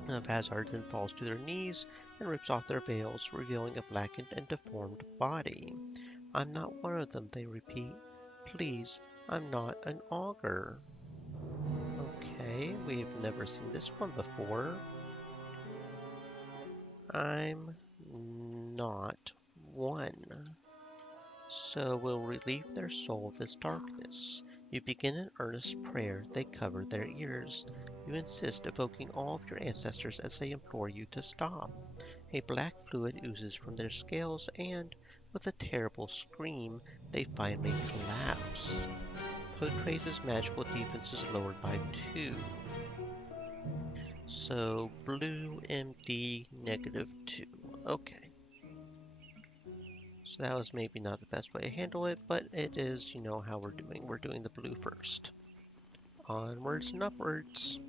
Vazar then falls to their knees and rips off their veils, revealing a blackened and deformed body. I'm not one of them, they repeat. Please, I'm not an augur. Okay, we've never seen this one before. I'm not one. So we'll relieve their soul of this darkness. You begin an earnest prayer, they cover their ears. You insist, evoking all of your ancestors as they implore you to stop. A black fluid oozes from their scales, and, with a terrible scream, they finally collapse. Potrace's magical defense is lowered by 2. So, blue MD -2. Okay. So that was maybe not the best way to handle it, but it is, how we're doing. We're doing the blue first. Onwards and upwards.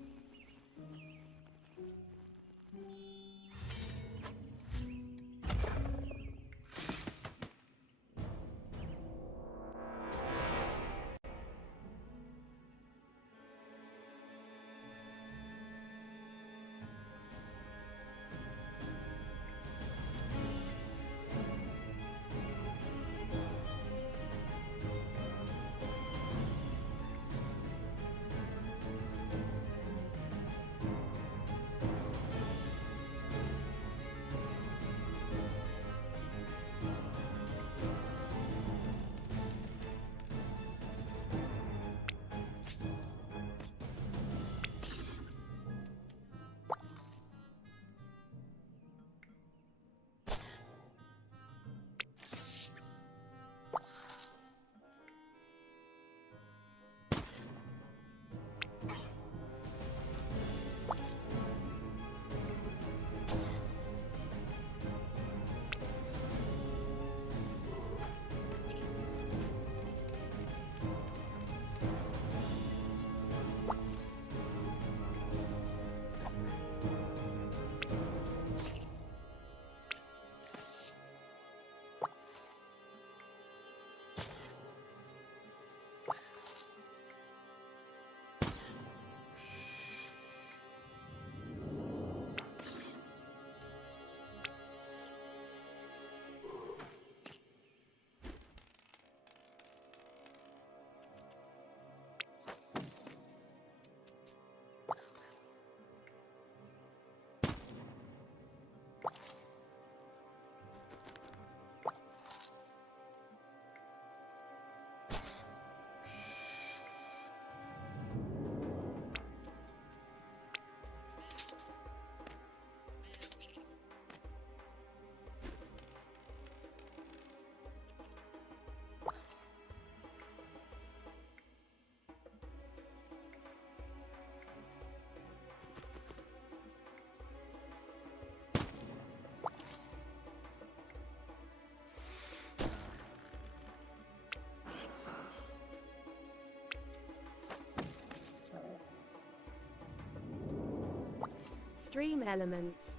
Stream elements.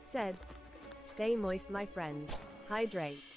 Said. Stay moist, my friends. Hydrate.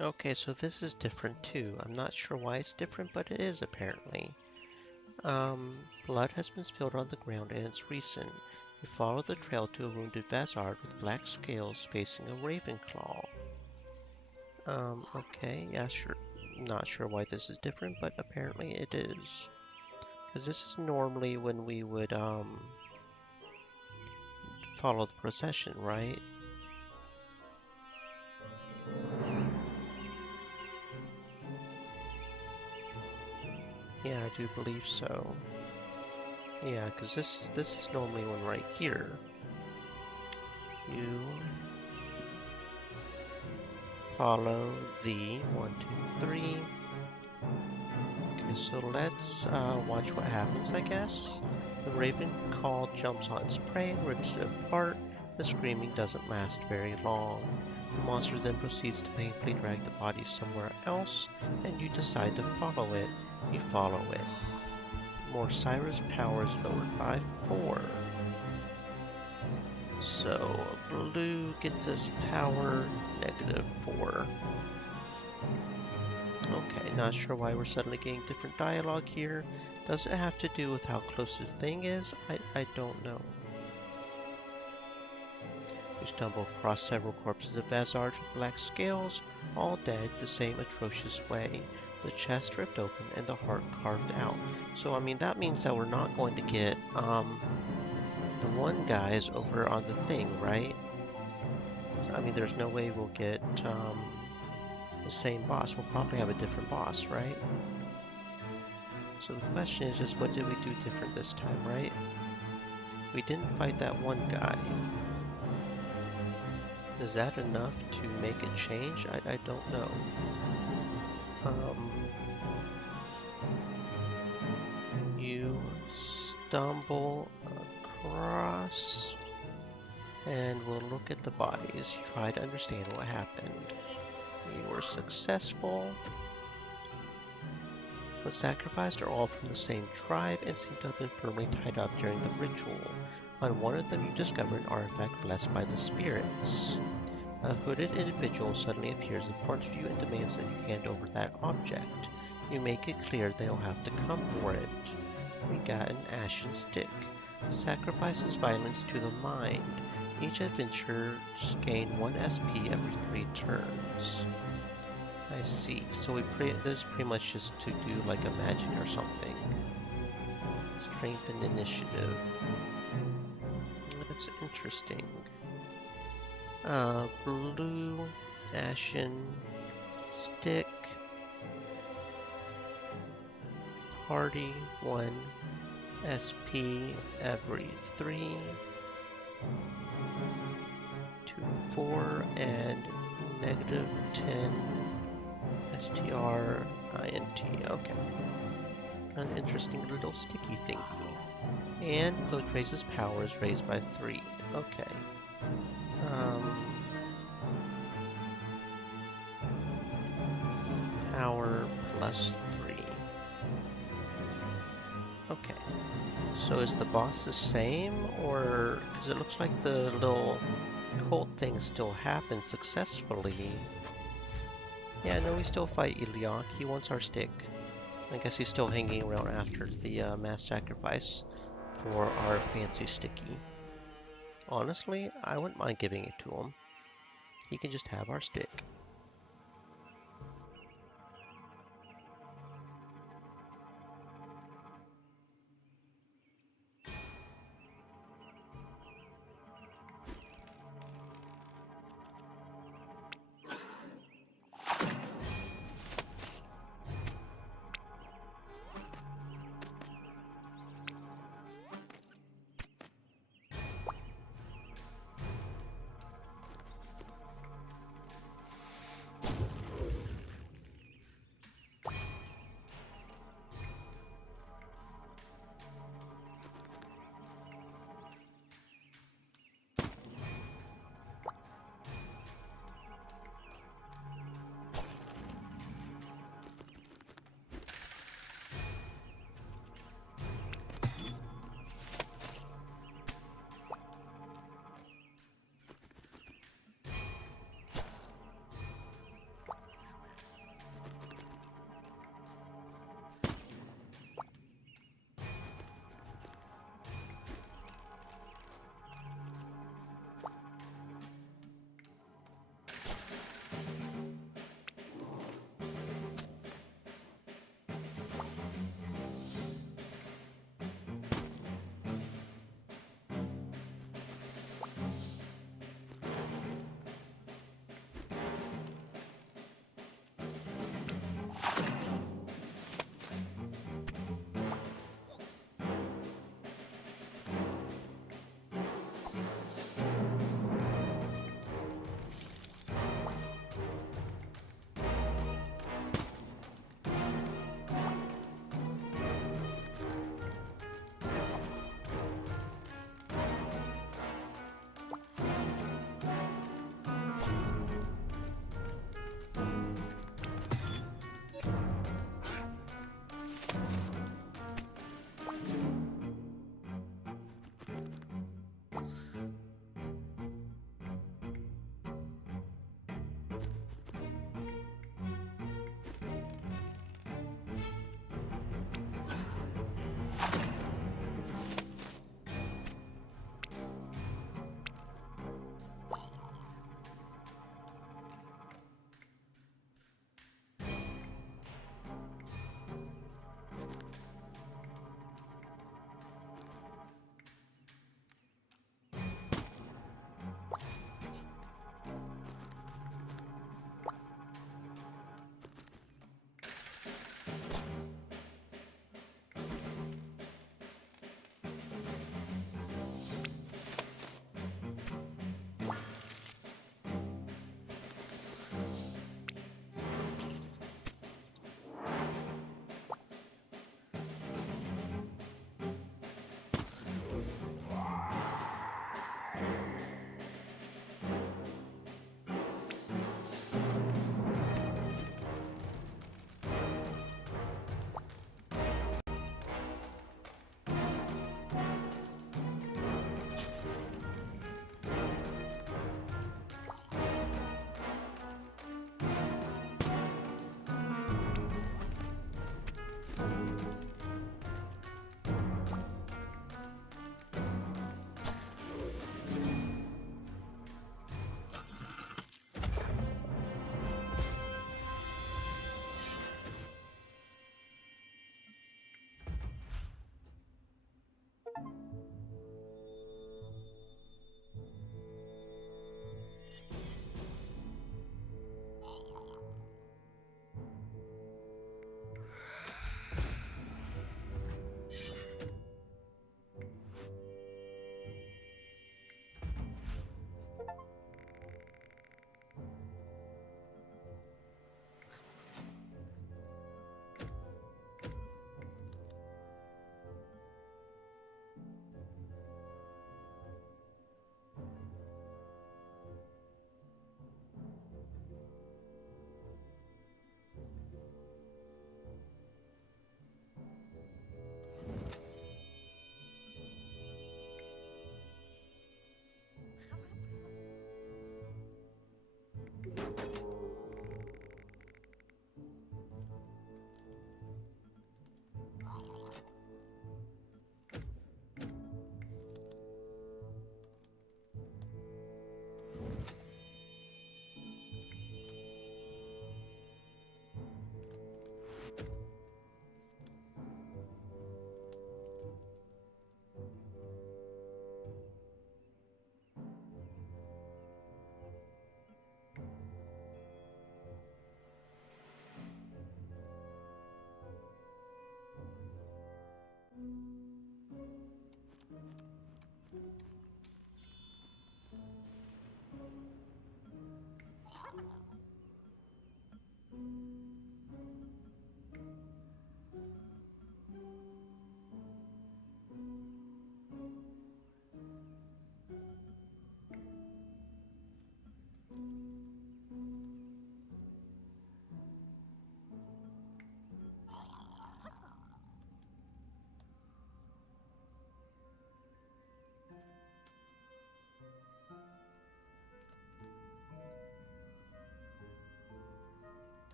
Okay, so this is different too. I'm not sure why it's different, but it is apparently. Blood has been spilled on the ground and it's recent. You follow the trail to a wounded Vazard with black scales facing a Ravenclaw. Okay, yeah, sure. Not sure why this is different, but apparently it is. Because this is normally when we would, follow the procession, right? Yeah, I do believe so. Yeah, because this is normally one right here. You follow the 1, 2, 3. Okay, so let's watch what happens, I guess. The raven call jumps on its prey, rips it apart. The screaming doesn't last very long. The monster then proceeds to painfully drag the body somewhere else, and you decide to follow it. You follow it. Morcyrus power is lowered by 4. So blue gets us power -4. Okay, not sure why we're suddenly getting different dialogue here. Does it have to do with how close this thing is? I don't know. You stumble across several corpses of Vazards with black scales, all dead the same atrocious way. The chest ripped open and the heart carved out. So, I mean, that means that we're not going to get, the one guys over on the thing, right? I mean, there's no way we'll get, the same boss. We'll probably have a different boss, right? So the question is just what did we do different this time, right? We didn't fight that one guy. Is that enough to make it change? I don't know. You stumble across and we'll look at the bodies. You try to understand what happened. You were successful. The sacrificed are all from the same tribe and seem to have been firmly tied up during the ritual. On one of them you discover an artifact blessed by the spirits. A hooded individual suddenly appears in front of you and demands that you hand over that object. You make it clear they'll have to come for it. We got an ashen stick. Sacrifices violence to the mind. Each adventurers gain 1 SP every 3 turns. I see. So this is pretty much just to do like a magic or something. Strength and initiative. That's interesting. Blue, ashen, stick, party, 1 SP every 3, 2, 4, and -10 STR INT. Okay. An interesting little sticky thingy. And Clotrace's power is raised by 3. Okay. Power +3. Okay. So is the boss the same, or because it looks like the little cult thing still happens successfully? Yeah, no, we still fight Iliok. He wants our stick. I guess he's still hanging around after the mass sacrifice for our fancy sticky. Honestly, I wouldn't mind giving it to him. He can just have our stick.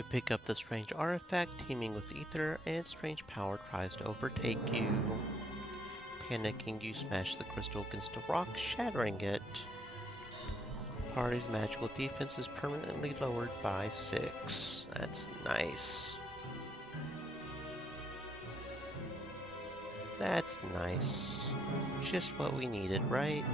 You pick up the strange artifact teeming with ether, and strange power tries to overtake you. Panicking, you smash the crystal against a rock, shattering it. Party's magical defense is permanently lowered by 6. That's nice. That's nice. Just what we needed, right?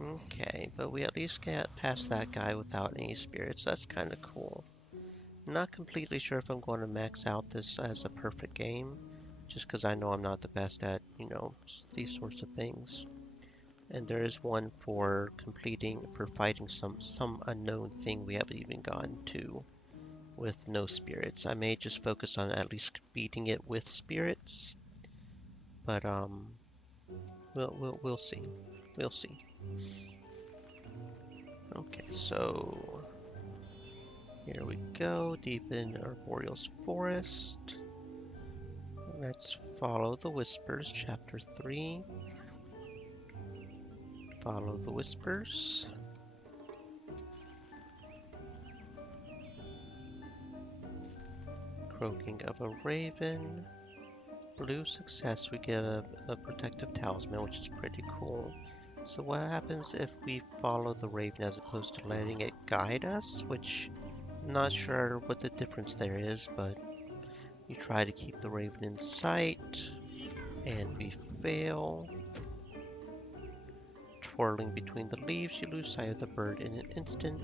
Okay, but we at least got past that guy without any spirits. That's kind of cool. Not completely sure if I'm going to max out this as a perfect game, just because I know I'm not the best at, these sorts of things. And there is one for fighting some unknown thing we haven't even gotten to with no spirits. I may just focus on at least beating it with spirits, but we'll see. We'll see. Okay, so here we go, deep in Arboreal's forest. Let's follow the whispers, chapter 3. Follow the whispers. Croaking of a raven. Blue success, we get a protective talisman, which is pretty cool. So what happens if we follow the raven as opposed to letting it guide us? Which, I'm not sure what the difference there is, but you try to keep the raven in sight, and we fail. Twirling between the leaves, you lose sight of the bird in an instant.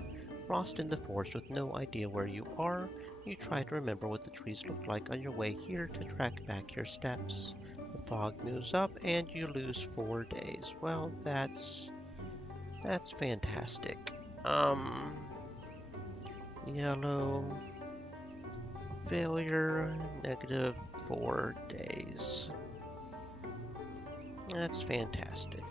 Lost in the forest with no idea where you are, you try to remember what the trees looked like on your way here to track back your steps. The fog moves up and you lose 4 days. Well, that's fantastic. Yellow, failure, negative 4 days. That's fantastic.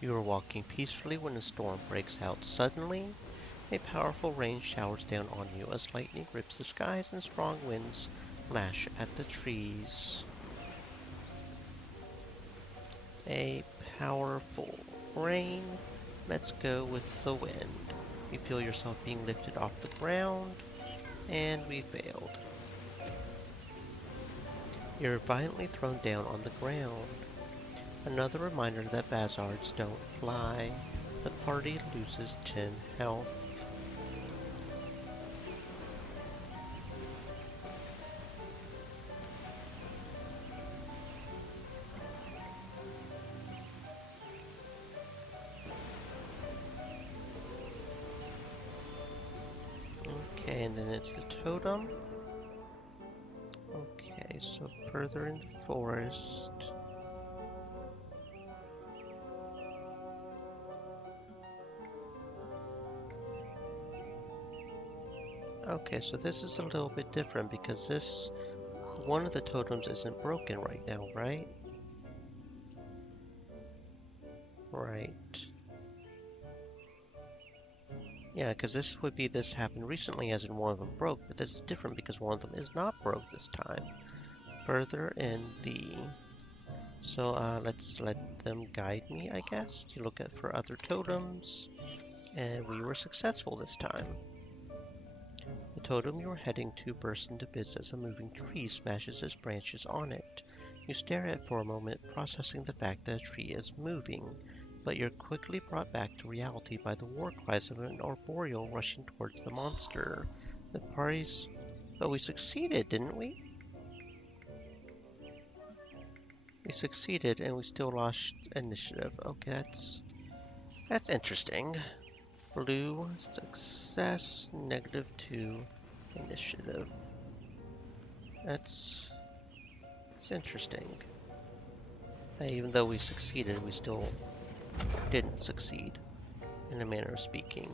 You are walking peacefully when a storm breaks out. Suddenly, a powerful rain showers down on you as lightning rips the skies and strong winds lash at the trees. A powerful rain. Let's go with the wind. You feel yourself being lifted off the ground, and we failed. You're violently thrown down on the ground. Another reminder that Bazards don't fly. The party loses 10 health. Okay, and then it's the totem. Okay, so further in the forest. Okay, so this is a little bit different because this one of the totems isn't broken right now, right? Right. Yeah, because this would be this happened recently as in one of them broke, but this is different because one of them is not broke this time. Further in the... So let's let them guide me, I guess, to look at for other totems. And we were successful this time. The totem you are heading to bursts into bits as a moving tree smashes its branches on it. You stare at it for a moment, processing the fact that a tree is moving, but you're quickly brought back to reality by the war cries of an arboreal rushing towards the monster. The party's... But we succeeded, didn't we? We succeeded and we still lost initiative. Okay, that's interesting. Blue, success, -2, initiative. That's interesting. That even though we succeeded, we still didn't succeed, in a manner of speaking.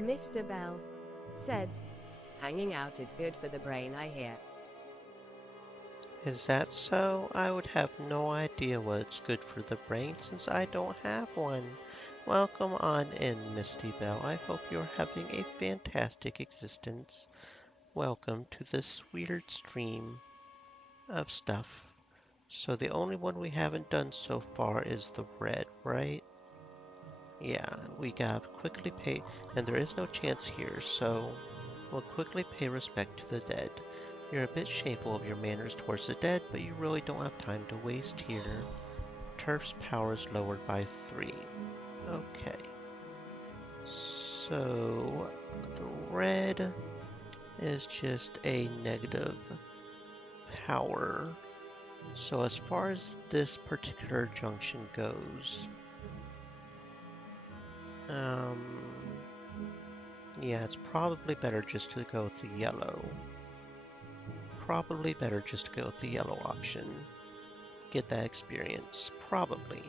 Mr. Bell said, hanging out is good for the brain, I hear. Is that so? I would have no idea what's good for the brain since I don't have one. Welcome on in, Misty Belle. I hope you're having a fantastic existence. Welcome to this weird stream of stuff. So the only one we haven't done so far is the red, right? Yeah, we gotta quickly pay, and there is no chance here, so we'll quickly pay respect to the dead. You're a bit shameful of your manners towards the dead, but you really don't have time to waste here. Turf's power is lowered by 3. Okay. So, the red is just a negative power. So as far as this particular junction goes, um, yeah, it's probably better just to go with the yellow. Probably better just to go with the yellow option. Get that experience. Probably.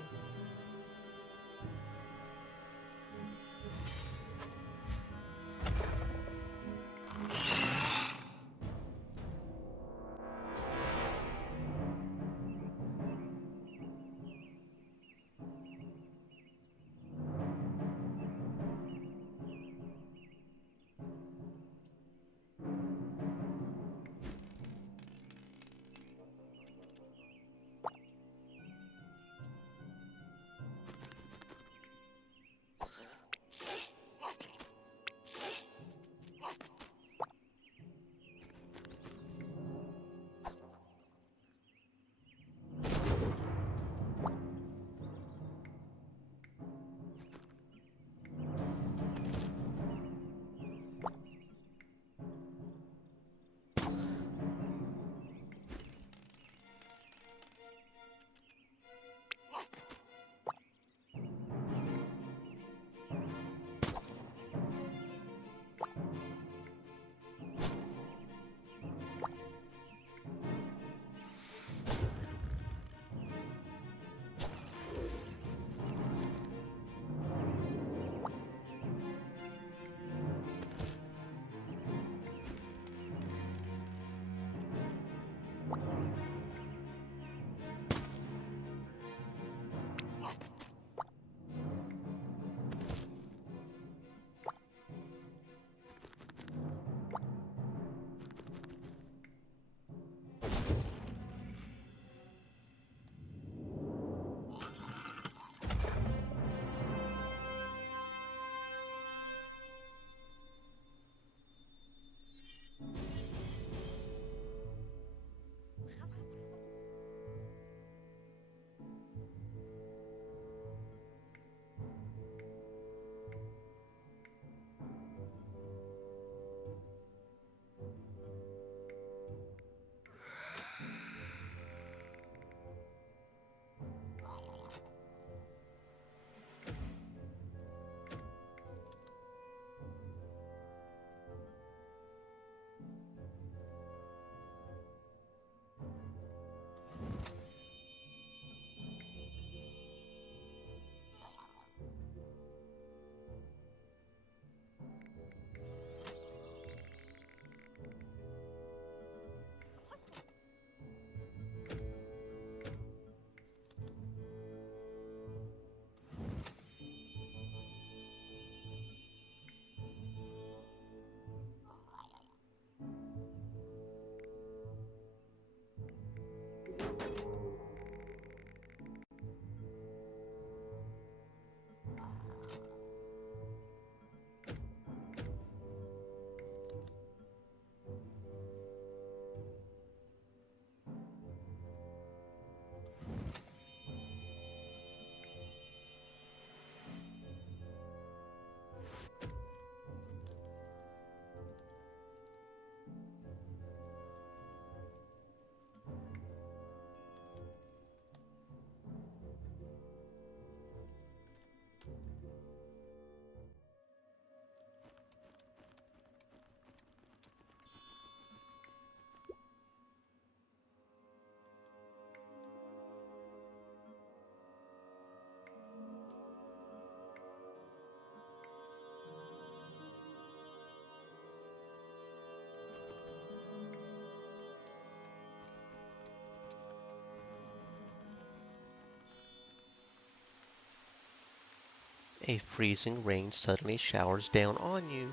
A freezing rain suddenly showers down on you.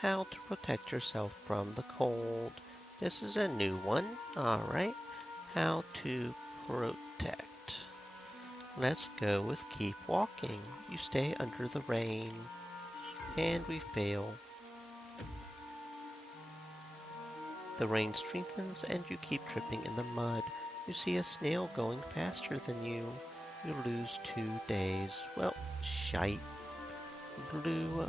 How to protect yourself from the cold. This is a new one. Alright. How to protect. Let's go with keep walking. You stay under the rain. And we fail. The rain strengthens and you keep tripping in the mud. You see a snail going faster than you. You lose 2 days. Well, shite. Blue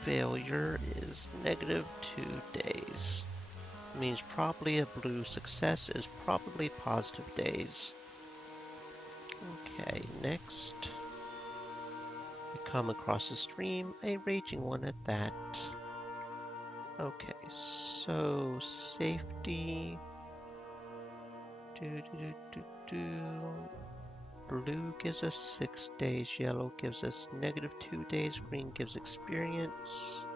failure is negative 2 days. Means probably a blue success is probably positive days. Okay, next. We come across a stream, a raging one at that. Okay, so safety. Blue gives us 6 days, yellow gives us negative 2 days, green gives experience.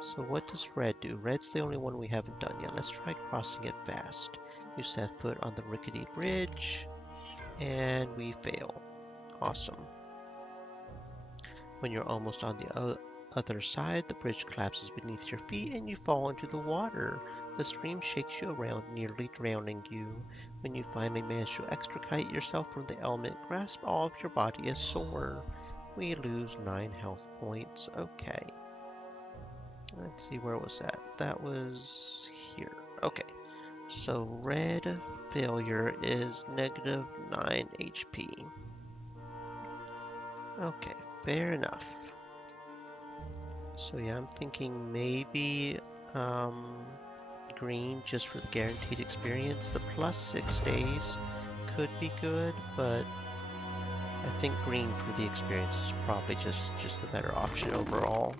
So what does red do? Red's the only one we haven't done yet. Let's try crossing it fast. You set foot on the rickety bridge, and we fail. Awesome. When you're almost on the other side, the bridge collapses beneath your feet and you fall into the water. The stream shakes you around, nearly drowning you. When you finally manage to extricate yourself from the element, grasp all of your body is sore. We lose 9 health points. Okay. Let's see, where was that? That was here. Okay. So red failure is negative 9 HP. Okay, fair enough. So yeah, I'm thinking maybe green just for the guaranteed experience. The plus 6 days could be good, but I think green for the experience is probably just the better option overall.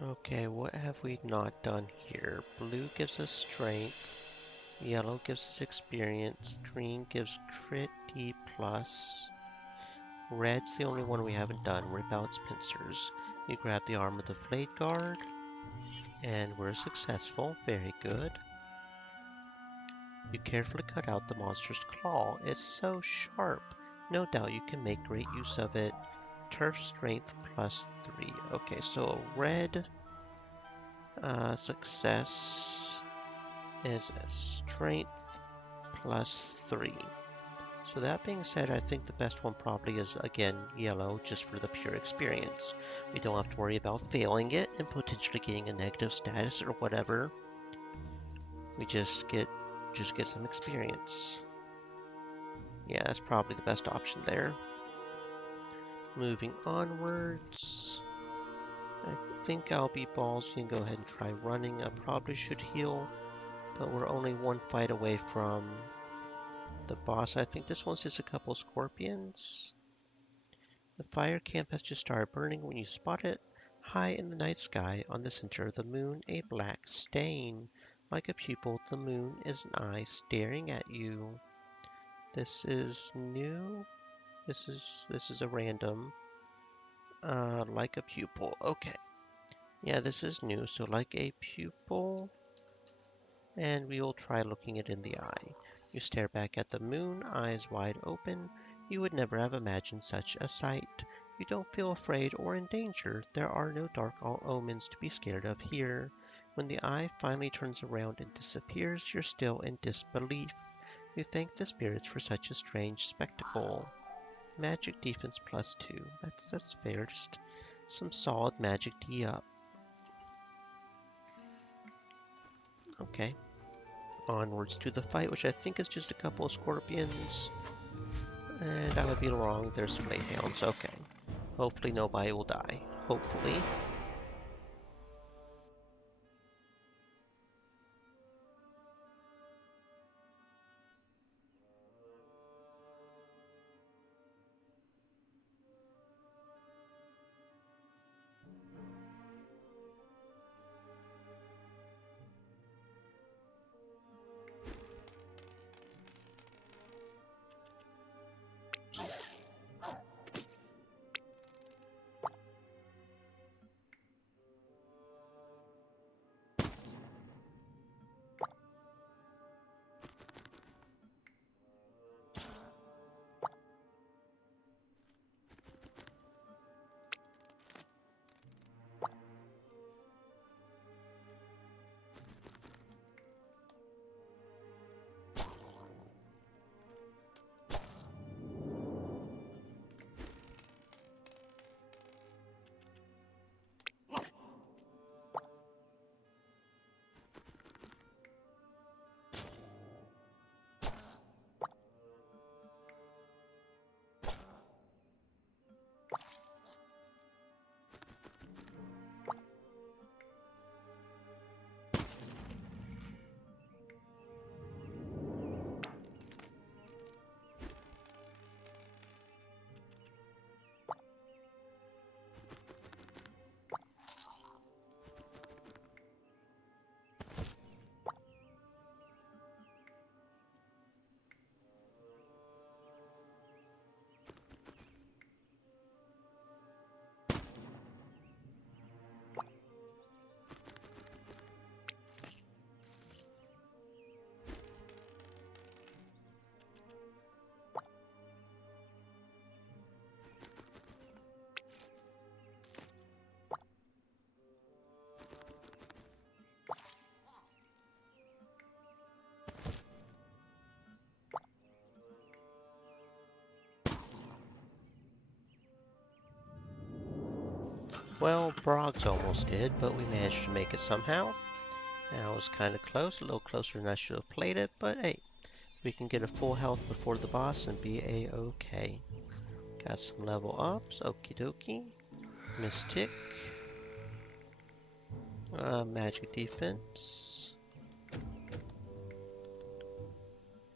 Okay, what have we not done here? Blue gives us strength. Yellow gives us experience. Green gives crit D plus. Red's the only one we haven't done. Rip out its pincers. We grab the arm of the Blade Guard. And we're successful. Very good. You carefully cut out the monster's claw. It's so sharp. No doubt you can make great use of it. Turf strength plus 3. Okay, so a red success is a strength plus 3. So that being said, I think the best one probably is, again, yellow, just for the pure experience. We don't have to worry about failing it and potentially getting a negative status or whatever. We just get some experience. Yeah, that's probably the best option there. Moving onwards. I think I'll be ballsy and go ahead and try running. I probably should heal, but we're only one fight away from the boss. I think this one's just a couple scorpions. The fire camp has just started burning when you spot it. High in the night sky, on the center of the moon, a black stain. Like a pupil, the moon is an eye staring at you. This is new. This is a random. Like a pupil. Okay. Yeah, this is new. So like a pupil. And we will try looking it in the eye. You stare back at the moon, eyes wide open. You would never have imagined such a sight. You don't feel afraid or in danger. There are no dark omens to be scared of here. When the eye finally turns around and disappears, you're still in disbelief. You thank the spirits for such a strange spectacle. Magic defense plus 2. That's fair. Just some solid magic D up. Okay. Onwards to the fight, which I think is just a couple of scorpions. And I would be wrong, there's Flayhounds. Okay. Hopefully nobody will die. Hopefully. Well, Broggs almost did, but we managed to make it somehow. That was kind of close, a little closer than I should have played it, but hey, we can get a full health before the boss and be a-okay. Got some level ups, okie dokie. Mystic. Magic defense.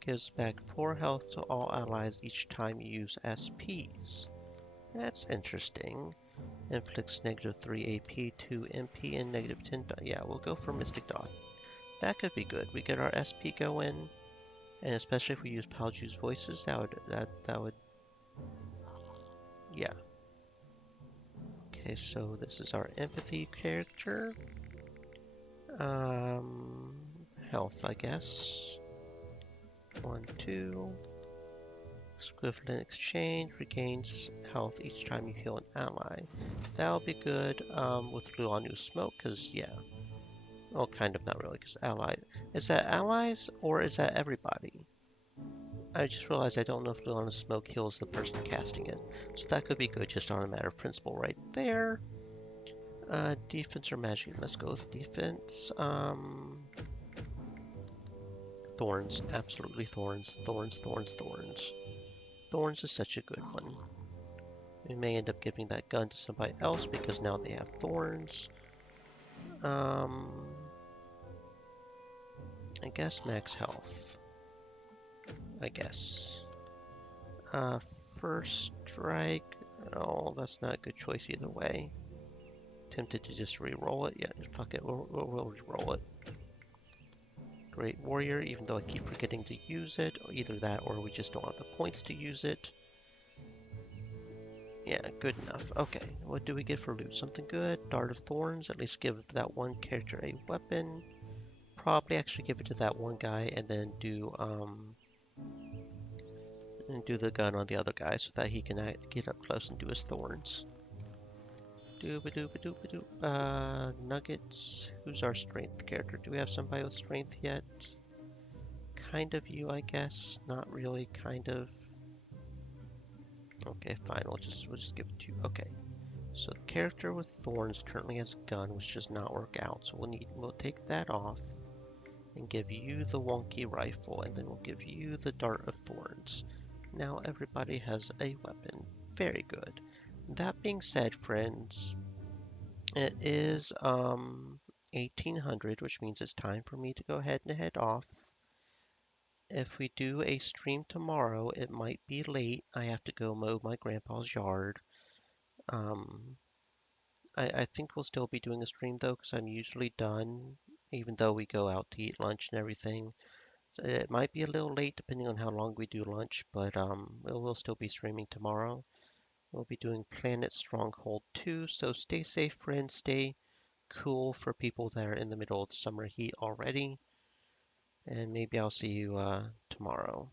Gives back 4 health to all allies each time you use SPs. That's interesting. Inflicts -3 AP, 2 MP, and -10. Yeah, we'll go for Mystic Dot. That could be good. We get our SP going, and especially if we use Palju's voices, that would yeah. Okay, so this is our empathy character. Um, Health, I guess. 1, 2. Equivalent exchange regains health each time you heal an ally. That'll be good with Luanu's smoke, because yeah. Well, kind of not really, because ally. Is that allies or is that everybody? I just realized I don't know if Luana's smoke heals the person casting it. So that could be good just on a matter of principle right there. Defense or magic? Let's go with defense. Thorns. Absolutely thorns. Thorns, thorns, thorns. Thorns is such a good one. We may end up giving that gun to somebody else because now they have thorns. I guess max health. I guess. Uh, First strike. Oh, that's not a good choice either way. Tempted to just re-roll it. Yeah, fuck it. We'll re-roll it. Great Warrior, even though I keep forgetting to use it. Or either that or we just don't have the points to use it. Yeah, good enough. Okay, what do we get for loot? Something good? Dart of Thorns. At least give that one character a weapon. Probably actually give it to that one guy and then do the gun on the other guy so that he can get up close and do his thorns. Dooba-dooba-dooba-doo. Nuggets. Who's our strength character? Do we have somebody with strength yet? Kind of you, I guess. Not really, kind of. Okay, fine. We'll just give it to you. Okay. So the character with thorns currently has a gun, which does not work out. So we'll take that off and give you the wonky rifle, and then we'll give you the dart of thorns. Now everybody has a weapon. Very good. That being said, friends, it is 1800, which means it's time for me to go ahead and head off. If we do a stream tomorrow, it might be late. I have to go mow my grandpa's yard. Um, I think we'll still be doing a stream though, because I'm usually done, even though we go out to eat lunch and everything. So it might be a little late depending on how long we do lunch, but we'll still be streaming tomorrow. We'll be doing Planet Stronghold 2, so stay safe, friends. Stay cool for people that are in the middle of summer heat already. And maybe I'll see you tomorrow.